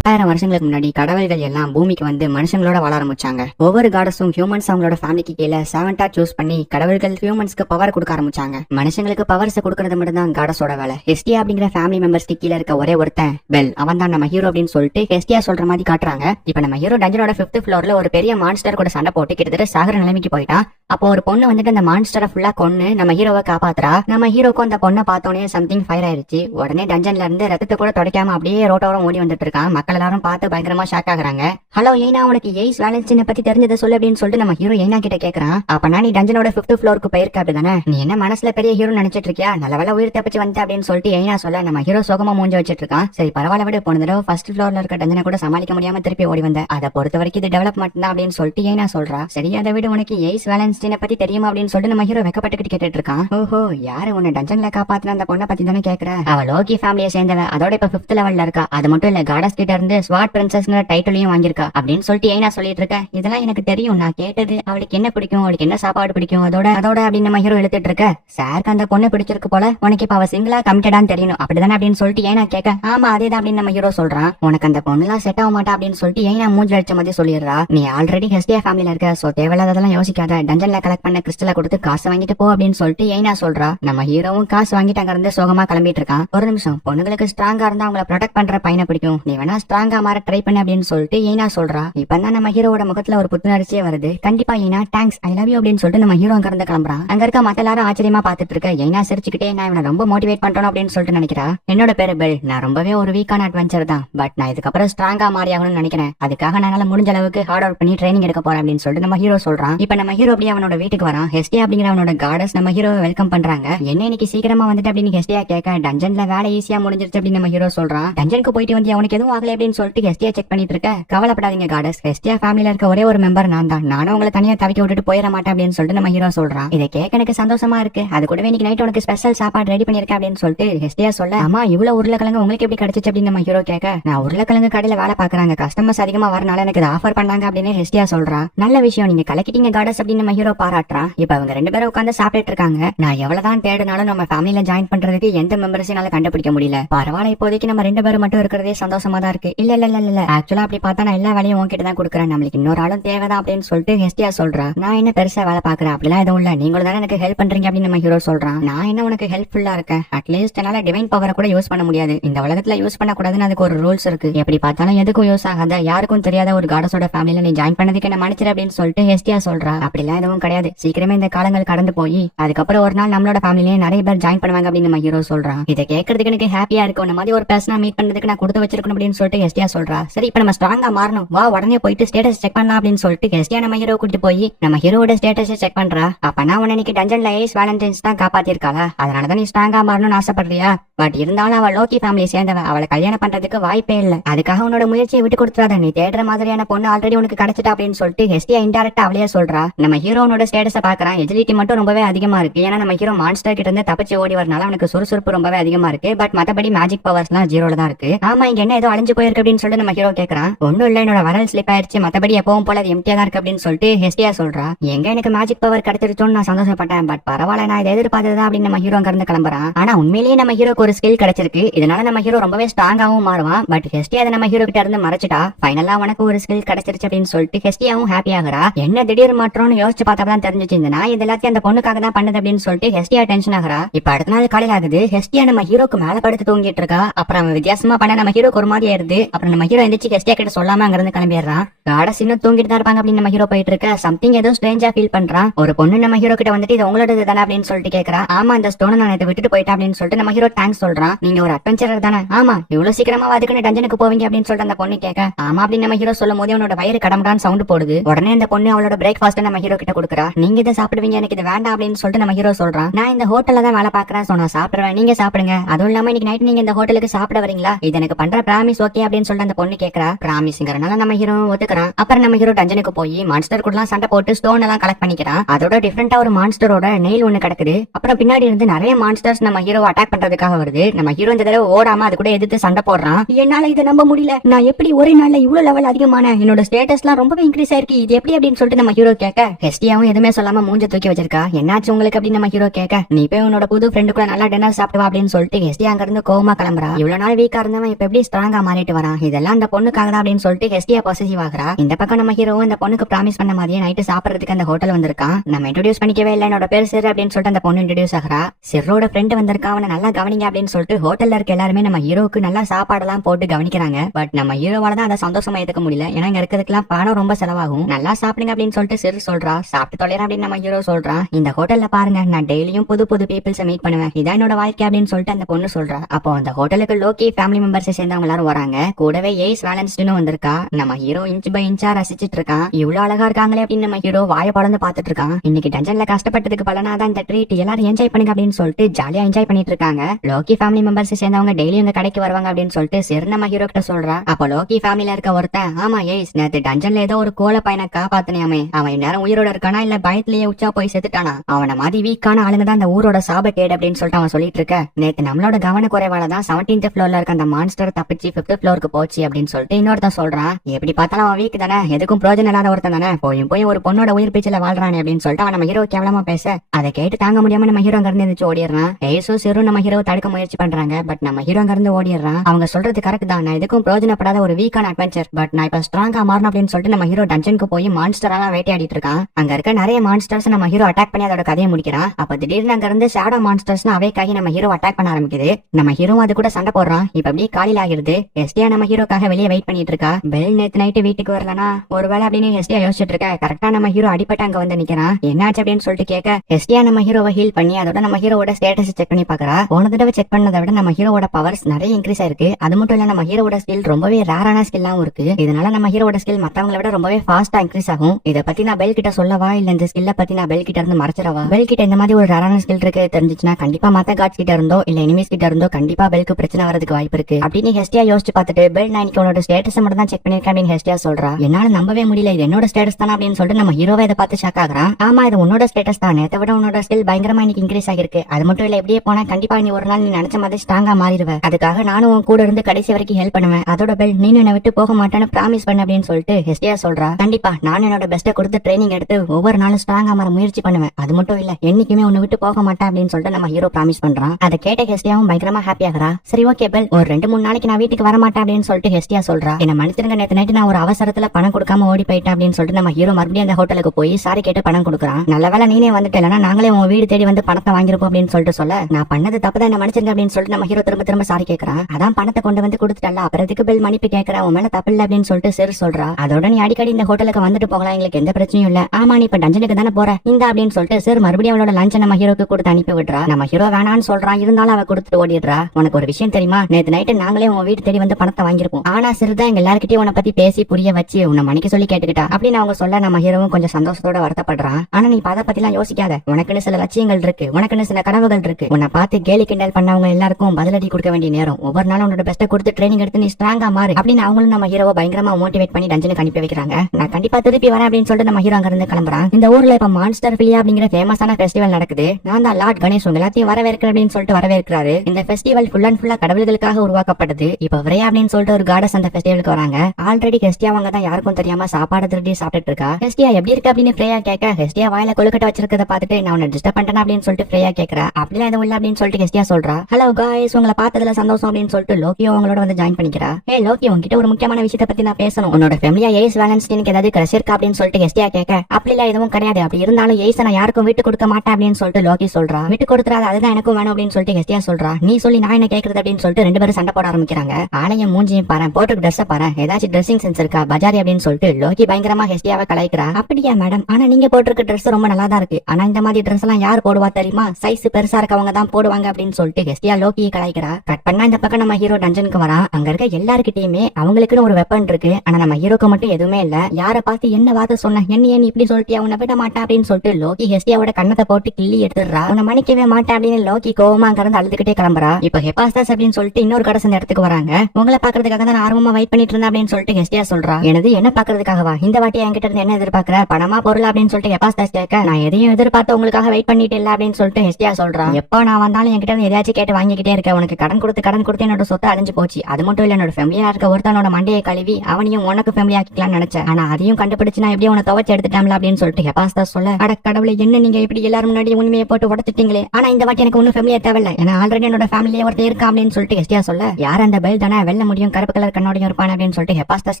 1000 வருஷங்களுக்கு முன்னாடி கடவுள்கள் எல்லாம் பூமிக்கு வந்து மனுஷங்களோட வாழ ஆரம்பிச்சாங்க. ஒவ்வொரு காடஸும் ஹியூமன்ஸ் அவங்களோட ஃபேமிலிக்கு கீழே 7 சூஸ் பண்ணி கடவுள்கள் ஹியூமன்ஸ்க்கு பவர் கொடுக்க ஆரம்பிச்சாங்க. மனுஷங்களுக்கு பவர்ஸ் கொடுக்கறது மட்டும் தான் காடஸோட வேலை. ஹெஸ்டியா அப்படிங்கிற ஃபேமிலி மெம்பர்ஸ்க்கு கீழே இருக்க ஒரே ஒருத்தன் பெல், அவன் தான் நம்ம ஹீரோ அப்படின்னு சொல்லிட்டு ஹெஸ்டியா சொல்ற மாதிரி காட்டுறாங்க. இப்ப நம்ம ஹீரோ டஞ்சனோட 5th ஃப்ளோர்ல ஒரு பெரிய மான்ஸ்டர் கூட சண்டை போட்டு கிட்டத்தட்ட சாகர நிலைமைக்கு போயிட்டான். அப்போ ஒரு பொண்ணு வந்துட்டு அந்த மான்ஸ்டரை ஃபுல்லா கொன்னு நம்ம ஹீரோவை காப்பாத்துறா. நம்ம ஹீரோக்கும் அந்த பொண்ணை பார்த்தோன்னே சம்திங் ஃபயர் ஆயிருச்சு. உடனே டஞ்சன்ல இருந்து ரத்தத்தை கூட தொடக்காம அப்படியே ரோட்டோரம் ஓடி வந்துட்டு இருக்கான். மக்கள் எல்லாரும் பார்த்து பயங்கரமா ஷாக் ஆகுறாங்க. ஹலோ ஏனா, உனக்கு எய்ஸ் வேலன்சினை பத்தி தெரிஞ்சதை சொல்லு அப்படின்னு சொல்லிட்டு நம்ம ஹீரோ ஏனா கிட்ட கேக்குறான். அப்பனா நீ டஞ்சனோட 5th ஃப்ளோருக்கு போயிருக்க அப்படிதானே? நீ என்ன மனசுல பெரிய ஹீரோ நினைச்சிட்டு இருக்கியா? நல்ல வேலை உயிர் தப்பிச்சு வந்து அப்படின்னு சொல்லிட்டு ஏனா சொல்ல நம்ம ஹீரோ சோகமா மூஞ்சி வச்சிட்டு இருக்கான். சரி பரவாயில்ல விட, போன தடவை 1st ஃப்ளோர்ல இருக்க டஞ்சனை கூட சமாளிக்க முடியாம திருப்பி ஓடி வந்த. அதை பொறுத்த வரைக்கும் இது டெவலப்மெண்ட் தான் அப்படின்னு சொல்லிட்டு ஏனா சொல்றா. சரி அதை விட உனக்கு எய்ஸ் வேலன்சினை பத்தி தெரியுமா அப்படின்னு சொல்லிட்டு நம்ம ஹீரோ வெக்கப்பட்டுக்கிட்டு கேட்டுட்டு இருக்கான். ஓஹோ, யாரு உன்னை டஞ்சன்ல காப்பாத்தின அந்த பொண்ணை பத்தி தானே கேக்குற? அவ லோகி ஃபேமிலியை சேர்ந்தவ. அதோட இப்ப 5th லெவல்ல இருக்கா. அது மட்டும் இல்ல, காடஸ் கிட்ட இருந்து ஸ்வாட் பிரின்சஸ்ங்கிற டைட்டிலையும் வாங்கியிருக்கா அப்படின்னு சொல்லிட்டு ஏனா சொல்லிட்டு இருக்க. இதெல்லாம் எனக்கு தெரியும், நான் கேட்டது. அவளுக்கு என்ன பிடிக்கும், அவளுக்கு என்ன சாப்பாடு பிடிக்கும், அதோட அப்படின்னு நம்ம ஹீரோ எழுத்துட்டு இருக்க. சாருக்கு அந்த பொண்ணு பிடிச்சிருக்கு போல, உனக்கு இப்ப அவ சிங்கிளா கமிட்டடான்னு தெரியணும் அப்படிதானே அப்படின்னு சொல்லிட்டு ஏனா கேட்க. ஆமா அதேதான் அப்படின்னு நம்ம ஹீரோ சொல்றான். உனக்கு அந்த பொண்ணுலாம் செட் ஆக மாட்டா அப்படின்னு சொல்லிட்டு ஏனா மூஞ்சி அடிச்ச மாதிரி சொல்லிடுறா. நீ ஆல்ரெடி ஹெஸ்டியா ஃபேமிலில இருக்க, சோ தேவையில்லாததெல்லாம் யோசிக்காத. டஞ்சன்ல கலெக்ட் பண்ண கிறிஸ்டலை கொடுத்து காசு வாங்கிட்டு போ அப்படின்னு சொல்லிட்டு ஏனா சொல்றா. நம்ம ஹீரோவும் காசு வாங்கிட்டு அங்க இருந்து சோகமா கிளம்பிட்டு இருக்கான். ஒரு நிமிஷம், பொண்ணுங்களுக்கு ஸ்ட்ராங்கா இருந்தா அவங்கள ப்ரொடெக்ட் பண்ற பையனை பிடிக்கும், நீ வேணா ஸ்ட்ராங்கா மாற ட்ரை பண்ணு அப்படின்னு சொல்லிட்டு ஏனா சொல்றா. இப்பதான் நம்ம ஹீரோட முகத்துல ஒரு புத்துணர்ச்சியே வருது. கண்டிப்பா ஏனா தேங்க்ஸ், ஐ லவ் யூ அப்படின்னு சொல்லிட்டு நம்ம ஹீரோ அங்க இருந்து கிளம்புறான். அங்க இருக்க மத்த எல்லாரும் ஆச்சரியமா பாத்துட்டு இருக்க. ஏனா சிரிச்சுக்கிட்டே நான் இவனை ரொம்ப மோட்டிவேட் பண்றோம் அப்படின்னு சொல்லிட்டு நினைக்கிறா. என்னோட பேரு பெல், நான் ரொம்பவே ஒரு வீக்கான அட்வென்ச்சர் தான், பட் நான் இதுக்கப்புறம் ஸ்ட்ராங்கா மாறி ஆகணும்னு நினைக்கிறேன். அதுக்காக நான் முடிஞ்ச அளவுக்கு ஹார்ட் ஒர்க் பண்ணி ட்ரைனிங் எடுக்க போறேன் அப்படின்னு சொல்லிட்டு நம்ம ஹீரோ சொல்றான். இப்ப நம்ம ஹீரோ அப்படியே அவனோட வீட்டுக்கு வரான். ஹெஸ்டியா அப்படிங்கிற அவனோட காடஸ் நம்ம ஹீரோ வெல்கம் பண்றாங்க. என்ன இன்னைக்கு சீக்கிரமா வந்துட்டு அப்படின்னு ஹெஸ்டியா கேட்க. டஞ்சன்ல வேலை ஈஸியா முடிஞ்சிருச்சு அப்படின்னு நம்ம ஹீரோ சொல்றான். டஞ்சனுக்கு போயிட்டு வந்து அவனுக்கு எதுவும் ஆகல அப்படின்னு சொல்லிட்டு ஹெஸ்டியா செக் பண்ணிட்டு இருக்க. கவலைப்படாதீங்க காடஸ், ஹெஸ்டியா ஃபேமிலில இருக்க ஒரே ஒரு மெம்பர் நான் தான், நானும் உங்களை தனியா தவிக்க விட்டுட்டு போயிட மாட்டேன் அப்படின்னு சொல்லிட்டு நம்ம ஹீரோ சொல்றான். இதை கேட்க எனக்கு சந்தோஷமா இருக்கு. அது கூடவே இன்னைக்கு நைட் உனக்கு ஸ்பெஷல் சாப்பாடு ரெடி பண்ணிருக்கேன் அப்படின்னு சொல்லிட்டு ஹெஸ்டியா சொல்ல. ஆமா இவ்வளவு உருளைக்கிழங்கு உங்களுக்கு எப்படி கிடைச்சிச்சு அப்படின்னு நம்ம ஹீரோ கேட்க. நான் உருளைக்கிழங்கு கடையில வேலை பாக்குறாங்க, கஸ்டமர்ஸ் அதிகமா வரனால எனக்கு ஆஃபர் பண்ணாங்க அப்படின்னு ஹெஸ்டியா சொல்றா. நல்ல விஷயம், நீங்க கலக்கிட்டீங்க காடஸ் அப்படின்னு நம்ம ஹீரோ பாராட்டுறான். இப்ப அவங்க 2 பேரும் உட்காந்து சாப்பிட்டு இருக்காங்க. நான் எவ்வளவுதான் தேடினாலும் நம்ம ஃபேமிலில ஜாயின் பண்றதுக்கு எந்த மெம்பர்ஸையும் கண்டுபிடிக்க முடியல. பரவாயில்ல, இப்போதைக்கு நம்ம 2 பேரும் மட்டும் இருக்கிறதே சந்தோஷமா தான் இருக்கு. இல்ல இல்ல இல்ல இல்ல, ஆக்சுவலா அப்படி பார்த்தா நான் எல்லா வேலையும் உன்கிட்ட தான் கொடுக்குறேன், நம்மளுக்கு இன்னொரு ஆளும் தேவைதான் அப்படின்னு சொல்லிட்டு ஹெஸ்டியா சொல்றா. நான் என்ன பெருசா வேலை பாக்குறேன் அப்படிலாம் எதுவும் இல்ல, நீங்களும் தானே எனக்கு ஹெல்ப் பண்றீங்க அப்படின்னு நம்ம ஹீரோ சொல்றான். நான் என்ன உனக்கு ஹெல்ப்ஃபுல்லா இருக்கேன், அட்லீஸ்ட் என்னால டிவைன் பவரை கூட யூஸ் பண்ண முடியாது, இந்த உலகத்துல யூஸ் பண்ண கூடாதுன்னு அதுக்கு ஒரு ரூல்ஸ் இருக்கு. எப்படி பார்த்தாலும் எதுக்கும் யூஸ் ஆகாத, யாருக்கும் தெரியாத ஒரு காடஸோட ஃபேமிலில நீ ஜாயின் பண்ணதுக்கு என்ன மன்னிச்சிரு அப்படின்னு சொல்லிட்டு ஹெஸ்டியா சொல்றா. அப்படிலாம் எதுவும் கிடையாது, சீக்கிரமே இந்த காலங்கள் கடந்து போய் அதுக்கப்புறம் ஒரு நாள் நம்மளோட ஃபேமிலியே நிறைய பேர் ஜாயின் பண்ணுவாங்க அப்படின்னு நம்ம ஹீரோ சொல்றான். இதை கேட்கறதுக்கு எனக்கு ஹாப்பியா இருக்கும், இந்த மாதிரி ஒரு பர்சனா மீட் பண்ணதுக்கு நான் கொடுத்து வச்சிருக்கணும் அப்படின்னு சொல்லிட்டு ஹெஸ்டியா சொல்றா. சரி இப்ப நம்ம ஸ்ட்ராங்கா மாறணும், வா உடனே போயிட்டு ஸ்டேட்டஸ் செக் பண்ணலாம் அப்படின்னு சொல்லிட்டு ஹெஸ்டியா நம்ம ஹீரோ கூட்டிட்டு போய் நம்ம ஹீரோட ஸ்டேட்டஸ் செக் பண்றா. அப்பனா உன்னை இன்னைக்கு டஞ்சன்ல எய்ஸ் வேலண்டைன்ஸ் தான் காப்பாத்திருக்காளா, அதனாலதான் நீ ஸ்ட்ராங்கா மாறணும்னு ஆசைப்படுறியா? பட் இருந்தாலும் அவள் லோக்கி ஃபேமிலியை சேர்ந்தவ, அவளை கல்யாணம் பண்றதுக்கு வாய்ப்பே இல்ல, அதுக்காக உன்னோட முயற்சியை விட்டு கொடுத்துறாத, நீ தேடுற மாதிரியான பொண்ணு ஆல்ரெடி உனக்கு கிடைச்சிட்டா அப்படின்னு சொல்லிட்டு ஹெஸ்டியா இன்டைரக்டா அவளையே சொல்றா. நம்ம ஹீரோனோட ஸ்டேட்டஸை பாக்குறான். எஜிலிட்டி மட்டும் ரொம்பவே அதிகமா இருக்கு, ஏன்னா நம்ம ஹீரோ மான்ஸ்டர் கிட்ட இருந்து தப்பிச்சு ஓடி வரனால அவனுக்கு சுறுசுறுப்பு ரொம்பவே அதிகமா இருக்கு. பட் மத்தபடி மேஜிக் பவர்ஸ் எல்லாம் 0ல தான் இருக்கு. ஆமா இங்க என்ன ஏதோ அழிஞ்சு போயிருக்கு அப்படின்னு சொல்லிட்டு நம்ம ஹீரோ கேக்குறான். ஒன்னும் இல்ல, என்னோட வரல் ஸ்லிப் ஆயிருச்சு, மத்தபடி எப்பவும் போல அது எம்டியா தான் இருக்கு அப்படின்னு சொல்லிட்டு ஹெஸ்டியா சொல்றா. எங்க எனக்கு மேஜிக் பவர் கிடைச்சிருச்சோன்னு நான் சந்தோஷப்பட்டேன், பட் பரவாயில்ல, நான் இதை எதிர்பார்த்ததா அப்படின்னு நம்ம ஹீரோ அங்க இருந்து கிளம்புறான். ஆனா உண்மையிலேயே நம்ம ஹீரோக்கு ஒரு ஸ்கில் கிடைச்சிருக்கு, இதனால நம்ம ஹீரோ ரொம்பவே ஸ்ட்ராங்காவும் மாறுவான். பட் ஹெஸ்டியா அதை நம்ம ஹீரோ கிட்ட இருந்து மறைச்சிட்டா. ஃபைனலா உனக்கு ஒரு ஸ்கில் கிடைச்சிருச்சு அப்படின்னு சொல்லிட்டு ஹெஸ்டியாவும் ஹாப்பி ஆகுறா. என்ன திடீர் மாற்றம்னு யோசிச்சு பார்த்தா தெரிஞ்சிச்சு, இந்த நான் இது எல்லாத்தையும் அந்த பொண்ணுக்காக தான் பண்ணது அப்படின்னு சொல்லிட்டு ஹெஸ்டியா டென்ஷன் ஆகுறா. இப்ப அடுத்த நாள் காலையில் ஆகுது. ஹெஸ்டியா நம்ம ஹீரோக்கு மேல படுத்து தூங்கிட்டு இருக்கா. அப்புறம் அவன் வித்தியாசமா பண்ண நம்ம ஹீரோக்கு ஒரு மாதிரி ஆயிருது. அப்புறம் நம்ம ஹீரோ எந்திரிச்சு ஹெஸ்டியா கிட்ட சொல்லாம அங்க இருந்து கிளம்பிடுறான். காடஸ் இன்னும் தூங்கிட்டு தான் இருப்பாங்க அப்படின்னு நம்ம ஹீரோ போயிட்டு இருக்க. சம்திங் ஏதோ ஸ்ட்ரேஞ்சா ஃபீல் பண்றான். ஒரு பொண்ணு நம்ம ஹீரோ கிட்ட வந்துட்டு இது உங்களோட தானே அப்படின்னு சொல்லிட்டு கேக்குறா. ஆமா இந்த ஸ்டோனை நான் இதை விட்டுட்டு போயிட்டேன் அப்படின்னு சொல்லிட்டு நம்ம ஹீரோ தேங்க்ஸ் சொல்றான். நீங்க ஒரு அட்வென்ச்சரர் தானே? ஆமா, இவ்வளவு சீக்கிரமா அதுக்குன்னு டஞ்சனுக்கு போவீங்க அப்படின்னு சொல்லிட்டு அந்த பொண்ணு கேட்க. ஆமா அப்படின்னு நம்ம ஹீரோ சொல்லும் போது அவனோட வயிறு கடம்படான்னு சவுண்ட் போடுது. உடனே அந்த பொண்ணு அவளோட பிரேக்ஃபாஸ்ட் நம்ம ஹீரோ கிட்ட கொடுக்குறா. நீங்க இதை சாப்பிடுவீங்க, எனக்கு இது வேண்டாம் அப்படின்னு சொல்லிட்டு நம்ம ஹீரோ சொல்றான். நான் இந்த ஹோட்டல்ல தான் வேலை பாக்குறேன், சோ நான் சாப்பிடுவேன், நீங்க சாப்பிடுங்க. அதுவும் இல்லாம இன்னைக்கு நைட் நீங்க இந்த ஹோட்டலுக்கு சாப்பிட வரீங்களா, இது எனக்கு பண்ற பிராமிஸ் ஓகே அப்படின்னு சொல்லிட்டு அந்த பொண்ணு கேக்குறா. பிராமிஸ்ங்கறனால நம்ம ஹீரோ ஒத்துக்கிறான். அப்புறம் நம்ம ஹீரோ டஞ்சனுக்கு போய் மான்ஸ்டர் கூட சண்டை போட்டு ஸ்டோன் எல்லாம் கலெக்ட் பண்ணிக்கிறான். அதோட டிஃபரெண்டா ஒரு மான்ஸ்டரோட நெயில் ஒண்ணு கிடக்குது. அப்புறம் பின்னாடி இருந்து நிறைய மான்ஸ்டர்ஸ் நம்ம ஹீரோ அட்டாக் பண்றதுக்காக வருது. நம்ம ஹீரோ இந்த தடவை ஓடாம அது கூட எதிர்த்து சண்டை போடுறான். என்னால இதை நம்ப முடியல, நான் எப்படி ஒரே நாள்ல இவ்வளவு லெவல் அதிகமான என்னோட ஸ்டேட்டஸ் எல்லாம் ரொம்பவே இன்க்ரீஸ் ஆயிருக்கு, இது எப்படி அப்படின்னு சொல்லிட்டு நம்ம ஹீரோ கேட்க. ஹெஸ்டியா ஹெஸ்டியாவும் எதுவுமே சொல்லாம மூஞ்ச தூக்கி வச்சிருக்கா. என்னாச்சு உங்களுக்கு அப்படின்னு நம்ம ஹீரோ கேட்க, நீ போய் உன்னோட புது ஃப்ரெண்டு கூட நல்லா டின்னர் சாப்பிட்டு வா அப்படின்னு சொல்லிட்டு ஹெஸ்டியா அங்க இருந்து கோவமா கிளம்புறா. இவ்வளவு நாள் வீக்கா இருந்தவன் இப்ப எப்படி ஸ்ட்ராங்கா மாறிட்டு வரான், இதெல்லாம் அந்த பொண்ணுக்காக தான் அப்படின்னு சொல்லிட்டு ஹெஸ்டியா பொசசிவ் ஆகுறா. இந்த பக்கம் நம்ம ஹீரோவும் இந்த பொண்ணுக்கு ப்ராமிஸ் பண்ண மாதிரியே நைட்டு சாப்பிடறதுக்கு அந்த ஹோட்டல் வந்திருக்கான். நம்ம இன்ட்ரோடியூஸ் பண்ணிக்கவே இல்லை, என்னோட பேர் சிர் அப்படின்னு சொல்லிட்டு அந்த பொண்ணு இன்ட்ரோடியூஸ் ஆகுறா. சிரோட ஃப்ரெண்ட் வந்திருக்கா, அவனை நல்லா கவனிங்க அப்படின்னு சொல்லிட்டு ஹோட்டல்ல இருக்க எல்லாருமே நம்ம ஹீரோக்கு நல்லா சாப்பாடெல்லாம் போட்டு கவனிக்கிறாங்க. பட் நம்ம ஹீரோவால தான் அதை சந்தோஷமா ஏத்துக்க முடியல. ஏன்னா இங்க இருக்கிறதுக்குலாம் பணம் ரொம்ப செலவாகும். நல்லா சாப்பிடுங்க அப்படின்னு சொல்லிட்டு சிறு சொல்றா. சாப்பிட்டு தொலைறா அப்படின்னு நம்ம ஹீரோ சொல்றான். இந்த ஹோட்டல்ல பாருங்க, நான் டெய்லியும் புது புது பீப்பிள்ஸை மீட் பண்ணுவேன், இதான் என்னோட வாழ்க்கை அப்படின்னு சொல்லிட்டு அந்த பொண்ணு சொல்றா. அப்போ அந்த ஹோட்டலுக்கு லோக்கி ஃபேமிலி மெம்பர்ஸ் சேர்ந்தவங்க எல்லாரும் வராங்க. கூடவே ஏஸ் வேலன்ஸ்டுன்னு வந்திருக்கா. நம்ம ஹீரோ இன்ச் பை இன்ச்சா ரசிச்சிட்டு இருக்கான். இவ்வளவு அழகா இருக்காங்களே அப்படின்னு நம்ம ஹீரோ வாயை பழந்து பாத்துட்டு இருக்கான். இன்னைக்கு டஞ்சன்ல கஷ்டப்பட்டதுக்கு பலனாதான் இந்த ட்ரீட், எல்லாரும் என்ஜாய் பண்ணுங்க அப்படின்னு சொல்லிட்டு ஜாலியா என்ஜாய் பண்ணிட்டு இருக்காங்க. லோக்கி ஃபேமிலி மெம்பர்ஸ் சேர்ந்தவங்க டெய்லி இந்த கடைக்கு வருவாங்க அப்படின்னு சொல்லிட்டு சிறு நம்ம ஹீரோ கிட்ட சொல்றா. அப்போ லோக்கி ஃபேமிலில இருக்க ஒருத்தன், ஆமா ஏஸ், நேத்து டஞ்சன்ல ஏதோ ஒரு கோல பையனை காப்பாத்தினியாமே, அவன் இந்நேரம் உயிரோட இருக்கானா இல்ல பயத்திலேயே உச்சா போய் செத்துட்டானா, அவன மாதிரி வீக்கான ஆளுங்க தான் அந்த ஊரோட சாபக்கேடு அப்படின்னு சொல்லிட்டு அவன் சொல்லிட்டு இருக்க. நேத்து நம்மளோட கவன குறைவால தான் 17th ஃப்ளோர்ல இருக்க அந்த மான்ஸ்டர் தப்பிச்சு 5th ஃப்ளோருக்கு போச்சு அப்படின்னு சொல்லிட்டு இன்னொருத்தன் சொல்றான். எப்படி பார்த்தாலும் அவன் வீக் தானே, எதுக்கும் பிரயோஜனம் இல்லாத ஒருத்தன் தானே, போய் ஒரு பொண்ணோட உயிர் பீச்சில வாழ்றானே அப்படின்னு சொல்லிட்டு அவன் நம்ம ஹீரோ கேவலமா பேச, அதை கேட்டு தாங்க முடியாம நம்ம ஹீரோ அங்க இருந்து ஓடிடுறான். ஏசோ சிறு நம்ம ஹீரோ தடுக்க முயற்சி பண்றாங்க. பட் நம்ம ஹீரோ அங்க இருந்து ஓடிடுறான். அவங்க சொல்றது கரெக்ட் தான், நான் எதுக்கும் பிரயோஜனப்படாத ஒரு வீக்கான அட்வென்ச்சர், பட் நான் இப்ப ஸ்ட்ராங்கா மாறணும் அப்படின்னு சொல்லிட்டு நம்ம ஹீரோ டஞ்சனுக்கு போய் மான்ஸ்டரெல்லாம் வேட்டையாடிட்டு இருக்கான். அங்க இருக்க நிறைய மான்ஸ்டர்ஸ் நம்ம ஹீரோ அட்டாக் பண்ணி அதோட கதையை முடிக்கிறான். அப்ப திடீர்னு அங்க இருந்து ஷேடோ மான்ஸ்டர்ஸ் அவேக்காகி நம்ம ஹீரோ அட்டாக் பண்ண ஆரம்பிக்குது. நம்ம ஹீரோ அது கூட சண்டை போடுறான். இப்ப அப்படியே காலையில ஆகிருது. எஸ்டியா நம்ம ஹீரோக்காக வெளியே வெயிட் பண்ணிட்டு இருக்கா. பெல் நேத்து நைட்டு வீட்டுக்கு வரலனா ஒருவேளை அப்படின்னு எஸ்டியா யோசிச்சுட்டு இருக்க. கரெக்டா நம்ம ஹீரோ அடிபட்டு அங்க வந்து நிக்கிறான். என்னாச்சு அப்படின்னு சொல்லிட்டு கேட்க, எஸ்டியா நம்ம ஹீரோவை ஹீல் பண்ணி அதோட நம்ம ஹீரோவோட ஸ்டேட்டஸ் செக் பண்ணி பாக்குறா. போன தடவை செக் பண்ணதை விட நம்ம ஹீரோவோட பவர்ஸ் நிறைய இன்க்ரீஸ் ஆயிருக்கு. அது மட்டும் இல்ல நம்ம ஹீரோவோட ஸ்கில் ரொம்பவே ரேரான ஸ்கில்லாவும் இருக்கு. இதனால நம்ம ஹீரோவோட ஸ்கில் மத்தவங்களை விட ரொம்பவே ஃபாஸ்டா இன்க்ரீஸ் ஆகும். இதை பத்தி நான் பெல் கிட்ட சொல்லவா இல்ல இந்த ஸ்கில்ல பத்தி நான் பெல் கிட்ட இருந்து மறைச்சிடவா? பெல் கிட்ட இந்த மாதிரி ஒரு ரேரான ஸ்கில் இருக்கு தெரிஞ்சுச்சுன்னா கண்டிப்பா மத்த காட்ஸ் கிட்ட இருந்தோ இல்ல எனிமீஸ் கிட்ட இருந்தோ கண்டிப்பா பெல்க்கு பிரச்சனை வரதுக்கு வாய்ப்பு இருக்கு அப்படின்னு ஹெஸ்டியா யோசிச்சு பார்த்துட்டு, பெல் நான் இன்னைக்கு உன்னோட ஸ்டேட்டஸ் மட்டும் தான் செக் பண்ணிருக்கேன் அப்படின்னு ஹெஸ்டியா சொல்றா. என்னால நம்பவே முடியல, இது என்னோட ஸ்டேட்டஸ் தானே அப்படின்னு சொல்லிட்டு நம்ம ஹீரோவை இதை பார்த்து ஷாக் ஆகுறான். ஆமா, இது உன்னோட ஸ்டேட்டஸ் தான், நேத்தை விட உன்னோட ஸ்கில் பயங்கரமா இன்னைக்கு இன்க்ரீஸ் ஆகிருக்கு. அது மட்டும் இல்ல, எப்படியே போனா கண்டிப்பா நீ ஒரு நாள் நீ நினைச்ச மாதிரி ஸ்ட்ராங்கா மாறிடுவ. அதுக்காக நானும் உன் கூட இருந்து கடைசி வரைக்கும் ஹெல்ப் பண்ணுவேன். அதோட பெல் நீ என்னை விட்டு போக மாட்டேன்னு ப்ராமிஸ் பண்ண அப்படின்னு சொல்லிட்டு ஹெஸ்டியா சொல்றா. கண்டிப்பா நான் என்னோட பெஸ்ட்டை கொடுத்து ட்ரைனிங் எடுத்து ஒவ்வொரு நாளும் ஸ்ட்ராங்கா மாற முயற்சி பண்ணுவேன். அது மட்டும் இல்ல, என்னைக்குமே உன்னை விட்டு போக மாட்டேன் அப்படின்னு சொல்லிட்டு நம்ம ஹீரோ ப்ராமிஸ் பண்றான். அதை கேட்ட ஹெஸ்டியாவும் பயங்கரமா ஹாப்பி ஆகுறா. சரி ஓகே பெல், ஒரு 2-3 நாளைக்கு நான் வீட்டுக்கு வர மாட்டேன் அப்படின்னு சொல்லிட்டு ஹெஸ்டியா சொல்றா. என்ன மன்னிச்சிருங்க, நேத்து நைட்டு நான் ஒரு அவசரத்துல பணம் கொடுக்காம ஓடி போயிட்டேன் அப்படின்னு சொல்லிட்டு நம்ம ஹீரோ மறுபடியும் அந்த ஹோட்டலுக்கு போய் சாரி கேட்டு பணம் கொடுக்குறான். நல்ல வேலை நீனே வந்துட்டேன்னா நாங்களே உன் வீடு தேடி வந்து பணத்தை வாங்கிருப்போம் அப்படின்னு சொல்லிட்டு சொல்ல, நான் பண்ணது தப்பு தான், என்ன மன்னிச்சிருங்க அப்படின்னு சொல்லிட்டு நம்ம ஹீரோ திரும்ப திரும்ப சாரி கேட்கறான். அதான் பணத்தை கொண்டு வந்து கொடுத்துட்டல, அப்புறத்துக்கு பெல் மன்னிப்பு கேட்கறா, உன் மேல தப்பு இல்ல அப்படின்னு சொல்லிட்டு சரி சொல்றா. அதோட நீ அடிக்கடி இந்த ஹோட்டலுக்கு வந்துட்டு போகலாம், எங்களுக்கு எந்த பிரச்சனையும் இல்ல. ஆமா, நீ இப்ப டஞ்சனுக்கு தானே போற, இந்த அப்படின்னு சொல்லிட்டு சார் மறுபடியும் அவளோட லஞ்ச் நம்ம ஹீரோக்கு கொடுத்து அனுப்பி விடுறா. நம்ம ஹீரோ வேணான்னு சொல்றான், இருந்தாலும் அவ கொடுத்துட்டு ஓடிடுறா. உனக்கு ஒரு விஷயம் தெரியுமா, நேத்து நைட்டு நாங்களே உன் வீடு தேடி வந்து பணத்தை வாங்கிருப்போம். ஆனா சிறுதான் எங்க எல்லாருக்கிட்டையும் உன்னை பத்தி பேசி புரிய வச்சு உன்னை மன்னிக்க சொல்லி கேட்டுக்கிட்டா அப்படின்னு அவங்க சொல்ல நம்ம ஹீரோவும் கொஞ்சம் சந்தோஷத்தோட வருத்தப்படுறான். ஆனா நீ அதை பத்தி எல்லாம் யோசிக்காத, உனக்குன்னு சில லட்சியங்கள் இருக்கு, உனக்குன்னு சில கனவுகள் இருக்கு. உன்னை பார்த்து கேலி கிண்டல் பண்ணவங்க எல்லாருக்கும் பதிலடி கொடுக்க வேண்டிய நேரம். ஒவ்வொரு நாளும் உன்னோட பெஸ்ட்டை கொடுத்து ட்ரைனிங் எடுத்து நீ ஸ்ட்ராங்கா மாறு அப்படின்னு அவங்களும் நம்ம ஹீரோவை பயங்கரமா மோட்டிவேட் பண்ணி டஞ்சனுக்கு அனுப்பி வைக்கிறாங்க. நான் கண்டிப்பா திருப்பி வரேன் அப்படின்னு சொல்லிட்டு நம்ம ஹீரோ அங்க இருந்து கிளம்புறான். இந்த ஊர்ல இப்ப மான்ஸ்டர் பிலியா அப்படிங்கிற ஃபேமஸான ஃபெஸ்டிவல் நடக்குது. நான் தான் லார்ட் கணேஷ் உங்க எல்லாத்தையும் வரவேற்கிறேன் அப்படின்னு சொல்லிட்டு வரவேற்கிறாரு. இந்த ஃபெஸ்டிவல் ஃபுல் அண்ட் ஃபுல்லா கடவுள்களுக்காக உருவாக்கப்பட்டது. இப்ப விரையா அப்படின்னு சொல்லிட்டு ஒரு காடஸ் அந்த ஃபெஸ்டிவலுக்கு வராங்க. ஆல்ரெடி ஹெஸ்டியா அவங்க தான் யாருக்கும் தெரியாம சாப்பாடு திருடி சாப்பிட்டு இருக்கா. ஹெஸ்டியா எப்படி இருக்கு அப்படின்னு ஃப்ரேயா கேட்க, ஹெஸ்டியா வாயில கொழுக்கட்டை வச்சிருக்கத பார்த்துட்டு நான் உன்னை டிஸ்டர்ப் பண்ணேன் அப்படின்னு சொல்லிட்டு ஃப்ரேயா கேட்கறா. அப்படிலாம் எதுவும் இல்ல அப்படின்னு சொல்லிட்டு ஹெஸ்டியா சொல்றா. ஹலோ காய்ஸ், உங்களை பார்த்ததுல சந்தோஷம் அப்படின்னு சொல்லிட்டு லோக்கியோ அவங்களோட வந்து ஜாயின் பண்ணிக்கிறா. ஹே லோக்கி, உங்ககிட்ட ஒரு முக்கியமான விஷயத்தை பத்தி நான் பேசணும். உன்னோட ஃபேமிலியா ஏஸ் வேலன்ஸ்டீனுக்கு ஏதாவது கிரஷ் இருக்கா அப்படின்னு சொல்லிட்டு ஹெஸ்டியா கேட்க, அப்படிலாம் எதுவும் கிடையாது, அப்படி இருந்தாலும் ஏஸ் நான் யாருக்கும் விட்டு கொடுக்க மாட்டேன் அப்படின்னு சொல்லிட்டு லோக்கி சொல்றா. விட்டு கொடுத்துறாது, அதுதான் எனக்கும் வேணும் அப்படின்னு சொல்லிட்டு ஹெஸ்டியா சொல்றா. நீ சொல்லி நான் என்ன கேட்கறது அப்படின்னு சொல்லிட்டு 2 பேரும் சண்டை போட ஆரம்பிக்கிறாங்க. ஆலயம் மூஞ்சியும் பாரு, போட்டு ட்ரெஸ் பாரு, ஏதாச்சும் ட்ரெஸ்ஸிங் சென்ஸ் இருக்கா பஜாரி அப்படின்னு சொல்லிட்டு லோக்கி பயங்கரமா ஹெஸ்டியாவை கலாய்க்கிறா. அப்படியா மேடம், ஆனா நீங்க போட்டிருக்க ட்ரெஸ் ரொம்ப நல்லா தான் இருக்கு, ஆனா இந்த மாதிரி ட்ரெஸ் எல்லாம் யார் போடுவா தெரியுமா, சைஸ் பெருசா இருக்கவங்க தான் போடுவாங்க அப்படின்னு சொல்லிட்டு ஹெஸ்டியா லோக்கியை கலாய்க்கிறா. கட் பண்ணா இந்த பக்கம் நம்ம ஹீரோ டஞ்சனுக்கு வரான். அங்க இருக்க எல்லாருக்கிட்டையுமே அவங்களுக்குன்னு ஒரு வெப்பன் இருக்கு, ஆனா நம்ம ஹீரோக்கு மட்டும் எதுவுமே இல்ல. யாரை பார்த்து என்ன வார்த்தை சொன்ன, என்ன ஏன் இப்படி சொல்லிட்டியா, உன்னை விட மாட்டேன் அப்படின்னு சொல்லிட்டு லோக்கி ஹெஸ்டியாவோட கண்ணத்தை போட்டு கிள்ளி எடுத்துடுறா. உன்னை மன்னிக்கவே மாட்டேன் அப்படின்னு லோக்கி கோவமா அங்க இருந்து அழுதுகிட்டே கிளம்புறா. இப்ப ஹெபாஸ்டஸ் அப்படின்னு சொல்லிட்டு இன்னொரு கடைசி அந்த இடத்துக்கு வராங்க. உங்களை பாக்குறதுக்காக தான் ஆர்வமா வெயிட் பண்ணிட்டு இருந்தேன் அப்படின்னு சொல்லிட்டு ஹெஸ்டியா சொல்றா. எனது என்ன பாக்குறதுக்காகவா, இந்த வாட்டி என்கிட்ட இருந்து என்ன எதிர்பார்க்கற, பணமா பொருள் அப்படின்னு சொல்லிட்டு ஹெபாஸ்டஸ் கேட்க, நான் எதையும் எதிர்பார்த்து உங்களுக்காக வெயிட் பண்ணிட்டு இல்ல அப்படின்னு சொல்லிட்டு ஹெஸ்டியா சொல்றா. எப்போ நான் வந்தாலும் என்கிட்ட இருந்து எதாச்சும் கேட்டு வாங்கிக்கிட்டே இருக்க, உனக்கு கடன் கொடுத்து என்னோட சொத்து அழிஞ்சு போச்சு. அது மட்டும் இல்ல, என்னோட ஃபேமிலியா இருக்க ஒருத்தனோட மண்டையை கழுவி அவனையும் உனக்கு ஃபேமிலி ஆக்கிக்கலாம்னு நினைச்சேன். ஆனா அதையும் கண்டுபிடிச்சு நான் எப்படியும் உன துவச்சு எடுத்துட்டாம்ல அப்படின்னு அப்படின்னு சொல்லிட்டு ஹெபாஸ்டஸ் சொல்ல, அட கடவுளே, என்ன நீங்க இப்படி எல்லாரும் முன்னாடி உண்மையை போட்டு உடச்சிட்டீங்களே. ஆனா இந்த வாட்டி எனக்கு ஒன்னும் ஃபேமிலியா தேவையில்ல, ஏன்னா ஆல்ரெடி என்னோட ஃபேமிலியே ஒருத்தர் இருக்கா அப்படின்னு சொல்லிட்டு ஹெஸ்டியா சொல்ல, யார் அந்த பெல் தானே வெள்ள முடியும் கருப்பு கலர் கண்ணோடையும் இருப்பான் அப்படின்னு சொல்லிட்டு ஹெபாஸ்டஸ்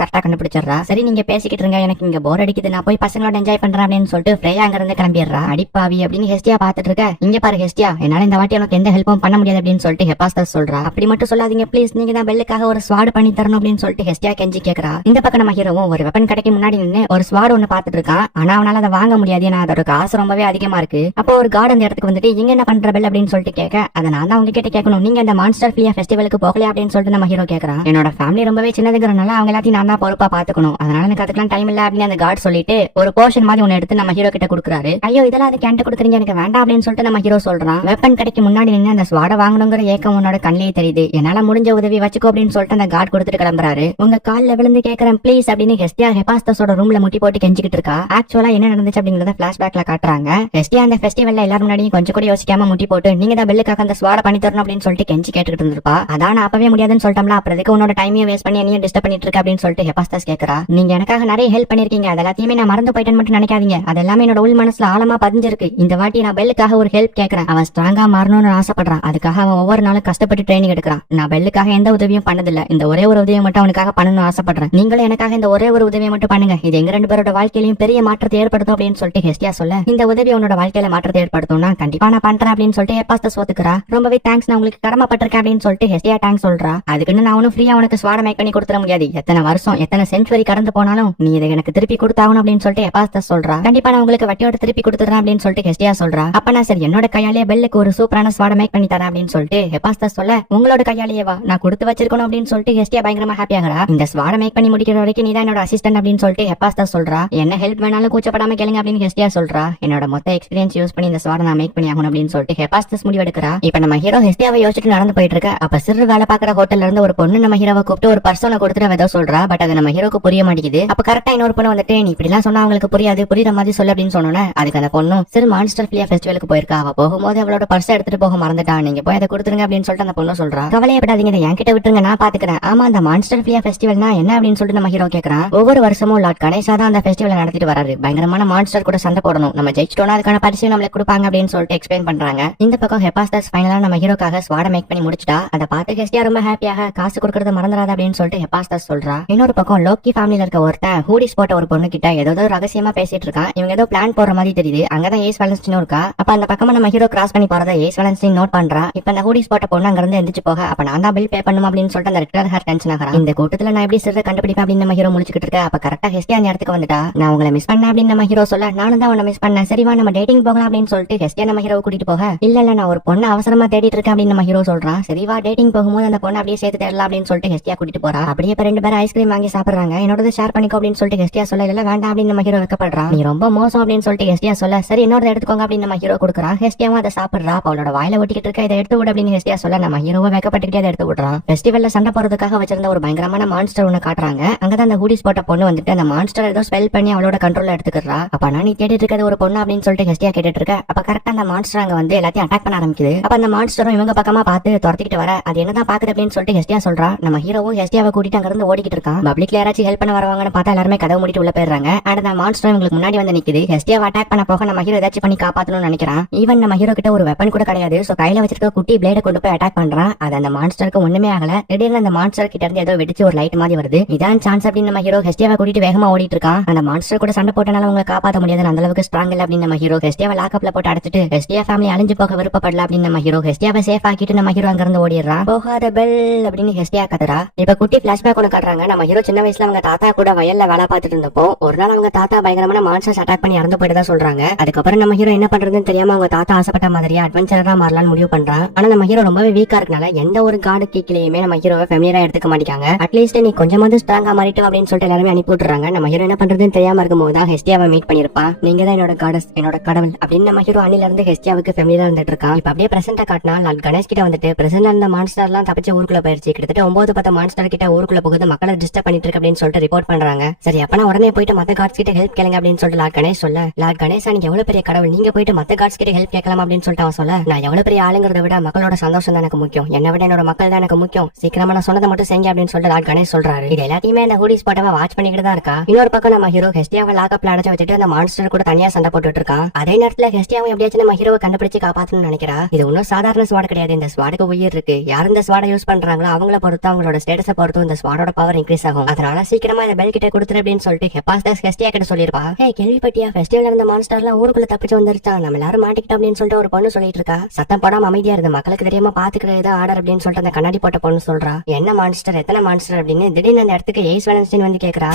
கரெக்டா கண்டுபிடிச்சிடறா. சரி நீங்க பேசிக்கிட்டு இருங்க, எனக்கு இங்க போர் அடிக்குது, நான் போய் பசங்களோட என்ஜாய் பண்றேன் அப்படின்னு சொல்லிட்டு ஃப்ரேயா அங்க இருந்து கிளம்பிடுறா. அடிப்பாவி அப்படின்னு ஹெஸ்டியா பாத்துட்டு இருக்க, இங்க பாரு ஹெஸ்டியா, என்னால இந்த வாட்டி எனக்கு எந்த ஹெல்ப்பும் பண்ண முடியாது அப்படின்னு சொல்லிட்டு ஹெபாஸ்டஸ் சொல்றா. அப்படி மட்டும் சொல்லாதீங்க ப்ளீஸ், நீங்க தான் பெல்லுக்காக ஒரு ஸ்வாட் பண்ணி தரணும் அப்படின்னு சொல்லிட்டு ஹெஸ்டியா கெஞ்சி கேக்குறா. இந்த பக்கம் நம்ம ஹீரோவும் ஒரு வெப்பன் கடைக்கு முன்னாடி நின்று ஒரு ஸ்வாட் ஒன்னு பாத்துட்டு இருக்கான். ஆனா அவனால அதை வாங்க முடியாது, ஏன்னா அதோட காசு ரொம்பவே அதிகமா இருக்கு. அப்போ ஒரு கார்டு அந்த இடத்துக்கு வந்துட்டு இங்க என்ன பண்ற பெல் அப்படின்னு சொல்லிட்டு கேட்க, அதை நான் தான் உங்ககிட்ட கேட்கணும், நீங்க அந்த மான்ஸ்டர் ஃபிளியா ஃபெஸ்டிவலுக்கு போகலையா அப்படின்னு சொல்லிட்டு நம்ம ஹீரோ கேக்குறான். என்னோட ஃபேமிலி ரொம்பவே சின்னதுங்கிறனால அவங்க எல்லாத்தையும் நான் தான் பொறுப்பா பாத்துக்கணும், அதனால எனக்கு அதுக்கெல்லாம் டைம் இல்ல அப்படின்னு அந்த கார்டு சொல்லிட்டு ஒரு போர்ஷன் மாதிரி ஒன்னு எடுத்து நம்ம ஹீரோ கிட்ட கொடுக்குறாரு. ஐயோ இதெல்லாம் அது கேன்ட்டு கொடுக்குறீங்க, எனக்கு வேண்டாம் அப்படின்னு சொல்லிட்டு நம்ம ஹீரோ சொல்றான். வெப்பன் கடைக்கு முன்னாடி நின்று அந்த ஸ்வாட வாங்கணுங்கிற ஏக்கம் உன்னோட கண்ணிலே தெரியுது, என்னால முடிஞ்ச உதவி வச்சுக்கோ அப்படின்னு சொல்லிட்டு அந்த கார்டு கொடுத்துட்டு கிளம்புறாரு. உங்க கால்ல விழுந்து கேக்குறேன் ப்ளீஸ் அப்படின்னு ஹெஸ்டியா ஹெபாஸ்டஸோட ரூம்ல முட்டி போட்டு கெஞ்சிக்கிட்டு இருக்கா. ஆக்சுவலா என்ன நடந்துச்சு அப்படிங்கறத பிளாஷ்பேக்ல காட்டுறாங்க. ஹெஸ்டியா அந்த ஃபெஸ்டிவல்ல எல்லாரும் முன்னாடி கொஞ்சம் கூட யோசிக்காம முட்டி போட்டு நீங்க தான் பெல்லுக்காக அந்த ஸ்வாட பண்ணி தரணும் அப்படின்னு சொல்லிட்டு கெஞ்சி கேட்டுக்கிட்டு இருந்திருப்பா. அதான் அப்பவே முடியாதுன்னு சொல்லிட்டோம்ல, அப்புறம் எதுக்கு உன்னோட டைமையும் வேஸ்ட் பண்ணி என்னையும் டிஸ்டர்ப் பண்ணிட்டு இருக்க அப்படின்னு சொல்லிட்டு ஹெபாஸ்டஸ் கேக்குறா. நீங்க எனக்காக நிறைய ஹெல்ப் பண்ணிருக்கீங்க, அதெல்லாத்தையுமே நான் மறந்து போயிட்டேன்னு மட்டும் நினைக்காதீங்க, அதெல்லாமே என்னோட உள் மனசுல ஆழமா பதிஞ்சிருக்கு. இந்த வாட்டி நான் பெல்லுக்காக ஒரு ஹெல்ப் கேக்குறேன். அவன் ஸ்ட்ராங்கா மாறணும்னு ஆசைப்படுறான், அதுக்காக அவன் ஒவ்வொரு நாளும் கஷ்டப்பட்டு ட்ரைனிங் எடுக்கிறான். நான் பெல்லுக்காக எந்த உதவியும் பண்ணதில்ல, இந்த ஒரே ஒரு உதவியை மட்டும் அவனுக்காக பண்ணணும்னு ஆசைப்படுறேன். நீங்களும் எனக்காக இந்த ஒரே ஒரு உதவியை மட்டும் பண்ணுங்க, இது எங்க ரெண்டு பேரோட வாழ்க்கையிலும் பெரிய மாற்றத்தை ஏற்படுத்தும் அப்படின்னு சொல்லிட்டு ஹெஸ்டியா சொல்ல, இந்த உதவி உன்னோட வாழ்க்கையில மாற்றத்தை ஏற்படுத்தும்னா கண்டிப்பா நான் பண்றேன் அப்படின்னு சொல்லிட்டு ஹெபாஸ்டஸ் ஒத்துக்கிறா. ரொம்பவே தேங்க்ஸ், நான் உங்களுக்கு கடமைப்பட்டிருக்கேன் அப்படின்னு சொல்லிட்டு ஹெஸ்டியா தேங்க்ஸ் சொல்றா. அதுக்குன்னு நான் ஒன்னும் ஃப்ரீயா உனக்கு ஸ்வாட மேக் பண்ணி கொடுத்துட முடியாது, எத்தனை வருஷம் எத்தனை சென்ச்சுரி கடந்து போனாலும் நீ இதை எனக்கு திருப்பி கொடுத்தாகணும் அப்படின்னு சொல்லிட்டு ஹெபாஸ்டஸ் சொல்றா. கண்டிப்பா நான் உங்களுக்கு வட்டியோட திருப்பி கொடுத்துறேன் அப்படின்னு சொல்லிட்டு ஹெஸ்டியா சொல்றா. அப்ப நான் சரி என்னோட கையாலேயே பெல்லுக்கு ஒரு சூப்பரான ஸ்வாட மேக் பண்ணி தரேன் அப்படின்னு சொல்லிட்டு ஹெபாஸ்டஸ் சொல்ல, உங்களோட கையாலேயே வா, நான் கொடுத்து வச்சிருக்கணும் அப்படின்னு சொல்லிட்டு ஹெஸ்டியா பயங்கரமா ஹாப்பி ஆகிறா. இந்த ஸ்வாட மேக் பண்ணி முடிக்கிற வரைக்கும் நீ தான் என்னோட அசிஸ்டன்ட் அப்படின்னு சொல்லிட்டு ஹெபாஸ்டஸ் சொல்றா. என்ன ஹெல்ப் வேணாலும் கூச்சப்படாம கேளுங்க அப்படின்னு ஹெஸ்டியா சொல்றா. என்னோட மொத்த எக்ஸ்பீரியன்ஸ் யூஸ் பண்ணி இந்த ஸ்வாட நான் மேக் பண்ணி ஆகணும் அப்படின்னு சொல்லிட்டு ஹெபாஸ்டஸ் முடிவெடுக்கிறா. இப்ப நம்ம ஹீரோ ஹெஸ்டியாவை யோசிச்சுட்டு நடந்து போயிட்டு இருக்க. அப்ப சிறு வேலை பாக்குற ஹோட்டல்ல இருந்து ஒரு பொண்ணு நம்ம ஹீரோவை கூப்பிட்டு ஒரு பர்சனை கொடுத்துட்டு ஏதோ சொல்றா. பட் அது நம்ம ஹீரோக்கு புரிய மாட்டேங்குது. அப்ப கரெக்டா இன்னொரு பொண்ணு வந்துட்டு நீ இப்படி எல்லாம் சொன்னா அவங்களுக்கு புரியாது, புரியுற மாதிரி சொல்லு அப்படின்னு சொன்னோன்னே அதுக்கு அந்த பொண்ணு சிறு மான்ஸ்டர் ஃபிளியா ஃபெஸ்டிவலுக்கு போயிருக்கா. அவ போகும்போது அவளோட பர்ஸ் எடுத்துட்டு போக மறந்துட்டா, நீங்க போய் அதை கொடுத்துருங்க அப்படின்னு சொல்லிட்டு அந்த பொண்ணு சொல்றா. கவலையப்படாதீங்க, இதை என்கிட்ட விட்டுருங்க, நான் பாத்துக்கிறேன். ஆமா அந்த மான்ஸ்டர் ஃபிளியா ஃபெஸ்டிவல்னா என்ன அப்படின்னு சொல்லிட்டு நம்ம ஹீரோ கேக்குறான். ஒவ்வொரு வருஷமும் லார்ட் கணேசா தான் அந்த ஃபெஸ்டிவல் நடத்திட்டு வராரு. பயங்கரமான மான்ஸ்டர் கூட சண்டை போடணும், நம்ம ஜெயிச்சிட்டோம்னா அதுக்கான பரிசு நம்மளுக்கு கொடுப்பாங்க அப்படின்னு சொல்லிட்டு எக்ஸ்பிளைன் பண்றாங்க. இந்த பக்கம் ஹெபாஸ்டஸ் ஃபைனலா நம்ம ஹீரோக்காக ஸ்வாட மேக் பண்ணி முடிச்சிட்டா. அதை பார்த்து ஹெஸ்டியா ரொம்ப ஹாப்பியாக காசு கொடுக்கறத மறந்துடாத அப்படின்னு சொல்லிட்டு ஹெபாஸ்டஸ் சொல்றா. இன்னொரு பக்கம் லோக்கி ஃபேமிலில இருக்க ஒருத்தன் ஹூடிஸ் போட்ட ஒரு பொண்ணு கிட்ட ஏதோ ரகசியமா பேசிட்டு இருக்கான். இவங்க ஏதோ பிளான் போடுற மாதிரி தெரியுது. அங்கதான் ஏஸ் வேலன்ஸ்டின் இருக்கா. அப்ப அந்த பக்கமா நம்ம ஹீரோ கிராஸ் பண்ணி போறத ஏஸ் வேலன்ஸ்டின் நோட் பண்றா. இப்ப அந்த ஹூடிஸ் போட்ட பொண்ணு அங்க இருந்து எந்திரிச்சு போக, அப்ப நான் தான் பில் பே பண்ணும் அப்படின்னு சொல்லிட்டு அந்த ரெட் ஹேர் டென்ஷன் ஆகிறான். இந்த கூட்டத்துல நான் எப்படி சிறு கண்டுபிடிப்பேன் அப்படின்னு நம்ம ஹீரோ முடிச்சுக்கிட்டு இருக்க. அப்ப கரெக்டா ஹெஸ்டியா அந்த இடத்துக்கு வந்துட்டா. நான் உங்களை மிஸ் பண்ணேன் அப்படின்னு நம்ம ஹீரோ சொல்ல, நானும் தான் உன்னை மிஸ் பண்ணேன், சரிவா நம்ம டேட்டிங் போகலாம் அப்படின்னு சொல்லிட்டு ஹெஸ்டியா நம்ம ஹீரோ கூட்டிட்டு போக, இல்ல நான் ஒரு பொண்ணு அவசரமா தேடிட்டு இருக்கேன் அப்படின்னு நம்ம ஹீரோ சொல்றான். சரிவா டேட்டிங் போகும்போது அந்த பொண்ணு அப்படியே சேர்த்து தேடலாம் அப்படின்னு சொல்லிட்டு ஹெஸ்டியா கூட்டிட்டு போறா. அப்படியே இப்ப ரெண்டு பேரும் ஐஸ்கிரீம் வாங்கி சாப்பிடுறாங்க. என்னோட ஷேர் பண்ணிக்கோ அப்படின்னு சொல்லிட்டு ஹெஸ்டியா சொல்ல, இல்ல வேண்டாம் அப்படின்னு நம்ம ஹீரோ வைக்கப்படுறான். நீ ரொம்ப மோசம் அப்படின்னு சொல்லிட்டு ஹெஸ்டியா சொல்ல, சரி என்னோட எடுத்துக்கோங்க அப்படின்னு நம்ம ஹீரோ கொடுக்குறான். ஹெஸ்டியாவும் அதை சாப்பிடுறா. அவளோட வாயில ஒட்டிக்கிட்டு இருக்க, இதை எடுத்து விட அப்படின்னு ஹெஸ்டியா சொல்ல, நம்ம ஹீரோவை வைக்கப்பட்டுக்கிட்டே அதை எடுத்து விடுறான். ஃபெஸ்டிவல்ல சண்டை போறதுக்காக வச்சிருந்த ஒரு பயங்கரமான மான்ஸ்டர் ஒன்னு காட்டுறாங்க. அங்கதான் அந்த ஹூடிஸ் போட்ட பொண்ணு வந்துட்டு அந்த மான்ஸ்டர் ஏதோ ஸ்பெல் பண்ணி அவளோட கண்ட்ரோல்ல எடுத்துக்கிறா. அப்ப நான் நீ தேடிட்டு இருக்கிறது ஒரு பொண்ணு அப்படின்னு சொல்லிட்டு ஹெஸ்டியா கேட்டுட்டு இருக்க. அப்ப கரெக்டா அந்த மான்ஸ்டர் அங்க வந்து எல்லாத்தையும் அட்டாக் பண்ண ஆரம்பிக்குது. அப்ப அந்த மான்ஸ்டரும் இவங்க பக்கமா பார்த்து துரத்திக்கிட்டு வர, அது என்னதான் பாக்குது அப்படின்னு சொல்லிட்டு ஹெஸ்டியா சொல்றா. நம்ம ஹீரோவும் ஹெஸ்டியாவை கூட்டிட்டு அங்க இருந்து ஓடிக்கிட்டு இருக்கான். பப்ளிக்ல யாராச்சும் ஹெல்ப் பண்ண வருவாங்கன்னு பார்த்தா எல்லாருமே கதவு மூடிட்டு உள்ள போயிடுறாங்க. அண்ட் அந்த மான்ஸ்டர் இவங்களுக்கு முன்னாடி வந்து நிக்குது. ஹெஸ்டியாவை அட்டாக் பண்ண போக நம்ம ஹீரோ ஏதாச்சும் பண்ணி காப்பாத்தணும்னு நினைக்கிறான். ஈவன் நம்ம ஹீரோ கிட்ட ஒரு வெப்பன் கூட கிடையாது. சோ கையில வச்சிருக்க குட்டி பிளேட கொண்டு போய் அட்டாக் பண்றான். அது அந்த மான்ஸ்டருக்கு ஒண்ணுமே ஆகல. திடீர்னு அந்த மான்ஸ்டர் கிட்ட இருந்து ஏதோ வெடிச்சு ஒரு லைட் மாதிரி வருது. இதான் சான்ஸ் அப்படின்னு நம்ம ஹீரோ ஹெஸ்டியாவை கூட்டிட்டு வேகமா ஓடிட்டு இருக்கான். அந்த மான்ஸ்டர் கூட சண்டை போட்டனால உங்களை காப்பாற்ற முடியாது, அந்த அளவுக்கு ஸ்ட்ராங் இல்ல அப்படின்னு நம்ம ஹீரோ ஹெஸ்டியாவை லாக்அப்ல போட்டு அடைச்சிட்டு ஹெஸ்டியா ஃபேமிலி அழிஞ்சு போக விருப்பப்படல அப்படின்னு நம்ம ஹீரோ ஹெஸ்டியாவை சேஃப் ஆக்கிட்டு நம்ம ஹீரோ அங்க இருந்து ஓடிடுறான். போகாத பெல் அப்படின்னு ஹெஸ்டியா கத்துறா. இப்ப குட்டி பிளாஷ்பேக் ஒன்று காட்டுறாங்க. நம்ம ஹீரோ சின்ன வயசுல அவங்க தாத்தா கூட வயல்ல வேலை பார்த்துட்டு இருந்தப்போ ஒரு நாள் அவங்க தாத்தா பயங்கரமான மான்ஸ்டர்ஸ் அட்டாக் பண்ணி இறந்து போயிட்டு தான் சொல்றாங்க. அதுக்கப்புறம் நம்ம ஹீரோ என்ன பண்றதுன்னு தெரியாம அவங்க தாத்தா ஆசைப்பட்ட மாதிரியே அட்வென்ச்சரா மாறலாம்னு முடிவு பண்றான். ஆனா நம்ம ஹீரோ ரொம்பவே வீக்கா இருக்கனால எந்த ஒரு கார்டு கீக்கிலையுமே நம்ம ஹீரோவை ஃபெமிலியரா எடுத்துக்க மாட்டாங்க. அட்லீஸ்ட் நீ கொஞ்சமாவது ஸ்ட்ராங்கா மாறிட்டு அப்படின்னு சொல்லிட்டு எல்லாருமே அனுப்பி விட்டுறாங்க. நம்ம ஹீரோ என்ன பண்றதுன்னு தெரியாம இருக்கும்போது தான் ஹெஸ்டியாவை மீட் பண்ணிருப்பான். நீங்க தான் என்னோட காடஸ், என்னோட கடவுள் அப்படின்னு நம்ம ஹீரோ அணில இருந்து ஹெஸ்டியாவுக்கு ஃபெமிலியரா இருந்துட்டு இருக்கான். இப்ப அப்படியே பிரசன்டா காட்டினா லார்ட் கணேஷ் கிட்ட வந்துட்டு பிரசன்ட்ல இருந்த மான்ஸ்டர் எல்லாம் தப்பிச்சு ஊருக்குள்ள போயிருச்சு. கிட்டத்தட்ட 9-10 மான்ஸ்டர் கிட்ட ஊருக்குள்ள போகுது, மக்களை டிஸ்டர்ப் பண்ணிட்டு இருக்கு அப்படின்னு சொல்லிட்டு ரிப்போர்ட் பண்றாங்க. சரி அப்ப நான் உடனே போயிட்டு மத்த கார்ட்ஸ் கிட்ட ஹெல்ப் கேளுங்க அப்படின்னு சொல்லிட்டு லார்ட் கணேஷ் சொல்ல, லார்ட் கணேஷ் நீங்க எவ்வளவு பெரிய கடவுள், நீங்க போயிட்டு மத்த கார்ட்ஸ் கிட்ட ஹெல்ப் கேட்கலாம் அப்படின்னு சொல்லிட்டு அவன் சொல்ல, நான் எவ்வளவு பெரிய ஆளுங்கிறத விட மக்களோட சந்தோஷம் தான் எனக்கு முக்கியம், என்னை விட என்னோட மக்கள் தான் எனக்கு முக்கியம், சீக்கிரமா நான் சொன்னதை மட்டும் செய்ய அப்படின்னு சொல்லிட்டு லார்ட் கணேஷ் சொல்றாரு. இது எல்லாத்தையுமே அந்த ஹூடிஸ் போட்டவ வாட்ச் பண்ணிக்கிட்டு தான் இருக்கா. இன்னொரு பக்கம் நம்ம ஹீரோ ஹெஸ்டியாவை லாக்அப்ல அடைச்சு வச்சுட்டு அந்த மான்ஸ்டர் கூட தனியா சண்டை போட்டுட்டு இருக்கான். அதே நேரத்துல ஹெஸ்டியாவும் எப்படியாச்சும் நம்ம ஹீரோவை கண்டுபிடிச்சு காப்பாத்தணும்னு நினைக்கிறா. இது ஒன்னும் சாதாரண ஸ்வாட் கிடையாது. இந்த ஸ்வாடுக்கு உயிர் இருக்கு. யார் இந்த ஸ்வாடை யூஸ் பண்றாங்களோ அவங்கள பொறுத்து அவங்களோட ஸ்டேட்டஸை பொறுத்து இந்த ஸ்வாடோட பவர் இன்க்ரீஸ் ஆகும். அதனால சீக்கிரமா இந்த பெல் கிட்ட கொடுத்துரு அப்படின்னு சொல்லிட்டு ஹெபாஸ்டஸ் ஹெஸ்டியா கிட்ட சொல்லிருப்பா. ஹே கேள்விப்பட்டியா, ஃபெஸ்டிவல் இருந்த மான்ஸ்டர்லாம் ஊருக்குள்ள தப்பிச்சு வந்துருச்சா, நம்ம எல்லாரும் மாட்டிக்கிட்டோம் அப்படின்னு சொல்லிட்டு ஒரு பொண்ணு சொல்லிட்டு இருக்கா. சத்தம் போடாம அமைதியா இருந்து மக்களுக்கு தெரியாம பாத்துக்கிறது ஆர்டர் அப்படின்னு சொல்லிட்டு அந்த கண்ணாடி போட்ட பொண்ணு சொல்றா. என்ன மான்ஸ்டர், எத்தனை மான்ஸ்டர் அப்படின்னு திடீர்னு அந்த இடத்துக்கு எய்ஸ் வெலன்ஸ்டைன் வந்து கேக்குறா.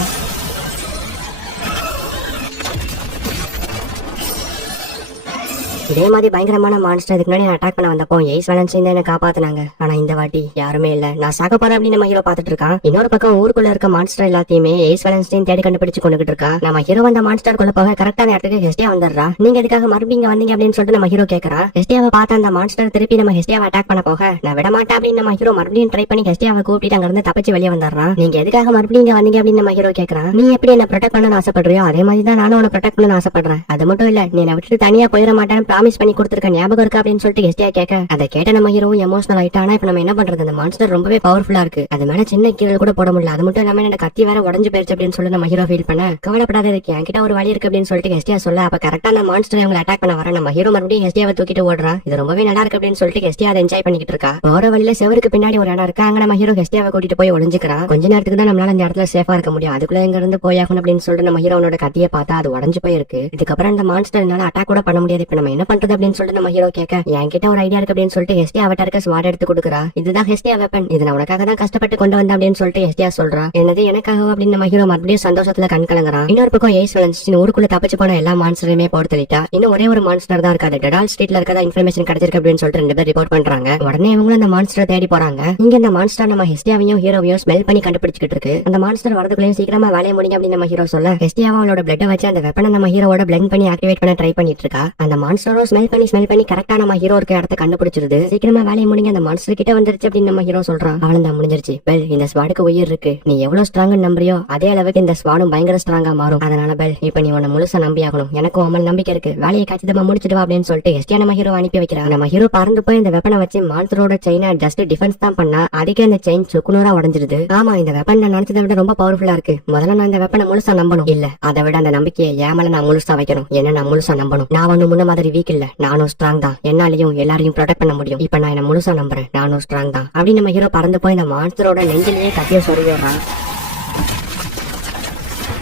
இதே மாதிரி பயங்கரமான மான்ஸ்டர் இதுக்கு முன்னாடி அட்டாக் பண்ண வந்தப்போ எய்ஸ் வெலன்ஸ்டைன் என்ன காப்பாத்தினாங்க. ஆனா இந்த வாட்டி யாருமே இல்ல. நான் சாக போறேன் அப்படின்னு நம்ம ஹீரோ பாத்துட்டு இருக்கான். இன்னொரு பக்கம் ஊருக்குள்ள இருக்க மான்ஸ்டர் எல்லாத்தையுமே எய்ஸ் வெலன்ஸ்டைன் தேடி கண்டுபிடிச்சு கொண்டுகிட்டு இருக்கா. நம்ம ஹீரோ வந்த மான்ஸ்டர் குள்ள போக கரெக்டான இடத்துக்கு ஹெஸ்டியா வந்துடுறா. நீங்க எதுக்காக மறுபடியும் வந்தீங்க அப்படின்னு சொல்லிட்டு நம்ம ஹீரோ கேக்குறா. ஹெஸ்டியாவை பார்த்த அந்த மான்ஸ்டர் திருப்பி நம்ம ஹெஸ்டியாவை அட்டாக் பண்ண போக நான் விட மாட்டேன் அப்படின்னு நம்ம ஹீரோ மறுபடியும் ட்ரை பண்ணி ஹெஸ்டியாவை கூப்பிட்டு அங்க இருந்து தப்பிச்சு வெளியே வந்துடுறான். நீங்க எதுக்காக மறுபடியும் வந்தீங்க அப்படின்னு நம்ம ஹீரோ கேக்குறான். நீ எப்படி என்ன ப்ரொடெக்ட் பண்ண ஆசைப்படுறியோ அதே மாதிரி தான் நானும் உன்னை ப்ரொடெக்ட் பண்ண ஆசைப்படுறேன். அது மட்டும் இல்ல, நீ விட்டுட்டு தனியா போயிட மாட்டேன்னு ப்ராமிஸ் பண்ணி கொடுத்துருக்க ஞாபகம் இருக்கா அப்படின்னு சொல்லிட்டு ஹெஸ்டியா கேட்க அதை கேட்ட நம்ம ஹீரோ எமோஷனல் ஆயிட்டானா. இப்ப நம்ம என்ன பண்றது, அந்த மான்ஸ்டர் ரொம்பவே பவர்ஃபுல்லா இருக்கு. அது மேல சின்ன கீரல் கூட போட முடியல. அது மட்டும் இல்லாம எனக்கு கத்தி வேற உடஞ்சு போயிருச்சு அப்படின்னு சொல்லி நம்ம ஹீரோ ஃபீல் பண்ண கவலைப்படாத இருக்கு, என்கிட்ட ஒரு வழி இருக்கு அப்படின்னு சொல்லிட்டு ஹெஸ்டியா சொல்ல அப்ப கரெக்டா அந்த மான்ஸ்டர் அவங்களை அட்டாக் பண்ண வர நம்ம ஹீரோ மறுபடியும் ஹெஸ்டியாவை தூக்கிட்டு ஓடுறான். இது ரொம்பவே நல்லா இருக்கு அப்படின்னு சொல்லிட்டு ஹெஸ்டியா அதை என்ஜாய் பண்ணிட்டு இருக்கா. போற வழியில செவருக்கு பின்னாடி ஒரு இடம் இருக்கு. அங்க நம்ம ஹீரோ ஹெஸ்டியாவை கூட்டிட்டு போய் ஒளிஞ்சுக்கிறான். கொஞ்ச நேரத்துக்கு தான் நம்மளால இந்த இடத்துல சேஃபா இருக்க முடியும். அதுக்குள்ள எங்க இருந்து போயாகணும் அப்படின்னு சொல்லிட்டு நம்ம ஹீரோனோட கத்தியை பார்த்தா அது உடஞ்சு போயிருக்கு. இதுக்கப்புறம் அந்த மான்ஸ்டர் என்னால அட்டாக் கூட பண்ண முடியாது. இப்ப நம்ம என்ன பண்றது அப்படின்னு சொல்லிட்டு நம்ம ஹீரோ கேட்க என்கிட்ட ஒரு ஐடியா இருக்கு அப்படின்னு சொல்லிட்டு ஹெஸ்டியா அவட்ட இருக்க ஸ்வாட் எடுத்து கொடுக்குறா. இதுதான் ஹெஸ்டியா வெப்பன், இது நான் உனக்காக தான் கஷ்டப்பட்டு கொண்டு வந்தேன் அப்படின்னு சொல்லிட்டு ஹெஸ்டியா சொல்றா. என்னது எனக்காக அப்படின்னு நம்ம ஹீரோ மறுபடியும் சந்தோஷத்துல கண் கலங்குறான். இன்னொரு பக்கம் எய்ஸ் வெலன்ஸ்டைன் ஊருக்குள்ள தப்பிச்சு போன எல்லா மான்ஸ்டரையுமே போட்டு தள்ளிட்டா. இன்னும் ஒரே ஒரு மான்ஸ்டர் தான் இருக்காது. டெடால் ஸ்ட்ரீட்ல இருக்கதா இன்ஃபர்மேஷன் கிடைச்சிருக்கு அப்படின்னு சொல்லிட்டு 2 பேர் ரிப்போர்ட் பண்றாங்க. உடனே இவங்களும் அந்த மான்ஸ்டர் தேடி போறாங்க. இங்க இந்த மான்ஸ்டர் நம்ம ஹெஸ்டியாவையும் ஹீரோவையும் ஸ்மெல் பண்ணி கண்டுபிடிச்சிட்டு இருக்கு. அந்த மான்ஸ்டர் வரதுக்குள்ளேயும் சீக்கிரமா வேலையை முடியும் அப்படின்னு நம்ம ஹீரோ சொல்ல ஹெஸ்டியாவை அவளோட பிளட்டை வச்சு அந்த வெப்பனை நம்ம ஹீரோவோட பிளெண்ட் பண்ணி ஆக்டிவேட் பண்ண ட்ரை பண்ணிட்டு இருக்கா. அந்த மான்ஸ்டரும் ஸ்மெல் பண்ணி கரெக்டா நம்ம ஹீரோ இருக்க இடத்த கண்டுபிடிச்சிருது. சீக்கிரமா வேலையை முடிங்க, அந்த மான்ஸ்டர் கிட்ட வந்துருச்சு அப்படின்னு நம்ம ஹீரோ சொல்றான். அவளதான் முடிஞ்சிருச்சு பெல், இந்த ஸ்வாடுக்கு உயிர் இருக்கு. நீ எவ்வளவு ஸ்ட்ராங் நம்புறியோ அதே அளவுக்கு இந்த ஸ்வாடும் பயங்கர ஸ்ட்ராங்கா மாறும். அதனால பெல் இப்ப நீ உன்னை முழுசா நம்பி ஆகணும். எனக்கும் அமல் நம்பிக்கை இருக்கு. வேலையை கச்சிதமா முடிச்சிட்டு வா அப்படின்னு சொல்லிட்டு ஹெஸ்டியா நம்ம ஹீரோ அனுப்பி வைக்கிறான். நம்ம ஹீரோ பறந்து போய் இந்த வெப்பனை வச்சு மான்ஸ்டரோட செயினை ஜஸ்ட் டிஃபென்ஸ் தான் பண்ணா. அதுக்கே அந்த செயின் சுக்குநூறா உடஞ்சிருது. ஆமா, இந்த வெப்பன் நான் நினைச்சதை விட ரொம்ப பவர்ஃபுல்லா இருக்கு. முதல்ல நான் இந்த வெப்பனை முழுசா நம்பணும். இல்ல, அதை விட அந்த நம்பிக்கையை ஏமல நான் முழுசா வைக்கணும். என்ன நான் முழுசா நம்பணும். நான் ஒண்ணு முன்ன மாதிரி வீக் இல்ல, நானும் ஸ்ட்ராங் தான். என்னாலையும் எல்லாரையும் ப்ரொடெக்ட் பண்ண முடியும். இப்ப நான் என்ன முழுசா நம்புறேன். நானும் ஸ்ட்ராங் தான் அப்படின்னு நம்ம ஹீரோ பறந்து போய் இந்த மான்ஸ்டரோட நெஞ்சிலேயே கத்திய சொருகிறான்.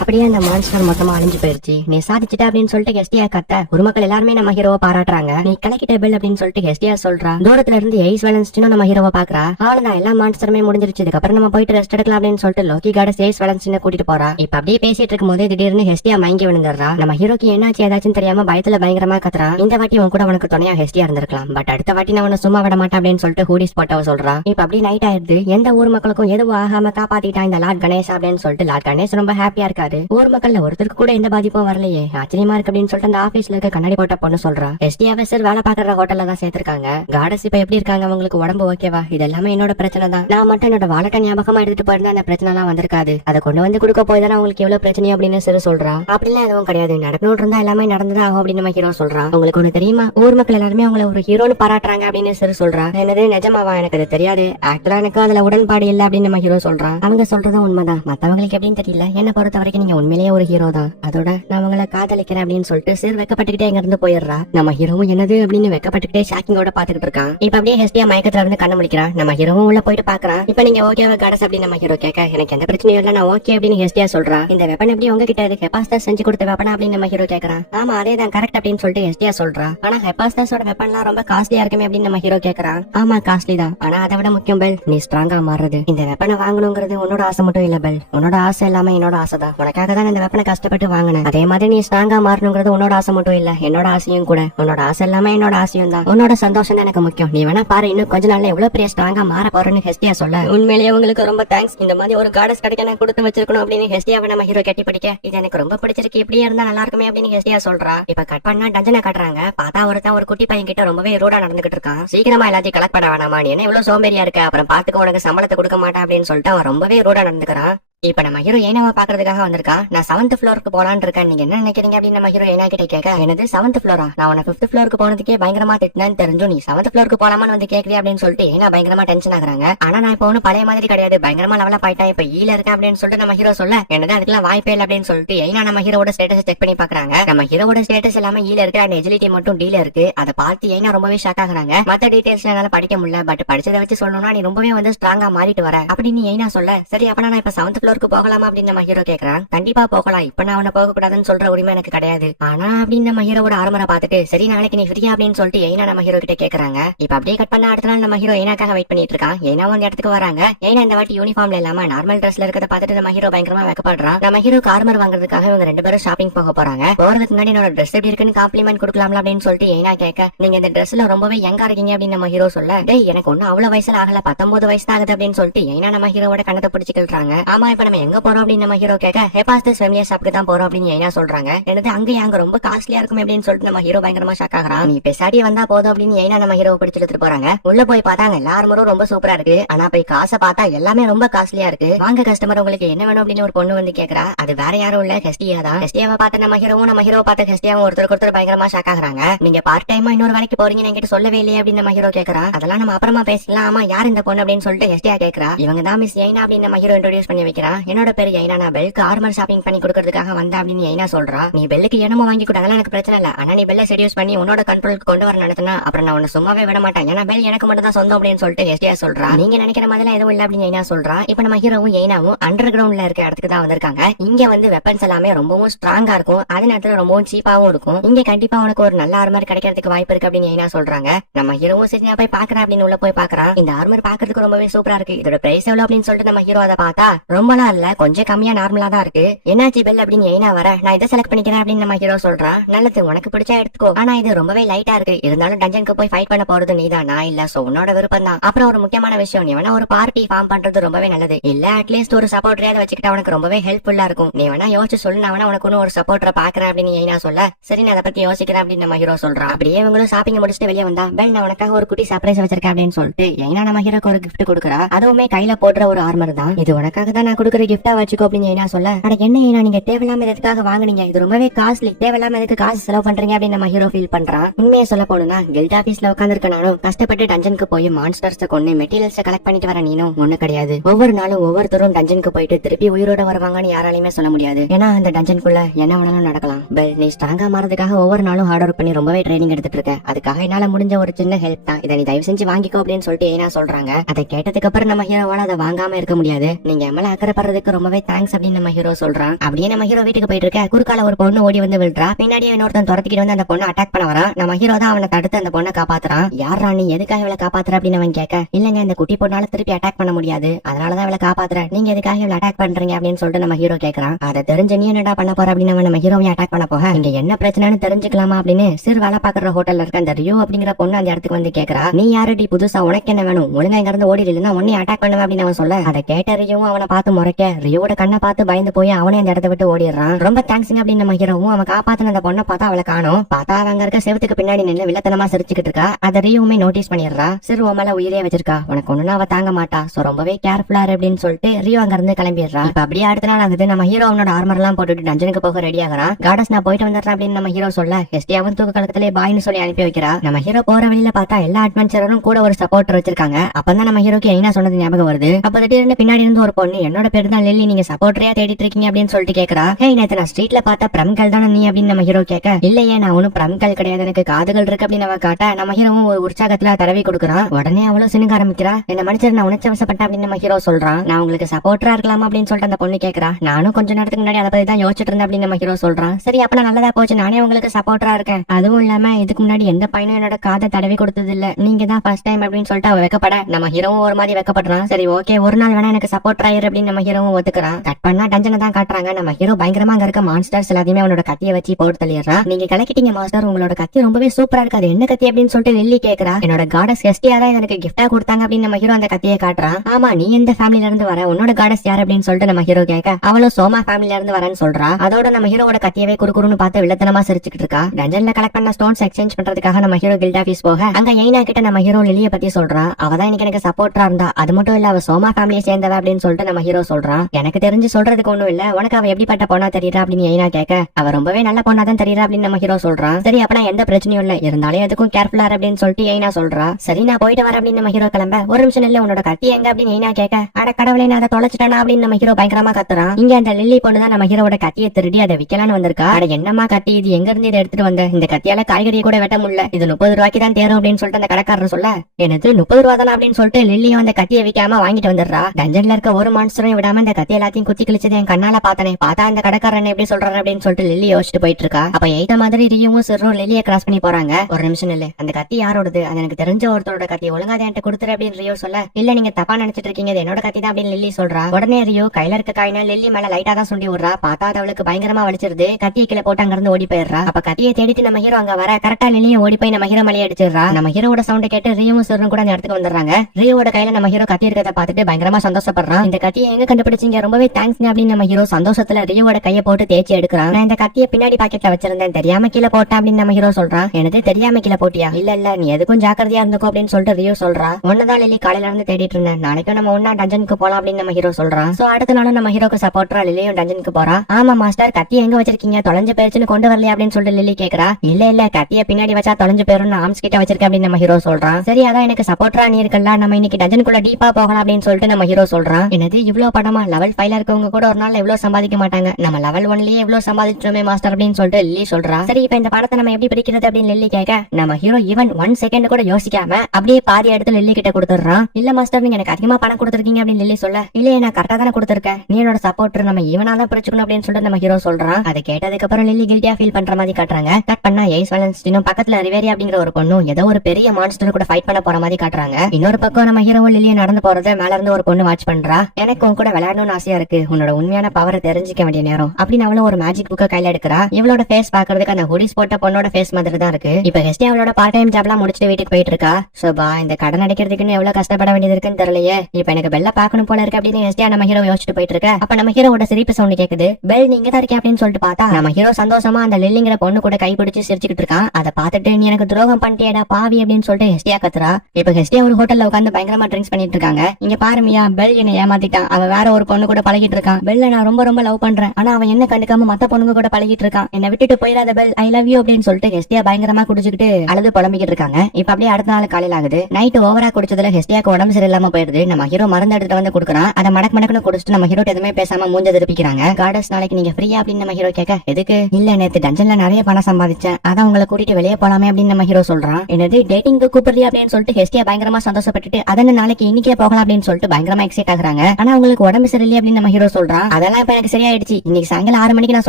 அப்படியே அந்த மான்ஸ்டர் மொத்தமா அழிஞ்சு போயிருச்சு. நீ சாதிச்சிட்ட அப்படின்னு சொல்லிட்டு ஹெஸ்டியா கத்த ஒரு மக்கள் எல்லாருமே நம்ம ஹீரோவை பாராட்டுறாங்க. நீ கலக்கிட்ட பெல் அப்படின்னு சொல்லிட்டு ஹெஸ்டியா சொல்றா. தூரத்துல இருந்து எய்ஸ் வெலன்ஸ்டைனும் நம்ம ஹீரோவை பாக்குறா. அவ்வளவுதான், எல்லா மான்ஸ்டருமே முடிஞ்சிருச்சு. இதுக்கப்புறம் நம்ம போயிட்டு ரெஸ்ட் எடுக்கலாம் அப்படின்னு சொல்லிட்டு லோக்கி காடஸ் எய்ஸ் வெலன்ஸ்டைனை கூட்டிட்டு போறா. இப்ப அப்படியே பேசிட்டு இருக்கும் போதே திடீர்னு ஹெஸ்டியா மயங்கி விழுந்துடுறா. நம்ம ஹீரோக்கு என்னாச்சு ஏதாச்சும் தெரியாம பயத்துல பயங்கரமா கத்துறான். இந்த வாட்டி உன் கூட உனக்கு துணையா ஹெஸ்டியா இருந்திருக்கலாம், பட் அடுத்த வாட்டி நான் உன்னை சும்மா விட மாட்டேன் அப்படின்னு சொல்லிட்டு ஹூடிஸ் போட்டவ சொல்றா. இப்ப அப்படியே நைட் ஆயிடுது. எந்த ஊர் மக்களுக்கும் எதுவும் ஆகாம காப்பாத்திட்டா இந்த லார்ட் கணேஷ் அப்படின்னு சொல்லிட்டு லார்ட் கணேஷ் ரொம்ப ஹாப்பியா இருக்காரு. ஊர் மக்கள்ல ஒருத்தருக்கு கூட எந்த பாதிப்பும் வரலையே, ஆச்சரியமா இருக்கு அப்படின்னு சொல்லிட்டு அந்த ஆபீஸ்ல இருக்க கண்ணாடி போட்ட பொண்ணு சொல்றா. எஸ்டிஆ சார் வேலை பாக்குற ஹோட்டல்ல தான் சேர்த்திருக்காங்க. காடஸ் இப்ப எப்படி இருக்காங்க, அவங்களுக்கு உடம்பு ஓகேவா? இது எல்லாமே என்னோட பிரச்சனை தான். நான் மட்டும் என்னோட வாலெட்டை ஞாபகமா எடுத்துட்டு போயிருந்தா அந்த பிரச்சனை எல்லாம் வந்திருக்காது. அதை கொண்டு வந்து கொடுக்க போய் தானே உங்களுக்கு எவ்வளவு பிரச்சனை அப்படின்னு சார் சொல்றா. அப்படிலாம் எதுவும் கிடையாது, நடக்கணும் இருந்தா எல்லாமே நடந்ததா ஆகும் அப்படின்னு நம்ம ஹீரோ சொல்றா. உங்களுக்கு ஒண்ணு தெரியுமா, ஊர் மக்கள் எல்லாருமே அவங்களை ஒரு ஹீரோன்னு பாராட்டுறாங்க அப்படின்னு சார் சொல்றா. என்னது நிஜமாவா? எனக்கு அது தெரியாது. ஆக்சுவலா எனக்கு அதுல உடன்பாடு இல்ல அப்படின்னு நம்ம ஹீரோ சொல்றான். அவங்க சொல்றதும் உண்மைதான், மத்தவங்களுக்கு எப்படின்னு தெரியல. என்ன பொறுத்த வரைக்கும் நீங்க உண்மையிலேயே ஒரு ஹீரோ தான். அதோட நான் அவங்களை காதலிக்கிறேன் அப்படின்னு சொல்லிட்டு சார் வெக்கப்பட்டுக்கிட்டே எங்க இருந்து போயிடுறா. நம்ம ஹீரோவும் என்னது அப்படின்னு வெக்கப்பட்டுக்கிட்டே ஷாக்கிங்கோட பாத்துக்கிட்டு இருக்கான். இப்ப அப்படியே ஹெஸ்டியா மயக்கத்துல இருந்து கண்ண முடிக்கிறான். நம்ம ஹீரோவும் உள்ள போயிட்டு பாக்குறான். இப்ப நீங்க ஓகேவா காடஸ் அப்படின்னு நம்ம ஹீரோ கேட்க எனக்கு எந்த பிரச்சனையும் இல்ல, நான் ஓகே அப்படின்னு ஹெஸ்டியா சொல்றா. இந்த வெப்பன் எப்படி உங்ககிட்ட இருக்கு? ஹெபாஸ்டஸ் செஞ்சு கொடுத்த வெப்பனா அப்படின்னு நம்ம ஹீரோ கேக்குறான். ஆமா அதேதான் கரெக்ட் அப்படின்னு சொல்லிட்டு ஹெஸ்டியா சொல்றா. ஆனா ஹெபாஸ்டஸோட வெப்பன்லாம் ரொம்ப காஸ்ட்லியா இருக்குமே அப்படின்னு நம்ம ஹீரோ கேக்குறான். ஆமா காஸ்ட்லி தான், ஆனா அதை விட முக்கியம் பெல் நீ ஸ்ட்ராங்கா மாறுறது. இந்த வெப்பனை வாங்கணுங்கிறது உன்னோட ஆசை மட்டும் இல்ல பெல், உன்னோட ஆசை எல்லாமே என்னோட ஆசை தான். உனக்காக தான் இந்த வெப்பனை கஷ்டப்பட்டு வாங்கினேன். அதே மாதிரி நீ ஸ்ட்ராங்கா மாறணுங்கிறது உன்னோட ஆசை மட்டும் இல்ல, என்னோட ஆசையும் கூட. உன்னோட ஆசை எல்லாமே என்னோட ஆசையும் தான். உன்னோட சந்தோஷம் தான் எனக்கு முக்கியம். நீ வேணா பாரு, இன்னும் கொஞ்ச நாள்ல எவ்வளவு பெரிய ஸ்ட்ராங்கா மாற போறேன்னு ஹெஸ்டியா சொல்ல. உண்மையிலேயே உங்களுக்கு ரொம்ப தேங்க்ஸ். இந்த மாதிரி ஒரு காடஸ் கிடைக்க நான் கொடுத்து வச்சிருக்கணும் அப்படின்னு ஹெஸ்டியாவை நம்ம ஹீரோ கட்டி பிடிக்க இது எனக்கு ரொம்ப பிடிச்சிருக்கு, இப்படியே இருந்தா நல்லா இருக்குமே அப்படின்னு ஹெஸ்டியா சொல்றா. இப்ப கட் பண்ணா டஞ்சனை காட்டுறாங்க. பார்த்தா ஒருத்தன் ஒரு குட்டி பையன் கிட்ட ரொம்பவே ரூடா நடந்துகிட்டு இருக்கான். சீக்கிரமா எல்லாத்தையும் கலெக்ட் பண்ண வேணாமா, நீ என்ன இவ்வளவு சோம்பேறியா இருக்க, அப்புறம் பாத்துக்க உனக்கு சம்பளத்தை கொடுக்க மாட்டேன் அப்படின்னு சொல்லிட்டு அவன் ரொம்பவே ரூடா நடந்துக்கிறான். இப்ப நம்ம ஹீரோ ஏனாவை பாக்குறதுக்காக வந்திருக்கா. நான் 7th ஃப்ளோருக்கு போலான்னு இருக்கேன், நீங்க என்ன நினைக்கிறீங்க அப்படின்னு நம்ம ஹீரோ ஏனா கிட்ட கேட்க, எனது 7th ஃப்ளோரா, நான் உன 5th ஃப்ளோருக்கு போனதுக்கே பயங்கரமா திட்டினேன்னு தெரிஞ்சும் நீ 7th ஃப்ளோருக்கு போலாமான்னு வந்து கேட்கறியா அப்படின்னு சொல்லிட்டு ஏனா பயங்கரமா டென்ஷன் ஆகுறாங்க. ஆனா நான் இப்ப ஒன்னும் பழைய மாதிரி கிடையாது, பயங்கரமா லெவலா போயிட்டேன், இப்ப ஈல இருக்கேன் அப்படின்னு சொல்லிட்டு நம்ம ஹீரோ சொல்ல, என்னது அதுக்கெல்லாம் வாய்ப்பே இல்லை அப்படின்னு சொல்லிட்டு ஏனா நம்ம ஹீரோட ஸ்டேட்டஸ் செக் பண்ணி பாக்குறாங்க. நம்ம ஹீரோட ஸ்டேட்டஸ் எல்லாமே ஈல இருக்கு, அண்ட் எஜிலிட்டி மட்டும் டீல இருக்கு. அதை பார்த்து ஏனா ரொம்பவே ஷாக் ஆகுறாங்க. மத்த டீடைல்ஸ் என்னால படிக்க முடியல, பட் படிச்சதை வச்சு சொல்லணும்னா நீ ரொம்பவே வந்து ஸ்ட்ராங்கா மாறிட்டு வர அப்படின்னு ஏனா சொல்ல, சரி அப்ப நான் இப்ப 7th ஃப்ளோருக்கு போகலாமா அப்படின்னு நம்ம ஹீரோ கேக்குறான். கண்டிப்பா போகலாம், இப்ப நான் அவனை போக கூடாதுன்னு சொல்ற உரிமை எனக்கு கிடையாது. ஆனா அப்படின்னு நம்ம ஹீரோட ஆர்மரை பார்த்துட்டு, சரி நாளைக்கு நீ ஃப்ரீயா அப்படின்னு சொல்லிட்டு ஏனா நம்ம ஹீரோ கிட்ட கேக்குறாங்க. இப்ப அப்படியே கட் பண்ண அடுத்த நாள் நம்ம ஹீரோ ஏனாக்காக வெயிட் பண்ணிட்டு இருக்கான். ஏனா அந்த இடத்துக்கு வராங்க. ஏனா இந்த வாட்டி யூனிஃபார்ம்ல இல்லாம நார்மல் ட்ரெஸ்ல இருக்கிறத பார்த்துட்டு நம்ம ஹீரோ பயங்கரமா வெக்கப்படுறான். நம்ம ஹீரோக்கு ஆர்மர் வாங்குறதுக்காக இவங்க 2 பேரும் ஷாப்பிங் போக போறாங்க. போறதுக்கு முன்னாடி என்னோட ட்ரெஸ் எப்படி இருக்குன்னு காம்ப்ளிமெண்ட் கொடுக்கலாம்ல அப்படின்னு சொல்லிட்டு ஏனா கேட்க, நீங்க இந்த ட்ரெஸ்ல ரொம்பவே யங்கா இருக்கீங்க அப்படின்னு நம்ம ஹீரோ சொல்ல, டேய் எனக்கு ஒன்னும் அவ்வளவு வயசுல ஆகல, 19 வயசு ஆகுது அப்படின்னு சொல்லிட்டு ஏனா நம்ம ஹீரோட கண்ணத்தை பிடிச்சிக்கிறாங்க. ஆமா இப்ப நம்ம எங்க போறோம் அப்படின்னு நம்ம ஹீரோ கேட்க, ஹெபாஸ்டஸ் ஃபேமிலியா ஷாப்புக்கு தான் போறோம் அப்படின்னு ஏனா சொல்றாங்க. என்னது அங்க ரொம்ப காஸ்ட்லியா இருக்கும் அப்படின்னு சொல்லிட்டு நம்ம ஹீரோ பயங்கரமா ஷாக் ஆகுறான். நீ பெசாடி வந்தா போதும் அப்படின்னு ஏனா நம்ம ஹீரோ பிடிச்சு எடுத்துட்டு போறாங்க. உள்ள போய் பார்த்தாங்க எல்லாரும் ரொம்ப சூப்பரா இருக்கு, ஆனா போய் காசை பார்த்தா எல்லாமே ரொம்ப காஸ்ட்லியா இருக்கு. வாங்க கஸ்டமர் உங்களுக்கு என்ன வேணும் அப்படின்னு ஒரு பொண்ணு வந்து கேக்குறா. அது வேற யாரும் இல்ல, ஹெஸ்டியா தான். ஹெஸ்டியாவை பார்த்த நம்ம ஹீரோ பார்த்த ஹெஸ்டியாவும் ஒருத்தர் பயங்கரமா ஷாக் ஆகுறாங்க. நீங்க பார்ட் டைமா இன்னொரு வேலைக்கு போறீங்க என்கிட்ட சொல்லவே இல்லையே அப்படின்னு நம்ம ஹீரோ கேக்குறா. அதெல்லாம் நம்ம அப்புறமா பேசலாம். ஆமா யார் இந்த பொண்ணு அப்படின்னு சொல்லிட்டு ஹெஸ்டியா கேக்குறா. இவங்க தான் மிஸ் ஐனா அப்படின்னு நம்ம ஹீரோ இன்ட்ரோடியூஸ் பண்ணி வைக்கிறான். என்னோட பேரு ஐனா, நான் பெல்க்கு ஆர்மர் ஷாப்பிங் பண்ணி கொடுக்கறதுக்காக வந்த அப்படின்னு ஐனா சொல்றா. நீ பெல்லுக்கு என்னமோ வாங்கி கொடுத்தாங்களா எனக்கு பிரச்சனை இல்ல, ஆனா நீ பெல்ல செடியூஸ் பண்ணி உன்னோட கண்ட்ரோலுக்கு கொண்டு வர நடத்தினா அப்புறம் நான் உன்னை சும்மாவே விட மாட்டேன், ஏன்னா பெல் எனக்கு மட்டும் தான் சொந்தம் அப்படின்னு சொல்லிட்டு ஹெஸ்டியா சொல்றா. நீங்க நினைக்கிற மாதிரி எதுவும் இல்ல அப்படின்னு ஐனா சொல்றா. இப்ப நம்ம ஹீரோவும் ஐனாவும் அண்டர் கிரவுண்ட்ல இருக்க இடத்துக்கு தான் வந்திருக்காங்க. இங்க வந்து வெப்பன்ஸ் எல்லாமே ரொம்பவும் ஸ்ட்ராங்கா இருக்கும், அதே நேரத்துல ரொம்பவும் சீப்பாவும் இருக்கும். இங்க கண்டிப்பா உனக்கு ஒரு நல்ல ஆர்மர் கிடைக்கிறதுக்கு வாய்ப்பு இருக்கு அப்படின்னு ஐனா சொல்றாங்க. நம்ம ஹீரோவும் சரி நான் போய் பாக்குறேன் அப்படின்னு உள்ள போய் பாக்குறான். இந்த ஆர்மர் பாக்குறதுக்கு ரொம்பவே சூப்பரா இருக்கு, இதோட பிரைஸ் எவ்வளவு அப்படின்னு சொல்லிட்டு நம்ம ஹீரோ அதை பார்த்தா ரொம்பலாம் இல்ல, கொஞ்சம் கம்மியா நார்மலா தான் இருக்கு. என்னாச்சு பெல் அப்படின்னு ஐனா வர, நான் இதை செலக்ட் பண்ணிக்கிறேன் அப்படின்னு நம்ம ஹீரோ சொல்றான். நல்லது உனக்கு பிடிச்சா எடுத்துக்கோ, ஆனா இது ரொம்பவே லைட்டா இருக்கு, இருந்தாலும் டஞ்சனுக்கு போய் ஃபைட் பண்ண போறது நீதான், நான் இல்ல, சோ உன்னோட விருப்பம் தான். அப்புறம் ஒரு முக்கியமான விஷயம், நீ வேணா ஒரு பார்ட்டி ஃபார்ம் பண்றது ரொம்பவே நல்லது, இல்ல அட்லீஸ்ட் ஒரு சப்போர்ட்டரையாவது வச்சுக்கிட்டு அவனுக்கு ரொம்பவே ஹெல்ப்ஃபுல்லா இருக்கும். நீ வேணா யோசிச்சு சொல்லு, நான் வேணா உனக்கு ஒரு சப்போர்ட்டரை பாக்குறேன் அப்படின்னு ஐனா சொல்ல, சரி நான் அதை பத்தி யோசிக்கிறேன் அப்படின்னு நம்ம ஹீரோ சொல்றான். அப்படியே இவங்களும் ஷாப்பிங் முடிச்சுட்டு வெளியே வந்தா, பெல் நான் உனக்காக ஒரு குட்டி சர்ப்ரைஸ் வச்சிருக்கேன் அப்படின்னு சொல்லிட்டு ஐனா நம்ம ஹீரோக்கு ஒரு கிஃப்ட் கொடுக்குறா. அதுவுமே கையில போடுற ஒரு ஆர்மர் தான். இது உனக்காக தான் நான் கொடுக்குற கிஃப்டா வச்சுக்கோ அப்படின்னு ஐனா சொல்ல, அட என்ன ஐனா நீங்க தேவையில்லாம எதுக்காக வாங்குனீங்க, இது ரொம்பவே காஸ்ட்லி, தேவையில்லாம எதுக்கு காசு செலவு பண்றீங்க அப்படின்னு நம்ம ஹீரோ ஃபீல் பண்றான். உண்மையை சொல்ல போனா கில்ட் ஆபீஸ்ல உட்கார்ந்திருக்க நானும் கஷ்டப்பட்டு டஞ்சனுக்கு போய் மான்ஸ்டர்ஸ் கொண்டு மெட்டீரியல்ஸ் கலெக்ட் பண்ணிட்டு வர நீனும் ஒண்ணு கிடையாது. ஒவ்வொரு நாளும் ஒவ்வொருத்தரும் டஞ்சனுக்கு போயிட்டு திருப்பி உயிரோட வருவாங்கன்னு யாராலையுமே சொல்ல முடியாது, ஏன்னா அந்த டஞ்சனுக்குள்ள என்ன வேணாலும் நடக்கலாம். பெல் நீ ஸ்ட்ராங்கா மாறதுக்காக ஒவ்வொரு நாளும் ஹார்ட் ஒர்க் பண்ணி ரொம்பவே ட்ரைனிங் எடுத்துட்டு இருக்க, அதுக்காக என்னால முடிஞ்ச ஒரு சின்ன ஹெல்ப் தான், இதை நீ தயவு செஞ்சு வாங்கிக்கோ அப்படின்னு சொல்லிட்டு ஏனா சொல்றாங்க. அதை கேட்டதுக்கு அப்புறம் நம்ம ஹீரோவால அதை வாங்காம இருக்க முடியாது. நீங்க எம்மல அக்கறைப்படுறதுக்கு ரொம்பவே தேங்க்ஸ் அப்படின்னு நம்ம ஹீரோ சொல்றான். அப்படியே நம்ம ஹீரோ வீட்டுக்கு போயிட்டு இருக்க, குறுக்கால ஒரு பொண்ணு ஓடி வந்து விழுறா. பின்னாடியே இன்னொருத்தன் துரத்திக்கிட்டு வந்து அந்த பொண்ணை அட்டாக் பண்ண வரான். நம்ம ஹீரோ தான் அவனை தடுத்து அந்த பொண்ணை காப்பாத்துறான். யாரா நீ, எதுக்காக இவளை காப்பாத்துற அப்படின்னு அவன் கேட்க, இல்லங்க இந்த குட்டி பொண்ணால திருப்பி அட்டாக் பண்ண முடியாது, அதனாலதான் இவளை காப்பாத்துறேன், நீங்க எதுக்காக இவளை அட்டாக் பண்றீங்க அப்படின்னு சொல்லிட்டு நம்ம ஹீரோ கேட்கறான். அதை தெரிஞ்சு நீ என்னடா பண்ண போற அப்படின்னு நம்ம ஹீரோவை அட்டாக் பண்ண போக, இங்க என்ன பிரச்சனைன்னு தெரிஞ்சுக்கலாமா அப்படின்னு சிறு வேலை பாக்குற ஹோட்டல்ல இருக்க அந்த ரியோ அப்படிங்கிற பொண்ணு அந்த இடத்துக்கு வந்து கேக்குறா. நீ யாருடி புதுசா, உனக்கு என்ன வேணும், ஒழுங்கா இங்க இருந்து ஓடி இல்லைன்னா உன்னை அட்டாக் பண்ணுவேன் அப்படின்னு அவன் சொல்ல, அதை கேட்ட ரியோவும் அவனை பார்த்து முறைக்க, ரியோட கண்ணை பார்த்து பயந்து போய் அவனே அந்த இடத்த விட்டு ஓடிடுறான். ரொம்ப தேங்க்ஸ் அப்படின்னு நம்ம ஹீரோவும் அவன் காப்பாத்தின அந்த பொண்ணை பார்த்தா அவளை காணோம். பார்த்தா அவங்க இருக்க செவத்துக்கு பின்னாடி நின்று வில்லத்தனமா சிரிச்சுக்கிட்டு இருக்கா. அதை ரியோவுமே நோட்டீஸ் பண்ணிடுறா. சிறு மேல உயிரே வச்சிருக்கா, உனக்கு ஒண்ணுனா அவ தாங்க மாட்டா, சோ ரொம்பவே கேர்ஃபுல்லா அப்படின்னு சொல்லிட்டு ரியோ அங்க இருந்து கிளம்பிடுறா. இப்ப அப்படியே அடுத்த நாள் ஆகுது. நம்ம ஹீரோ அவனோட ஆர்மர் எல்லாம் போட்டுட்டு டஞ்சனுக்கு போக ரெடி ஆகிறான். காடஸ் நான் போயிட்டு வந்துடுறேன் அப்படின்னு நம்ம ஹீரோ சொல்ல, ஹெஸ்டியாவும் தூக்க கலக்கத்திலே பாய்னு சொல்லி அனுப்பி வைக்கிறா. நம்ம ஹீரோ போற வழியில பார்த்தா எல்லா அட்வென்ச்சரும் கூட ஒரு சப்போர்ட்டர் வச்சிருக்காங்க. அப்பதான் நம்ம ஹீரோக்கு ஐனா சொன்னது ஞாபகம் வருது. அப்ப திடீர்னு பின்னாடி இருந்து ஒரு பொண்ணு, என்னோட பேரு தான் லில்லி, நீங்க சப்போர்ட்டரையா தேடிட்டு இருக்கீங்க அப்படின்னு சொல்லிட்டு கேக்குறா. ஹே நேத்து நான் ஸ்ட்ரீட்ல பார்த்தா பிரம்கள் தானே நீ அப்படின்னு நம்ம ஹீரோ கேட்க, இல்லையே நான் ஒன்னும் பிரம்கள் கிடையாது, எனக்கு காதுகள் இருக்கு அப்படின்னு அவ காட்ட, நம்ம ஹீரோவும் ஒரு உற்சாகத்துல தடவி கொடுக்குறான். உடனே அவளும் சினுங்க ஆரம்பிக்கிறா. என்ன மனுஷர் நான் உணர்ச்சிவசப்பட்டேன் அப்படின்னு நம்ம ஹீரோ சொல்றான். நான் உங்களுக்கு சப்போர்ட்டரா இருக்கலாமா அப்படின்னு சொல்லிட்டு அந்த பொண்ணு கேக்குறா. நானும் கொஞ்ச நேரத்துக்கு முன்னாடி அதை பத்தி தான் யோசிச்சுட்டு இருந்தேன் அப்படின்னு நம்ம ஹீரோ சொல்றான். சரி அப்ப நல்லதா போச்சு, நானே உங்களுக்கு சப்போர்ட்டரா இருக்கேன். அதுவும் இல்லாம இதுக்கு முன்னாடி எந்த பையனும் என்னோட காதை தடவி கொடுத்தது இல்ல, நீங்க தான் ஃபர்ஸ்ட் டைம் அப்படின்னு சொல்லிட்டு அவ வைக்கப்பட நம்ம ஹீரோவும் ஒரு மாதிரி வைக்கப்படுறான். சரி ஓகே ஒரு நாள் வேணா எனக்கு சப்போர்ட் ஆயிரு அப்படின்னு நம்ம ஹீரோவும் ஒத்துக்கிறான். கட் பண்ணா டஞ்சனை தான் காட்டுறாங்க. நம்ம ஹீரோ பயங்கரமா அங்க இருக்க மான்ஸ்டர்ஸ் எல்லாத்தையுமே அவனோட கத்தியை வச்சு போட்டு தள்ளிடுறான். நீங்க கலக்கிட்டீங்க மாஸ்டர், உங்களோட கத்தி ரொம்பவே சூப்பரா இருக்காது, என்ன கத்தி அப்படின்னு சொல்லிட்டு லில்லி கேக்குறா. என்னோட காடஸ் ஹெஸ்டியா தான் எனக்கு கிஃப்டா கொடுத்தாங்க அப்படின்னு நம்ம ஹீரோ அந்த கத்தியை காட்டுறான். ஆமா நீ எந்த ஃபேமிலில இருந்து வர, உன்னோட காடஸ் யார் அப்படின்னு சொல்லிட்டு நம்ம ஹீரோ கேட்க, அவளும் சோமா ஃபேமிலில இருந்து வரேன்னு சொல்றா. அதோட நம்ம ஹீரோட கத்தியவே குறுக்குறுன்னு பார்த்து வில்லத்தனமா சிரிச்சுக்கிட்டு இருக்கா. டஞ்சன்ல கலெக்ட் பண்ண ஸ்டோன்ஸ் எக்ஸ்சேஞ்ச் பண்றதுக்காக நம்ம ஹீரோ கில்ட் ஆபீஸ் போக அங்க ஐனா கிட்ட நம்ம ஹீரோ லில்லிய பத்தி சொல்றான். அவதான் எனக்கு சப்போர்ட்டரா இருந்தா, அது மட்டும் இல்ல அவ சோமா ஃபேமிலியை சேர்ந்தவ அப்படின்னு சொல்லிட்டு நம்ம ஹீரோ சொல்றான். எனக்கு தெரிஞ்சு சொல்றதுக்கு ஒண்ணும் இல்ல, உனக்கு அவ எப்படிப்பட்ட பொண்ணா தெரியறா அப்படின்னு ஐனா கேட்க, அவ ரொம்பவே நல்ல பொண்ணா தான் தெரியறா அப்படின்னு நம்ம ஹீரோ சொல்றான். சரி அப்ப எந்த பிரச்சனையும் இல்ல, இருந்தாலும் எதுக்கும் கேர்ஃபுல்லா அப்படின்னு சொல்லிட்டு ஐனா சொல்றா. சரி நான் போயிட்டு வரேன் அப்படின்னு நம்ம ஹீரோ கிளம்ப, ஒரு நிமிஷம் இல்ல உன்னோட கத்தி எங்க அப்படின்னு ஐனா கேட்க, அட கடவுளே நான் அதை தொலைச்சிட்டேனா அப்படின்னு நம்ம ஹீரோ பயங்கரமா கத்துறான். இங்க அந்த லில்லி பொண்ணு தான் நம்ம ஹீரோட கத்தியை திருடி அதை விக்கலான்னு வந்திருக்கா. அட என்னமா கத்தி இது, எங்க இருந்து இதை எடுத்துட்டு வந்த, இந்த கத்தியால காய்கறியை கூட வெட்ட முடியல, இது 30 ரூபாய்க்கு தான் தேரும் அப்படின்னு சொல்லிட்டு அந்த கடைக்காரர் சொல்ல, எனக்கு 30 ரூபா தானே அப்படின்னு சொல்லிட்டு லில்லியும் அந்த கத்தியை விக்காம வாங்கிட்டு வந்துடுறா. டஞ்சன்ல இருக்க ஒரு மான்ஸ்டரையும் விடாம இந்த கத்தி எல்லாத்தையும் குத்தி கிழிச்சது என் கண்ணால பாத்தனே, பார்த்தா இந்த கடைக்காரன் எப்படி சொல்றாரு அப்படின்னு சொல்லிட்டு லில்லி யோசிச்சுட்டு போயிட்டு இருக்கா. அப்ப எய்த மாதிரி ரியுவும் சிறும் லில்லியை கிராஸ் பண்ணி போறாங்க. ஒரு நிமிஷம் இல்ல, அந்த கத்தி யாரோடது, அது எனக்கு தெரிஞ்ச ஒருத்தரோட கத்தி, ஒழுங்கா என்கிட்ட கொடுத்துரு அப்படின்னு ரியோ சொல்ல, இல்ல நீங்க தப்பா நினைச்சிட்டு இருக்கீங்க, இது என்னோட கத்தி தான் அப்படின்னு லில்லி சொல்றா. உடனே ரியோ கையில இருக்க காயினா லில்லி மேல லைட்டா தான் சுண்டி விடுறா. பார்த்தா அவளுக்கு பயங்கரமா வலிச்சிருது. கத்தியை கீழே போட்டு அங்க இருந்து ஓடி போயிடுறா. அப்ப கத்தியை தேடிட்டு நம்ம ஹீரோ அங்க வர கரெக்டா லில்லியும் ஓடி போய் நம்ம ஹீரோ மலையை அடிச்சிடுறா. நம்ம ஹீரோட சவுண்ட் கேட்டு ரியோவும் சிறும் கூட அந்த இடத்துக்கு வந்துடுறாங்க. ரியோட கையில நம்ம ஹீரோ கத்தி இருக்கிறத பார்த்துட்டு பயங்கரமா சந்தோஷப்படுறான். இந்த கத்தியை எங்க கண்டுபிடிச்சீங்க, ரொம்பவே தேங்க்ஸ் அப்படின்னு நம்ம ஹீரோ சந்தோஷத்துல ரியோட கையை போட்டு தேய்ச்சி எடுக்கிறான். நான் இந்த கத்தியை பின்னாடி பாக்கெட்ல வச்சிருந்தேன், தெரியாம கீழே போட்டேன் அப்படின்னு நம்ம ஹீரோ சொல்றான். எனக்கு தெரியாம கீழே போட்டியா, இல்ல இல்ல நீ எதுக்கும் ஜாக்கிரதையா இருந்துக்கோ அப்படின்னு சொல்லிட்டு ரியோ சொல்றா. ஒன்னதான் லில்லி காலையில இருந்து தேடிட்டு இருந்தேன், நாளைக்கும் நம்ம ஒன்னா டஞ்சனுக்கு போலாம் அப்படின்னு நம்ம ஹீரோ சொல்றான். சோ அடுத்த நாளும் நம்ம ஹீரோக்கு சப்போர்ட்டரா லில்லியும் டஞ்சனுக்கு போறா. ஆமா மாஸ்டர், கத்தி எங்க வச்சிருக்கீங்க, தொலைஞ்சு போயிருச்சுன்னு கொண்டு வரலையா அப்படின்னு சொல்லிட்டு லில்லி கேக்குறா. இல்ல இல்ல கத்தியை பின்னாடி வச்சா தொலைஞ்சு போயிரும், ஆர்ம்ஸ் கிட்ட வச்சிருக்கேன் அப்படின்னு நம்ம ஹீரோ சொல்றான். சரி அதான் எனக்கு சப்போர்ட்டரா நீ இருக்கல, நம்ம இன்னைக்கு டஞ்சனுக்குள்ள டீப்பா போகலாம் அப்படின்னு சொல்லிட்டு நம்ம ஹீரோ சொல்றான். என்னது இவ்வளவு படமா, லெவல் 5ல இருக்கவங்க கூட ஒரு நாள் எவ்வளவு சம்பாதிக்க மாட்டாங்க, நம்ம லெவல் 1லயே எவ்வளவு சம்பாதிச்சோமே மாஸ்டர் அப்படின்னு சொல்லிட்டு லில்லி சொல்றா. சரி இப்ப இந்த படத்தை நம்ம எப்படி பிடிக்கிறது அப்படின்னு லில்லி கேட்க, நம்ம ஹீரோ ஈவன் 1 செகண்ட் கூட யோசிக்காம அப்படியே பாதி எடுத்து லில்லி கிட்ட கொடுத்துறான். இல்ல மாஸ்டர் நீங்க எனக்கு அதிகமா பணம் கொடுத்துருக்கீங்க அப்படின்னு லில்லி சொல்ல, இல்லையே நான் கரெக்டா தானே கொடுத்துருக்கேன், நீ என்னோட சப்போர்ட்டர், நம்ம ஈவனா தான் பிடிச்சுக்கணும் அப்படின்னு சொல்லிட்டு நம்ம ஹீரோ சொல்றான். அதை கேட்டதுக்கு அப்புறம் லில்லி கில்ட்டியா ஃபீல் பண்ற மாதிரி காட்டுறாங்க. கட் பண்ணா எய்ஸ் வேலன்ஸ்டினும் பக்கத்துல ரிவேரியா அப்படிங்கிற ஒரு பொண்ணும் ஏதோ ஒரு பெரிய மான்ஸ்டர் கூட ஃபைட் பண்ண போற மாதிரி காட்டுறாங்க. இன்னொரு பக்கம் நம்ம ஹீரோவும் லில்லியும் நடந்து போறத மேல இருந்து ஒரு பொண்ணு வாட்ச் பண்றா. எனக்கு உன் கூட விளையாடணும்னு ஆசையா இருக்கு, உன்னோட உண்மையான பவரை தெரிஞ்சுக்க வேண்டிய நேரம் அப்படின்னு அவளும் ஒரு மேஜிக் புக்க கையில எடுக்கிறா. இவளோட ஃபேஸ் பாக்குறதுக்கு அந்த ஹுடிஸ் போட்ட பொண்ணோட ஃபேஸ் மாதிரி தான் இருக்கு. இப்ப ஹெஸ்டி அவளோட பார்ட் டைம் ஜாப்லாம் முடிச்சுட்டு வீட்டுக்கு போயிட்டு இருக்கா. சோபா இந்த கடன் அடைக்கிறதுக்குன்னு எவ்வளவு கஷ்டப்பட வேண்டியது இருக்குன்னு தெரியலையே, இப்ப எனக்கு பெல்ல பாக்கணும் போல இருக்கு அப்படின்னு ஹெஸ்டியா நம்ம ஹீரோ யோசிச்சுட்டு போயிட்டு இருக்க. அப்ப நம்ம ஹீரோட சிரிப்பு சவுண்ட் கேக்குது. பெல் நீங்க தான் இருக்கேன் அப்படின்னு சொல்லிட்டு பார்த்தா நம்ம ஹீரோ சந்தோஷமா அந்த லில்லிங்கிற பொண்ணு கூட கை பிடிச்சு சிரிச்சுக்கிட்டு இருக்கான். அதை பார்த்துட்டு நீ எனக்கு துரோகம் பண்ணிட்டியடா பாவி அப்படின்னு சொல்லிட்டு ஹெஸ்டியா கத்துறா. இப்ப ஹெஸ்டியா ஒரு ஹோட்டல்ல உட்காந்து பயங்கரமா ட்ரிங்க்ஸ் பண்ணிட்டு இருக்காங்க. இங்க பாருமியா, பெல் என்ன ஏமாத்திட்டான், அவன் வேற ஒரு பொண்ணு கூட பழகிட்டு இருக்கான். பெல்ல நான் ரொம்ப ரொம்ப லவ் பண்றேன், ஆனா அவன் என்ன கண்டுக்காம மத்த பொண்ணுங்க கூட பழகிட்டு இருக்கான், என்ன விட்டுட்டு போயிடாத பெல், ஐ லவ் யூ அப்படின்னு சொல்லிட்டு ஹெஸ்டியா பயங்கரமா குடிச்சுக்கிட்டு அழுது புலம்பிக்கிட்டு இருக்காங்க. இப்ப அப்படியே அடுத்த நாள் காலையில ஆகுது. நைட் ஓவரா குடிச்சதுல ஹெஸ்டியாக்கு உடம்பு சரியில்லாம போயிடுது. நம்ம ஹீரோ மருந்து எடுத்துட்டு வந்து கொடுக்குறான். அதை மடக்குன்னு குடிச்சிட்டு நம்ம ஹீரோ எதுவுமே பேசாம மூஞ்ச திருப்பிக்கிறாங்க. கார்டஸ் நாளைக்கு நீங்க ஃப்ரீயா அப்படின்னு நம்ம ஹீரோ கேட்க, எதுக்கு, இல்ல நேத்து டஞ்சன்ல நிறைய பணம் சம்பாதிச்சேன், அதான் உங்களை கூட்டிட்டு வெளியே போலாமே அப்படின்னு நம்ம ஹீரோ சொல்றான். என்னது டேட்டிங்க்கு கூப்பிடுறியா அப்படின்னு சொல்லிட்டு ஹெஸ்டியா பயங்கரமா சந்தோஷப்பட்டுட்டு அதன்னு நாளைக்கு இன்னைக்கே போகலாம் அப்படின்னு சொல்லிட்டு பயங்கரமா எக்ஸைட் ஆகுறாங்க. ஆனா உங்களுக்கு உடம்பு சரியில்லை அப்படின்னு நம்ம ஹீரோ சொல்றான். அதெல்லாம் இப்ப எனக்கு சரியாயிடுச்சு, இன்னைக்கு சாயங்காலம் 6 மணிக்கு நான்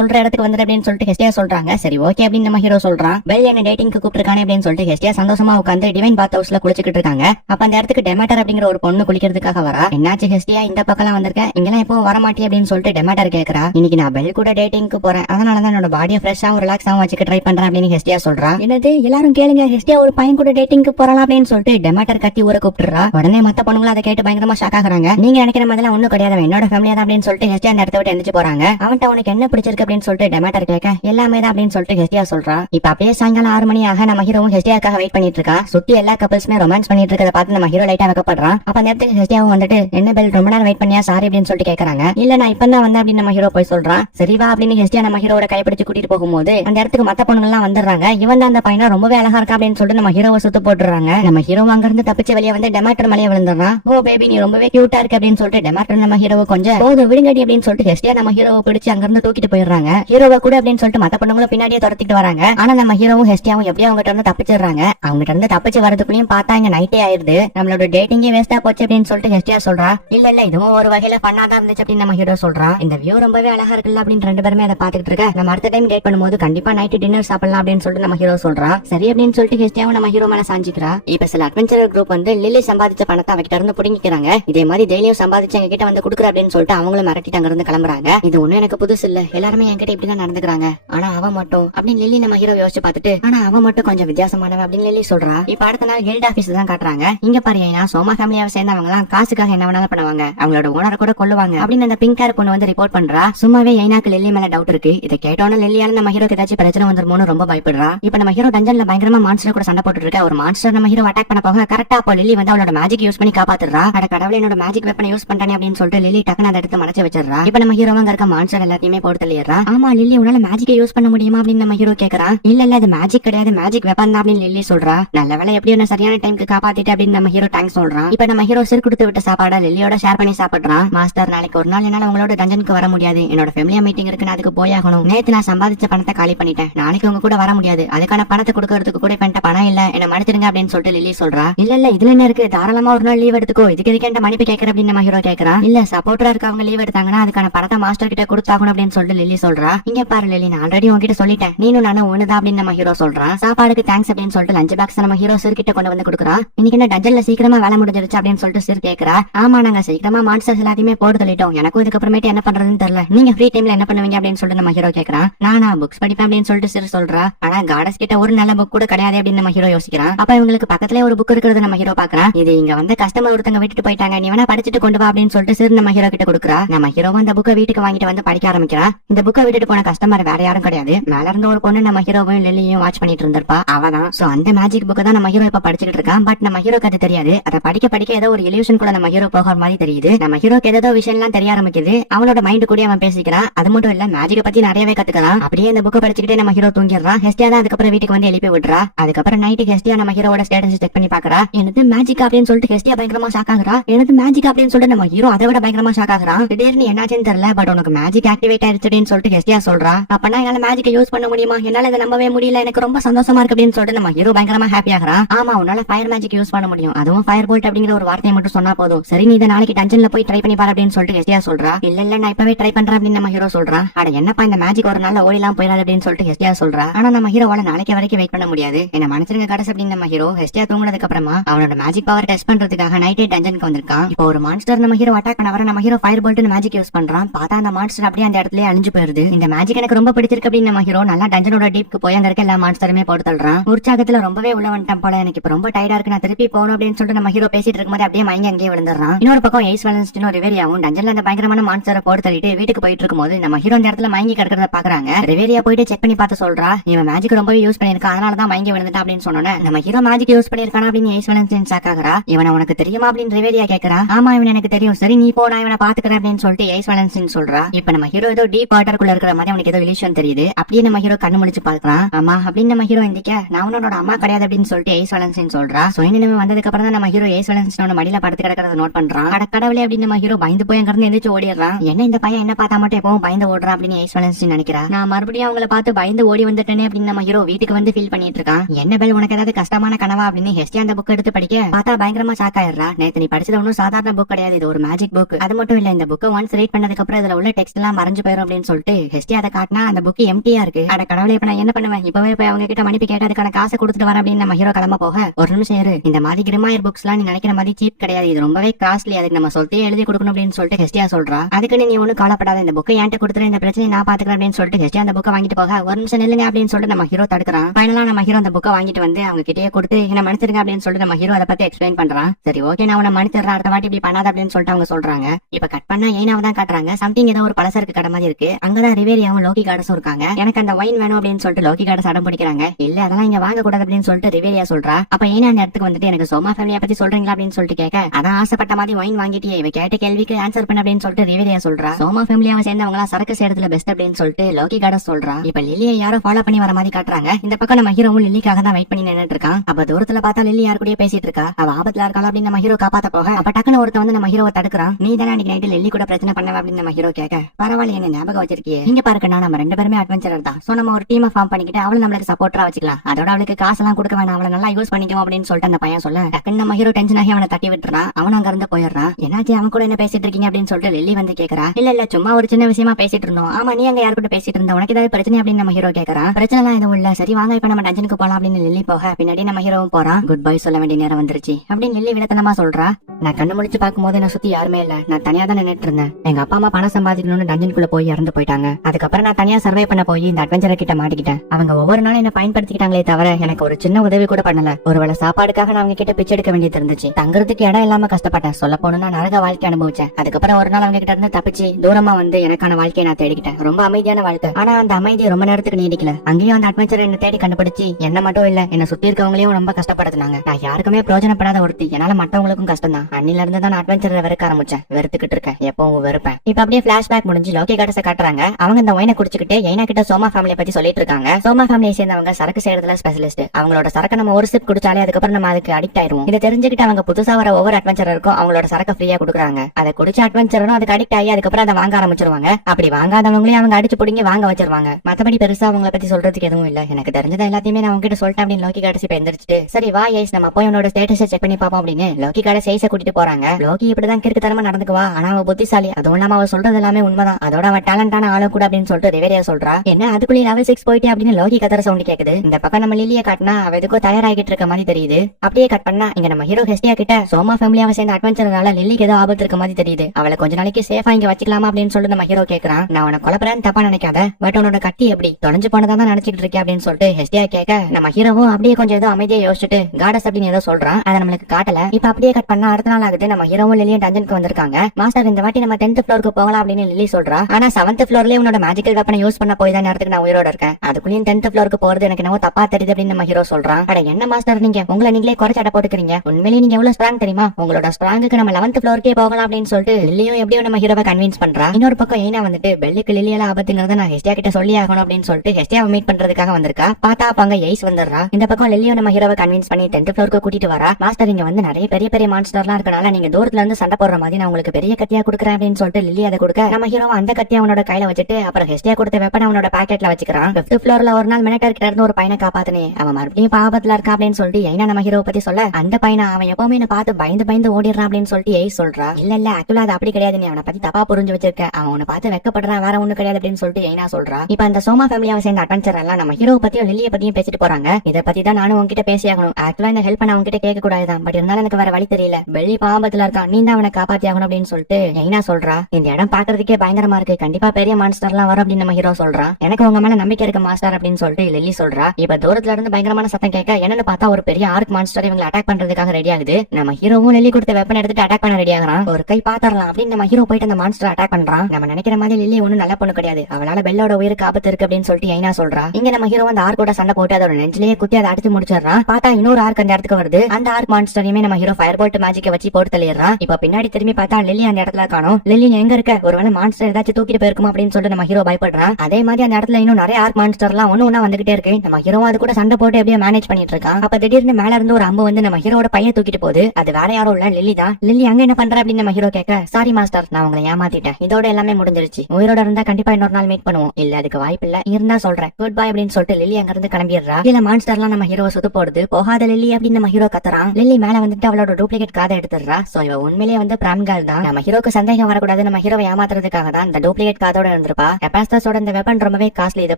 சொல்ற இடத்துக்கு வந்துடு அப்படின்னு சொல்லிட்டு ஹெஸ்டியா சொல்றாங்க. சரி ஓகே அப்படின்னு நம்ம ஹீரோ சொல்றான். பெல் என்ன டேட்டிங்க்கு கூப்பிட்டுருக்கானே அப்படின்னு சொல்லிட்டு ஹெஸ்டியா சந்தோஷமா உட்காந்து டிவைன் பாத் ஹவுஸ்ல குளிச்சுக்கிட்டு இருக்காங்க. அப்ப அந்த இடத்துக்கு டெமாட்டர் அப்படிங்கிற ஒரு பொண்ணு குளிக்கிறதுக்காக வரா. என்னாச்சு ஹெஸ்டியா, இந்த பக்கம் வந்திருக்கேன், இங்கெல்லாம் எப்பவும் வரமாட்டே அப்படின்னு சொல்லிட்டு டெமாட்டர் கேக்குறா. இன்னைக்கு நான் பெல் கூட டேட்டிங்க்கு போறேன், அதனாலதான் என்னோட பாடியை ஃப்ரெஷ்ஷாவும் ரிலாக்ஸாவும் வச்சுக்க ட்ரை பண்றேன் அப்படின்னு ஹெஸ்டியா சொல்றா. என்னது எல்லாரும் கேளுங்க, ஹெஸ்டியா ஒரு பையன் கூட டேட்டிங்க்கு போறலாம் அப்படின்னு சொல்லிட்டு டெமாட்டர் கத்தி ஊரை கூப்பிட்டுறா. உடனே மத்த பொண்ணுங்களும் அதை கேட்டு பயங்கரமா ஷாக் ஆகுறாங்க. நீங்க நினைக்கிற மாதிரி ஒண்ணும் கிடையாது, என்னோட ஃபேமிலியா தான் அப்படின்னு சொல்லிட்டு ஹெஸ்டியா அந்த இடத்த விட்டு எந்திரிச்சு போறாங்க. அவன்கிட்ட உனக்கு என்ன பிடிச்சிருக்கு அப்படின்னு சொல்லிட்டு டெமாட்டர் கேட்க, எல்லாமே தான் அப்படின்னு சொல்லிட்டு ஹெஸ்டியா சொல்றா. இப்ப அப்படியே சாயங்காலம் 6 மணி ஆக நம்ம ஹீரோவும் ஹெஸ்டியாக்காக வெயிட் பண்ணிட்டு இருக்கா. சுத்தி எல்லா கப்பல்ஸுமே ரொமான்ஸ் பண்ணிட்டு இருக்கத பார்த்து நம்ம ஹீரோ லைட்டா வைக்கப்படுறான். அப்ப அந்த இடத்துக்கு ஹெஸ்டியாவும் வந்துட்டு, என்ன பெல் ரொம்ப நேரம் வெயிட் பண்ணியா, சாரி அப்படின்னு சொல்லிட்டு கேக்குறாங்க. இல்ல நான் இப்பதான் வந்தேன் அப்படின்னு நம்ம ஹீரோ போய் சொல்றான். சரிவா அப்படின்னு ஹெஸ்டியா நம்ம ஹீரோட கைப்பிடிச்சு கூட்டிட்டு போகும்போது அந்த இடத்துக்கு மத்த பொண்ணுங்க எல்லாம் வந்துடுறாங்க. இவன் தான் அந்த பையனா ரொம்பவே அழகா இருக்கா அப்படின்னு சொல்லிட்டு நம்ம ஹீரோவை சுத்து போட்டுறாங்க. நம்ம ஹீரோ அங்க இருந்து தப்பிச்சு வெளியே வந்து டெமாட்டர் மலையை விழுந்துறான். ஓ பேபி நீ ரொம்பவே கியூட்டா இருக்கு அப்படின்னு சொல்லிட்டு டெமாட்டர் நம்ம ஹீரோவை கொஞ்சம் போதும் விடுங்கடி அப்படின்னு சொல்லிட்டு ஹெஸ்டியா நம்ம ஹீரோவை பிடிச்சு அங்க இருந்து தூக்கிட்டு போயிடுறாங்க. ஹீரோவை கூட அப்படின்னு சொல்லிட்டு மத்த பொண்ணுங்களும் பின்னாடியே துரத்திட்டு வராங்க. ஆனா நம்ம ஹீரோவும் ஹெஸ்டியாவும் எப்படியும் அவங்ககிட்ட இருந்து தப்பிச்சிடுறாங்க. அவங்ககிட்ட இருந்து தப்பிச்சு வரதுக்குள்ளயும் பார்த்தா இங்க நைட்டே ஆயிருது. நம்மளோட டேட்டிங்கே வேஸ்டா போச்சு அப்படின்னு சொல்லிட்டு ஹெஸ்டியா சொல்றா. இல்ல இல்ல இதுவும் ஒரு வகையில பண்ணாதான் இருந்துச்சு அப்படின்னு நம்ம ஹீரோ சொல்றான். இந்த வியூ ரொம்பவே அழகா இருக்குல்ல அப்படின்னு ரெண்டு பேருமே அதை பாத்துக்கிட்டு இருக்க. நம்ம அடுத்த டைம் டேட் பண்ணும்போது கண்டிப்பா நைட் டின்னர் சாப்பிடலாம் அப்படின்னு சொல்லிட்டு நம்ம ஹீரோ சொல்றான். சரி அப்படின்னு சொல்லிட்டு ஹெஸ்டியாவும் நம்ம ஹீரோ மேல சாஞ்சிக்கிறா. இப்ப சில அட்வென்ச்சர் குரூப் வந்து லில்லி சம்பாதிச்ச பணத்தை அவகிட்ட இருந்து புடிங்கிக்கிறாங்க. இதே மாதிரி டெய்லியும் சம்பாதிச்சு எங்க கிட்ட வந்து குடுக்குற அப்படின்னு சொல்லிட்டு அவங்களும் மிரட்டிட்டு அங்க இருந்து கிளம்புறாங்க. இது ஒண்ணும் எனக்கு புதுசு இல்ல, எல்லாருமே என்கிட்ட இப்படிதான் நடந்துக்கிறாங்க, ஆனா அவ மட்டும் அப்படின்னு லில்லி நம்ம ஹீரோ யோசிச்சு பார்த்துட்டு, ஆனா அவ மட்டும் கொஞ்சம் வித்தியாசமானவ அப்படின்னு லில்லி சொல்றா. இப்ப அடுத்த நாள் கில்ட் ஆபீஸ் தான் காட்டுறாங்க. இங்க பாரு ஏன்னா சோமா ஃபேமிலியாவை சேர்ந்தவங்க எல்லாம் காசுக்காக என்ன வேணாலும் பண்ணுவாங்க, அவங்களோட ஓனரை கூட கொல்லுவாங்க அப்படின்னு அந்த பிங்க் ஹேர் பொண்ணு வந்து ரிப்போர்ட் பண்றா. சும்மாவே ஐனாக்கு லில்லி மேல டவுட் இருக்கு. இதை கேட்டோன்னு லில்லியால நம்ம ஹீரோக்கு ஏதாச்சும் பிரச்சனை வந்துருமோன்னு ரொம்ப பயப்படுறா. இப்ப நம்ம ஹீரோ டஞ்சன்ல பயங்கரமா மான்ஸ்டர் கூட சண்டை போட்டு இருக்க. ஒரு மான்ஸ்டர் நம்ம ஹீரோ அட்டாக் பண்ண போக கரெக்டா அப்போ லில்லி வந்து அவளோட மேஜிக் யூஸ் பண்ணி காப்பாத்துறா. அட கடவுளே என்னோட மேஜிக் வெப்பனை யூஸ் பண்றானே அப்படின்னு சொல்லிட்டு சொல்லிட்டு லில்லி டக்குனு அதை எடுத்து மறைச்சு வச்சிடறா. இப்ப நம்ம ஹீரோவங்க இருக்க மான்ஸ்டர் எல்லாத்தையுமே போட்டு தள்ளிடுறா. ஆமா லில்லி உன்னால மேஜிக்கை யூஸ் பண்ண முடியுமா அப்படின்னு நம்ம ஹீரோ கேக்குறான். இல்ல அது மேஜிக் கிடையாது, மேஜிக் வெப்பன் தான் அப்படின்னு லில்லி சொல்றா. நல்ல வேளை எப்படியோ நான் சரியான டைம்க்கு காப்பாத்திட்டு அப்படின்னு நம்ம ஹீரோ தேங்க்ஸ் சொல்றான். இப்ப நம்ம ஹீரோ சிறு கொடுத்து விட்ட சாப்பாடை லில்லியோட ஷேர் பண்ணி சாப்பிடுறான். மாஸ்டர் நாளைக்கு ஒரு நாள் என்னால உங்களோட டஞ்சனுக்கு வர முடியாது, என்னோட ஃபேமிலியா மீட்டிங் இருக்கு, நான் அதுக்கு போயாகணும். நேத்து நான் சம்பாதிச்ச பணத்தை காலி பண்ணிட்டேன், நாளைக்கு உங்க கூட வர முடியாது, அதுக்கான பணத்தை கொடுக்கறதுக்கு கூட என்கிட்ட பணம் இல்ல, என்ன மன்னிச்சிருங்க அப்படின்னு சொல்லிட்டு லில்லி சொல்றா. இல்ல இதுல என்ன இருக்கு, தாராளமா ஒரு நாள் லீவ் எடுத்துக்கோ, இதுக்கு என்கிட்ட மன்னிப்பு கேட்கற அப்படின்னு நம்ம ஹீரோ கேக்குறான். இல்ல சப்போர்ட்டரா இருக்கவங்க லீவ் எடுத்தாங்கன்னா அதுக்கான பணத்தை மாஸ்டர் கிட்ட கொடுத்தாகணும் அப்படின்னு சொல்லிட்டு லில்லி சொல்றா. இங்க பாரு லில்லி, நான் ஆல்ரெடி உங்ககிட்ட சொல்லிட்டேன், நீனும் நானும் ஒண்ணுதான் அப்படின்னு நம்ம ஹீரோ சொல்றான். சாப்பாடுக்கு தேங்க்ஸ் அப்படின்னு சொல்லிட்டு லஞ்ச் பாக்ஸ் நம்ம ஹீரோ சிறு கிட்ட கொண்டு வந்து கொடுக்குறான். இன்னைக்கு என்ன டஞ்சன்ல சீக்கிரமா வேலை முடிஞ்சிருச்சு அப்படின்னு சொல்லிட்டு சிறு கேக்குறா. ஆமா நாங்க சீக்கிரமா மான்ஸ்டர்ஸ் எல்லாத்தையுமே போட்டு தள்ளிட்டோம், எனக்கும் இதுக்கப்புறமேட்டு என்ன பண்றதுன்னு தெரியல, நீங்க ஃப்ரீ டைம்ல என்ன பண்ணுவீங்க அப்படின்னு சொல்லிட்டு நம்ம ஹீரோ கேக்குறான். நானா புக்ஸ் படிப்பேன் அப்படின்னு சொல்லிட்டு சிறு சொல்றா. ஆனா காடஸ் கிட்ட ஒரு நல்ல புக் கூட கிடையாது அப்படின்னு நம்ம ஹீரோ யோசிக்கிறான். அப்ப இவங்களுக்கு பக்கத்துல ஒரு புக் இருக்கிறது நம்ம ஹீரோ பாக்குறான். இது இங்க வந்து கஸ்டமர் ஒருத்தங்க விட்டுட்டு போயிட்டாங்க, நீ வேணா படிச்சுட்டு கொண்டு வா அப்படின்னு சொல்லிட்டு சிறு நம்ம ஹீரோ கிட்ட கொடுக்குறா. நம்ம ஹீரோ அந்த புக்கை வீட்டுக்கு வாங்கிட்டு வந்து படிக்க ஆரம்பிக்கிறான். இந்த புக்கை விட்டுட்டு போன கஸ்டமர் வேற யாரும் கிடையாது, மேல இருந்து ஒரு பொண்ணு நம்ம ஹீரோவையும் லில்லியும் வாட்ச் பண்ணிட்டு இருந்திருப்பா, அவதான். சோ அந்த மேஜிக் புக்கை தான் நம்ம ஹீரோ இப்ப படிச்சுட்டு இருக்கான். பட் நம்ம ஹீரோக்கு அது தெரியாது, அதை படிக்க படிக்க ஏதோ ஒரு இல்யூஷன் கூட நம்ம ஹீரோ போகிற மாதிரி தெரியுது. நம்ம ஹீரோக்கு ஏதோ விஷயம் எல்லாம் தெரிய ஆரம்பிக்குது. அவனோட மைண்ட் கூட அவன் பேசிக்கிறான். அது மட்டும் இல்ல மேஜிக் பத்தி நிறையவே கத்துக்கலாம். அப்படியே இந்த புக்கை படிச்சுக்கிட்டே நம்ம ஹீரோ தூங்கிடுறான். ஹெஸ்டியா தான் அதுக்கப்புறம் வீட்டுக்கு வந்து எழுப்பி விடுறா. அதுக்கப்புறம் நைட்டு ஹெஸ்டியா நம்ம ஹீரோட ஸ்டேட்டஸ் செக் பண்ணி பாக்குறா. எனக்கு மேஜிக் அப்படின்னு சொல்லிட்டு ஹெஸ்டியா பயங்கரமா ஷாக் ஆகுறா. எனக்கு மேஜிக் அப்படின்னு சொல்லிட்டு நம்ம ஹீரோ அதை விட பயங்கரமா ஷாக் ஆகுறான். திடீர்னு என்னாச்சுன்னு தெரியல, பட் உனக்கு மேஜிக் ஆக்டிவேட் ஆயிடுச்சு அப்படின்னு சொல்லிட்டு ஹெஸ்டியா சொல்றா. அப்பனா என்னால மேஜிக்கை யூஸ் பண்ண முடியுமா, என்னால இதை நம்பவே முடியல, எனக்கு ரொம்ப சந்தோஷமா இருக்கு அப்படின்னு சொல்லிட்டு நம்ம ஹீரோ பயங்கரமா ஹாப்பி ஆகுறான். ஆமா உன்னால ஃபயர் மேஜிக் யூஸ் பண்ண முடியும், அதுவும் ஃபயர் போல்ட் அப்படிங்கிற ஒரு வார்த்தையை மட்டும் சொன்னா போதும், சரி நீ இதை நாளைக்கு டஞ்சன்ல போய் ட்ரை பண்ணி பாரு அப்படின்னு சொல்லிட்டு ஹெஸ்டியா சொல்றா. இல்ல நான் இப்பவே ட்ரை பண்றேன் அப்படின்னு நம்ம ஹீரோ சொல்றான். அட என்னப்பா இந்த மேஜிக் ஒரு நாள்ல ஓடிலாம் போயிடாது அப்படின்னு சொல்லிட்டு ஹெஸ்டியா சொல்றா. ஆனா நம்ம ஹீரோவால நாளைக்கு வரைக்கும் வெயிட் பண்ண முடியாது, என்ன மனுஷங்க கடைசி அப்படின்னு நம்ம ஹீரோ ஹெஸ்டியா தூங்குனதுக்கு அப்புறமா அவனோட மேஜிக் பவர் டெஸ்ட் பண்றதுக்காக நைட்டே டஞ்சனுக்கு வந்திருக்கான். இப்போ ஒரு மான்ஸ்டர் நம்ம ஹீரோ அட்டாக் பண்ண வர நம்ம ஹீரோ ஃபயர் போல்ட்னு மேஜிக் யூஸ் பண்றான். பார்த்தா அந்த மான்ஸ்டர் அப்படியே அந்த இடத்துல அழிஞ்சு போயிருது. இந்த மேஜிக் எனக்கு ரொம்ப பிடிச்சிருக்கு அப்படின்னு நம்ம ஹீரோ நல்லா டஞ்சனோட டீப்க்கு போய் அங்க இருக்க எல்லா மான்ஸ்டருமே போட்டு தள்ளுறான். உற்சாகத்துல ரொம்பவே உள்ள வந்துட்டான் போல, எனக்கு இப்ப ரொம்ப டயர்டா இருக்கு, நான் திருப்பி போகணும் அப்படின்னு சொல்லிட்டு நம்ம ஹீரோ பேசிட்டு இருக்கும்போது அப்படியே மயங்கி அங்கேயே விழுந்துறான். இன்னொரு பக்கம் எய்ஸ் வேலன்ஸ்டினும் ரிவேரியாவும் டஞ்சன்ல அந்த பயங்கரமான மான்ஸ்டரை போட்டு தள்ளிட்டு வீட்டுக்கு போயிட்டு இருக்கும்போது நம்ம ஹீரோ இந்த இடத்துல மயங்கி கிடக்கிறத பாக்குறாங்க. ரிவேரியா போயிட்டு செக் பண்ணி பார்த்து சொல்றா, இவன் மேஜிக் ரொம்பவே யூஸ் பண்ணிருக்கான், அதனாலதான் மயங்கி விழுந்துட்டான் அப்படின்னு சொன்னோன்னே நம்ம ஹீரோ மேஜிக் யூஸ் பண்ணிருக்கானா அப்படின்னு எய்ஸ் வேலன்ஸ்டின் ஷாக் ஆகுறா. இவனை உனக்கு தெரியுமா அப்படின்னு ரிவேரியா கேக்குறா. ஆமா இவன் எனக்கு தெரியும், சரி நீ போ நான் இவனை பாத்துக்கிறேன் அப்படின்னு சொல்லிட்டு எய்ஸ் வேலன்ஸ்டின் சொல்றா. இப்ப நம்ம ஹீரோ ஏதோ டீப் வாட்டருக்குள்ள இருக்கிற மாதிரி அவனுக்கு ஏதோ இல்யூஷன் தெரியுது. அப்படியே நம்ம ஹீரோ கண்ணு முடிச்சு பாக்குறான். ஆமா அப்படின்னு நம்ம ஹீரோ எந்திக்க நான் உன்னோட அம்மா கிடையாது அப்படின்னு சொல்லிட்டு எய்ஸ் வேலன்ஸ்டின் சொல்றா. சுயநினைவு வந்ததுக்கு அப்புறம் தான் நம்ம ஹீரோ எய்ஸ் வேலன்ஸ்டினோட மடியில படுத்து கிடக்கிறத நோட் பண்றான். அட கடவுளே அப்படின்னு நம்ம ஹீரோ பயந்து போய் அங்க இருந்து எந்திரிச்சு ஓடிடுறான். என்ன இந்த பையன் என்ன பார்த்தா மட்டும் எப்பவும் பயந்து ஓடுறான் அப்படின்னு எய்ஸ் வேலன்ஸ்டின் நினைக்கிறா. நான் மறுபடியும் அவங்கள பார்த்து பயந்து ஓடி வந்துட்டேனே அப்படின்னு நம்ம ஹீரோ வீட்டுக்கு வந்து ஃபீல் பண்ணிட்டு இருக்கான். என்ன பெல் உனக்கு ஏதாவது கஷ்டமான கனவா அப்படின்னு ஹெஸ்டியா அந்த புக் எடுத்து படிக்க பார்த்தா பயங்கரமா ஷாக் ஆயிடுறா. நேத்து நீ படிச்சது ஒன்னும் சாதாரண புக் கிடையாது, இது ஒரு மேஜிக் புக். அது மட்டும் இல்ல இந்த புக்கை ஒன்ஸ் ரீட் பண்ணதுக்கு அப்புறம் இதுல உள்ள டெக்ஸ்ட் எல்லாம் மறைஞ்சு போயிடும் அப்படின்னு சொல்லிட்டு ஹெஸ்டியா அதை காட்டினா அந்த புக் எம்டியா இருக்கு. அட கடவுளே இப்ப நான் என்ன பண்ணுவேன், இப்பவே போய் அவங்க கிட்ட மன்னிப்பு கேட்டு அதுக்கான காசை கொடுத்துட்டு வரேன் அப்படின்னு நம்ம ஹீரோ கிளம்ப போக ஒரு நிமிஷம் இரு, இந்த மாதிரி கிரிமாயர் புக்ஸ் எல்லாம் நீ நினைக்கிற மாதிரி சீப் கிடையாது, இது ரொம்பவே காஸ்ட்லி, அதுக்கு நம்ம சொல்லிட்டே எழுதி கொடுக்கணும் அப்படின்னு சொல்லிட்டு ஹெஸ்டியா சொல்றா. அதுக்கு நீ ஒன்னும் கவலைப்படாத, இந்த புக்கை என்கிட்ட கொடுத்துரு, இந்த பிரச்சனை நான் பாத்துக்கிறேன் அப்படின்னு சொல்லிட்டு ஹெஸ்டியா அந்த புக்கை வாங்கிட்டு போக ஒரு நிமிஷம் நில்லுங்க அப்படின்னு சொல்லிட்டு நம்ம ஹீரோ தடுக்கிறான். ஃபைனலா நம்ம ஹீரோ அந்த புக்கை வாங்கிட்டு வந்து அவங்க கிட்டே கொடுத்து என்ன மன்னிச்சிருங்க அப்படின்னு சொல்லிட்டு நம்ம ஹீரோ அதை பத்தி எக்ஸ்பிளைன் பண்றான். சரி ஓகே நான் உன்னை மன்னிச்சிடுறேன், அடுத்த வாட்டி இப்படி பண்ணாத அப்படின்னு சொல்லிட்டு அவங்க சொல்றாங்க. இப்ப கட் பண்ணா ஏனாவை தான் காட்டுறாங்க. சம்திங் ஏதோ ஒரு பலசருக்கு கடை மாதிரி இருக்கு. அங்கதான் ரிவேரியாவும் லோக்கி கார்டஸும் இருக்காங்க. எனக்கு அந்த வைன் வேணும் அப்படின்னு சொல்லிட்டு லோக்கி கார்டஸ் அடம் பிடிக்கிறாங்க. இல்ல அதெல்லாம் இங்க வாங்க கூடாது அப்படின்னு சொல்லிட்டு ரிவேரியா சொல்றா. அப்ப ஏனா அந்த இடத்துக்கு வந்துட்டு எனக்கு சோமா ஃபேமிலியை பத்தி சொல்றீங்களா அப்படின்னு சொல்லிட்டு கேட்க அதான் ஆசைப்பட்ட மாதிரி வைன் வாங்கிட்டே இவ கேட்ட கேள்விக்கு ஆன்சர் பண்ண அப்படின்னு சொல்லிட்டு ரிவேரியா சொல்றா. சோமா ஃபேமிலியாவை சேர்ந்தவங்களா சரக்கு செய்யறதுல பெஸ்ட் அப்படின்னு சொல்லிட்டு லோக்கி கார்டஸ் சொல்றா. இப்ப லில்லியை யாரோ ஃபாலோ பண்ணி வர மாதிரி காட்டுறாங்க. இந்த பக்கம் நம்ம ஹீரோவும் லில்லிக்காக தான் வெயிட் பண்ணி நின்னுட்டு இருக்கான். அப்ப தூரத்துல பார்த்தா லில்லி யாரு கூட பேசிட்டு இருக்கா. அவ ஆபத்துல இருக்காளா அப்படின்னு நம்ம ஹீரோ காப்பாத்த போக அப்ப டக்குன்னு ஒருத்த வந்து நம்ம ஹீரோவை தடுக்கிறான். நீ தானே அன்னைக்கு நைட்டு லில்லி கூட பிரச்சனை பண்ணவ அப்படின்னு நம்ம ஹீரோ கேட்க பரவாயில்ல என்ன ஞாபகம் வச்சிருக்கியே, இங்க பாருக்கா நம்ம ரெண்டு பேருமே அட்வென்ச்சரர் தான், சோ நம்ம ஒரு டீமை ஃபார்ம் பண்ணிக்கிட்டு அவளை நம்மளுக்கு சப்போர்ட்டரா வச்சுக்கலாம், அதோட அவளுக்கு காசெல்லாம் கொடுக்க வேணாம், அவளை நல்லா யூஸ் பண்ணிக்குவோம் அப்படின்னு சொல்லிட்டு அந்த பையன் சொல்ல டக்குன்னு நம்ம ஹீரோ டென்ஷன் ஆகி அவனை தட்டி விட்டுறான். அவன் அங்க இருந்து போயிடுறான். என்னாச்சு அவன் கூட என்ன பேசிட்டு இருக்கீங்க அப்படின்னு சொல்லிட்டு லில்லி வந்து கேக்குறா. இல்ல சும்மா ஒரு சின்ன விஷயமா பேசிட்டு இருந்தோம். ஆமா நீ அங்க யாரு கூட பேசிட்டு இருந்த, உனக்கு ஏதாவது பிரச்சனை அப்படின்னு நம்ம ஹீரோ கேக்குறான். பிரச்சனை எல்லாம் எதுவும் இல்ல, சரி வாங்க இப்ப நம்ம டஞ்சனுக்கு போலாம் அப்படின்னு லில்லி போக பின்னாடி நம்ம ஹீரோவும் போறான். குட் பை சொல்ல வேண்டிய நேரம் வந்துருச்சு அப்படின்னு லில்லி விடத்தனமா சொல்றா. நான் கண்ணு முடிச்சு பாக்கும்போது என்ன சுத்தி யாருமே இல்ல, நான் தனியா தான் நின்னுட்டு இருந்தேன். எங்க அப்பா அம்மா பணம் சம்பாதிக்கணும்னு டஞ்சனுக்குள்ள போய் இறந்து போயிட்டாங்க. அதுக்கப்புறம் நான் தனியா சர்வை பண்ண போய் இந்த அட்வென்ச்சர் கிட்ட மாட்டிக்கிட்டேன். அவங்க ஒவ்வொரு நாளும் என்ன பயன்படுத்திக்கிட்டாங்களே தவிர எனக்கு ஒரு சின்ன உதவி கூட பண்ணல. ஒருவேளை சாப்பாடுக்காக நான் அவங்க கிட்ட பிச்சை எடுக்க வேண்டியது இருந்துச்சு. தங்குறதுக்கு இடம் இல்லாம கஷ்டப்பட்டேன். சொல்ல போனா நரக வாழ்க்கை அனுபவிச்சேன். அதுக்கப்புறம் ஒரு நாள் அவங்க கிட்ட இருந்து தப்பிச்சு தூரமா வந்து எனக்கான வாழ்க்கையை நான் தேடிக்கிட்டேன். ரொம்ப அமைதியான வாழ்க்கை. ஆனா அந்த அமைதி ரொம்ப நேரத்துக்கு நீடிக்கல. அங்கேயும் அந்த அட்வென்ச்சர் என்ன தேடி கண்டுபிடிச்சு என்ன மட்டும் இல்ல என்ன சுத்தி இருக்கவங்களையும் ரொம்ப கஷ்டப்படுத்தினாங்க. நான் யாருக்குமே பிரயோஜனப்படாத ஒருத்தி, என்னால மற்றவங்களுக்கும் கஷ்டம் தான். அன்னில இருந்து தான் அட்வென்ச்சர் வெறுக்க ஆரம்பிச்சேன். வெறுத்துக்கிட்டு இருக்கேன், எப்பவும் வெறுப்பேன். இப்ப அப்படியே பிளாஷ்பேக் முடிஞ்சு லோக்கி காடஸ காட்டுறாங்க. அவங்க இந்த ஒயினை குடிச்சுக்கிட்டு ஐனா கிட்ட சோமா ஃபேமிலியை பத்தி சொல்லிட்டு இருக்காங்க. சோமா ஃபேமிலியை சேர்ந்தவங்க சரக்கு செய்யறதுல ஸ்பெஷலிஸ்ட். அவங்களோட சரக்கு நம்ம ஒரு சிப் குடிச்சாலே அதுக்கப்புறம் நம்ம அதுக்கு அடிக்ட் ஆயிருவோம். இதை தெரிஞ்சுக்கிட்டு அவங்க புதுசா வர ஒவ்வொரு அட்வென்ச்சருக்கும் அவங்களோட சரக்கு ஃப்ரீயா கொடுக்குறாங்க. அதை குடிச்ச அட்வென்ச்சரும் அதுக்கு அடிக்ட் ஆகி அதுக்கப்புறம் அதை வாங்க ஆரம்பிச்சிருவாங்க. அப்படி வாங்காதவங்களையும் அவங்க அடிச்சு பிடிங்கி வாங்க வச்சிருவாங்க. மத்தபடி பெருசா அவங்கள பத்தி சொல்றதுக்கு எதுவும் இல்ல. எனக்கு தெரிஞ்சது எல்லாத்தையுமே நான் உங்ககிட்ட சொல்லிட்டேன் அப்படின்னு லோக்கி காடஸ் இப்ப எந்திரிச்சிட்டு, சரி வா ஐஸ் நம்ம போய் உன்னோட ஸ்டேட்டஸை செக் பண்ணி பாப்போம் அப்படின்னு லோக்கி காடஸ் ஐஸை கூட்டிட்டு போறாங்க. லோக்கி இப்படிதான் கிறுக்குத்தனமா நடந்துக்குவா, ஆனா அவ புத்திசாலி. அதுவும் இல்லாம அவ சொல்றது எல்லாமே உண்மைதான். அதோட அவ டேலண்டான ஆளு கூட அப்படின்னு சொல்லிட்டு ரிவேரியா சொல்றா. என்ன அதுக்குள்ளே லெவல் 6 போயிட்டு அப்படின்னு லோக்கி கத்துற சவுண்ட் கேக்குது. இந்த பக்கம் நம்ம லில்லியை காட்டினா அவ எதுக்கோ தயாராகிட்டு இருக்க மாதிரி தெரியுது. அப்படியே கட் பண்ணா இங்க நம்ம ஹீரோ ஹெஸ்டியா கிட்ட சோமா ஃபேமிலியாவை சேர்ந்த அட்வென்ச்சரால லில்லிக்கு ஏதோ ஆபத்து இருக்க மாதிரி தெரியுது. அவளை கொஞ்ச நாளைக்கு சேஃபா இங்க வச்சுக்கலாமா அப்படின்னு சொல்லிட்டு நம்ம ஹீரோ கேக்குறான். நான் உன கொலப்பறேன்னு தப்பா நினைக்காத, பட் உன்னோட கட்டி எப்படி தொலைஞ்சு போனதான் நினைச்சிட்டு இருக்கேன் அப்படின்னு சொல்லிட்டு ஹெஸ்டியா கேட்க நம்ம ஹீரோவும் அப்படியே கொஞ்சம் ஏதோ அமைதியா யோசிச்சுட்டு காடஸ் அப்படின்னு ஏதோ சொல்றான். அதை நம்மளுக்கு காட்டல. இப்ப அப்படியே கட் பண்ணா அடுத்த நாள் ஆகுது. நம்ம ஹீரோவும் லில்லியும் டஞ்சனுக்கு வந்திருக்காங்க. மாஸ்டர் இந்த வாட்டி நம்ம 10th ஃப்ளோருக்கு போகலாம் அப்படின்னு லில்லி சொல்றா. ஆனா 7th ஃப்ளோர்லயே உன்னோட மேஜிக்கல் வெப்பனை யூஸ் பண்ண போய் தான் நேரத்துக்கு நான் உயிரோட இருக்கேன். அதுக்குள்ளேயும் 10th ஃப்ளோருக்கு போறது எனக்கு என்னவோ தப்பா தெரியுது அப்படின்னு நம்ம ஹீரோ சொல்றான். அட என்ன மாஸ்டர் நீங்க உங்களை நீங்களே குறைச்சட போட்டுக்கிறீங்க, உண்மையிலேயே நீங்க எவ்வளவு ஸ்ட்ராங் தெரியுமா, உங்களோட ஸ்ட்ராங்குக்கு நம்ம 11th ஃப்ளோருக்கே போகலாம் அப்படின்னு சொல்லிட்டு லில்லியும் எப்படியும் நம்ம ஹீரோவை கன்வின்ஸ் பண்றா. இன்னொரு பக்கம் ஏனா வந்துட்டு பெல்லுக்கு லில்லியால ஆபத்துங்கிறத நான் ஹெஸ்டியா கிட்ட சொல்லி ஆகணும் அப்படின்னு சொல்லிட்டு ஹெஸ்டியாவை மீட் பண்றதுக்காக வந்திருக்கா. பார்த்தா அங்க எய்ஸ் வந்துடுறா. இந்த பக்கம் லில்லியும் நம்ம ஹீரோவை கன்வின்ஸ் பண்ணி 10th ஃப்ளோருக்கு கூட்டிட்டு வரா. மாஸ்டர் இங்க வந்து நிறைய பெரிய பெரிய மான்ஸ்டர்லாம் இருக்கனால நீங்க தூரத்துல இருந்து சண்டை போடுற மாதிரி நான் உங்களுக்கு பெரிய கத்தியா கொடுக்குறேன் அப்படின்னு சொல்லிட்டு லில்லி அதை கொடுக்க நம்ம ஹீரோவை அந்த கத்தியா அவனோட கையில வச்சுட்டு அப்புறம் ஹெஸ்டியா கொடுத்த வெப்பனை அவனோட பாக்கெட்ல வச்சுக்கிறான். 5th ஃப்ளோர்ல ஒரு நாள் மினிட்டர் கிட்ட இருந்து ஒரு பையனை காப்பாத்துனே, அவன் மறுபடியும் பாவத்துல இருக்கா அப்படின்னு சொல்லிட்டு ஏனா நம்ம ஹீரோ பத்தி சொல்ல அந்த பையனை அவன் எப்பவுமே என்ன பார்த்து பயந்து பயந்து ஓடிடுறான் அப்படின்னு சொல்லிட்டு எய்ஸ் சொல்றா. இல்ல ஆக்சுவலா அது அப்படி கிடையாது, நீ அவனை பத்தி தப்பா புரிஞ்சு வச்சிருக்க, அவன் உன்னை பார்த்து வெக்கப்படுறான், வேற ஒண்ணு கிடையாது அப்படின்னு சொல்லிட்டு ஏனா சொல்றா. இப்ப அந்த சோமா ஃபேமிலியாவை சேர்ந்த அட்வென்ச்சர் எல்லாம் நம்ம ஹீரோ பத்தியும் லில்லியை பத்தியும் பேசிட்டு போறாங்க. இதை பத்தி தான் நானும் உங்ககிட்ட பேசியாகணும். ஆக்சுவலா இந்த ஹெல்ப் பண்ண உங்ககிட்ட கேட்க கூடாதுதான், பட் இருந்தாலும் எனக்கு வேற வழி தெரியல, பெல்லி பாவத்துல இருக்கான், நீ தான் அவனை காப்பாத்தி ஆகணும் அப்படின்னு சொல்லிட்டு ஏனா சொல்றா. இந்த இடம் பாக்குறதுக்கே பயங்கரமா இருக்கு, கண்டிப்பா பெரிய மான்ஸ்டர் எல்லாம் வரும் அப்படின்னு நம்ம ஹீரோ சொல்றான். எனக்கு உங்க மேல நம்பிக்கை இருக்க மாஸ்டர் அப்படின்னு சொல்லிட்டு லில்லி சொல்றா. இப்ப தூரத்துல இருந்து பயங்கரமான சத்தம் கேட்க என்னன்னு பார்த்தா ஒரு பெரிய ஆர்க் மான்ஸ்டர் இவங்களை அட்டாக் பண்றதுக்காக ரெடி ஆகுது. நம்ம ஹீரோவும் லில்லி கொடுத்த வெப்பன் எடுத்துட்டு அட்டாக் பண்ண ரெடி ஆகிறான். ஒரு கை பாத்தரலாம் அப்படின்னு நம்ம ஹீரோ போயிட்டு அந்த மான்ஸ்டர் அட்டாக் பண்றான். நம்ம நினைக்கிற மாதிரி லில்லி ஒன்னும் நல்ல பொண்ணு கிடையாது, அவளால பெல்லோட உயிருக்கு ஆபத்து இருக்கு அப்படின்னு சொல்லிட்டு ஐனா சொல்றா. இங்க நம்ம ஹீரோ அந்த ஆர்க்கோட சண்டை போட்டு அதோட நெஞ்சிலேயே குத்தி அதை அடிச்சு முடிச்சிடறான். பார்த்தா இன்னொரு ஆர்க் அந்த இடத்துக்கு வருது. அந்த ஆர்க் மான்ஸ்டரையுமே நம்ம ஹீரோ ஃபயர் போல்ட் மேஜிக்கை வச்சு போட்டு தள்ளிடுறான். இப்ப பின்னாடி திரும்பி பார்த்தா லில்லி அந்த இடத்துல காணோம். லில்லி எங்க இருக்க, ஒருவேளை மான்ஸ்டர் ஏதாச்சும் தூக்கிட்டு போயிருக்குமா அப்படின்னு சொல்லிட்டு நம்ம ஹீரோ பயப்படுறான். அதே மாதிரி அந்த இடத்துல இன்னும் நிறைய ஆர்க் மான்ஸ்டர் எல்லாம் ஒண்ணு வந்துகிட்டே இருக்கு. நம்ம ஹீரோ அது கூட சண்டை போட்டு எப்படியோ மேனேஜ் பண்ணிட்டு இருக்கான். அப்ப திடீர்னு மேல இருந்து ஒரு அம்பு வந்து நம்ம ஹீரோட பையன் தூக்கிட்டு போகுது. அது வேற யாரும் இல்ல, லில்லி தான். லில்லி அங்க என்ன பண்ற அப்படின்னு நம்ம ஹீரோ கேட்க, சாரி மாஸ்டர் நான் உங்களை ஏமாத்திட்டேன், இதோட எல்லாமே முடிஞ்சிருச்சு, உயிரோட இருந்தா கண்டிப்பா இன்னொரு நாள் மீட் பண்ணுவோம், இல்ல அதுக்கு வாய்ப்பு இல்ல, இருந்தா சொல்றேன், குட் பை அப்படின்னு சொல்லிட்டு லில்லி அங்க இருந்து கிளம்பிடுறா. இல்ல மான்ஸ்டர்லாம் நம்ம ஹீரோ சுத்து போடுது. போகாத லில்லி அப்படின்னு நம்ம ஹீரோ கத்துறான். லில்லி மேல வந்துட்டு அவளோட டூப்ளிகேட் காதை எடுத்துடுறா. சோ இவ உண்மையிலேயே வந்து பிராம்கால் தான். நம்ம ஹீரோக்கு சந்தேகம் வரக்கூடாது, நம்ம ஹீரோவை ஏமாத்துறதுக்காக தான் இந்த டூப்ளிகேட் காதோட இருந்திருப்பா. எபாஸ்டஸோட இந்த வெப்பன் ரொம்பவே காஸ்ட்லி, இதை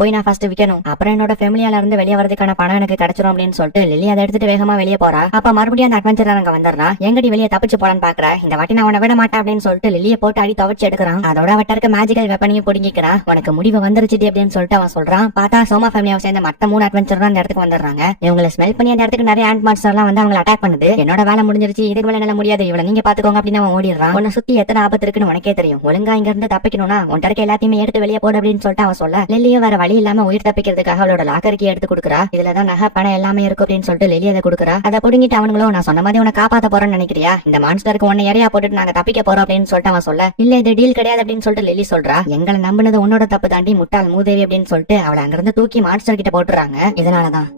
போய் நான் ஃபர்ஸ்ட் விக்கணும், அப்புறம் என்னோட ஃபேமிலியால இருந்து வெளியே வரதுக்கான பணம் எனக்கு கிடைச்சிரும் அப்படின்னு சொல்லிட்டு லில்லி அதை எடுத்துட்டு வேகமா வெளியே போறா. அப்ப மறுபடியும் அந்த அட்வென்ச்சர் அங்க வந்துடுறான். எங்கடி வெளியே தப்பிச்சு போலான்னு பாக்குற, இந்த வாட்டி நான் உன்னை விட மாட்டேன் அப்படின்னு சொல்லிட்டு லில்லியை போட்டு அடி துவச்சு எடுக்கிறான். அதோட அவட்டருக்கு மேஜிக்கல் வெப்பனையும் பிடிங்கிக்கிறான். உனக்கு முடிவு வந்துருச்சு அப்படின்னு சொல்லிட்டு அவன் சொல்றான். பார்த்தா சோமா ஃபேமிலியாவை சேர்ந்த மத்த 3 அட்வென்ச்சர் அந்த இடத்துக்கு வந்துடுறாங்க. இவங்களை ஸ்மெல் பண்ணி அந்த இடத்துக்கு நிறைய ஆண்ட் மான்ஸ்டர் எல்லாம் வந்து அவங்களை அட்டாக் பண்ணுது. என்னோட வேலை முடிஞ்சிருச்சு, இதுக்கு மேல என்னால முடியாது, இவளை நீங்க பாத்துக்கோங்க அப்படின்னு அவன் ஓடிடுறான். உன்னை சுத்தி எத்தனை ஆபத்து இருக்குன்னு உனக்கே தெரியும், ஒழுங்கா இங்க இருந்து தப்பிக்கணும்னா உன் இருக்க எல்லாத்தையுமே எடுத்து வெளியே போடு அப்படின்னு சொல்லிட்டு அவன் சொல்ல, லில்லியும் வேற வழி இல்லாம உயிர் தப்பிக்கிறதுக்காக அவளோட லாக்கருக்கு எடுத்து கொடுக்குறா. இதுலதான் நகை பணம் எல்லாமே இருக்கும் அப்படின்னு சொல்லிட்டு லில்லி அதை கொடுக்குறா. அதை புடுங்கிட்டு அவனுங்களும் நான் சொன்ன மாதிரி உன்னை காப்பாத்த போறேன்னு நினைக்கிறியா, இந்த மான்ஸ்டருக்கு உன்னை இறையா போட்டுட்டு நாங்க தப்பிக்க போறோம் அப்படின்னு சொல்லிட்டு அவன் சொல்ல, இல்ல இது டீல் கிடையாது அப்படின்னு சொல்லிட்டு லில்லி சொல்றா. எங்களை நம்பினது உன்னோட தப்பு தாண்டி முட்டாள் மூதேவி அப்படின்னு சொல்லிட்டு அவளை அங்கிருந்து தூக்கி மான்ஸ்டர் கிட்ட போட்டுறாங்க. இதனாலதான்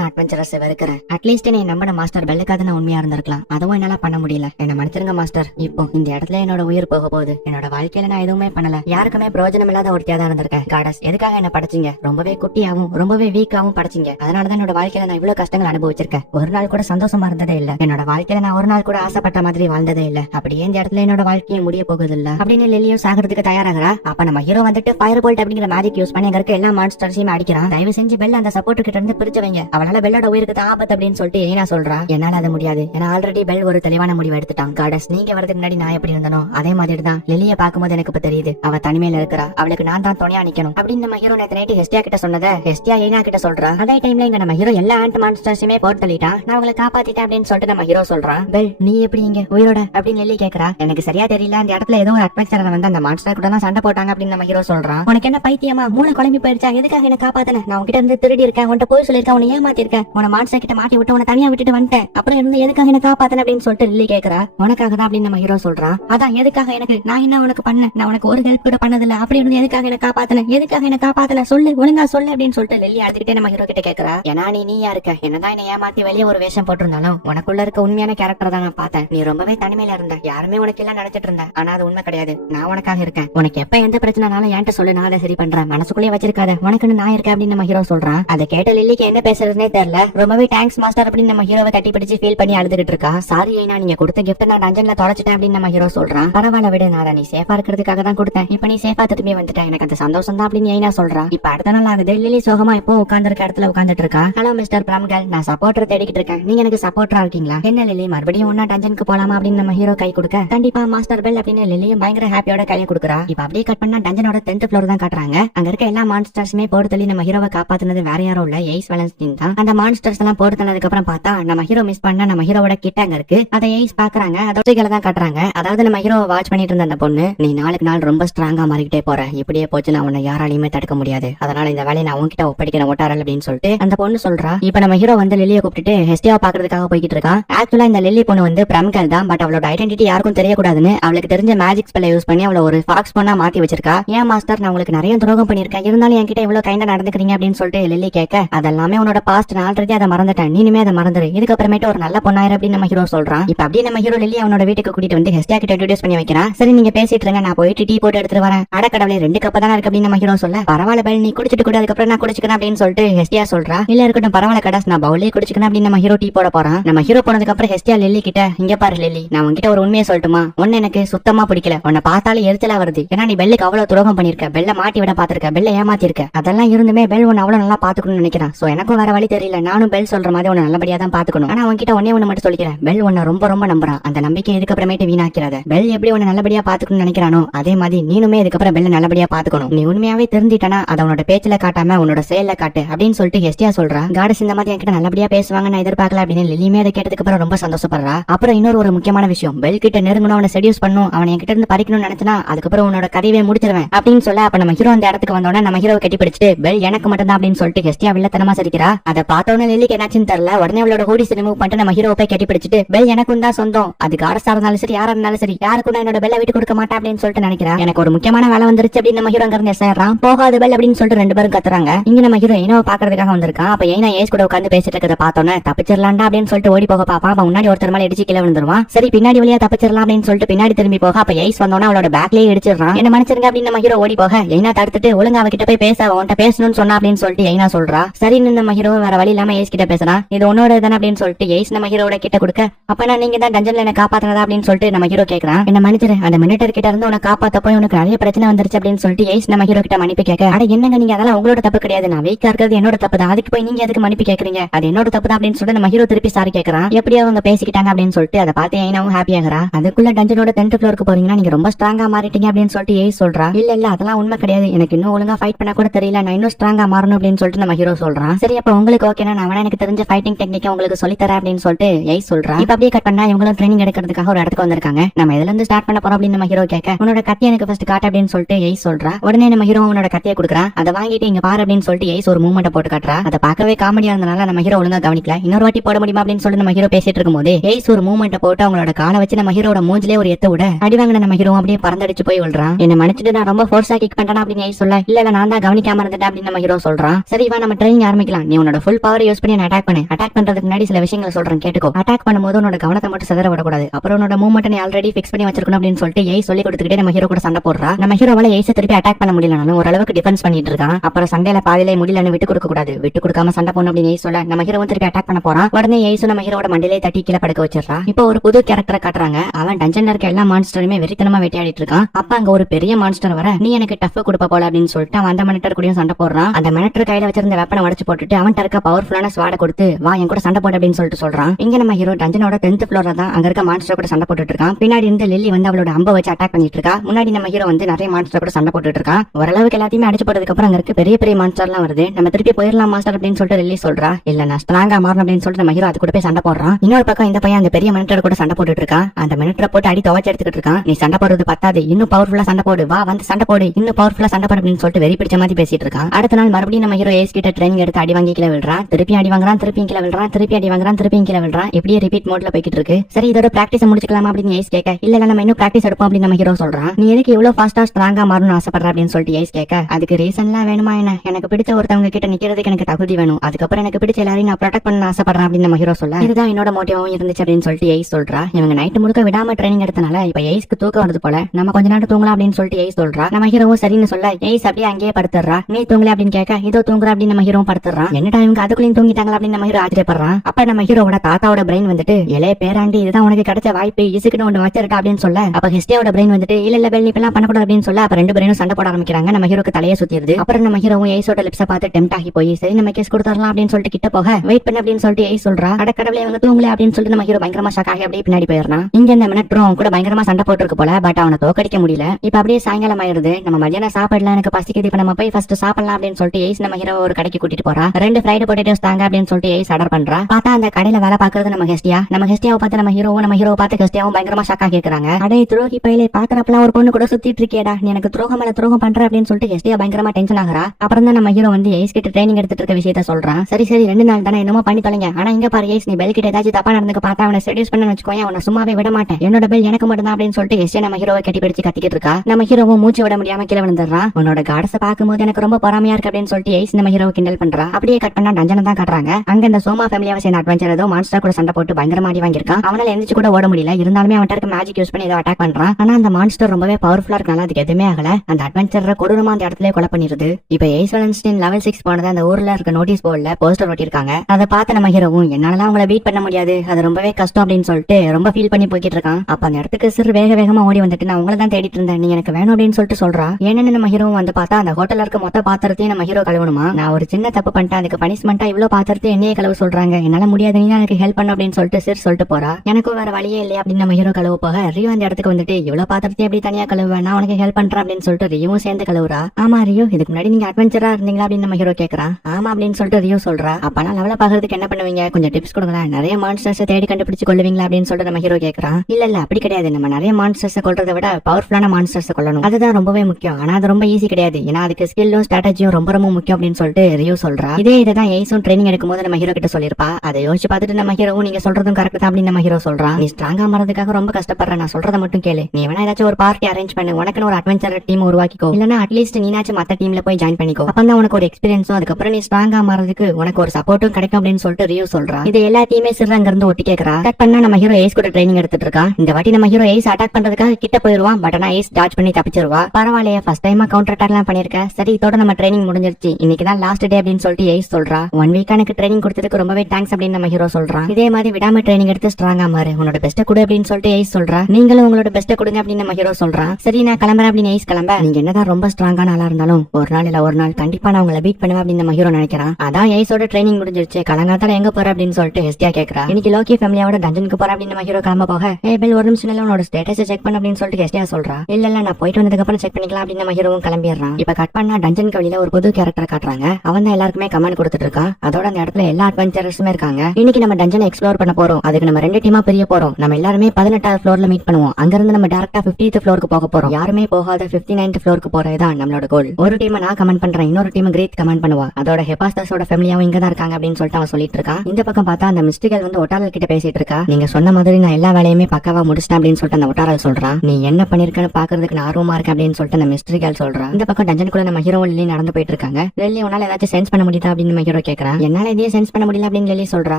நான் அட்வென்ச்சரஸ் வெறுக்கிறேன். அட்லீஸ்ட் நீ நம்பின மாஸ்டர் பெல்லுக்காக நான் உண்மையா இருந்திருக்கலாம், அதுவும் என்னால பண்ண முடியல, என்ன மன்னிச்சிருங்க மாஸ்டர். இப்போ இந்த இடத்துல என்னோட உயிர் போக போகுது, என்னோட வாழ்க்கையில நான் எதுவுமே பண்ணல, யாருக்குமே பிரயோஜனம் இல்லாத ஒருத்தியா தான் இருந்திருக்கேன். காடஸ் எதுக்காக என்ன படைச்சீங்க, ரொம்பவே குட்டியாவும் ரொம்பவே வீக்காவும் படைச்சீங்க, அதனாலதான் என்னோட வாழ்க்கையில நான் இவ்வளவு கஷ்டங்கள் அனுபவிச்சிருக்கேன், ஒரு நாள் கூட சந்தோஷமா இருந்ததே இல்ல, என்னோட வாழ்க்கையில நான் ஒரு நாள் கூட ஆசைப்பட்ட மாதிரி வாழ்ந்ததே இல்ல, அப்படியே இந்த இடத்துல என்னோட வாழ்க்கையை முடிய போகுது இல்ல அப்படின்னு லில்லியும் சாகிறதுக்கு தயாராகிறா. அப்ப நம்ம ஹீரோ வந்துட்டு ஃபயர் போல்ட் அப்படிங்கிற மேஜிக் யூஸ் பண்ணி அங்க இருக்க எல்லா மான்ஸ்டர்ஸையும் அடிக்கிறான். தயவு செஞ்சு பெல் அந்த சப்போர்ட் கிட்ட இருந்து பிரிச்சு வைங்க, அவளால பெல்லோட உயிருக்கு ஆபத்து அப்படின்னு சொல்லிட்டு ஏனா சொல்றா. என்னால அது முடியாது, ஏன்னா ஆல்ரெடி பெல் ஒரு தெளிவான முடிவு எடுத்துட்டான். காடஸ் நீங்க வரதுக்கு முன்னாடி நான் எப்படி இருந்தனோ அதே மாதிரி தான் லில்லியை பார்க்கும்போது எனக்கு இப்ப தெரியுது, அவ தனிமையில இருக்கிறா, அவளுக்கு நான் தான் துணையா நிக்கணும் அப்படின்னு நம்ம ஹீரோ நேத்து நைட்டு ஹெஸ்டியா கிட்ட சொன்னதை ஹெஸ்டியா ஏனா கிட்ட சொல்றா. அதே டைம்ல இங்க நம்ம ஹீரோ எல்லா ஆண்ட் மான்ஸ்டர்ஸுமே போட்டு தள்ளிட்டான், நான் அவங்களை காப்பாத்திட்டேன் அப்படின்னு சொல்லிட்டு நம்ம ஹீரோ சொல்றான். பெல் நீ எப்படி இங்க உயிரோட அப்படின்னு லில்லி கேக்குறா. எனக்கு சரியா தெரியல, அந்த இடத்துல ஏதோ ஒரு அட்வென்ச்சர் வந்து அந்த மான்ஸ்டர் கூட தான் சண்டை போட்டாங்க அப்படின்னு நம்ம ஹீரோ சொல்றான். உனக்கு என்ன பைத்தியமா, மூளை குழம்பி போயிடுச்சா, எதுக்காக என்ன காப்பாத்தன, நான் உன்கிட்ட இருந்து திருடி இருக்கேன், உன்கிட்ட போய் சொல்லிருக்கேன், உன்னை ஏமாத்திருக்கேன், உன மான்ஸ்டர் கிட்ட மாட்டி விட்டு உன்னை தனியா விட்டுட்டு வந்துட்டேன், அப்புறம் இருந்து எதுக்காக என்ன காப்பாத்தன அப்படின்னு சொல்லிட்டு லில்லி கேக்குறா. உனக்காக தான் அப்படின்னு நம்ம ஹீரோ ஹீரோ சொல்றான். அதான் எதுக்காக எனக்கு, நான் என்ன உனக்கு பண்ண, நான் உனக்கு ஒரு ஹெல்ப் கூட பண்ணதில்ல, அப்படி இருந்து எதுக்காக என்ன காப்பாத்தன, எதுக்காக என்ன காப்பாத்தன, சொல்லு ஒழுங்கா சொல்லு அப்படின்னு சொல்லிட்டு லில்லி அழுதுகிட்டே நம்ம ஹீரோ கிட்ட கேக்குறா. ஏன்னா நீயா இருக்க, என்னதான் என்ன ஏமாத்தி வெளியே ஒரு வேஷம் போட்டிருந்தாலும் உனக்குள்ள இருக்க உண்மையான கேரக்டர் தான் நான் பார்த்தேன். நீ ரொம்பவே தனிமையில இருந்த, யாருமே உனக்கு எல்லாம் நினைச்சிட்டு இருந்த, ஆனா அது உண்மை கிடையாது. நான் உனக்காக இருக்கேன். உனக்கு எப்ப எந்த பிரச்சனைனாலும் என்கிட்ட சொல்லு, நான் அதை சரி பண்றேன். மனசுக்குள்ளே வச்சிருக்காத, உனக்குன்னு நான் இருக்கேன் அப்படின்னு நம்ம ஹீரோ சொல்றான். அதை கேட்ட லில்லிக்கு என்ன பேசுறதுனே தெரியல. ரொம்பவே தேங்க்ஸ் மாஸ்டர் அப்படின்னு நம்ம ஹீரோவை தட்டி பிடிச்சு ஃபீல் பண்ணி அழுதுகிட்டு இருக்கா. சாரி ஐனா, நீங்க கொடுத்த கிஃப்ட் நான் டஞ்சன்ல தொலைச்சிட்டேன் அப்படின்னு நம்ம ஹீரோ சொல்றான். பரவாயில்ல விடு, நான் நீ சேஃபா இருக்கிறதுக்காக தான் கொடுத்தேன். இப்ப நீ சேஃபா திரும்பி வந்துட்டேன், எனக்கு அந்த சந்தோஷம் தான் அப்படின்னு ஐனா சொல்றான். இப்ப அடுத்த நாள் ஆகுது. லில்லி சோகமா இப்போ உட்கார்ந்து இருக்க இடத்துல உட்கார்ந்துட்டு இருக்கா. ஹலோ மிஸ்டர் பிராம்கல், நான் சப்போர்ட்டர் தேடிக்கிட்டு இருக்கேன், நீங்க எனக்கு சப்போர்ட்டரா இருக்கீங்களா? என்ன லில்லி, மறுபடியும் ஒன்னா டஞ்சனுக்கு போலாமா அப்படின்னு நம்ம ஹீரோ கை கொடுக்க, கண்டிப்பா மாஸ்டர் பெல் அப்படின்னு லில்லியும் பயங்கர ஹாப்பியோட கையை கொடுக்குறா. இப்ப அப்படியே கட் பண்ணா டஞ்சனோட 10th ஃப்ளோர் தான் காட்டுறாங்க. அங்க இருக்க எல்லா மான்ஸ்டர்ஸுமே போட்டு தள்ளி நம்ம ஹீரோவை காப்பாத்துனது வேற யாரும் இல்ல, எய்ஸ் வேலன்ஸ்டைன் தான். அந்த மான்ஸ்டர்ஸ் எல்லாம் போட்டு தள்ளதுக்கு அப்புறம் பார்த்தா நம்ம ஹீரோ மிஸ் பண்ண நம்ம ஹீரோவோட கிட்ட அங்க இருக்கு. அதை எய்ஸ் பாக்குறாங்க. அதோட தான் காட்டுறாங்க. அதாவது நம்ம ஹீரோவை வாட்ச் பண்ணிட்டு இருந்த அந்த பொண்ணு, நீ நாளுக்கு நாள் ரொம்ப ஸ்ட்ராங்கா மாறிக்கிட்டே போற, இப்படியே போச்சு நான் உன்னை யாராலையுமே தடுக்க முடியாது, அதனால இந்த வேலையை நான் உன்கிட்ட ஒப்படைக்கிறேன் ஒட்டாரல் அப்படின்னு சொல்லிட்டு அந்த பொண்ணு சொல்றா. இப்ப நம்ம ஹீரோ வந்து லில்லியை கூப்பிட்டு ஹெஸ்டியா பாக்குறதுக்காக போய்கிட்டு இருக்கான். ஆக்சுவலா இந்த லில்லி பொண்ணு வந்து பிரம்கல் தான், பட் அவளோட ஐடென்டிட்டி யாருக்கும் தெரியக்கூடாதுன்னு அவளுக்கு தெரிஞ்ச மேஜிக் ஸ்பெல்லை யூஸ் பண்ணி அவளை ஒரு ஃபாக்ஸ் பொண்ணா மாத்தி வச்சிருக்கா. ஏன் மாஸ்டர், நான் உங்களுக்கு நிறைய துரோகம் பண்ணிருக்கேன், இருந்தாலும் என்கிட்ட இவ்வளவு கைண்டா நடந்துக்கிறீங்க அப்படின்னு சொல்லிட்டு லில்லி கேட்க, அதெல்லாமே உன்னோட பாஸ்ட், நான் ஆல்ரெடி அதை மறந்துட்டேன், நீனுமே அதை மறந்துரு, இதுக்கப்புறமேட்டு ஒரு நல்ல பொண்ணாயிரு அப்படின்னு நம்ம ஹீரோ சொல்றான். இப்ப அப்படியே நம்ம ஹீரோ லில்லி அவனோட வீட்டுக்கு கூட்டிட்டு வந்து ஹெஸ்டியா கிட்ட இன்ட்ரோடியூஸ் பண்ணி வைக்கிறான். சரி நீங்க பேசிட்டு இருங்க, நான் போயிட்டு டீ போட்டு எடுத்துட்டு வரேன். அடக்கடவுளே, 2 கப் தானே இருக்கு அப்படின்னு நம்ம ஹீரோ சொல்ல, பரவாயில்ல பெல், நீ குடிச்சிட்டு கூட அதுக்கப்புறம் நான் குடிச்சுக்கிறேன் அப்படின்னு சொல்லிட்டு ஹெஸ்டியா சொல்றா. இல்ல இருக்கட்டும் பரவாயில்ல கடாஸ், நான் பவுலே குடிச்சுக்கிறேன் அப்படின்னு நம்ம ஹீரோ டீ போட போறான். நம்ம ஹீரோ போனதுக்கு அப்புறம் ஹெஸ்டியா லில்லி கிட்ட, இங்க பாரு லில்லி, நான் உன்கிட்ட ஒரு உண்மையை சொல்லட்டுமா, ஒன்னு எனக்கு சுத்தமா பிடிக்கல, உன்னை பார்த்தாலே எரிச்சலா வருது. ஏன்னா நீ பெல்லுக்கு அவ்வளவு துரோகம் பண்ணிருக்க, பெல்ல மாட்டி விட பாத்திருக்க, பெல்ல ஏமாத்தி இருக்க, அதெல்லாம் இருந்துமே பெல் உன்னை அவ்வளவு நல்லா பாத்துக்கணும்னு நினைக்கிறேன். சோ எனக்கும் வேற வழி தெரியல, நானும் பெல் சொல்ற மாதிரி உன்னை நல்லபடியா தான் பாத்துக்கணும். ஆனா உன்கிட்ட ஒண்ணு மட்டும் சொல்லிக்கிறேன், பெல் உன்னை ரொம்ப ரொம்ப நம்புறான், அந்த நம்பிக்கை இதுக்கப்புறமேட்டு வீணாக்கிறாத. பெல் எப்படி உன்னை நல்லபடியா பாத்துக்கணும்னு நினைக்கிறானோ அதே மாதிரி நீனுமே இதுக்கப்புறம் பெல்ல நல்லபடியா பாத்துக்கணும். நீ உண்மையாவே தெரிஞ்சிட்டனா அதை உன்னோட பேச்சுல காட்டாம உன்னோட செயல்ல காட்டு அப்படின்னு சொல்லிட்டு ஹெஸ்டியா சொல்றா. காடஸ் இந்த மாதிரி என்கிட்ட நல்லபடியா பேசுவாங்க நான் எதிர்பார்க்கல அப்படின்னு லில்லியுமே அதை கேட்டதுக்கு அப்புறம் ரொம்ப சந்தோஷப்படுறா. அப்புறம் இன்னொரு முக்கியமான விஷயம், பெல் கிட்ட நெருங்கணும், அவனை செடியூஸ் பண்ணும், அவனை என்கிட்ட இருந்து பறிக்கணும்னு நினைச்சனா அதுக்கப்புறம் உன்னோட கதையை முடிச்சிருவேன் அப்படின்னு சொல்ல, அப்ப நம்ம ஹீரோ அந்த இடத்துக்கு வந்தோட நம்ம ஹீரோ கட்டி பிடிச்சிட்டு, பெல் எனக்கு மட்டும் தான் அப்படின்னு சொல்லிட்டு ஹெஸ்டியா வில்லத்தனமா சிரிக்கிறா. அதை பார்த்தோன்னு லில்லிக்கு என்னாச்சுன்னு தெரியல. உடனே அவளோட ஹூடிஸ் ரிமூவ் பண்ணிட்டு நம்ம ஹீரோ போய் கட்டி பிடிச்சிட்டு, பெல் எனக்கும் தான் சொந்தம், அது காரஸா இருந்தாலும் சரி யாரா இருந்தாலும் சரி, யாருக்கும் என்னோட பெல்ல விட்டு கொடுக்க மாட்டேன் அப்படின்னு சொல்லிட்டு நினைக்கிறா. எனக்கு ஒரு முக்கியமான வேலை வந்துருச்சு அப்படின்னு நம்ம ஹீரோ அங்க சேர்றான். போகாது பெல் அப்படின்னு சொல்லிட்டு 2 பேரும் கத்துறாங்க. இங்க நம்ம ஹீரோ ஏனோ பாக்குறதுக்காக வந்திருக்கான். அப்ப ஏனா ஏஸ் கூட உட்காந்து பேசிட்டு இருக்கிறத பார்த்தோன்னே தப்பிச்சிடலாம்டா அப்படின்னு சொல்லிட்டு ஓடி போக பாப்பா. அப்ப முன்னாடி ஒருத்தர் மேல இடிச்சு கீழே விழுந்துருவான். சரி பின்னாடி வழியா தப்பிச்சிடலாம் அப்படின்னு சொல்லிட்டு பின்னாடி திரும்பி போக, அப்ப ஏஸ் வந்தோன்னா அவளோட பேக்லயே இடிச்சிடறான். என்ன மன்னிச்சிருங்க அப்படின்னு நம்ம ஹீரோ ஓடி போக, ஏனா தடுத்துட்டு ஒழுங்கா அவகிட்ட போய் பேச, அவன்கிட்ட பேசணும்னு சொன்னா அப்படின்னு சொல்லிட்டு ஏனா சொல்றா. சரின்னு நம்ம ஹீரோ வேற வழி இல்லாம ஏஸ் கிட்ட பேசுறான். இது உன்னோட தானே அப்படின்னு சொல்லிட்டு ஏஸ் நம்ம ஹீரோட கிட்ட கொடுக்க, அப்பனா நீங்க தான் டஞ்சன்ல என்ன காப்பாத்துனதா அப்படின்னு சொல்லிட்டு நம்ம ஹீரோ கேக்குறான். என்ன மன்னிச்சிரு, அந்த மினிட்டர் கிட்ட இருந்து உன்னை காப்பாத்த போய் உனக்கு நிறைய பிரச்சனை வந்துருச்சு அப்படின்னு சொல்லிட்டு ஏஸ் நம்ம ஹீரோ கிட்ட மன்னிப்பு கேட்க, அட என்னங்க நீங்க, அதெல்லாம் உங்களோட தப்பு கிடையாது, நான் வீக்கா இருக்கிறது என்னோட தப்பு தான், அதுக்கு போய் நீங்க அதுக்கு மன்னிப்பு கேக்குறீங்க, அது என்னோட தப்பு தான் அப்படின்னு சொல்லிட்டு நம்ம ஹீரோ திருப்பி சாரி கேக்குறான். எப்படி அவங்க பேசிக்கிட்டாங்க அப்படின்னு சொல்லிட்டு அதை பார்த்து ஏனாவும் ஹாப்பி ஆகுறா. அதுக்குள்ள டஞ்சனோட 10th ஃப்ளோருக்கு போறீங்கன்னா நீங்க ரொம்ப ஸ்ட்ராங்கா மாறிட்டீங்க அப்படின்னு சொல்லிட்டு ஏஸ் சொல்றா. இல்ல அதெல்லாம் உண்மை கிடையாது, எனக்கு இன்னும் ஒழுங்கா ஃபைட் பண்ண கூட தெரியல, நான் இன்னும் ஸ்ட்ராங்கா மாறணும் அப்படின்னு சொல்லிட்டு நம்ம ஹீரோ சொல்றான். சரி அப்ப உங்களுக்கு ஓகேனா நான் எனக்கு தெரிஞ்ச ஃபைட்டிங் டெக்னிக் உங்களுக்கு சொல்லி தரேன் அப்படின்னு சொல்லிட்டு ஏஸ் சொல்றா. இப்ப அப்படியே கட் பண்ணா இவங்களும் ட்ரைனிங் எடுக்கிறதுக்காக ஒரு இடத்துக்கு வந்திருக்காங்க. நம்ம எதுல இருந்து ஸ்டார்ட் பண்ண போறோம் அப்படின்னு நம்ம ஹீரோ கேட்க, உன்னோட கத்தி எனக்கு ஃபர்ஸ்ட் காட்டு அப்படின்னு சொல்லிட்டு ஏஸ் சொல்றா. உடனே நம்ம ஹீரோ உன்னோட கத்தியை கொடுக்குறா. அதை வாங்கிட்டு இங்க பாரு அப்படின்னு சொல்லிட்டு ஏஸ் ஒரு மூவ்மெண்ட் போட்டு காட்டுறா. அதை பார்க்கவே காமெடியா இருந்தனால நம்ம ஹீரோ ஒழுங்கா கவனிக்கல. இன்னொரு வாட்டி போட முடியுமா அப்படின்னு சொல்லிட்டு நம்ம ஹீரோ பேசிட்டு இருக்கும்போது ஏஸ் ஒரு மூவ்மெண்ட் போட்டு அவங்களோட காலை வச்சு நம்ம ஹீரோட மூஞ்சிலே ஒரு எத்த விட அடி வாங்கின நம்ம ஹீரோ அப்படியே பறந்தடிச்சு போய் விழுறான். என்ன மன்னிச்சிட்டு நான் ரொம்ப ஃபோர்ஸா கிக் பண்றேன் அப்படின்னு ஏஸ் சொல்ல, இல்ல நான் தான் கவனிக்காம இருந்துட்டேன் அப்படின்னு நம்ம ஹீரோ சொல்றான். சரி வா நம்ம ட்ரைனிங் ஆரம்பிக்கலாம், நீ உன்னோட ஃபுல் பவர் யூஸ் பண்ணி அட்டாக் பண்ணு. அட்டாக் பண்றதுக்கு முன்னாடி சில விஷயங்களை சொல்றேன் கேட்டுக்கோ. அட்டாக் பண்ணும்போது உன்னோட கவனத்தை மட்டும் சிதற விடக்கூடாது, அப்புறம் உன்னோட மூவ்மெண்ட் நீ ஆல்ரெடி ஃபிக்ஸ் பண்ணி வச்சிருக்கணும் அப்படின்னு சொல்லிட்டு ஏய் சொல்லி கொடுத்துக்கிட்டே நம்ம ஹீரோ கூட சண்டை போடுறா. நம்ம ஹீரோவால ஏச திருப்பி அட்டாக் பண்ண முடியலனாலும் ஓரளவுக்கு டிஃபென்ஸ் பண்ணிட்டு இருக்கான். அப்புறம் சண்டையில பாதியிலே முடியலன்னு விட்டு கொடுக்க கூடாது, விட்டு கொடுக்காம சண்டை போடணும் அப்படின்னு ஏய் சொல்ல நம்ம ஹீரோ திருப்பி அட்டாக் பண்ண போறான். உடனே ஏசு நம்ம ஹீரோட மண்டையிலே தட்டி கீழே படுக்க வச்சிடறா. இப்போ ஒரு புது கேரக்டரை காட்டுறாங்க. அவன் டஞ்சன்ல இருக்க எல்லா மான்ஸ்டருமே வெறித்தனமா வேட்டையாடிட்டு இருக்கான். அப்ப அங்க ஒரு பெரிய மான்ஸ்டர் வர, நீ எனக்கு டஃப் கொடுப்ப போல அப்படின்னு சொல்லிட்டு அவன் அந்த மினிட்டர் கூடயும் சண்டை போடுறான். அந்த மினிட்டர் கையில வச்சிருந்த வெப்பனை உடைச்சு போட்டுட்டு அவன் இருக்க பவர்ஃபுல்லான ஸ்வாட கொடுத்து வா என் கூட சண்டை போடு அப்படின்னு சொல்லிட்டு சொல்றான். இங்க நம்ம ஹீரோ டஞ்சனோட 10th ஃப்ளோர்ல தான் அங்க இருக்க மான்ஸ்டர் கூட சண்டை போட்டுட்டு இருக்கான். பின்னாடி இருந்து லில்லி வந்து அவளோட அம்பை வச்சு அட்டாக் பண்ணிட்டு இருக்கா. முன்னாடி நம்ம ஹீரோ வந்து நிறைய மான்ஸ்டர் கூட சண்டை போட்டுட்டு இருக்கான். ஓரளவுக்கு எல்லாத்தையுமே அடிச்சு போட்டதுக்கு அப்புறம் அங்க இருக்க பெரிய பெரிய மான்ஸ்டர் எல்லாம் வருது. நம்ம திருப்பி போயிடலாம் மாஸ்டர் அப்படின்னு சொல்லிட்டு லில்லி சொல்றா. இல்ல நான் ஸ்ட்ராங்கா மாறணும் அப்படின்னு சொல்லிட்டு நம்ம ஹீரோ அது கூட போய் சண்டை போடுறான். இன்னொரு பக்கம் இந்த பையன் அந்த பெரிய மினிட்டர் கூட சண்டை போட்டுட்டு இருக்கான். அந்த மினிட்டரை போட்டு அடி துவச்சு எடுத்துக்கிட்டு இருக்கான். நீ சண்டை போடுறது பத்தாது, இன்னும் பவர்ஃபுல்லா சண்டை போடு, வா வந்து சண்டை போடு, இன்னும் பவர்ஃபுல்லா சண்டை போடு அப்படின்னு சொல்லிட்டு வெறி பிடிச்ச மாதிரி பேசிட்டு இருக்கான். அடுத்த நாள் மறுபடியும் நம்ம ஹீரோ ஏஸ் கிட்ட ட்ரைனிங் எடுத்து அடி வாங்கி கீழே விழுறான். திருப்பி அடி வாங்குறான், திருப்பி கீழே விழுறான், திருப்பி அடி வாங்குறான், திருப்பி கீழே விழுறான். இப்படியே ரிப்பீட் மோட்ல போய்கிட்டு இருக்கு. சரி இதோட பிராக்டிஸ் முடிச்சுக்கலாமா அப்படின்னு அப்படின்னு ஏஸ் கேட்க, இல்ல நம்ம இன்னும் பிராக்டிஸ் எடுப்போம் அப்படின்னு நம்ம ஹீரோ சொல்றான். நீ எதுக்கு இவ்வளவு ஃபாஸ்டா ஸ்ட்ராங்கா மாறணும்னு ஆசைப்படுற அப்படின்னு சொல்லிட்டு ஏஸ் கேட்க, அதுக்கு ரீசன்லாம் வேணுமா என்ன, எனக்கு பிடிச்ச ஒருத்தவங்க கிட்ட நிக்கிறதுக்கு எனக்கு தகுதி வேணும், அதுக்கப்புறம் எனக்கு பிடிச்ச எல்லாரையும் நான் ப்ரொடெக்ட் பண்ண ஆசைப்படுறேன் அப்படின்னு நம்ம ஹீரோ சொல்ல, இதுதான் என்னோட மோட்டிவாவும் இருந்துச்சு அப்படின்னு சொல்லிட்டு ஏஸ் சொல்றா. இவங்க நைட்டு முழுக்க விடாம ட்ரைனிங் எடுத்தனால இப்ப ஏஸ்க்கு தூக்கம் வருது போல, நம்ம கொஞ்ச நேரம் தூங்கலாம் அப்படின்னு சொல்லிட்டு ஏஸ் சொல்றா. நம்ம ஹீரோவும் சரின்னு சொல்ல ஏஸ் அப்படியே அங்கேயே படுத்துறா. நீ தூங்கல அப்படின்னு கேட்க, இதோ தூங்குற அப்படின்னு நம்ம ஹீரோவும் படுத்துறான். என்னடா இவங்க அதுக்குள்ளேயும் தூங்கிட்டாங்களா அப்படின்னு நம்ம ஹீரோ ஆச்சரியப்படுறான். அப்ப நம்ம ஹீரோவோட தாத்தாவோட பிரெயின் வந்துட்டு, இளைய பேராண்டி இதுதான் உனக்கு கிடைச்ச வாய்ப்பு, இசுக்குன்னு ஒன்று வச்சிருக்கா அப்படின்னு சொல்ல, அப்ப ஹெஸ்டியாவோட பிரெயின் வந்துட்டு, இல்ல பெல் இப்பெல்லாம் பண்ணக்கூடாது அப்படின்னு சொல்ல, அப்ப ரெண்டு பிரெயினும் சண்டை போட ஆரம்பிக்கிறாங்க. நம்ம ஹீரோக்கு தலையை சுத்திடுது. அப்புறம் நம்ம ஹீரோவும் ஏஸோட லிப்ஸை பார்த்து டெம்ட் ஆகி போய், சரி நம்ம கேஸ் கொடுத்துடலாம் அப்படின்னு சொல்லிட்டு கிட்ட போக, வெயிட் பண்ண அப்படின்னு சொல்லிட்டு ஏஸ் சொல்றா. அடக்கடவுளே அவங்க தூங்கல அப்படின்னு சொல்லிட்டு நம்ம ஹீரோ பயங்கரமா ஷாக் ஆகி அப்படியே பின்னாடி போயிடுறான். இங்க இந்த மினட்ரும் கூட பயங்கரமா சண்டை போட்டு இருக்கு போல, பட் அவனை தோக்கடிக்க முடியல. இப்ப அப்படியே சாயங்காலம் ஆயிருது. நம்ம மதியானம் சாப்பிடலாம், எனக்கு பசிக்குது, இப்ப நம்ம போய் ஃபர்ஸ்ட் சாப்பிடலாம் அப்படின்னு சொல்லிட்டு ஏஸ் நம்ம ஹீரோ ஒரு கடைக்கு கூட்டிட்டு போறா. 2 ஃப்ரைடு பொட்டேட்டோஸ் தாங்க அப்படின்னு சொல்லிட்டு ஏஸ் ஆர்டர் பண்றா. பார்த்தா அந்த கடையில வேலை பாக்குறது நம்ம ஹெஸ்டியா. நம்ம ஹெஸ்டியாவை பார்த்து நம்ம ஹீரோவை பார்த்து ஹெஸ்டியாவும் பயங்கரமா ஷாக்கா கேக்குறாங்க. அடே துரோகி பையிலே, பாக்குறப்பலாம் ஒரு பொண்ணு கூட சுத்திட்டு இருக்கேடா, நீ எனக்கு துரோகம் மேல துரோகம் பண்ற அப்படின்னு சொல்லிட்டு ஹெஸ்டியா பயங்கரமா டென்ஷன் ஆகுறா. அப்புறம் தான் நம்ம ஹீரோ வந்து ஏஸ் கிட்ட ட்ரைனிங் எடுத்துட்டு இருக்க விஷயத்த சொல்றான். சரி 2 நாள் தானே என்னமோ பண்ணி தொலைங்க, ஆனா இங்க பாரு ஏஸ், நீ பெல் கிட்ட ஏதாச்சும் தப்பா நடந்துக்க பார்த்தா அவனை செடியூஸ் பண்ண வச்சுக்கோங்க, அவனை சும்மாவே விட மாட்டேன், என்னோட பெல் எனக்கு மட்டும் தான் அப்படின்னு சொல்லிட்டு ஹெஸ்டியா நம்ம ஹீரோவை கட்டி பிடிச்சு கத்திக்கிட்டு இருக்கா. நம்ம ஹீரோவும் மூச்சு விட முடியாம கீழே விழுந்துடுறான். உன்னோட காடஸை பார்க்கும்போது எனக்கு ரொம்ப பொறாமையா இருக்கு அப்படின்னு சொல்லிட்டு ஏஸ் நம்ம ஹீரோவை கிண்டல் பண்றா. அப்படியே கட் பண்ணா டஞ்சனை தான் காட்டுறாங்க. அங்க இந்த சோமா ஃபேமிலியாவை சேர்ந்த அட்வென்ச்சர் ஏதோ மான்ஸ்டர் கூட சண்டை போட்டு பயங்கரமா அடி வாங்கியிருக்கான். அவனால எந்திரிச்சு கூட ஓட முடியல, இருந்தாலுமே அவன் இருக்க மேஜிக் யூஸ் பண்ணி ஏதோ அட்டாக் பண்றான். ஆனா அந்த மான்ஸ்டர் ரொம்பவே பவர்ஃபுல்லா இருக்கனால அதுக்கு எதுவுமே ஆகல. அந்த அட்வென்ச்சரை கொடூரமா அந்த இடத்துல கொலை பண்ணிருது. இப்ப ஏஸ் வெலன்ஸ்டைன் லெவல் 6 போனது அந்த ஊர்ல இருக்க நோட்டீஸ் போர்டுல போஸ்டர் ஒட்டிருக்காங்க. அதை பார்த்து நம்ம ஹீரோவும், என்னால உங்களை பீட் பண்ண முடியாது, அது ரொம்பவே கஷ்டம் அப்படின்னு சொல்லிட்டு ரொம்ப ஃபீல் பண்ணி போய்கிட்டு இருக்கான். அப்ப அந்த இடத்துக்கு சிறு வேகமா ஓடி வந்துட்டு, நான் உங்களை தான் தேடிட்டு இருந்தேன், நீ எனக்கு வேணும் அப்படின்னு சொல்லிட்டு சொல்றா. ஏன்னு நம்ம ஹீரோவும் வந்து பார்த்தா அந்த ஹோட்டல்ல இருக்க மொத்த பாத்திரத்தையும் நம்ம ஹீரோ கழுவணுமா. நான் ஒரு சின்ன தப்பு பண்ணிட்டேன், அதுக்கு பனிஷ்மெண்டா இவ்வளவு பாத்திரத்தை என்னையே கழுவ சொல்றாங்க, என்னால முடியாது, நீ எனக்கு ஹெல்ப் பண்ணு அப்படின்னு சொல்லிட்டு சிறு சொல்லிட்டு போறா. எனக்கும் வேற வழியே இல்லையா அப்படின்னு நம்ம ஹீரோ கழுவ போக, ரியோ அந்த இடத்துக்கு வந்துட்டு, இவ்வளவு பாத்திரத்தையும் எப்படி தனியா கழுவ, நான் உனக்கு ஹெல்ப் பண்றேன் அப்படின்னு சொல்லிட்டு ரியோவும் சேர்ந்து கழுவுறா. ஆமா ரியோ, இதுக்கு முன்னாடி நீங்க அட்வென்ச்சரா இருந்தீங்களா அப்படின்னு நம்ம ஹீரோ கேக்குறான். ஆமா அப்படின்னு சொல்லிட்டு ரியோ சொல்றா. அப்பனா லெவல பாக்குறதுக்கு என்ன பண்ணுவீங்க, கொஞ்சம் டிப்ஸ் கொடுங்களேன், நிறைய மான்ஸ்டர்ஸ் தேடி கண்டுபிடிச்சு கொள்ளுவீங்களா அப்படின்னு சொல்லிட்டு நம்ம ஹீரோ கேக்குறான். இல்ல அப்படி கிடையாது, நம்ம நிறைய மான்ஸ்டர்ஸ் கொல்றதை விட பவர்ஃபுல்லான மான்ஸ்டர்ஸ் கொல்லணும், அதுதான் ரொம்பவே முக்கியம், ஆனா அது ரொம்ப ஈஸி கிடையாது, ஏன்னா அதுக்கு ஸ்கில்லும் ஸ்ட்ராட்டஜியும் ரொம்ப முக்கியம் அப்படின்னு சொல்லிட்டு ரியோ சொல்றா. இதான் ஏஸும் ட்ரைனிங் எடுக்கும் போது நம்ம ஹீரோ கிட்ட சொல்லிருப்பா. அதை யோசிச்சு பார்த்துட்டு நம்ம ஹீரோவும், நீங்க சொல்றதும் கரெக்ட் தான் அப்படின்னு நம்ம ஹீரோ சொல்றான். நீ ஸ்ட்ராங்கா மாறதுக்காக ரொம்ப கஷ்டப்படுற, நான் சொல்றதை மட்டும் கேளு, நீ வேணா ஏதாச்சும் ஒரு பார்ட்டி அரேஞ்ச் பண்ணு, உனக்கு ஒரு அட்வென்ச்சர் டீம் உருவாக்கிக்கோ, இல்லனா அட்லீஸ்ட் நீனாச்சும் மத்த டீம்ல போய் ஜாயின் பண்ணிக்கோ, அப்பதான் உனக்கு ஒரு எக்ஸ்பீரியன்ஸும் அதுக்கப்புறம் நீ ஸ்ட்ராங்கா மாறதுக்கு உனக்கு ஒரு சப்போர்ட்டும் கிடைக்கும் அப்படின்னு சொல்லிட்டு ரியோ சொல்றா. இது எல்லாத்தையுமே சிறங்க இருந்து ஒட்டி கேக்குறா. கட் பண்ணா நம்ம ஹீரோ ஏஸ் கூட ட்ரைனிங் எடுத்துட்டு இருக்கா. இந்த வாட்டி நம்ம ஹீரோ ஏஸ் அட்டாக் பண்றதுக்காக கிட்ட போயிருவான், பட் ஆனா ஏஸ் டாட்ச் பண்ணி தப்பிச்சிருவா. பரவாயில்லையே, ஃபர்ஸ்ட் டைமா கவுண்டர் அட்டாக் எல்லாம் பண்ணிருக்க, சரி இதோட நம்ம ட்ரைனிங் முடிஞ்சிருச்சு, இன்னைக்கு தான் லாஸ்ட் டே அப்படின்னு சொல்லிட்டு ஏஸ் சொல்றா. 1 வீக் எனக்கு ட்ரைனிங் கொடுத்ததுக்கு ரொம்பவே தேங்க்ஸ் அப்படின்னு நம்ம ஹீரோ சொல்றான். இதே மாதிரி விடாம ட்ரைனிங் எடுத்து ஸ்ட்ராங்கா மாறு, உன்னோட பெஸ்ட் கொடு அப்படின்னு சொல்லிட்டு ஏஸ் சொல்றா. நீங்களும் உங்களோட பெஸ்ட் கொடுங்க அப்படின்னு நம்ம ஹீரோ சொல்றான். சரி நான் கிளம்புறேன் அப்படின்னு ஏஸ் கிளம்ப, நீங்க என்னதான் ரொம்ப ஸ்ட்ராங்கான ஆளா இருந்தாலும் ஒரு நாள் இல்ல ஒரு நாள் கண்டிப்பா நான் உங்களை பீட் பண்ணுவேன் அப்படின்னு நம்ம ஹீரோ நினைக்கிறான். அதான் ஏஸோட ட்ரைனிங் முடிஞ்சிருச்சு, கலங்காத்தால எங்க போற அப்படின்னு சொல்லிட்டு ஹெஸ்டியா கேக்குறா. இன்னைக்கு லோக்கி ஃபேமிலியோட டஞ்சனுக்கு போற அப்படின்னு நம்ம ஹீரோ கிளம்ப போக, பெல் ஒரு நிமிஷம் உன்னோட ஸ்டேட்டஸ் செக் பண்ண அப்படின்னு சொல்லிட்டு ஹெஸ்டியா சொல்றா. இல்ல நான் போயிட்டு வந்ததுக்கு அப்புறம் செக் பண்ணிக்கலாம் அப்படின்னு நம்ம ஹீரோவும் கிளம்பிடுறான். இப்ப கட் பண்ணா டஞ்சனுக்கு வெளியில ஒரு புது கேரக்டர் காட்டுறாங்க. அவன் தான் எல்லாருக்குமே கமெண்ட் கொடுத்துட்டு இருக்கான். அதோட அந்த இடத்துல எல்லா அட்வென்ச்சரர்ஸுமே இருக்காங்க. இன்னைக்கு நம்ம டஞ்சனை எக்ஸ்ப்ளோர் பண்ண போறோம், அதுக்கு நம்ம 2 டீமா பிரிய போறோம். நம்ம எல்லாருமே 18வது ஃப்ளோர்ல மீட் பண்ணுவோம். அங்க இருந்து நம்ம டைரக்டா 50th ஃப்ளோருக்கு போக போறோம். யாருமே போகாத 59th ஃப்ளோருக்கு போறதுதான் நம்மளோட கோல். ஒரு டீம் நான் கமெண்ட் பண்றேன், இன்னொரு டீம் கிரேட் கமெண்ட் பண்ணுவா. அதோட ஹெபாஸ்டஸோட ஃபேமிலியாவும் இங்க தான் இருக்காங்க அப்படின்னு சொல்லிட்டு அவன் சொல்லிட்டு இருக்கான். இந்த பக்கம் பார்த்தா அந்த மிஸ்டிகல் வந்து ஒட்டாரல் கிட்ட பேசிட்டு இருக்கா. நீங்க சொன்ன மாதிரி நான் எல்லா வேலையுமே பக்காவா முடிச்சிட்டேன் அப்படின்னு சொல்லிட்டு அந்த ஒட்டாரல் சொல்றான். நீ என்ன பண்ணிருக்கன்னு பாக்குறதுக்கு நான் ஆர்வமா இருக்கேன் அப்படின்னு சொல்லிட்டு அந்த மிஸ்டிகல் சொல்றான். இந்த பக்கம் டஞ்சனுக்குள்ள நம்ம ஹீரோ லில்லி நடந்து போயிட்டு இருக்காங்க. லில்லி உன்னால ஏதாச்சும் சென்ஸ் பண்ண முடியுதா அப்படின்னு நம்ம ஹீரோ கேக்குறான். என்னால எதையும் சென்ஸ் பண்ண முடியல அப்படின்னு லில்லி சொல்றா.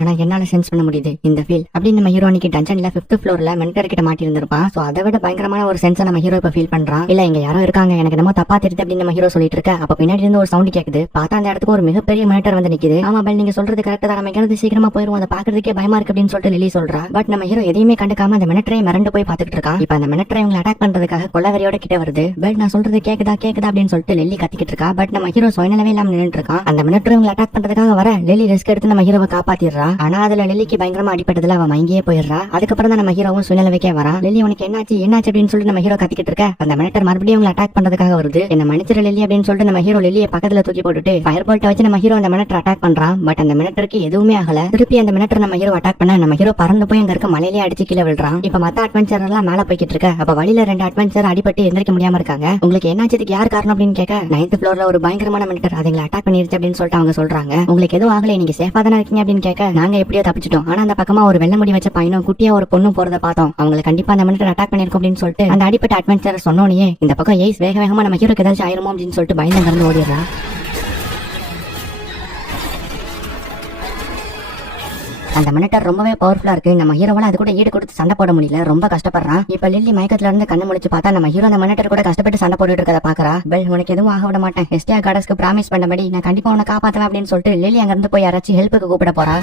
ஆனா என்னால சென்ஸ் பண்ண முடியுது இந்த ஃபீல் அப்படின்னு நம்ம ஹீரோ அன்னைக்கு டஞ்சன்ல 5th ஃப்ளோர்ல மென்டர் கிட்ட மாட்டி இருந்திருப்பான். சோ அதை விட பயங்கரமான ஒரு சென்ஸை நம்ம ஹீரோ இப்ப ஃபீல் பண்றான். இல்ல இங்க யாரோ இருக்காங்க, எனக்கு என்னமோ தப்பா தெரியுது அப்படின்னு நம்ம ஹீரோ சொல்லிட்டு இருக்க. அப்ப பின்னாடி இருந்து ஒரு சவுண்ட் கேக்குது. பார்த்தா அந்த இடத்துக்கு ஒரு மிகப்பெரிய மென்டர் வந்து நிக்குது. ஆமா பல் நீங்க சொல்றது கரெக்ட் தான், நம்ம எங்க சீக்கிரமா போயிருவோம், அதை பாக்குறதுக்கே பயமா இருக்கு அப்படின்னு சொல்லிட்டு லில்லி சொல்றா. பட் நம்ம ஹீரோ எதையுமே கண்டுக்காம அந்த மெனட்டரை மிரண்டு போய் பாத்துக்கிட்டு இருக்கான். இப்ப அந்த மெனட்டரை இவங்களை அட்டாக் பண்றதுக்காக கொள்ளவரியோட கிட்ட வருது. பட் நான் சொல்றது கேக்குதா அப்படின்னு சொல்லிட்டு லில்லி கத்திக்கிட்டு இருக்கா. பட் நம்ம ஹீரோ சுயநலவே இல்லாம நின்னுட்டு இருக்கான். அந்த மெனட்டரை இவங்களை அட்டாக் பண்றதுக்காக வர லில்லி ரிஸ்க் எடுத்து நம்ம ஹீரோவை காப்பாத்திடுறா. ஆனா அதுல லில்லிக்கு பயங்கரமா அடிப்பட்டதுல அவன் மயங்கியே போயிடுறா. அதுக்கப்புறம் தான் நம்ம ஹீரோவும் சுயநலவைக்கே வரா. லில்லி உனக்கு என்னாச்சு அப்படின்னு சொல்லிட்டு நம்ம ஹீரோ கத்திக்கிட்டு இருக்க. அந்த மெனட்டர் மறுபடியும் இவங்களை அட்டாக் பண்றதுக்காக வருது. என்ன மன்னிச்சிரு லில்லி அப்படின்னு சொல்லிட்டு நம்ம ஹீரோ லில்லியை பக்கத்துல தூக்கி போட்டுட்டு ஃபயர் போல்ட்டை வச்சு நம்ம ஹீரோ அந்த மெனட்டர் அட்டாக் பண்றான். பட் அந்த மெனட்டருக்கு எதுவுமே ஆகல. திருப்பி அந்த மெனட்டர் நம்ம ஹீரோ அட்டாக் பண்ண நம்ம ஹீரோ பறந்து போய் அங்க இருக்க மலையிலே அடிச்சு கீழே விழுறான். இப்ப மத்த அட்வென்ச்சர் எல்லாம் மேல போய்கிட்டு இருக்க. அப்ப வழியில 2 அட்வென்ச்சர் அடிபட்டு எந்திரிக்க முடியாம இருக்காங்க. உங்களுக்கு என்னாச்சதுக்கு யார் காரணம் அப்படின்னு கேட்க, 9th ஃப்ளோர்ல ஒரு பயங்கரமான மெனட்டர் அதுங்களை அட்டாக் பண்ணிருச்சு அப்படின்னு சொல்லிட்டு அவங்க சொல்றாங்க. உங்களுக்கு எதுவும் ஆகல, நீங்க சேஃபா தானே இருக்கீங்க அப்படின்னு கேட்க, நாங்க எப்படியோ தப்பிச்சிட்டோம். ஆனா அந்த பக்கமா ஒரு வெள்ள முடி வச்ச பையனும் குட்டியா ஒரு பொண்ணும் போறத பார்த்தோம், அவங்களை கண்டிப்பா அந்த மினிட்டர் அட்டாக் பண்ணிருக்கோம் அப்படின்னு சொல்லிட்டு அந்த அடிப்பட்ட அட்வென்ச்சர் சொன்னோனே இந்த பக்கம் ஏஸ் வேக வேகமா நம்ம ஹீரோக்கு ஏதாச்சும் ஆயிருமோ அப்படின்னு சொல்லிட்டு பயந்து அங்கிருந்து ஓடிடுறா. அந்த மினிட்டர் ரொம்பவே பவர்ஃபுல்லா இருக்கு. நம்ம ஹீரோவால அது கூட ஈடு கொடுத்து சண்டை போட முடியல, ரொம்ப கஷ்டப்படுறான். இப்ப லில்லி மயக்கத்துல இருந்து கண்ணு முழிச்சு பார்த்தா நம்ம ஹீரோ அந்த மினிட்டர் கூட கஷ்டப்பட்டு சண்டை போட்டுட்டு இருக்கத பாக்குறா. பெல், உனக்கு எதுவும் ஆக விட மாட்டேன், ஹெஸ்டியா காடஸ்க்கு பிராமிஸ் பண்ணபடி நான் கண்டிப்பா உன்னை காப்பாத்துவேன் அப்படின்னு சொல்லிட்டு லில்லி அங்க இருந்து போய் யாராச்சும் ஹெல்ப்புக்கு கூப்பிட போறா.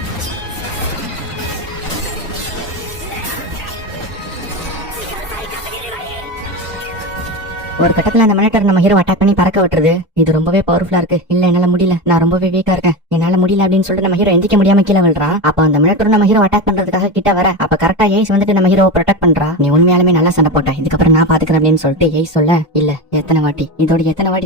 ஒரு கட்டத்துல அந்த மினிட்டர் நம்ம ஹீரோ அட்டாக் பண்ணி பறக்க விட்டுருது. இது ரொம்பவே பவர்ஃபுல்லா இருக்கு. இல்ல என்னால முடியல, நான் ரொம்பவே வீக்கா இருக்கேன், என்னால முடியல அப்படின்னு சொல்லிட்டு நம்ம ஹீரோ எந்திக்க முடியாம கீழே விழுறான். அப்ப அந்த மினிட்டர் நம்ம ஹீரோ அட்டாக் பண்றதுக்காக கிட்ட வர அப்ப கரெக்டா ஏஸ் வந்துட்டு நம்ம ஹீரோ ப்ரொடெக்ட் பண்றா. நீ உண்மையாலுமே நல்லா சண்டை போட்ட, இதுக்கப்புறம் நான் பாத்துக்கிறேன் அப்படின்னு சொல்லிட்டு ஏஸ் சொல்ல, இல்ல எத்தனை வாட்டி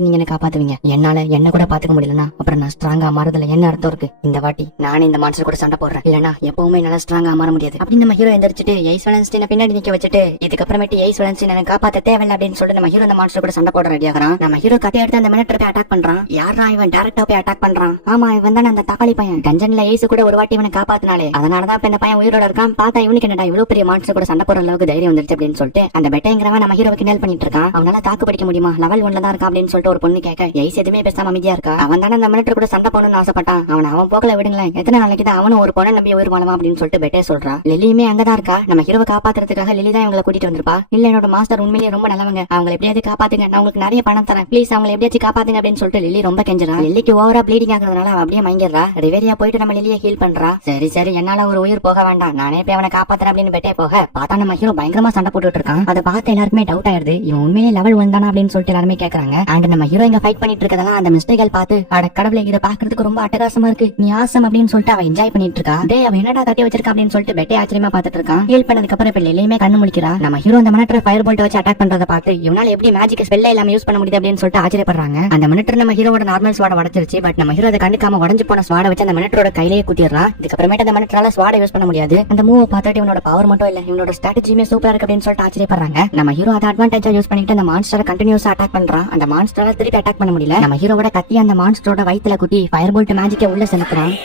நீங்க என்ன காப்பாத்துவீங்க, என்னால என்ன கூட பாத்துக்க முடியலன்னா அப்புறம் நான் ஸ்ட்ராங்கா மாறுதுல என்ன அர்த்தம் இருக்கு. இந்த வாட்டி நானே இந்த மான்ஸ்டர் கூட சண்டை போடுறேன், இல்லன்னா எப்பவுமே நல்லா ஸ்ட்ராங்கா மாற முடியாது அப்படின்னு நம்ம ஹீரோ எந்திரிச்சிட்டு ஏஸ் வெலன்ஸ்டீனை பின்னாடி நிக்க வச்சுட்டு இதுக்கப்புறமேட்டு ஏஸ் வெலன்ஸ்டீன் எனக்கு காப்பாத்த தேவையில்லை அப்படின்னு சொல்லிட்டு நம்ம ஹீரோ இந்த மான்ஸ்டர் கூட சண்டை போடுற ரெடி ஆகுறான். நம்ம ஹீரோ கத்தி எடுத்து அந்த மினிட்டர் போய் அட்டாக் பண்றான். யாரா இவன் டைரக்டா போய் அட்டாக் பண்றான்? ஆமா, இவன் தானே அந்த தக்காளி பையன். டஞ்சன்ல ஏஸ் கூட ஒரு வாட்டி இவனை காப்பாத்தினாலே, அதனாலதான் இப்ப இந்த பையன் உயிரோட இருக்கான். பார்த்தா இவனுக்கு என்னடா இவ்வளவு பெரிய மான்ஸ்டர் கூட சண்டை போற அளவுக்கு தைரியம் வந்துருச்சு அப்படின்னு சொல்லிட்டு அந்த பெட்டைங்கிறவன் நம்ம ஹீரோவுக்கு நெல் பண்ணிட்டு இருக்கான். அவனால தாக்கு பிடிக்க முடியுமா, லெவல் 1ல தான் இருக்கான் அப்படின்னு சொல்லிட்டு ஒரு பொண்ணு கேட்க ஏஸ் எதுவுமே பேசாம அமைதியா இருக்கா. அவன் தானே அந்த மினிட்டர் கூட சண்டை போடணும்னு ஆசைப்பட்டான், அவன் போக்கல விடுங்களேன், எத்தனை நாளைக்கு தான் அவனும் ஒரு பொண்ணை நம்பி உயிர் வாழலாம் அப்படின்னு சொல்லிட்டு பெட்டே சொல்றா. லில்லியுமே அங்கதான் இருக்கா. நம்ம ஹீரோவை காப்பாத்துறதுக்காக லில்லி தான் இவங்களை கூட்டிட்டு வந்திருப்பா. இல்ல என்னோட மாஸ்டர் உண்மையிலேயே ரொம்ப நல்லவங்க, அவங்களை எப்படியாவது காப்பாத்துங்க, நான் உங்களுக்கு நிறைய பணம் தரேன், ப்ளீஸ் அவங்களை எப்படியாச்சும் காப்பாத்துங்க அப்படின்னு சொல்லிட்டு லில்லி ரொம்ப கெஞ்சறா. லில்லிக்கு ஓவரா ப்ளீடிங் ஆகுறதுனால அவ அப்படியே மயங்கிடுறா. ரிவேரியா போயிட்டு நம்ம லில்லியை ஹீல் பண்றா. சரி என்னால ஒரு உயிர் போக வேண்டாம், நானே போய் அவனை காப்பாத்துறேன் அப்படின்னு பெட்டே போக பார்த்தா நம்ம ஹீரோ பயங்கரமா சண்டை போட்டுட்டு இருக்கான். அதை பார்த்து எல்லாருக்குமே டவுட் ஆயிருது, இவன் உண்மையிலே லெவல் 1 தானா அப்படின்னு சொல்லிட்டு எல்லாருமே கேக்குறாங்க. அண்ட் நம்ம ஹீரோ இங்க ஃபைட் பண்ணிட்டு இருக்கதெல்லாம் அந்த மிஸ்டேக்கள் பார்த்து அட கடவுளே, இதை பாக்குறதுக்கு ரொம்ப அட்டகாசமா இருக்கு, நீ ஆசம் அப்படின்னு சொல்லிட்டு அவன் என்ஜாய் பண்ணிட்டு இருக்கா. டேய், அவன் என்னடா கட்டி வச்சிருக்கா அப்படின்னு சொல்லிட்டு பெட்டே ஆச்சரியமா பாத்துட்டு இருக்கான். ஹீல் பண்ணதுக்கு அப்புறம் இப்ப லில்லியுமே கண்ணு முழிக்கிறா. நம்ம ஹீரோ அந்த மினிட்டர் ஃபயர் போல்ட் வச்சு அட்டாக் பண்றத பார்த்து இவனால எப்படி மேஜிக் ஸ்பெல்ல இல்லாம யூஸ் பண்ண முடியுது அப்படின்னு சொல்லிட்டு ஆச்சரியப்படுறாங்க. அந்த மினிட்டர் நம்ம ஹீரோட நார்மல் ஸ்வாட உடைச்சிருச்சு. பட் நம்ம ஹீரோ அதை கண்டுக்காம உடஞ்சு போன ஸ்வாட வச்சு அந்த மினிட்டரோட கையிலேயே குத்திடுறான். இதுக்கப்புறமேட்டு அந்த மினிட்டரால ஸ்வாட யூஸ் பண்ண முடியாது. அந்த மூவ் பார்த்துட்டு இவனோட பவர் மட்டும் இல்ல, இவனோட ஸ்ட்ராட்டஜியுமே சூப்பரா இருக்கு அப்படின்னு சொல்லிட்டு ஆச்சரியப்படுறாங்க. நம்ம ஹீரோ அதை அட்வான்டேஜா யூஸ் பண்ணிட்டு அந்த மான்ஸ்டரை கண்டினியூஸா அட்டாக் பண்றான். அந்த மான்ஸ்டரால திருப்பி அட்டாக் பண்ண முடியல. நம்ம ஹீரோவோட கத்தி அந்த மான்ஸ்டரோட வயித்துல குத்தி ஃபயர் போல்ட் மேஜிக்கை உள்ள செலுத்துறான்.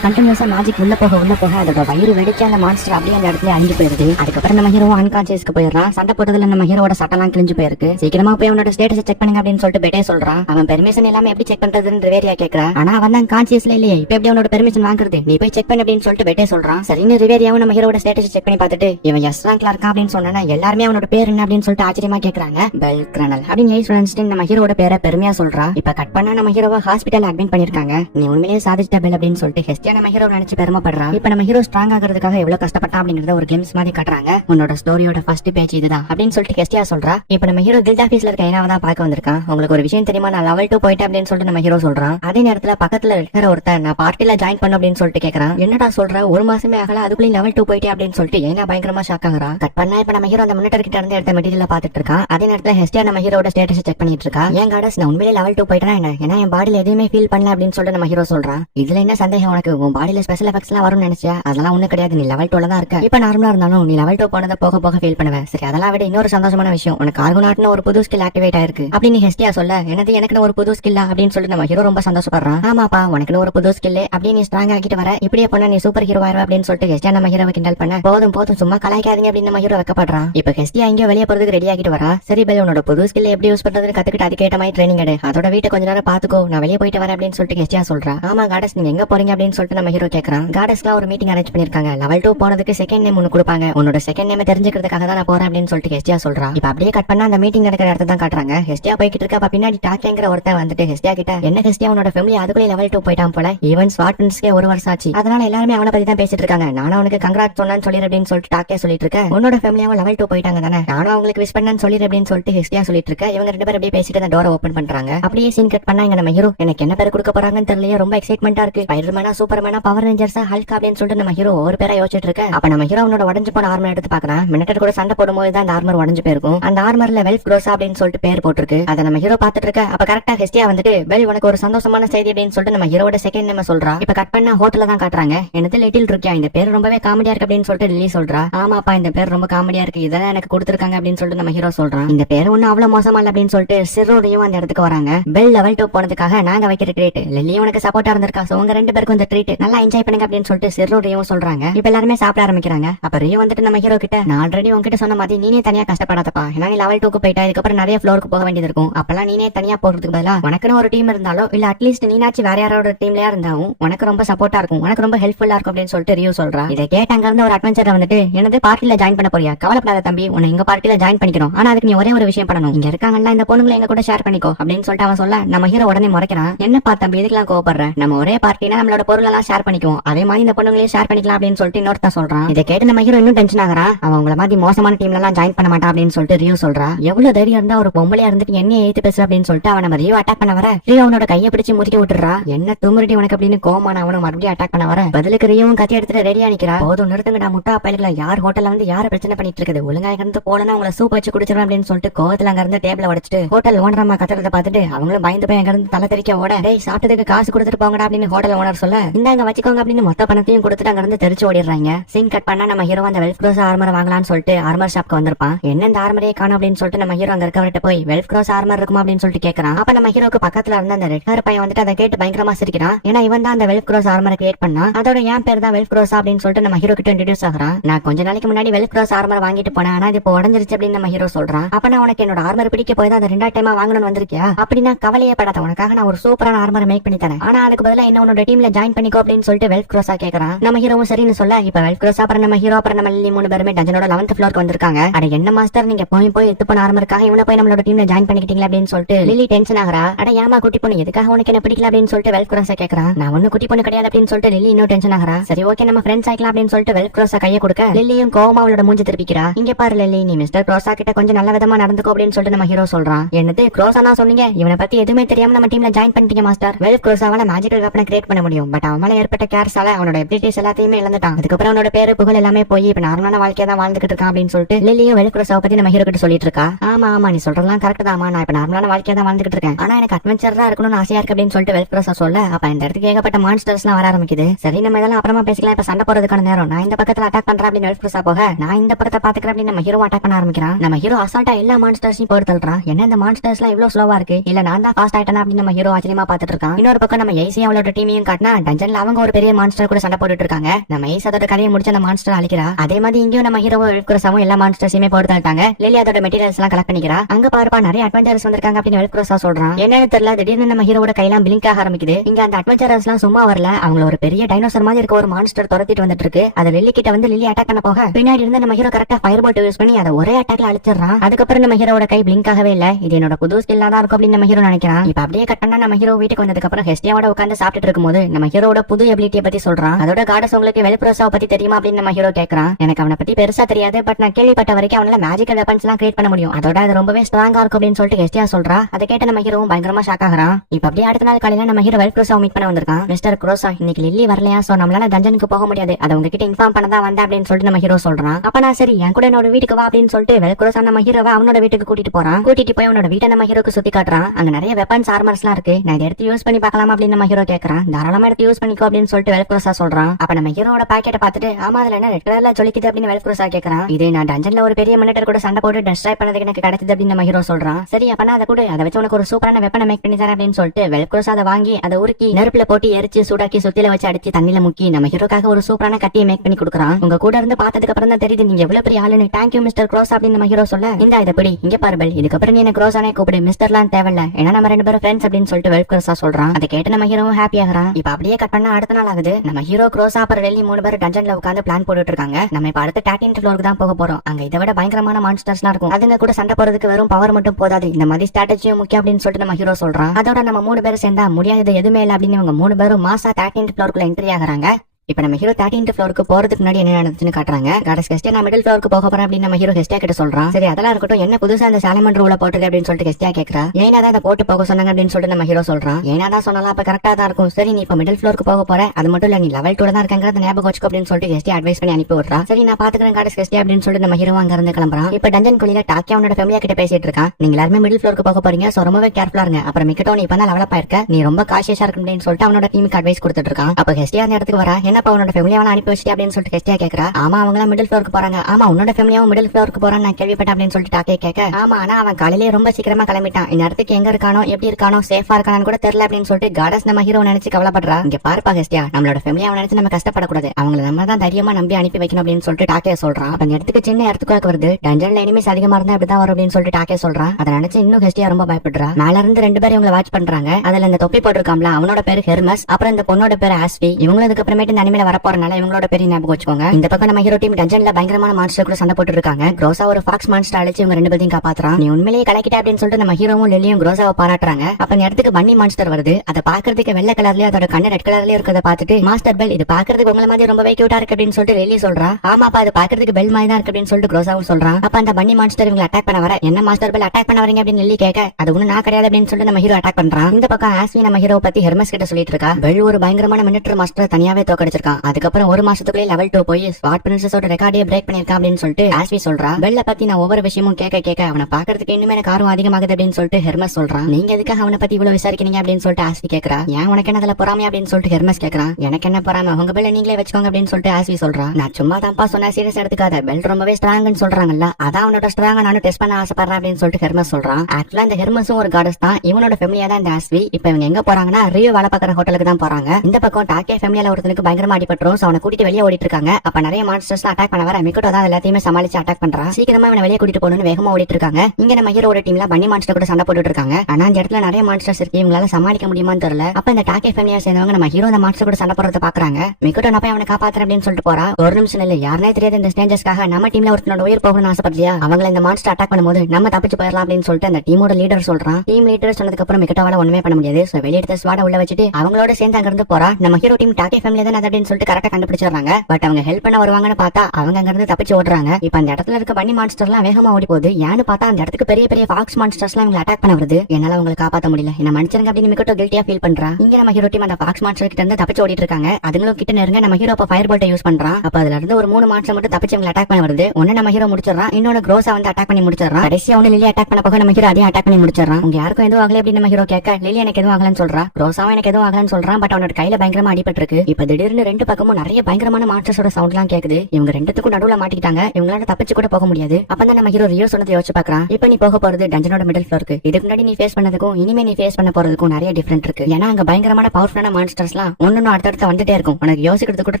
கண்டினியூஸா மேஜிக் உள்ள போக அதோட வயிறு வெடிச்சு அந்த மான்ஸ்டர் அப்படியே அந்த இடத்துல அழிஞ்சு போயிருது. அதுக்கப்புறம் நம்ம ஹீரோ அன்கான்சியஸ்க்கு போயிடுறான். சண்டை போட்டதுல நம்ம ஹீரோட சட்டெல்லாம் கிழிஞ்சு போயிருக்கு. சீக்கிரமா போய் அவனோட ஸ்டேட்டஸ் செக் பண்ணுங்க அப்படின்னு சொல்லிட்டு பெட்டே சொல்றான். அவன் பெர்மிஷன் இல்லாம எப்படி செக் பண்றதுன்னு ரிவேரியா கேக்குறான். ஆனா அவன் தான் கான்சியஸ்ல இல்லையே, இப்ப எப்படி அவனோட பெர்மிஷன் வாங்குறது, நீ போய் செக் பண்ணு அப்படின்னு சொல்லிட்டு பெட்டே சொல்றான். சரின்னு ரிவேரியாவும் நம்ம ஹீரோட ஸ்டேட்டஸ் செக் பண்ணி பார்த்துட்டு இவன் எஸ் ரேங்க்ல இருக்கான் அப்படின்னு சொன்னா எல்லாருமே அவனோட பேர் என்ன அப்படின்னு சொல்லிட்டு ஆச்சரியமா கேக்குறாங்க. பெல் கிரனல் அப்படின்னு ஏஸ் வெலன்ஸ்டீன் நம்ம ஹீரோட பேரை பெருமையா சொல்றா. இப்ப கட் பண்ணா நம்ம ஹீரோவை ஹாஸ்பிட்டல் அட்மிட் பண்ணிருக்காங்க. நீ உண்மையிலேயே சாதிச்சிட்ட பெல் அப்படின்னு சொல்லிட்டு ஹெஸ்டியா நம்ம ஹீரோ நினைச்சு பெருமைப்படுறான். இப்ப நம்ம ஹீரோ ஸ்ட்ராங் ஆகிறதுக்காக எவ்வளவு கஷ்டப்பட்டான் அப்படிங்கறத ஒரு கிளிம்ஸ் மாதிரி காட்டுறாங்க. உன்னோட ஸ்டோரியோட ஃபர்ஸ்ட் பேஜ் இதுதான் அப்படின்னு சொல்லிட்டு ஹெஸ்டியா சொல்றா. இப்ப நம்ம ஹீரோ கில்ட் ஆபீஸ்ல இருக்க ஏனாவை தான் பார்க்க வந்திருக்கான். உங்களுக்கு ஒரு விஷயம் தெரியுமா, நான் லெவல் 2 போயிட்டேன் அப்படின்னு சொல்லிட்டு நம்ம ஹீரோ சொல்றான். அதே நேரத்துல பக்கத்துல இருக்கிற ஒருத்தர் நான் பார்ட்டில ஜாயின் பண்ண அப்படின்னு சொல்லிட்டு கேக்குறான். என்னடா சொல்ற, ஒரு மாசமே ஆகல அதுக்குள்ளே லெவல் 2 போயிட்டே அப்படின்னு சொல்லிட்டு ஏனா பயங்கரமா ஷாக் ஆகுறா. கட் பண்ணா இப்ப நம்ம ஹீரோ அந்த மினிட்டர் கிட்ட இருந்து எடுத்த மெட்டீரியல் பாத்துட்டு இருக்கான். அதே நேரத்துல ஹெஸ்டியா நம்ம ஹீரோட ஸ்டேட்டஸ் செக் பண்ணிட்டு இருக்கா. ஏன் காடஸ், நான் உண்மையிலே லெவல் 2 போயிட்டேனா என்ன, ஏன்னா என் பாடியில எதுவுமே ஃபீல் பண்ணல அப்படின்னு சொல்லிட்டு நம்ம ஹீரோ சொல்றான். இதுல என்ன சந்தேகம் உனக்கு, உன் பாடியில ஸ்பெஷல் எஃபெக்ட்ஸ் எல்லாம் வரும்னு நினைச்சியா, அதெல்லாம் ஒண்ணு கிடையாது, நீ லெவல் 2ல தான் இருக்க. இப்ப நார்மலா இருந்தாலும் நீ லெவல் 2 போனதை போக போக ஃபீல் பண்ணுவேன். சரி, அதெல்லாம் விட இன்னொரு சந்தோஷமான விஷயம், உனக்கு ஆர்குனாட்னு ஒரு புது ஸ்கில் ஆக்டிவேட் ஆயிருக்கு அப்படின்னு ஹெஸ்டியா சொல்ல, எனது எனக்கு ஒரு புது ஸ்கில்லா அப்படின்னு சொல்லிட்டு நம்ம ஹீரோ ரொம்ப சந்தோஷப்படுறான். ஆமாப்பா, உனக்கு ஒரு புது ஸ்கில் அப்படின்னு நீ ஸ்ட்ராங் ஆகிட்டு வர, இப்படியே பண்ண நீ சூப்பர் ஹீரோ ஆயிரு அப்படின்னு சொல்லிட்டு ஹெஸ்டியா நம்ம ஹீரோவை கிண்டல் பண்ண, போதும் சும்மா கலாய்க்காதீங்க அப்படின்னு நம்ம ஹீரோ வைக்கப்படுறான். இப்ப ஹெஸ்டியா இங்க வெளியே போறதுக்கு ரெடி ஆகிட்டு வரா. சரி பெல், உன்னோட புது ஸ்கில் எப்படி யூஸ் பண்றதுன்னு கத்துக்கிட்டு அதுக்கேற்ற மாதிரி ட்ரைனிங் எடு, அதோட வீட்டை கொஞ்ச நேரம் பாத்துக்கோ, நான் வெளியே போயிட்டு வரேன் அப்படின்னு சொல்லிட்டு ஹெஸ்டியா சொல்றா. ஆமா காடஸ், நீங்க எங்க போறீங்க அப்படின்னு சொல்லிட்டு நம்ம ஹீரோ கேக்குறான். காடஸ்லாம் ஒரு மீட்டிங் அரேஞ்ச் பண்ணிருக்காங்க, லெவல் 2 போனதுக்கு செகண்ட் நேம் ஒன்னு கொடுப்பாங்க, உன்னோட செகண்ட் நேம் தெரிஞ்சுக்கிறதுக்காக தான் நான் போறேன் அப்படின்னு சொல்லிட்டு ஹெஸ்டியா சொல்றான். இப்ப அப்படியே கட் பண்ணா அந்த மீட்டிங் நடக்கிற இடத்த தான் காட்டுறாங்க. ஹெஸ்டியா போய்கிட்டு இருக்க பின்னாடி டாக்கேங்கிற ஒருத்தன் வந்துட்டு ஹெஸ்டியா கிட்ட, என்ன ஹெஸ்டியா உன்னோட ஃபேமிலி அதுக்குள்ளே லெவல் 2 போயிட்டான் போல, ஈவன் ஸ்வாட்டன்ஸ்க்கே ஒரு வருஷம் ஆச்சு, அதனால எல்லாருமே அவனை பத்தி தான் பேசிட்டு இருக்காங்க, நானும் அவனுக்கு கங்க்ராட் சொன்னேன்னு சொல்லிடு அப்படின்னு சொல்லிட்டு டாக்கே சொல்லிட்டு இருக்கேன். உன்னோட ஃபேமிலியாவும் லெவல் 2 போயிட்டாங்க தானே, நானும் அவங்களுக்கு விஷ் பண்ணேன்னு சொல்லிடு அப்படின்னு சொல்லிட்டு ஹெஸ்டியா சொல்லிட்டு இருக்க. இவங்க ரெண்டு பேரும் அப்படியே பேசிட்டு அந்த டோரை ஓபன் பண்றாங்க. அப்படியே சீன் கட் பண்ணா இங்க நம்ம ஹீரோ, எனக்கு என்ன பேர் கொடுக்க போறாங்கன்னு தெரியல, ரொம்ப எக்ஸைட்மெண்டா இருக்கு, ஸ்பைடர்மேனா, சூப்பர்மேனா, பவர் ரேஞ்சர்ஸா, ஹல்க் அப்படின்னு சொல்லிட்டு நம்ம ஹீரோ ஒரு பேரா யோசிச்சுட்டு இருக்க. அப்ப நம்ம ஹீரோ அவனோட உடஞ்சு போன ஆர்மர் எடுத்து பாக்குறான். மினிட்டர் கூட சண்டை போடும்போது தான் அந்த ஆர்மர் உடஞ்சு போயிருக்கும். அந்த ஆர்மர்ல வெல்ஃப் க்ரோஸா அப்படின்னு சொல்லிட்டு பேர் போட்டிருக்கு. அதை நம்ம ஹீரோ பாத்துட்டு இருக்க. அப்ப கரெக்டா ஹெஸ்டியா வந்துட்டு, பெல் உனக்கு ஒரு சந்தோஷமான செய்தி அப்படின்னு சொல்லிட்டு நம்ம ஹீரோட செகண்ட் நேம் சொல்றா. இப்ப கட் பண்ணா ஹோட்டல்ல தான் காட்டுறாங்க. எனக்கு லிட்டில் இருக்கியா, இந்த பேர் ரொம்பவே காமெடியா இருக்கு அப்படின்னு சொல்லிட்டு லில்லி சொல்றா. ஆமாப்பா, இந்த பேர் ரொம்ப காமெடியா இருக்கு, இதெல்லாம் எனக்கு கொடுத்துருக்காங்க அப்படின்னு சொல்லிட்டு நம்ம ஹீரோ சொல்றான். இந்த பேர் ஒன்னும் அவ்வளவு மோசமா இல்ல அப்படின்னு சொல்லிட்டு சிரோடையும் அந்த இடத்துக்கு வராங்க. பெல் லெவல் 2 போனதுக்காக நாங்க வைக்கிற ட்ரீட் லில்லி உனக்கு சப்போர்ட்டா இருந்திருக்கா, சோ உங்க ரெண்டு பேருக்கும் இந்த ட்ரீட் நைட் நல்லா என்ஜாய் பண்ணுங்க அப்படின்னு சொல்லிட்டு சிறும் ரியோவும் சொல்றாங்க. இப்ப எல்லாருமே சாப்பிட ஆரம்பிக்கிறாங்க. அப்ப ரியோ வந்துட்டு நம்ம ஹீரோ கிட்ட, நான் ஆல்ரெடி உங்ககிட்ட சொன்ன மாதிரி நீனே தனியா கஷ்டப்படாதப்பா, ஏன்னா நீ லெவல் 2க்கு போயிட்டா இதுக்கப்புறம் நிறைய ஃப்ளோருக்கு போக வேண்டியது இருக்கும். அப்பெல்லாம் நீனே தனியா போறதுக்கு பதிலா உனக்குன்னு ஒரு டீம் இருந்தாலோ இல்ல அட்லீஸ்ட் நீனாச்சு வேற யாரோட டீம்லயா இருந்தாலும் உனக்கு ரொம்ப சப்போர்ட்டா இருக்கும், உனக்கு ரொம்ப ஹெல்ப்ஃபுல்லா இருக்கும் அப்படின்னு சொல்லிட்டு ரியோ சொல்றா. இதை கேட்ட அங்க இருந்து ஒரு அட்வென்ச்சர் வந்துட்டு, எனது பார்ட்டில ஜாயின் பண்ண போறியா? கவலைப்படாத தம்பி, உன்னை எங்க பார்ட்டில ஜாயின் பண்ணிக்கிறோம். ஆனா அதுக்கு நீ ஒரே ஒரு விஷயம் பண்ணணும், இங்க இருக்காங்கல்ல இந்த பொண்ணுங்களை எங்க கூட ஷேர் பண்ணிக்கோ அப்படின்னு சொல்லிட்டு அவன் சொல்ல, நம்ம ஹீரோ உடனே முறைக்கிறான். என்னப்பா தம்பி இதுக்கெல்லாம் கோவப்படுற, நம்ம ஒரே பார்ட்டினா நம்மளோட பொருள் எல்லாம் ஷேர் பண்ணிக்குவோம், அதே மாதிரி இந்த பொண்ணுங்களையும் ஷேர் பண்ணிக்கலாம் அப்படின்னு சொல்லிட்டு இன்னொருத்தன் சொல்றான். இதை கேட்டு நம்ம ஹீரோ இன்னும் டென்ஷன் ஆகுறான். அவன் உங்களை மாதிரி மோசமான டீம்ல எல்லாம் ஜாயின் பண்ண மாட்டான் அப்படின்னு சொல்லிட்டு ரியோ சொல்றா. எவ்வளவு தைரியம் இருந்தா ஒரு பொம்பளையா இருந்துட்டு என்ன ஏத்து பேசுற அப்படின்னு சொல்லிட்டு அவன் நம்ம ரியோ அட்டாக் பண்ண வர, ரியோ அவனோட கையை பிடிச்சு முறுக்கி விட்டுறா. என்ன துமுருடி உனக்கு அப்படின்னு கோமான அவனும் மறுபடியும் அட்டாக் பண்ண வர, பதிலுக்கு ரியோவும் கத்தி எடுத்துட்டு ரெடியா நிக்கிறா. போதும் நிறுத்துங்கடா முட்டா பயல்கள, யார் ஹோட்டல்ல வந்து யார பிரச்சனை பண்ணிட்டு இருக்குது, ஒழுங்கா இருந்து போலனா உங்களை சூப் வச்சு குடிச்சிடும் அப்படின்னு சொல்லிட்டு கோவத்துல அங்க இருந்து டேபிள உடைச்சிட்டு ஹோட்டல் ஓனர் அம்மா கத்துறத பார்த்துட்டு அவங்களும் பயந்து போய் அங்க இருந்து தலை தெரிக்க ஓட, டேய் சாப்பிட்டதுக்கு காசு கொடுத்துட்டு போங்கடா அப்படின்னு ஹோட்டல் ஓனர் சொல்ல, இந்தாங்க வச்சுக்கோங்க அப்படின்னு மொத்த பணத்தையும் கொடுத்துட்டு அங்க இருந்து தெரிச்சு ஓடிடுறாங்க. சீன் கட் பண்ணா நம்ம ஹீரோ அந்த வெல்ஃப் க்ரோஸ் ஆர்மர் வாங்கலாம்னு சொல்லிட்டு ஆர்மர் ஷாப்க்கு வந்திருப்பான். என்ன இந்த ஆர்மரே காணும் அப்படின்னு சொல்லிட்டு நம்ம ஹீரோ அங்க இருக்கவர்கிட்ட போய் வெல்ஃப் க்ரோஸ் ஆர்மர் இருக்குமா அப்படின்னு சொல்லிட்டு கேக்குறான். அப்ப நம்ம ஹீரோக்கு பக்கத்துல இருந்த அந்த ரெட் ஹேர் பையன் வந்துட்டு அதை கேட்டு பயங்கரமா சிரிக்கிறான். ஏன்னா இவன் தான் அந்த வெல்ஃப் க்ரோஸ் ஆர்மரை கிரியேட் பண்ணா, அதோட என் பேர் தான் வெல்ஃப் க்ரோஸ் அப்படின்னு சொல்லிட்டு நம்ம ஹீரோ கிட்ட இன்ட்ரோடியூஸ் ஆகுறான். நான் கொஞ்ச நாளைக்கு முன்னாடி வெல்ஃப் க்ரோஸ் ஆர்மர் வாங்கிட்டு போனேன், ஆனா இது இப்போ உடஞ்சிருச்சு அப்படின்னு நம்ம ஹீரோ சொல்றான். அப்ப நான் உனக்கு என்னோட ஆர்மர் பிடிக்க போய் தான் அதை 2வது டைமா வாங்கணும்னு வந்திருக்கியா? அப்படின்னா கவலையே படாத, உனக்காக நான் ஒரு சூப்பரான ஆர்மர் மேக் பண்ணி தரேன், ஆனா அதுக்கு பதிலா என்ன உன்னோட டீம்ல ஜாயின் பண்ணிக்கோ அப்படின்னு சொல்லிட்டு வெல்ஃப் க்ரோஸா கேக்குறான். நம்ம ஹீரோவும் சரின்னு சொல்ல, இப்ப வெல்ஃப் க்ரோஸ் அப்புறம் நம்ம ஹீரோ அப்புறம் நம்ம லில்லி 3 பேருமே டஞ்சனோட 11th ஃப்ளோருக்கு வந்திருக்காங்க. அட என்ன மாஸ்டர் நீங்க போய் எத்து போன ஆர்மருக்காக இவனை போய் நம்மளோட டீம்ல ஜாயின் பண்ணிக்கிட்டீங்களா அப்படின்னு சொல்லிட்டு லில்லி டென்ஷன் ஆகுறா. அட ஏமா குட்டி பொண்ணு, எதுக்காக உனக்கு என்ன பிடிக்கல அப்படின்னு சொல்லிட்டு வெல்ஃப் க்ரோஸா கேக்குறான். நான் ஒன்னும் குட்டி பொண்ணு கிடையாது அப்படின்னு சொல்லிட்டு லில்லி இன்னும் டென்ஷன் ஆகுறா. சரி ஓகே நம்ம ஃப்ரெண்ட்ஸ் ஆயிக்கலாம் அப்படின்னு சொல்லிட்டு வெல்ஃப் க்ரோஸா கையை கொடுக்க, லில்லியும் கோவமா அவளோட மூஞ்சி திருப்பிக்கிறா. இங்க பாரு லில்லி, நீ மிஸ்டர் க்ரோஸா கிட்ட கொஞ்சம் நல்ல விதமா நடந்துக்கோ அப்படின்னு சொல்லிட்டு நம்ம ஹீரோ சொல்றான். என்னது க்ரோஸானா சொன்னீங்க, இவனை பத்தி எதுவுமே தெரியாம நம்ம டீம்ல ஜாயின் பண்ணிட்டீங்க மாஸ்டர். வெல்ஃப் க்ரோஸாவால மேஜிக்கல் வெப்பனை கிரியேட் பண்ண முடியும், பட் அவன் மேல ஏற்பட்ட கேர்ஸால அவனோட எபிலிட்டிஸ் எல்லாத்தையுமே இழந்துட்டான். அதுக்கப்புறம் அவனோட பேரு புகழ் எல்லாமே போய் இப்ப நார்மலான வாழ்க்கையா தான் வாழ்ந்துட்டு இருக்கான் அப்படின்னு சொல்லிட்டு லில்லியும் வெல்ஃப் க்ரோஸாவை பத்தி நம்ம ஹீரோ கிட்ட சொல்லிட்டு இருக்கா. ஆமா ஆமா நீ சொல்றதெல்லாம் கரெக்ட் தாமா, நான் இப்ப நார்மலான வாழ்க்கையா தான் வாழ்ந்துட்டு இருக்கேன், ஆனா எனக்கு அட்வென்ச்சர் தான் இருக்கணும்னு ஆசையா இருக்கு அப்படின்னு சொல்லிட்டு வெல்ஃப் க்ரோஸா சொல்ல, அப்ப இந்த இடத்துக்கு ஏகப்பட்ட மான்ஸ்டர்ஸ் எல்லாம் வர ஆரம்பிக்குது. சரி நம்ம இதெல்லாம் அப்புறமா பேசிக்கலாம், இப்ப சண்டை போறதுக்கான நேரம், நான் இந்த பக்கத்துல அட்டாக் பண்றேன் அப்படின்னு வெல்ஃப் க்ரோஸா போக, நான் இந்த பக்கத்தை பாத்துக்கிறேன் அப்படின்னு நம்ம ஹீரோ அட்டாக் பண்ண ஆரம்பிக்கிறான். நம்ம ஹீரோ அசால்ட்டா எல்லா மான்ஸ்டர்ஸையும் போட்டு தள்ளுறான். என்ன இந்த மான்ஸ்டர்ஸ் எல்லாம் இவ்வளவு ஸ்லோவா இருக்கு, இல்ல நான் தான் ஃபாஸ்ட் ஆயிட்டேனா அப்படின்னு நம்ம ஹீரோ ஆச்சரியமா பாத்துட்டு இருக்கான். இன்னொரு பக்கம் நம்ம ஏசி அவளோட டீமையும் காட்டினா டஞ்சன்ல அவங்க ஒரு பெரிய மான்ஸ்டர் கூட சண்டை போட்டுட்டு இருக்காங்க. நம்ம ஏசி அதோட கதையை முடிச்சு அந்த மான்ஸ்டர் அழிக்கிறா. அதே மாதிரி இங்கேயும் நம்ம ஹீரோ வெல்ஃப் க்ரோஸாவும் எல்லா மான்ஸ்டர்ஸையுமே போட்டு தள்ளிட்டாங்க. லில்லி அதோட மெட்டீரியல்ஸ் எல்லாம் கலெக்ட் பண்ணிக்கிறா. அங்க பாருப்பா நிறைய அட்வென்ச்சர்ஸ் வந்திருக்காங்க அப்படின்னு வெல்ஃப் க்ரோஸா சொல்றான். என்னன்னு தெரியல, திடீர்னு நம்ம ஹீரோட கையெல்லாம் பிளிங்க் ஆக ஆரம்பிக்குது. இங்க அந்த அட்வென்ச்சர்ஸ் எல்லாம் சும்மா வரல, அவங்கள ஒரு பெரிய டைனோசர் மாதிரி இருக்க ஒரு மான்ஸ்டர் துரத்திட்டு வந்துட்டு இருக்கு. அது லில்லி கிட்ட வந்து லில்லி அட்டாக் பண்ண போக பின்னாடி இருந்து நம்ம ஹீரோ கரெக்டா ஃபயர் போல்ட் யூஸ் பண்ணி அதை ஒரே அட்டாக்ல அழிச்சிடறான். அதுக்கப்புறம் நம்ம ஹீரோட கை பிளிங்க் ஆகவே இல்ல. இது என்னோட புது ஸ்கில்லா தான் இருக்கும் அப்படின்னு நம்ம ஹீரோ நினைக்கிறான். இப்ப அப்படியே கட் பண்ணா நம்ம ஹீரோ வீட்டுக்கு வந்ததுக்கு அப்புறம் ஹெஸ்டியாவோட உட்கார்ந்து சாப்பிட்டு இருக்கும்போது நம்ம ஹீரோட புது எபிலிட்டியை பத்தி சொல்றான். அதோட காடஸ் உங்களுக்கு வெல்ஃப் க்ரோஸாவை பத்தி தெரியுமா அப்படின்னு நம்ம ஹீரோ கேக்குறான். எனக்கு அவனை பத்தி பெருசா தெரியாது, பட் நான் கேள்விப்பட்ட வரைக்கும் அவனால மேஜிக்கல் வெப்பன்ஸ் எல்லாம் கிரியேட் பண்ண முடியும், அதோட அது ரொம்பவே ஸ்ட்ராங்கா இருக்கும் அப்படின்னு சொல்லிட்டு ஹெஸ்டியா சொல்றா. அதை கேட்ட நம்ம ஹீரோவும் பயங்கரமா ஷாக் ஆகுறான். இப்ப அப்படியே அடுத்த நாள் காலையில நம்ம ஹீரோ வெல்ஃப் க்ரோஸாவை மீட் பண்ண வந்திருக்கான். மிஸ்டர் க்ரோஸா இன்னைக்கு லில்லி வரலையா, சோ நம்மளால டஞ்சனுக்கு போக முடியாது, அதை உங்ககிட்ட இன்ஃபார்ம் பண்ண தான் வந்தேன் அப்படின்னு சொல்லிட்டு நம்ம ஹீரோ சொல்றான். அப்ப நான் சரி என் கூட என்னோட வீட்டுக்கு வா அப்படின்னு சொல்லிட்டு வெல்ஃப் க்ரோஸா நம்ம ஹீரோவை அவனோட வீட்டுக்கு கூட்டிட்டு போறான். கூட்டிட்டு போய் அவனோட வீட்டை நம்ம ஹீரோக்கு சுத்தி காட்டுறான். அங்க நிறைய வெப்பன்ஸ் ஆர்மர்ஸ் எல்லாம் இருக்கு, நான் இதை எடுத்து யூஸ் பண்ணி பார்க்கலாம் அப்படின்னு நம்ம ஹீரோ கேக்குறான். தாராளமா எடுத்து யூஸ் பண்ணிக்கோ அப்படின்னு சொல்லிட்டு வெல்ஃப் க்ரோஸா சொல்றான். அப்ப நம்ம ஹீரோட பாக்கெட்டை பார்த்துட்டு ஆமா அதுல என்ன ரெட் கலர்ல ஜொலிக்குது அப்படின்னு வெல்ஃப் க்ரோஸா கேக்குறான். இது நான் டஞ்சன்ல ஒரு பெரிய மினிட்டர் கூட சண்டை போட்டு டெஸ்ட்ராய் பண்ணதுக்கு எனக்கு கிடைச்சது அப்படின்னு நம்ம ஹீரோ சொல்றான். சரி அப்பனா அதை கூட அதை வச்சு உனக்கு ஒரு சூப்பரான வெப்பனை மேக் பண்ணி தரேன் அப்படின்னு சொல்லிட்டு வெல்ஃப் க்ரோஸா அதை வாங்கி அதை உருக்கி நெருப்புல போட்டு எரிச்சு சூடாக்கி சுத்தில வச்சு அடிச்சு தண்ணில முக்கி நம்ம ஹீரோக்காக ஒரு சூப்பரான கட்டியை மேக் பண்ணி கொடுக்குறான். உங்க கூட இருந்து பார்த்ததுக்கு அப்புறம் தான் தெரியுது நீங்க எவ்வளவு பெரிய ஆளுன்னு. தேங்க்யூ மிஸ்டர் க்ரோஸ் அப்படின்னு நம்ம ஹீரோ சொல்ல, இந்த இதை படி இங்க பாருபல், இதுக்கப்புறம் நீ என்ன க்ரோஸானே கூப்பிடு, மிஸ்டர்லாம் தேவையில்ல, ஏன்னா நம்ம 2 பேரும் ஃப்ரெண்ட்ஸ் அப்படின்னு சொல்லிட்டு வெல்ஃப் க்ரோஸா சொல்றான். அதை கேட்டு நம்ம ஹீரோவும் ஹாப்பி ஆகுறான். இப்ப அப்படியே கட் பண்ணா அடுத்த நாள் ஆகுது. நம்ம ஹீரோ க்ரோஸா அப்புறம் லில்லி 3 பேர் டஞ்சன்ல உட்காந்து பிளான் போட்டுட்டு இருக்காங்க. நம்ம இப்ப அடுத்த 13th ஃப்ளோருக்கு தான் போக போறோம். அங்க இதை விட பயங்கரமான மான்ஸ்டர்ஸ்லாம் இருக்கும், அதுங்க கூட சண்டை போறதுக்கு வெறும் பவர் மட்டும் போதாது, இந்த மாதிரி ஸ்ட்ராட்டஜியும் முக்கியம் அப்படின்னு சொல்லிட்டு நம்ம ஹீரோ சொல்றான். அதோட நம்ம 3 பேரும் சேர்ந்தா முடியாதது எதுவுமே இல்லை அப்படின்னு இவங்க 3 பேரும் மாசா 13th ஃப்ளோருக்குள்ள என்ட்ரி ஆகுறாங்க. இப்ப நம்ம ஹீரோ 13th ஃப்ளோருக்கு போறதுக்கு முன்னாடி என்ன நடந்துச்சுன்னு காட்டுறாங்க. காடஸ் கெஸ்டியா நான் மிடில் ஃப்ளோருக்கு போக போறேன் அப்படின்னு நம்ம ஹீரோ கெஸ்டியா கிட்ட சொல்றான். சரி அதெல்லாம் இருக்கட்டும், என்ன புதுசா அந்த சாலமன் ரூல போட்டுருக்கு அப்படின்னு சொல்லிட்டு கெஸ்டியா கேக்குறா. ஏனா தான் அதை போட்டு போக சொன்னாங்க அப்படின்னு சொல்லிட்டு நம்ம ஹீரோ சொல்றான். ஏனா தான் சொன்னாலும் அப்ப கரெக்டா தான் இருக்கும். சரி நீ இப்ப மிடில் ஃப்ளோருக்கு போக போற, அது மட்டும் இல்ல நீ லெவல் 2 தான் இருக்கங்கிறத ஞாபகம் வச்சுக்கோ அப்படின்னு சொல்லிட்டு கெஸ்டியா அட்வைஸ் பண்ணி அனுப்பி விடுறா. சரி நான் பாத்துக்கிறேன் காடஸ் கெஸ்டியா அப்படின்னு சொல்லிட்டு நம்ம ஹீரோ அங்க இருந்து கிளம்புறான். இப்ப டஞ்சன் குழியில டாக்கியா அவனோட ஃபேமிலியா கிட்ட பேசிட்டு இருக்கான். நீங்க எல்லாருமே மிடில் ஃப்ளோருக்கு போக போறீங்க, சோ ரொம்பவே கேர்ஃபுல்லா இருங்க. அப்புறம் மிக்கட்டோ நீ இப்ப தான் லெவலப் ஆயிருக்க, நீ ரொம்ப காஷியஸா இருக்கு அப்படின்னு சொல்லிட்டு அவனோட டீமுக்கு அட்வைஸ் கொடுத்துட்டு இருக்கான். அப்ப கெஸ்டியா அந்த இடத்துக்கு வரா. என்னப்பா உன்னோட ஃபேமிலியாவெல்லாம் அனுப்பி வச்சிட்டு அப்படின்னு சொல்லிட்டு கெஸ்டியா கேக்குறா. ஆமா அவங்களாம் மிடில் ஃப்ளோருக்கு போறாங்க. ஆமா உன்னோட ஃபேமிலியாவும் மிடில் ஃப்ளோருக்கு போறான்னு நான் கேள்விப்பட்டேன் அப்படின்னு சொல்லிட்டு டாக்கே கேட்க, ஆமா ஆனா அவன் காலையிலேயே ரொம்ப சீக்கிரமா கிளம்பிட்டான். இந்த இடத்துக்கு எங்க இருக்கானோ எப்படி இருக்கானோ சேஃபா இருக்கானு கூட தெரியல அப்படின்னு சொல்லிட்டு காடஸ் நம்ம ஹீரோ நினைச்சு கவலைப்படுறா. இங்க பாருப்பா கெஸ்டியா, நம்மளோட ஃபேமிலியாவை நினைச்சு நம்ம கஷ்டப்படக்கூடாது. அவங்களை நம்ம தான் தைரியமா நம்பி அனுப்பி வைக்கணும் அப்படின்னு சொல்லிட்டு டாக்கே சொல்றான். அப்ப இந்த இடத்துக்கு சின்ன இடத்துக்கு வருது. டஞ்சன்ல எனிமீஸ் அதிகமா இருந்தா இப்படிதான் வரும் அப்படின்னு சொல்லிட்டு டாக்கே சொல்றான். அதை நினைச்சு இன்னும் கெஸ்டியா ரொம்ப பயப்படுறா. மேல இருந்து 2 பேரும் இவங்களை வாட்ச் பண்றாங்க. அதுல இந்த தொப்பி போட்டிருக்காம்ல அவனோட பேரு ஹெர்மஸ், அப்புறம் இந்த பொண்ணோட பேரு ஆஸ்வி. இவங்களும் அதுக்கு அப்புறமேட்டு இந்த அனிமேல வர போறனால இவங்களோட பேரு ஞாபகம் வச்சுக்கோங்க. இந்த பக்கம் நம்ம ஹீரோ டீம் டஞ்சன்ல பயங்கரமான மான்ஸ்டர் கூட சண்டை போட்டு இருக்காங்க. குரோசா ஒரு ஃபாக்ஸ் மான்ஸ்டர் அழைச்சு இவங்க 2 பேரையும் காப்பாத்துறான். நீ உண்மையிலேயே கலக்கிட்ட அப்படின்னு சொல்லிட்டு நம்ம ஹீரோவும் லில்லியும் குரோசாவை பாராட்டுறாங்க. அப்ப இந்த இடத்துக்கு பன்னி மான்ஸ்டர் வருது. அதை பாக்குறதுக்கு வெள்ளை கலர்லயும் அதோட கண்ணு ரெட் கலர்லயும் இருக்கிறத பார்த்துட்டு மாஸ்டர் பெல் இது பாக்குறதுக்கு உங்களை மாதிரி ரொம்பவே கியூட்டா இருக்கு அப்படின்னு சொல்லிட்டு லில்லி சொல்றா. ஆமாப்பா அது பாக்குறதுக்கு பெல் மாதிரி தான் இருக்கு அப்படின்னு சொல்லிட்டு குரோசாவும் சொல்றான். அப்ப அந்த பன்னி மான்ஸ்டர் இவங்க அட்டாக் பண்ண வர, என்ன மாஸ்டர் பெல் அட்டாக் பண்ண வரீங்க அப்படின்னு லில்லி கேட்க, அது ஒண்ணு நான் கிடையாது அப்படின்னு சொல்லிட்டு நம்ம ஹீரோ அட்டாக் பண்றான். இந்த பக்கம் ஆஸ்வி நம்ம ஹீரோ பத்தி ஹெர்மஸ் கிட்ட சொல்லிட்டு இருக்கா. பெல் ஒரு பயங்கரமான மினிட்டர் மாஸ்டர் தனியாவே தோக்கடிச்சிருக்கான். அதுக்கப்புறம் ஒரு மாசத்துக்குள்ளே லெவல் 2 போய் ஸ்வாட் பிரின்சஸோட ரெக்கார்டே பிரேக் பண்ணிருக்கான் அப்படின்னு சொல்லிட்டு ஆஸ்வி சொல்றா. பெல்ல பத்தி நான் ஒவ்வொரு விஷயமும் கேட்க அவனை பாக்குறதுக்கு இன்னுமே எனக்கு ஆர்வம் அதிகமாகுது அப்படின்னு சொல்லிட்டு ஹெர்மஸ் சொல்றான். நீங்க எதுக்காக அவனை பத்தி இவ்வளவு விசாரிக்கிறீங்க அப்படின்னு சொல்லிட்டு ஆஸ்வி கேக்குறா. ஏன் உனக்கு என்ன அதுல பொறாமை அப்படின்னு சொல்லிட்டு ஹெர்மஸ் கேக்குறான். எனக்கு என்ன பொறாமை, உங்க பெல்ல நீங்களே வச்சுக்கோங்க அப்படின்னு சொல்லிட்டு ஆஸ்வி சொல்றா. நான் சும்மா தான்ப்பா சொன்னா சீரியஸ் எடுத்துக்காத, பெல் ரொம்பவே ஸ்ட்ராங்னு சொல்றாங்கல்ல, அதான் அவனோட ஸ்ட்ராங்கா நானும் டெஸ்ட் பண்ண ஆசைப்படுறேன் அப்படின்னு சொல்லிட்டு ஹெர்மஸ் சொல்றான். ஆக்சுவலா இந்த ஹெர்மஸும் ஒரு காடஸ் தான். இவனோட ஃபேமிலியா தான் இந்த ஆஸ்வி. இப்ப இவங்க எங்க போறாங்கன்னா ரியோ வேலை பார்க்குற ஹோட்டலுக்கு தான் போறாங்க. இந்த பக்கம் டாக்கே ஃபேமிலியால ஒருத்தனுக்கு பயங்கரமா அடிபட்டுரும். அவனை கூட்டிட்டு வெளியே ஓடிட்டு இருக்காங்க. அப்ப நிறைய மான்ஸ்டர்ஸ் அட்டாக் பண்ண வர மிக்கோட்டோ தான் எல்லாத்தையுமே சமாளிச்சு அட்டாக் பண்றான். சீக்கிரமா அவனை வெளியே கூட்டிட்டு போகணும்னு வேகமா ஓடிட்டு இருக்காங்க. இங்க நம்ம ஹீரோட டீம்ல பன்னி மான்ஸ்டர் கூட சண்டை போட்டுட்டு இருக்காங்க. ஆனா இந்த இடத்துல நிறைய மான்ஸ்டர்ஸ் இருக்கு, இவங்களால சமாளிக்க முடியுமான்னு தெரியல. அப்ப இந்த டாக்கே ஃபேமிலியா சேர்ந்தவங்க நம்ம ஹீரோ அந்த மான்ஸ்டர் கூட சண்டை போடுறத பாக்குறாங்க. மிக்கோட்டோ நான் போய் அவனை காப்பாத்துறேன் அப்படின்னு சொல்லிட்டு போறா. ஒரு நிமிஷம் இல்ல, யாருனே தெரியாத இந்த ஸ்டேஞ்சர்ஸ்க்காக நம்ம டீம்ல ஒருத்தனோட உயிர் போகணும்னு ஆசைப்படலையா, அவங்களை இந்த மான்ஸ்டர் அட்டாக் பண்ணும்போது நம்ம தப்பிச்சு போயிடலாம் அப்படின்னு சொல்லிட்டு அந்த டீமோட லீடர் சொல்றான். டீம் லீடர் சொன்னதுக்கு அப்புறம் மிக்கோட்டோவால ஒண்ணுமே பண்ண முடியாது. சோ வெளியே எடுத்த ஸ்வாட உள்ள வச்சுட்டு அவங்களோட சேர்ந்து அங்க இருந்து போறா. நம்ம ஹீரோ டீம் டாக்கே ஃபேமிலியா தான் அப்படின்னு சொல்லிட்டு கரெக்டா கண்டுபிடிச்சிடறாங்க. பட் அவங்க ஹெல்ப் பண்ண வருவாங்கன்னு பார்த்தா அவங்க அங்க இருந்து தப்பிச்சு ஓடுறாங்க. இப்ப அந்த இடத்துல இருக்க பன்னி மான்ஸ்டர் எல்லாம் வேகமா ஓடி போகுது. ஏன்னு பார்த்தா அந்த இடத்துக்கு பெரிய பெரிய ஃபாக்ஸ் மான்ஸ்டர்ஸ் எல்லாம் இவங்களை அட்டாக் பண்ண வருது. என்னால அவங்களை காப்பாற்ற முடியல, என்ன மன்னிச்சிருங்க அப்படின்னு மிக்கோட்டோ கில்ட்டியா ஃபீல் பண்றா. இங்க நம்ம ஹீரோ டீம் அந்த ஃபாக்ஸ் மான்ஸ்டர் கிட்ட இருந்து தப்பிச்சு ஓடிட்டு இருக்காங்க. அதுங்களும் கிட்ட நெருங்க நம்ம ஹீரோ அப்ப ஃபயர் போல்ட்டை யூஸ் பண்றான். அப்ப அதுல இருந்து ஒரு 3 மான்ஸ்டர் மட்டும் தப்பிச்சு இவங்களை அட்டாக் பண்ண வருது. ஒன்னு நம்ம ஹீரோ முடிச்சிடறான், இன்னொன்னு குரோசா வந்து அட்டாக் பண்ணி முடிச்சிடறான். கடைசியா ஒன்னு லில்லி அட்டாக் பண்ண போக நம்ம ஹீரோ அதையும் அட்டாக் பண்ணி முடிச்சிடறான். உங்க யாருக்கும் எதுவும் ஆகல அப்படின்னு நம்ம ஹீரோ கேட்க, லில்லி எனக்கு எதுவும் ஆகலன்னு சொல்றா. குரோசாவும் எனக்கு எதுவும் ஆகலன்னு சொல்றான். பட் அவனோட கையில பயங்கரமா அடிபட்டு இருக்கு. இப்ப திடீர்னு 2 பக்கமும் நிறைய பயங்கரமான மான்ஸ்டர்ஸோட சவுண்ட் எல்லாம் கேக்குது. இவங்க 2த்துக்கும் நடுவுல மாட்டிக்கிட்டாங்க. இவங்களால தப்பிச்சு கூட போக முடியாது. அப்பதான் நம்ம ஹீரோ ரியோ சொன்னதை யோசிச்சு பாக்குறான். இப்ப நீ போக போறது டஞ்சனோட மிடில் ஃப்ளோருக்கு. இதுக்கு முன்னாடி நீ ஃபேஸ் பண்ணதுக்கும் இனிமே நீ ஃபேஸ் பண்ண போறதுக்கும் நிறைய டிஃபரெண்ட் இருக்கு. ஏன்னா அங்க பயங்கரமான பவர்ஃபுல்லான மான்ஸ்டர்ஸ் எல்லாம் ஒன்னொன்னு அடுத்தடுத்து வந்துட்டே இருக்கும். உனக்கு யோசிக்கிறதுக்கு கூட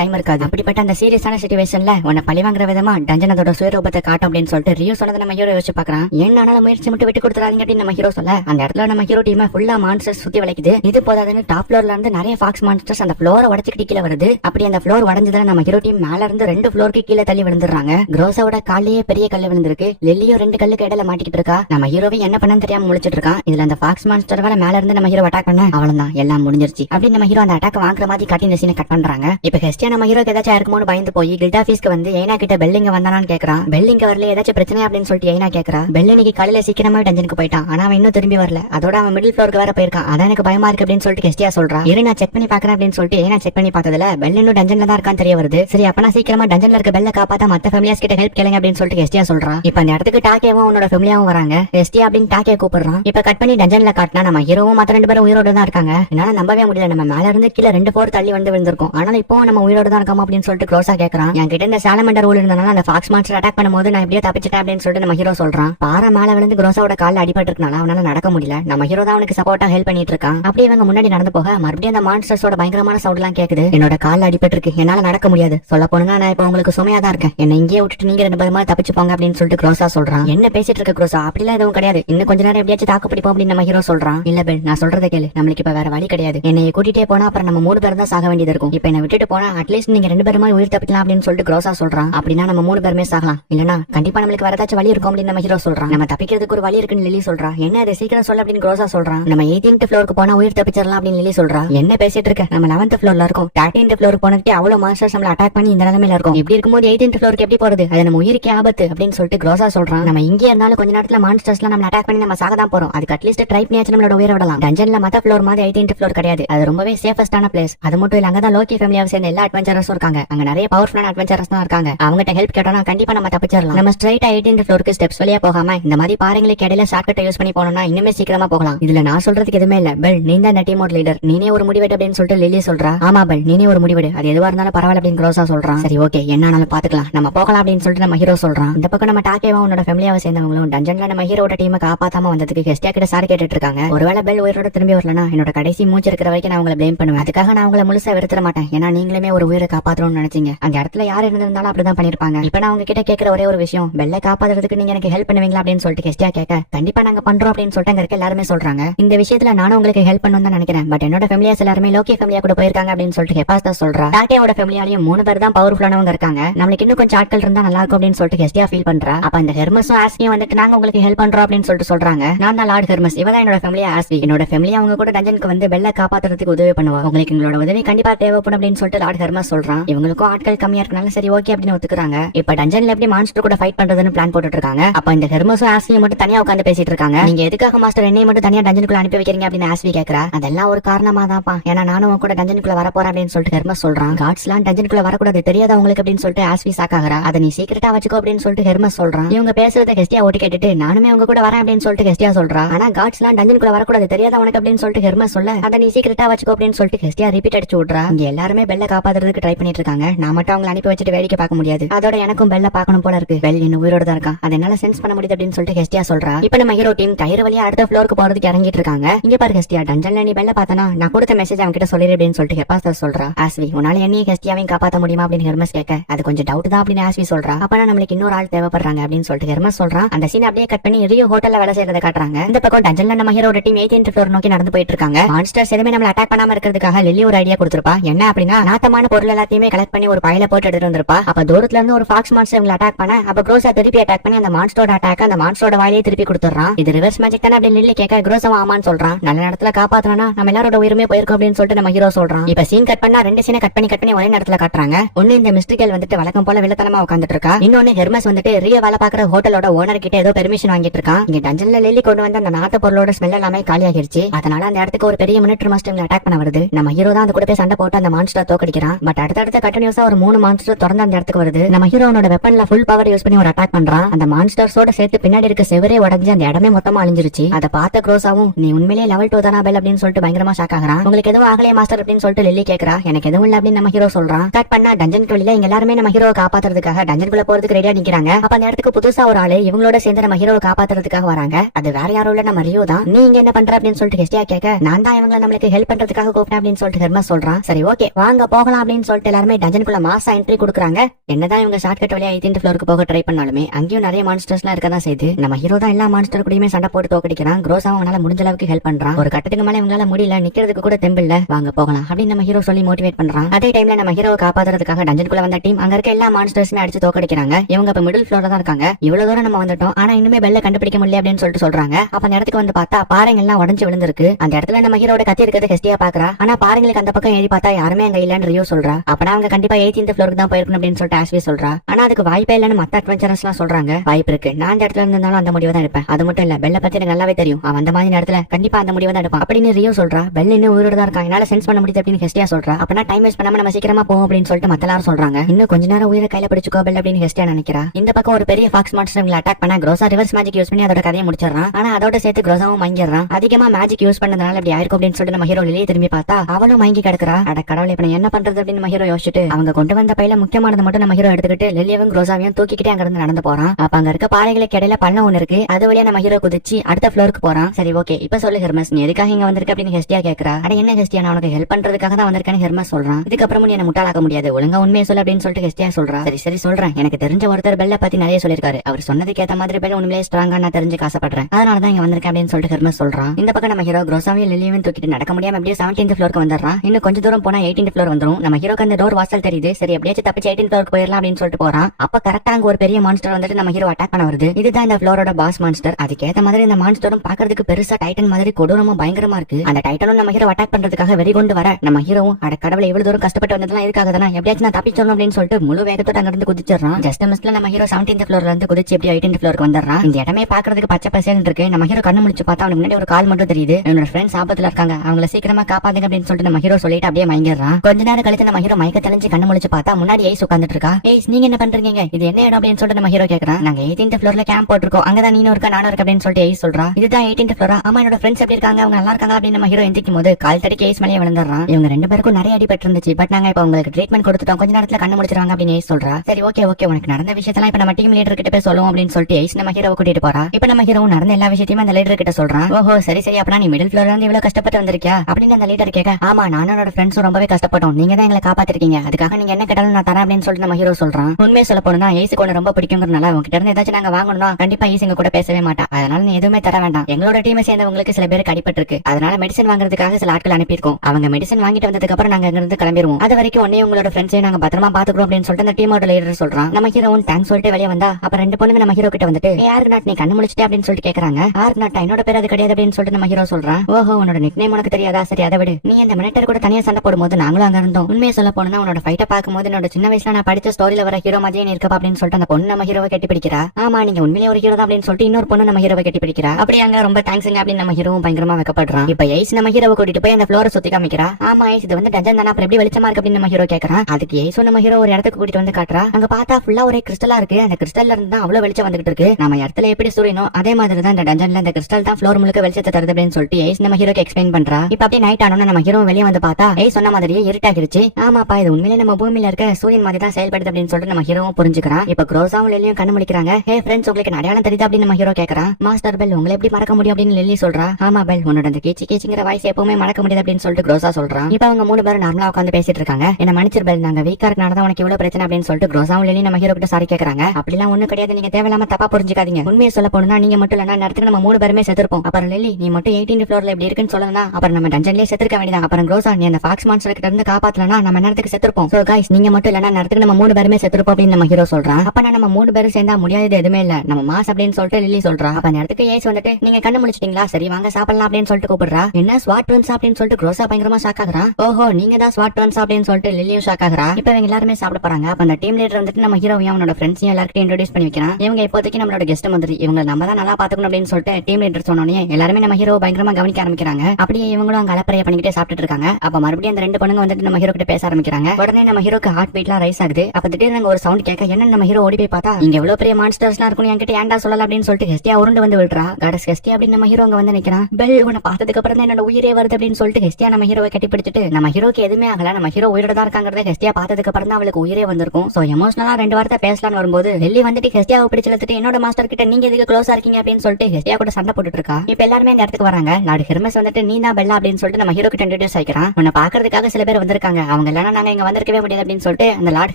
டைம் இருக்காது. அப்படிப்பட்ட அந்த சீரியஸான சிச்சுவேஷன்ல உன்னை பழிவாங்குற விதமா டஞ்சன் அதோட சுயரூபத்தை காட்டும் அப்படின்னு சொல்லிட்டு ரியோ சொன்னதை நம்ம ஹீரோ யோசிச்சு பாக்குறான். என்னால முயற்சி மட்டும் விட்டு கொடுத்துறாதீங்க அப்படின்னு நம்ம ஹீரோ சொல்ல, அந்த இடத்துல நம்ம ஹீரோ டீம் ஃபுல்லா மான்ஸ்டர்ஸ் சுத்தி வளைக்குது. இது போதாதுன்னு டாப் ஃப்ளோர்ல இருந்து நிறைய ஃபாக்ஸ் மான்ஸ்டர்ஸ் அந்த ஃப்ளோரை உடைச்சிட்டு கீழே வருது. அப்படி அந்த ஃப்ளோர் உடைஞ்சதுல நம்ம ஹீரோ டீம் மேல இருந்து 2 ஃப்ளோருக்கு கீழே தள்ளி விழுந்துறாங்க. குரோசாவோட காலையே பெரிய கல்லு விழுந்திருக்கு. லில்லியோ 2 கல்லுக்கு இடையில மாட்டிக்கிட்டு இருக்கா. நம்ம ஹீரோவை என்ன பண்ணன்னு தெரியாம முழிச்சிட்டு இருக்கான். இதுல அந்த ஃபாக்ஸ் மான்ஸ்டர் மேல இருந்து நம்ம ஹீரோ அட்டாக் பண்ண அவ்வளவுதான் எல்லாம் முடிஞ்சிருச்சு அப்படின்னு நம்ம ஹீரோ அந்த அட்டாக் வாங்குற மாதிரி காட்டி இந்த சீனை கட் பண்றாங்க. இப்ப ஹெஸ்டியா நம்ம ஹீரோக்கு ஏதாச்சும் இருக்குமோன்னு பயந்து போய் கில்டாஃபீஸ்க்கு வந்து ஏனா கிட்ட பெல்லிங்க வந்தானான்னு கேக்குறான். பெல்லிங்க வரல, ஏதாச்சும் பிரச்சனை அப்படின்னு சொல்லிட்டு ஏனா கேக்குறா. பெல் இன்னைக்கு காலையில சீக்கிரமா டஞ்சனுக்கு போயிட்டான். ஆனா அவன் இன்னும் திரும்பி வரல. அதோட அவன் மிடில் ஃப்ளோருக்கு வேற போயிருக்கான். அதான் எனக்கு பயமா இருக்கு அப்படின்னு சொல்லிட்டு ஹெஸ்டியா சொல்றான். இரு நான் செக் பண்ணி பாக்குறேன் அப்படின்னு சொல்லிட்டு ஏனா செக் பண்ணி பார்த்ததுல பெல் இன்னும் டஞ்சன்ல தான் இருக்கான்னு தெரிய வருது. சரி அப்ப நான் சீக்கிரமா டஞ்சன்ல இருக்க பெல்ல காப்பாத்த மத்த ஃபேமிலியாஸ் கிட்ட ஹெல்ப் கேளுங்க அப்படின்னு சொல்லிட்டு ஹெஸ்டியா சொல்றான். இப்ப அந்த இடத்துக்கு டாக்கேவும் அவனோட ஃபேமிலியாவும் வராங்க. ஹெஸ்டியா அப்படின்னு டாக்கே கூப்பிடுறான். இப்ப கட் பண்ணி டஞ்சன்ல காட்டினா நம்ம ஹீரோவும் மத்த 2 பேரும் உயிரோட தான் இருக்காங்க. என்னால நம்பவே முடியல, நம்ம மேல இருந்து கீழே 2 ஃப்ளோர் தள்ளி வந்து விழுந்திருக்கோம். ஆனா இப்போ நம்ம உயிரோட தான் இருக்கோம் அப்படின்னு சொல்லிட்டு க்ளோஸா கேக்குறான். என்கிட்ட இந்த சாலமண்டர் ரூல் இருந்தனால அந்த ஃபாக்ஸ் மான்ஸ்டர் அட்டாக் பண்ணும்போது நான் எப்படியோ தப்பிச்சிட்டேன் அப்படின்னு சொல்லிட்டு நம்ம ஹீரோ சொல்றான். பாறை மேல விழுந்து குரோசாவோட கால்ல அடிபட்டு இருக்கனால அவனால நடக்க முடியல. நம்ம ஹீரோ தான் அவனுக்கு சப்போர்ட்டா ஹெல்ப் பண்ணிட்டு இருக்கான். அப்படியே இவங்க முன்னாடி நடந்து போக மறுபடியும் அந்த மான்ஸ்டர்ஸோட பயங்கரமான சவுண்ட் எல்லாம் கேக்குது. என்னோட கால்ல அடிபட்டு இருக்கு, என்னால நடக்க முடியாது. சொல்ல போனா நான் இப்ப உங்களுக்கு சுமையா தான் இருக்கேன். என்ன இங்கேயே விட்டுட்டு நீங்க 2 பேருமா தப்பிச்சு போங்க அப்படின்னு சொல்லிட்டு குரோசா சொல்றான். என்ன பேசிட்டு இருக்க குரோசா, அப்படிலாம் எதுவும் கிடையாது. இன்னும் கொஞ்ச நேரம் எப்படியாச்சும் தாக்கு பிடிப்போம் அப்படின்னு நம்ம ஹீரோ சொல்றான். இல்ல பெல், நான் சொல்றதை கேளு, நம்மளுக்கு இப்ப வேற வழி கிடையாது. என்னை கூட்டிட்டே போனா அப்புறம் நம்ம 3 பேரும் தான் சாக வேண்டியது இருக்கும். இப்ப என்ன விட்டுட்டு போனா அட்லீஸ்ட் நீங்க 2 பேருமா உயிர் தப்பிக்கலாம் அப்படின்னு சொல்லிட்டு குரோசா சொல்றான். அப்படின்னா நம்ம 3 பேருமே சாகலாம். இல்லனா கண்டிப்பா நம்மளுக்கு வேற ஏதாச்சும் வழி இருக்கும் அப்படின்னு நம்ம ஹீரோ சொல்றான். நம்ம தப்பிக்கிறதுக்கு ஒரு வழி இருக்குன்னு லில்லி சொல்றா. என்ன அது சீக்கிரம் சொல்ல அப்படின்னு குரோசா சொல்றான். நம்ம 18th ஃப்ளோருக்கு போனா உயிர் தப்பிச்சிடலாம் அப்படின்னு லில்லி சொல்றா. என்ன பேசிட்டு இருக்க, நம்ம 11th ஃப்ளோர்ல இருக்கோம். 13th ஃப்ளோருக்கு போனதுக்கு அவ்வளவு மான்ஸ்டர்ஸ் நம்மள அட்டாக் பண்ணி இந்த நிலைமையில இருக்கும். இப்படி இருக்கும்போது 18th ஃப்ளோருக்கு எப்படி போறது, அது நம்ம உயிருக்கு ஆபத்து அப்படின்னு சொல்லிட்டு குரோசா சொல்றான். நம்ம இங்கே இருந்தாலும் கொஞ்ச நேரத்துல மான்ஸ்டர்ஸ்லாம் நம்ம அட்டாக் பண்ணி நம்ம சாக தான் போறோம். அதுக்கு அட்லீஸ்ட் ட்ரை பண்ணியாச்சும் நம்மளோட உயிரை விடலாம். டஞ்சன்ல மத்த ஃப்ளோர் மாதிரி 18th ஃப்ளோர் கிடையாது. அது ரொம்பவே சேஃபஸ்டான பிளேஸ். அது மட்டும் இல்ல அங்கதான் லோக்கி ஃபேமிலியாவை சேர்ந்த எல்லா அட்வென்ச்சரஸும் இருக்காங்க. அங்க நிறைய பவர்ஃபுல்லான அட்வென்ச்சரஸ் தான் இருக்காங்க. அவங்ககிட்ட ஹெல்ப் கேட்டோம்னா கண்டிப்பா நம்ம தப்பிச்சிடலாம். நம்ம ஸ்ட்ரைட்டா 18th ஃப்ளோருக்கு ஸ்டெப்ஸ் வழியா போகாம இந்த மாதிரி பாறைங்களுக்கு இடையில ஷார்ட்கட்டை யூஸ் பண்ணி போனோம்னா இன்னுமே சீக்கிரமா போகலாம். இதுல நான் சொல்றதுக்கு எதுவுமே இல்ல. பெல், நீ தான் இந்த டீமோட லீடர், நீனே ஒரு முடிவெட்டு அப்படின்னு சொல்லிட்டு லில்லி சொல்றா. ஆமா பெல், நீனே ஒரு முடிவிடு, அது எதுவா இருந்தாலும் பரவாயில்ல அப்படின்னு க்ரோஸா சொல்றான். சரி ஓகே, என்னாலும் பாத்துக்கலாம், நம்ம போகலாம் அப்படின்னு சொல்லிட்டு நம்ம ஹீரோ சொல்றான். இந்த பக்கம் நம்ம டாக்கேவா உன்னோட ஃபேமிலியாவை சேர்ந்தவங்களும் டஞ்சன்ல நம்ம ஹீரோட டீமை காப்பாத்தாம வந்ததுக்கு ஹெஸ்டியா கிட்ட சாரி கேட்டுட்டு இருக்காங்க. ஒருவேளை பெல் உயிரோட திரும்பி வரலனா என்னோட கடைசி மூச்சு இருக்கிற வரைக்கும் நான் உங்களை ப்ளேம் பண்ணுவேன். அதுக்காக நான் உங்களை முழுசா வெறுத்துற மாட்டேன். ஏன்னா நீங்களுமே ஒரு உயிரை காப்பாற்றணும்னு நினைச்சீங்க. அந்த இடத்துல யார் இருந்திருந்தாலும் அப்படிதான் பண்ணிருப்பாங்க. இப்ப நான் உங்ககிட்ட கேட்கிற ஒரே ஒரு விஷயம், பெல்லை காப்பாத்துறதுக்கு நீங்க எனக்கு ஹெல்ப் பண்ணுவீங்களா அப்படின்னு சொல்லிட்டு ஹெஸ்டியா கேட்க, கண்டிப்பா நாங்க பண்றோம் அப்படின்னு சொல்லிட்டு அங்க இருக்க எல்லாருமே சொல்றாங்க. இந்த விஷயத்துல நானும் உங்களுக்கு ஹெல்ப் பண்ணணும் தான் நினைக்கிறேன். பட் என்னோட ஃபேமிலியாஸ் எல்லாருமே லோக்கி ஃபேமிலியா கூட போயிருக்காங்க அப்படின்னு சொல்லிட்டு ஹெபாஸ்டா சொல்றா. டாக்கேவோட ஃபேமிலியாலையும் 3 பேர் தான் பவர்ஃபுல்லானவங்க இருக்காங்க. நம்மளுக்கு இன்னும் கொஞ்சம் ஆட்கள் இருந்தா நல்லா இருக்கும் அப்படின்னு சொல்லிட்டு ஹெஸ்டியா ஃபீல் பண்றா. அப்ப இந்த ஹெர்மஸும் ஆஸ்வியும் வந்துட்டு நாங்க உங்களுக்கு ஹெல்ப் பண்றோம் அப்படின்னு சொல்லிட்டு சொல்றாங்க. நான் தான் லார்ட் ஹெர்மஸ், இவதான் என்னோட ஃபேமிலியா ஆஸ்வி. என்னோட ஃபேமிலி அவங்க கூட டஞ்சனுக்கு வந்து பெல்லை காப்பாத்துறதுக்கு உதவி பண்ணுவா. உங்களுக்கு எங்களோட உதவி கண்டிப்பா தேவைப்படும் அப்படின்னு சொல்லிட்டு லார்ட் ஹெர்மஸ் சொல்றான். இவங்களுக்கும் ஆட்கள் கம்மியா இருக்கனால சரி ஓகே அப்படின்னு ஒத்துக்குறாங்க. இப்ப டஞ்சன்ல எப்படி மான்ஸ்டர் கூட ஃபைட் பண்றதுன்னு பிளான் போட்டுட்டு இருக்காங்க. அப்ப இந்த ஹெர்மஸும் ஆஸ்வியும் மட்டும் தனியா உட்கார்ந்து பேசிட்டு இருக்காங்க. நீங்க எதுக்காக மாஸ்டர் என்னைய மட்டும் தனியா டஞ்சனுக்குள்ள அனுப்பி வைக்கிறீங்க அப்படின்னு ஆஸ்வி கேக்குறா. அதெல்லாம் ஒரு காரணமா தான்ப்பா, ஏன்னா நானும் கூட டஞ்சனுக்குள்ள வர போறேன் அப்படின்னு சொல்லிட்டு ஹெர்மஸ் சொல்றான். காட்ஸ்லாம் டஞ்சனுக்குள்ள வரக்கூடாது, தெரியாத உங்களுக்கு அப்படின்னு சொல்லிட்டு ஆஸ்வி சாக்காகறா. அதை நீ சீக்கிரட்டா வச்சுக்கோ அப்படின்னு சொல்லிட்டு ஹெர்மஸ் சொல்றான். இவங்க பேசுறத ஹெஸ்டியா ஓட்டி கேட்டுட்டு நானுமே அவங்க கூட வரேன் அப்படின்னு சொல்லிட்டு ஹெஸ்டியா சொல்றா. ஆனா காட்ஸ்லாம் டஞ்சனுக்குள்ள வரக்கூடாது, தெரியாத உனக்கு அப்படின்னு சொல்லிட்டு ஹெர்மஸ் சொல்ல, அதை நீ சீக்கிரட்டா வச்சுக்கோ அப்படின்னு சொல்லிட்டு ஹெஸ்டியா ரிப்பீட் அடிச்சு விடுறா. இங்க எல்லாருமே பெல்ல காப்பாத்துறதுக்கு ட்ரை பண்ணிட்டு இருக்காங்க. நான் மட்டும் அவங்களை அனுப்பி வச்சுட்டு வேடிக்கை பார்க்க முடியாது. அதோட எனக்கும் பெல்ல பார்க்கணும் போல இருக்கு. பெல் இன்னும் உயிரோட தான் இருக்கான், அதை என்னால சென்ஸ் பண்ண முடியுது அப்படின்னு சொல்லிட்டு ஹெஸ்டியா சொல்றா. இப்ப நம்ம ஹீரோ டீம் கயிறு வழியா அடுத்த ஃப்ளோருக்கு போறதுக்கு இறங்கிட்டு இருக்காங்க. இங்க பாரு ஹெஸ்டியா, டஞ்சன்ல நீ பெல்ல பார்த்தனா நான் கொடுத்த மெசேஜ் அவங்க கிட்ட சொல்லிடு அப்படின்னு சொல்லிட்டு ஹெபாஸ்டர் சொல்றா. ஆஸ்வி, உன்னால என்னையும் ஹெஸ்டியாவையும் காப்பாற்ற முடியுமா அப்படின்னு ஹெர்மஸ் கேட்க, அது கொஞ்சம் டவுட் தான் அப்படின்னு ஆஸ்வி சொல்றா. அப்பனா நம்மளுக்கு இன்னொரு ஆள் தேவைப்படுறாங்க அப்படின்னு சொல்லிட்டு ஹெர்மஸ் சொல்றான். அந்த சீன் அப்படியே கட் பண்ணி ரியோ ஹோட்டல்ல வேலை செய்யறத காட்டுறாங்க. இந்த பக்கம் டஞ்சன்ல நம்ம ஹீரோட டீம் 18th ஃப்ளோர் நோக்கி நடந்து போயிட்டு இருக்காங்க. மான்ஸ்டர்ஸ் எதுவுமே நம்மள அட்டாக் பண்ணாம இருக்கிறதுக்காக லில்லி ஒரு ஐடியா கொடுத்திருப்பா. என்ன அப்படின்னா, நாட்டமான பொருள் எல்லாத்தையுமே கலெக்ட் பண்ணி ஒரு பையில போட்டு எடுத்துட்டு வந்திருப்பா. அப்ப தூரத்துல இருந்து ஒரு ஃபாக்ஸ் மான்ஸ்டர் இவங்களை அட்டாக் பண்ண, அப்ப க்ரோஸா திருப்பி அட்டாக் பண்ணி அந்த மான்ஸ்டரோட அட்டாக் அந்த மான்ஸ்டரோட வாயிலே திருப்பி கொடுத்துறான். இது ரிவர்ஸ் மேஜிக் தானே அப்படின்னு லில்லி கேட்க, க்ரோஸா ஆமான்னு சொல்றான். நல்ல நேரத்துல காப்பாத்தனா நம்ம எல்லாரோட உயிருமே போயிருக்கும் அப்படின்னு சொல்லிட்டு நம்ம ஹீரோ சொல்றான். இப்ப சீன் கட் பண்ணா 2 சீனை கட் பண்ணி ஒரே நேரத்துல காட்டுறாங்க. ஒன்னு இந்த மிஸ்டிகல் வந்துட்டு வழக்கம் போல வில்லத்தனமா உட்கார்ந்துட்டு இருக்கா. இன்னொன்னு ஹெர்மஸ் வந்துட்டு ரியோ வேலை பாக்குற ஹோட்டலோட ஓனர் கிட்ட ஏதோ பெர்மிஷன் வாங்கிட்டு இருக்கான். இங்க டஞ்சன்ல லில்லி கொண்டு வந்து அந்த நாட்டு பொருளோட ஸ்மெல் எல்லாமே காலியாகிருச்சு. அதனால அந்த இடத்துக்கு ஒரு பெரிய மினிட்டர் மாஸ்டர் அட்டாக் பண்ண வருது. நம்ம ஹீரோ தான் அந்த கூட போய் சண்டை போட்டு அந்த மான்ஸ்டர் தோக்கடிக்கிறான். பட் அடுத்தடுத்த கண்டினியூஸா ஒரு 3 மான்ஸ்டர் தொடர்ந்து அந்த இடத்துக்கு வருது. நம்ம ஹீரோனோட வெப்பன்ல ஃபுல் பவர் யூஸ் பண்ணி ஒரு அட்டாக் பண்றான். அந்த மான்ஸ்டர்ஸோட சேர்த்து பின்னாடி இருக்க செவரே உடைஞ்சு அந்த இடமே மொத்தமா அழிஞ்சிருச்சு. அதை பார்த்த க்ரோஸாவும் நீ உண்மையிலேயே லெவல் 2 தானா பெல் அப்படின்னு சொல்லிட்டு பயங்கரமா ஷாக் ஆகுறான். உங்களுக்கு எதுவும் ஆகலையே மாஸ்டர் அப்படின்னு சொல்லிட்டு லில்லி கேக்குறா. எனக்கு எதுவும் இல்ல அப்படின்னு நம்ம ஹீரோ சொல்றான். கட் பண்ணா டஞ்சன் வெளியில இங்க எல்லாருமே நம்ம ஹீரோவை காப்பாத்துறதுக்காக டஞ்சன்குள்ள போறதுக்கு ரெடியா நிக்கிறாங்க. அப்ப அந்த இடத்துக்கு புதுசா ஒரு ஆளு இவங்களோட சேர்ந்து நம்ம ஹீரோவை காப்பாத்துறதுக்காக வராங்க. அது வேற யாரும் இல்ல, நம்ம ரியோ தான். நீ இங்க என்ன பண்ற அப்படின்னு சொல்லிட்டு ஹெஸ்டியா கேட்க, நான் தான் இவங்களை நம்மளுக்கு ஹெல்ப் பண்றதுக்காக கூப்பிட்டேன் அப்படின்னு சொல்லிட்டு ஹெர்மஸ் சொல்றான். சரி ஓகே வாங்க போகலாம் அப்படின்னு சொல்லிட்டு எல்லாருமே டஞ்சனுக்குள்ள மாசா என்ட்ரி கொடுக்குறாங்க. என்னதான் இவங்க ஷார்ட்கட் வழியா 18th ஃப்ளோருக்கு போக ட்ரை பண்ணாலுமே அங்கேயும் நிறைய மான்ஸ்டர்ஸ்லாம் இருக்கதான் செய்து. நம்ம ஹீரோ தான் எல்லா மான்ஸ்டர் கூடயுமே சண்டை போட்டு தோக்கடிக்கிறான். க்ரோஸாவும் அவனால முடிஞ்ச அளவுக்கு ஹெல்ப் பண்றான். ஒரு கட்டத்துக்கு மேல இவங்களால முடியல, நிக்கிறதுக்கு கூட தெம்பில்ல, வாங்க போகலாம் அப்படின்னு நம்ம ஹீரோ சொல்லி மோட்டிவேட் பண்றான். அதே டைம்ல நம்ம ஹீரோவை காப்பாத்துறதுக்காக டஞ்சனுக்குள்ள வந்த டீம் அங்க இருக்க எல்லா மான்ஸ்டர்ஸுமே அடிச்சு தோக்கடிக்கிறாங்க. இவங்க இப்ப மிடில் ஃப்ளோர்ல தான் இருக்காங்க. இவ்வளவு தூரம் நம்ம வந்துட்டோம், ஆனா இன்னுமே பெல்ல கண்டுபிடிக்க முடியல அப்படின்னு சொல்லிட்டு சொல்றாங்க. அப்ப அந்த இடத்துக்கு வந்து பார்த்தா பாறைங்க எல்லாம் உடைஞ்சு விழுந்திருக்கு. அந்த இடத்துல நம்ம ஹீரோட கத்தி இருக்கிறது ஹெஸ்டியா பாக்குறா. ஆனா பாறைங்களுக்கு அந்த பக்கம் ஏறி பார்த்தா யாருமே அங்க இல்லன்னு ரியோ சொல்றா. அப்பனா அவங்க கண்டிப்பா 18th ஃப்ளோருக்கு தான் போயிருக்கணும் அப்படின்னு சொல்லிட்டு ஆஸ்வி சொல்றா. ஆனா அதுக்கு வாய்ப்பே இல்லன்னு மத்த அட்வென்ச்சரர்ஸ் எல்லாம் சொல்றாங்க. வாய்ப்பு இருக்கு, நான் அந்த இடத்துல இருந்தாலும் அந்த முடிவை தான் எடுப்பேன். அது மட்டும் இல்ல, பெல்ல பத்தி எனக்கு நல்லாவே தெரியும். அவன் அந்த மாதிரி நேரத்துல கண்டிப்பா அந்த முடிவை தான் எடுப்பான் அப்படின்னு ரியோ சொல்றா. பெல் இன்னும் உயிரோட தான் இருக்கான், என்னால சென்ஸ் பண்ண முடியுது அப்படின்னு ஹெஸ்டியா சொல்றா. அப்பனா டைம் வேஸ்ட் பண்ணாம நம்ம சீக்கிரமா போவோம் அப்படின்னு சொல்லிட்டு மத்த எல்லாரும் சொல்றாங்க. இன்னும் கொஞ்ச நேரம் உயிரை கையில பிடிச்சுக்கோ பெல் அப்படின்னு ஹெஸ்டியா நினைக்கிறா. இந்த பக்கம் ஒரு பெரிய ஃபாக்ஸ் மான்ஸ்டர் அட்டாக் பண்ண க்ரோஸா ரிவர்ஸ் மேஜிக் யூஸ் பண்ணி அதோட கதையை முடிச்சிடறான். ஆனா அதோட சேர்த்து க்ரோஸாவும் மயங்கிடுறான். அதிகமா மேஜிக் யூஸ் பண்ணதுனால அப்படி ஆயிருக்கும் அப்படின்னு சொல்லிட்டு நம்ம ஹீரோ லில்லியை திரும்பி பார்த்தா அவளும் மயங்கி கிடக்குறா. அட கடவுளே, இப்ப என்ன பண்றது அப்படின்னு நம்ம ஹீரோ யோசிச்சுட்டு அவங்க கொண்டு வந்த பையில முக்கியமானது மட்டும் நம்ம ஹீரோ எடுத்துக்கிட்டு லில்லியவும் க்ரோஸாவையும் தூக்கிக்கிட்டே அங்க இருந்து நடந்து போறான். அப்ப அங்க இருக்க பாறைகளுக்கு இடையில பள்ளம் ஒண்ணு இருக்கு. அது வழியா நம்ம ஹீரோ குதிச்சு அடுத்த ஃப்ளோருக்கு போறான். சரி ஓகே, இப்ப சொல்லு ஹெர்மஸ், நீ எதுக்காக இங்க வந்திருக்க அப்படின்னு ஹெஸ்டியா கேக்குறா. அட என்ன ஹெஸ்டியா, நான் உனக்கு ஹெல்ப் பண்றதுக்காக தான் வந்திருக்கேன்னு ஹெர்மஸ் சொல்றான். இதுக்கப்புறம் நீ என்ன முட்டாளாக்க முடியாது, ஒழுங்கா உண்மையை சொல்லு அப்படின்னு சொல்லிட்டு ஹெஸ்டியா சொல்றா. சரி சொல்றேன், எனக்கு தெரிஞ்ச ஒருத்தர் பெல்ல பத்தி நிறைய சொல்லிருக்காரு. அவர் சொன்னதுக்கு ஏத்த மாதிரி பெல் உண்மையிலே ஸ்ட்ராங்கா நான் தெரிஞ்சுக்க ஆசைப்படுறேன், அதனாலதான் இங்க வந்திருக்கேன் அப்படின்னு சொல்லிட்டு ஹெர்மஸ் சொல்றான். இந்த பக்கம் நம்ம ஹீரோ க்ரோஸாவையும் லில்லியையும் தூக்கிட்டு நடக்க முடியாம அப்படியே 17th ஃப்ளோருக்கு வந்துடுறான். இன்னும் கொஞ்சம் தூரம் போனா 18th ஃப்ளோர் வந்துரும். நம்ம ஹீரோக்கு அந்த டோர் வாசல் தெரியுது. சரி அப்படியே தப்பிச்சு 18th ஃப்ளோருக்கு போயிடலாம் அப்படின்னு சொல்லிட்டு போறான். அப்ப கரெக்டா அங்க ஒரு பெரிய மான்ஸ்டர் வந்துட்டு நம்ம ஹீரோ அட்டாக் பண்ண வருது. இதுதான் இந்த ஃப்ளோரோட பாஸ் மான்ஸ்டர். அதுக்கேத்த மாதிரி இந்த மான்ஸ்டரும் பாக்குறதுக்கு பெருசா டைட்டன் மாதிரி கொடூரமா பயங்கரமா இருக்கு. அந்த டைட்டனும் நம்ம ஹீரோ அட்டாக் பண்றதுக்காக வெறி கொண்டு வர நம்ம ஹீரோவும் அட கடவுளை இவ்வளவு தூரம் கஷ்டப்பட்டு வந்ததெல்லாம் இருக்காக தானே, எப்படியாச்சும் நான் தப்பிச்சோம் அப்படின்னு சொல்லிட்டு முழு வேகத்தோட அங்க இருந்து குதிச்சிடறான். ஜஸ்ட் மிஸ்ல நம்ம ஹீரோ 17th ஃப்ளோர்ல இருந்து குதிச்சு எப்படி 18th ஃப்ளோருக்கு வந்துடுறான். இந்த இடமே பாக்குறதுக்கு பச்சை பசேல்னு இருக்கு. நம்ம ஹீரோ கண்ணு முடிச்சு பார்த்தா அவனுக்கு முன்னாடி ஒரு கால் மட்டும் தெரியுது. என்னோட ஃப்ரெண்ட்ஸ் ஆபத்துல இருக்காங்க, அவங்கள சீக்கிரமா காப்பாத்துங்க அப்படின்னு சொல்லிட்டு நம்ம ஹீரோ சொல்லிட்டு அப்படியே மயங்கிடுறான். கொஞ்ச நேரம் கழிச்சு நம்ம ஹீரோ மயக்க தெளிஞ்சு கண்ணு முடிச்சு பார்த்தா முன்னாடி ஐஸ் உட்காந்துட்டு இருக்கா. ஏய் நீங்க என்ன பண்றீங்க, இது என்ன இடம் அப்படின்னு சொல்லிட்டு நம்ம ஹீரோ கேக்குறான். நாங்க 18th ஃப்ளோர்ல கேம்ப் போட்டுருக்கோம், அங்கதான் நீனும் இருக்க நானும் இருக்க அப்படின்னு சொல்லிட்டு ஐஸ் சொல்றா. இதுதான் 18th ஃப்ளோரா? ஆமா, என்னோட ஃப்ரெண்ட்ஸ் எப்படி இருக்காங்க, அவங்க நல்லா இருக்காங்க அப்படின்னு நம்ம ஹீரோ எந்திக்கும் போது கால் தடிக்க ஐஸ் மேலே விழுந்துடுறான். இவங்க 2 பேருக்கும் நிறைய அடிபட்டு அடிபட்டு இருந்துச்சு, பட் நாங்க இப்ப உங்களுக்கு ட்ரீட்மெண்ட் கொடுத்துட்டோம், கொஞ்ச நேரத்துல கண்ணு முடிச்சிருவாங்க அப்படின்னு ஏஸ் சொல்றா. சரி ஓகே ஓகே, உனக்கு நடந்த விஷயத்தெல்லாம் இப்ப நம்ம டீம் லீடர் கிட்ட போய் சொல்லுவோம் அப்படின்னு சொல்லிட்டு ஏஸ் நம்ம ஹீரோவை கூட்டிட்டு போறா. இப்ப நம்ம ஹீரோ நடந்த எல்லா விஷயத்தையும் அந்த லீடர் கிட்ட சொல்றான். ஓஹோ சரி சரி, அப்பனா நீ மிடில் ஃப்ளோர்ல இருந்து இவ்வளவு கஷ்டப்பட்டு வந்திருக்கியா அப்படின்னு அந்த லீடர் கேட்க, ஆமா நானும் என்னோட ஃப்ரெண்ட்ஸும் ரொம்பவே கஷ்டப்பட்டோம், நீங்க தான் எங்களை காப்பாத்திருக்கீங்க, அதுக்காக நீங்க என்ன கேட்டாலும் நான் தரேன் அப்படின்னு சொல்லிட்டு நம்ம ஹீரோ சொல்றான். உண்மையை சொல்ல போனா ஏசுக்கு ஒன்று ரொம்ப பிடிக்குங்கிறனால உங்ககிட்ட இருந்து ஏதாச்சும் நாங்க வாங்கணும்னா கண்டிப்பா ஏசு எங்க கூட பேசவே மாட்டா, அதனால நீ எதுவுமே தர வேண்டாம். எங்களோட டீமை சேர்ந்தவங்களுக்கு சில பேருக்கு அடிபட்டு இருக்கு, அதனால மெடிசன் வாங்குறதுக்காக சில ஆட்கள் அனுப்பியிருக்கோம், அவங்க மெடிசன் வாங்கிட்டு வந்ததுக்கு அப்புறம் நாங்க இருந்து கிளம்பிடுவோம், அது வரைக்கும் உடனே உங்களோட ஃப்ரெண்ட்ஸையும் நாங்க பத்திரமா பாத்துக்கிறோம் அப்படின்னு சொல்லிட்டு அந்த டீமோட லீடர் சொல்றான். நம்ம ஹீரோவும் தேங்க்ஸ் சொல்லிட்டு வெளியே வந்தா அப்ப ரெண்டு பொண்ணுங்க நம்ம ஹீரோ கிட்ட வந்துட்டு யாருக்கு நாட் நீ கண்ணு முடிச்சிட்டே அப்படின்னு சொல்லிட்டு கேக்குறாங்க. ஆர்க் நாட் என்னோட பேர் அது கிடையாது அப்படின்னு சொல்லிட்டு நம்ம ஹீரோ சொல்றான். ஓஹோ உன்னோட நிக் நேம் உனக்கு தெரியாதா, சரி அதை விடு, நீ அந்த மினிட்டர் கூட தனியா சண்டை போடும்போது நாங்களும் அங்க இருந்தோம், உண்மையை சொல்ல போனா உன்னோட ஃபைட்டை பார்க்கும்போது என்னோட சின்ன வயசுல நான் படிச்ச ஸ்டோரியில வர ஹீரோ மாதிரியே நீ இருக்கப்பா அப்படின்னு சொல்லிட்டு அந்த பொண்ணு நம்ம ஹீரோவை கட்டி பிடிக்கிறா. ஆமா நீங்க உண்மையிலே ஒரு ஹீரோ தான் அப்படின்னு சொல்லிட்டு இன்னொரு பொண்ணு நம்ம ஹீரோவை கட்டி பிடிக்கிறா. அப்படியாங்க ரொம்ப தேங்க்ஸ்ங்க அப்படின்னு நம்ம ஹீரோவும் பயங்கரமா வைக்கப்படுறான். இப்ப ஏஸ் நம்ம ஹீரோவை கூட்டிட்டு போய் அந்த ஃப்ளோரை சுத்தி காமிக்கிறா. ஆமா ஏஸ் இது வந்து டஜன் தானே, அப்புறம் எப்படி வெளிச்சமா இருக்கு அப்படின்னு நம்ம ஹீரோ கேக்குறான். அதுக்கு ஏசோ நம்ம ஹீரோ ஒரு இடத்துக்கு கூட்டிட்டு வந்து காட்டுறா. அங்க பார்த்தா ஃபுல்லா ஒரே கிறிஸ்டலா இருக்கு, அந்த கிறிஸ்டல்ல இருந்து தான் அவ்வளவு வெளிச்சம் வந்துகிட்டு இருக்கு, நம்ம இடத்துல எப்படி சூரியனோ அதே மாதிரி தான் இந்த டஞ்சன்ல இந்த கிறிஸ்டல் தான் ஃப்ளோர் முழுக்க வெளிச்சத்தை தருது அப்படின்னு சொல்லிட்டு ஏஸ் நம்ம ஹீரோக்கு எக்ஸ்பிளைன் பண்றா. இப்ப அப்படியே நைட் ஆனோன்னு நம்ம ஹீரோ வெளியே வந்து பார்த்தா ஏஸ் சொன்ன மாதிரியே இருட்டாகிருச்சு. ஆமாப்பா இது உண்மையிலே நம்ம பூமியில இருக்க சூரியன் மாதிரி தான் செயல்படுது அப்படின்னு சொல்லிட்டு நம்ம ஹீரோவும் புரிஞ்சுக்கிறான். இப்ப க்ரோஸாவும் லெல்லியும் கண்ணு முடிக்கிறாங்க. ஹே ஃப்ரெண்ட்ஸ் உங்களுக்கு அடையாளம் தெரியுது அப்படின்னு நம்ம ஹீரோ கேக்குறான். மாஸ்டர் பெல் உங்களை எப்படி மறக்க முடியும் அப்படின்னு லெல்லி சொல்றா. ஆமா பெல் உன்னோட அந்த கீச்சி கீச்சிங்கிற வாய்ஸ் எப்பவுமே மறக்க முடியாது அப்படின்னு சொல்லிட்டு க்ரோஸா சொல்றான். இப்ப அவங்க மூணு பேரும் நார்மலா உட்காந்து பேசிட்டு இருக்காங்க. என்ன மன்னிச்சிரு பெல், நாங்க வீக்கா இருக்கனால தான் உனக்கு இவ்வளவு பிரச்சனை அப்படின்னு சொல்லிட்டு க்ரோஸாவும் லெல்லி நம்ம ஹீரோ கிட்ட சாரி கேக்குறாங்க. அப்படிலாம் ஒண்ணு கிடையாது, நீங்க தேவையில்லாம தப்பா புரிஞ்சுக்காதீங்க, உண்மையை சொல்ல போனா நீங்க மட்டும் இல்லனா நேரத்துக்கு நம்ம மூணு பேருமே செத்துருப்போம். அப்புறம் லெல்லி நீ மட்டும் 18th ஃப்ளோர்ல எப்படி இருக்குன்னு சொல்லலாம், அப்புறம் நம்ம டஞ்சன்லயே செத்துருக்க வேண்டியதான். அப்புறம் க்ரோஸா நீ அந்த ஃபாக்ஸ் மான்ஸ்டர் கிட்ட இருந்து காப்பாத்தலனா நம்ம நேரத்துக்கு செத்துருப்போம். சோ गाइस நீங்க மட்டும் இல்லனா நேரத்துக்கு நம்ம மூணு பேருமே செத்துருப்போம் அப்படின்னு நம்ம ஹீரோ சொல்றான். அப்ப நம்ம மூணு பேரும் சேர்ந்தா முடியாதது எதுவுமே இல்ல, நம்ம மாஸ் அப்படின்னு சொல்லிட்டு லில்லி சொல்றா. அப்ப நேரத்துக்கு ஏஸ் வந்துட்டு நீங்க கண்ணு முடிச்சிட்டீங்களா, சரி வாங்க சாப்பிடலாம் அப்படின்னு சொல்லிட்டு கூப்பிடுறா. என்ன ஸ்வாட் ட்வின்ஸ் அப்படின்னு சொல்லிட்டு க்ரோஸா பயங்கரமா ஷாக் ஆகுறா. ஓஹோ நீங்க தான் ஸ்வாட் ட்வின்ஸ் அப்படின்னு சொல்லிட்டு லில்லியும் ஷாக் ஆகுறா. இப்ப இவங்க எல்லாருமே சாப்பிட போறாங்க. அப்ப அந்த டீம் லீடர் வந்துட்டு நம்ம ஹீரோவையும் அவனோட ஃப்ரெண்ட்ஸையும் எல்லாருக்கும் இன்ட்ரோடியூஸ் பண்ணி வைக்கிறான். இவங்க இப்போதைக்கு நம்மளோட கெஸ்ட் மாதிரி, இவங்க நம்ம தான் நல்லா பாத்துக்கணும் அப்படின்னு சொல்லிட்டு டீம் லீடர் சொன்னோனே எல்லாருமே நம்ம ஹீரோ பயங்கரமா கவனிக்க ஆரம்பிக்கிறாங்க. அப்படியே இவங்களும் அங்க அலப்பறைய பண்ணிக்கிட்டே சாப்பிட்டு இருக்காங்க. அப்ப மறுபடியும் அந்த ரெண்டு பொண்ணுங்க வந்துட்டு நம்ம ஹீரோ கிட்ட பேச ஆரம்பிக்கிறாங்க. உடனே நம்ம ஹீரோக்கு ஹார்ட் பீட்லாம் ரைஸ் ஆகுது. அப்ப திடீர்னு ஒரு சவுண்ட் கேட்க என்ன நம்ம ஹீரோ ஓடி போய் பார்த்தா இங்க எவ்வளவு பெரிய மான்ஸ்டர்ஸ்லாம் இருக்கும் என்கிட்ட ஏன்டா சொல்லல அப்படின்னு சொல்லிட்டு ஹெஸ்டியா உருண்டு வந்து விடுறா. காடஸ் ஹெஸ்டியா அப்படின்னு நம்ம ஹீரோ அங்க வந்து நிக்கிறான். பெல் உன்னை பார்த்ததுக்கு அப்புறம் தான் என்னோட உயிரே வருது அப்படின்னு சொல்லிட்டு ஹெஸ்டியா நம்ம ஹீரோவை கட்டி பிடிச்சிட்டு நம்ம ஹீரோக்கு எதுவுமே ஆகல, நம்ம ஹீரோ உயிரோட தான் இருக்காங்கறத ஹெஸ்டியா பார்த்ததுக்கு அப்புறம் தான் அவளுக்கு உயிரே வந்திருக்கும். சோ எமோஷனலா ரெண்டு வார்த்தை பேசலாம்னு வரும்போது டெல்லி வந்துட்டு ஹெஸ்டியாவை பிடிச்சிட்டு என்னோட மாஸ்டர் கிட்ட நீங்க எதுக்கு க்ளோஸா இருக்கீங்க அப்படின்னு சொல்லிட்டு ஹெஸ்டியா கூட சண்டை போட்டுட்டு இருக்கா. இப்ப எல்லாருமே இந்த இடத்துக்கு வராங்க. லார்ட் ஹெர்மெஸ் வந்துட்டு நீ தான் பெல்லா அப்படின்னு சொல்லிட்டு நம்ம ஹீரோ கிட்ட இன்ட்ரோடியூஸ் ஆயிக்கிறான். உன்னை பாக்குறதுக்காக சில பேர் வந்திருக்காங்க, அவங்க எல்லாம் நாங்க இங்க வந்திருக்கவே முடியாது அப்படின்னு சொல்லிட்டு அந்த லார்ட்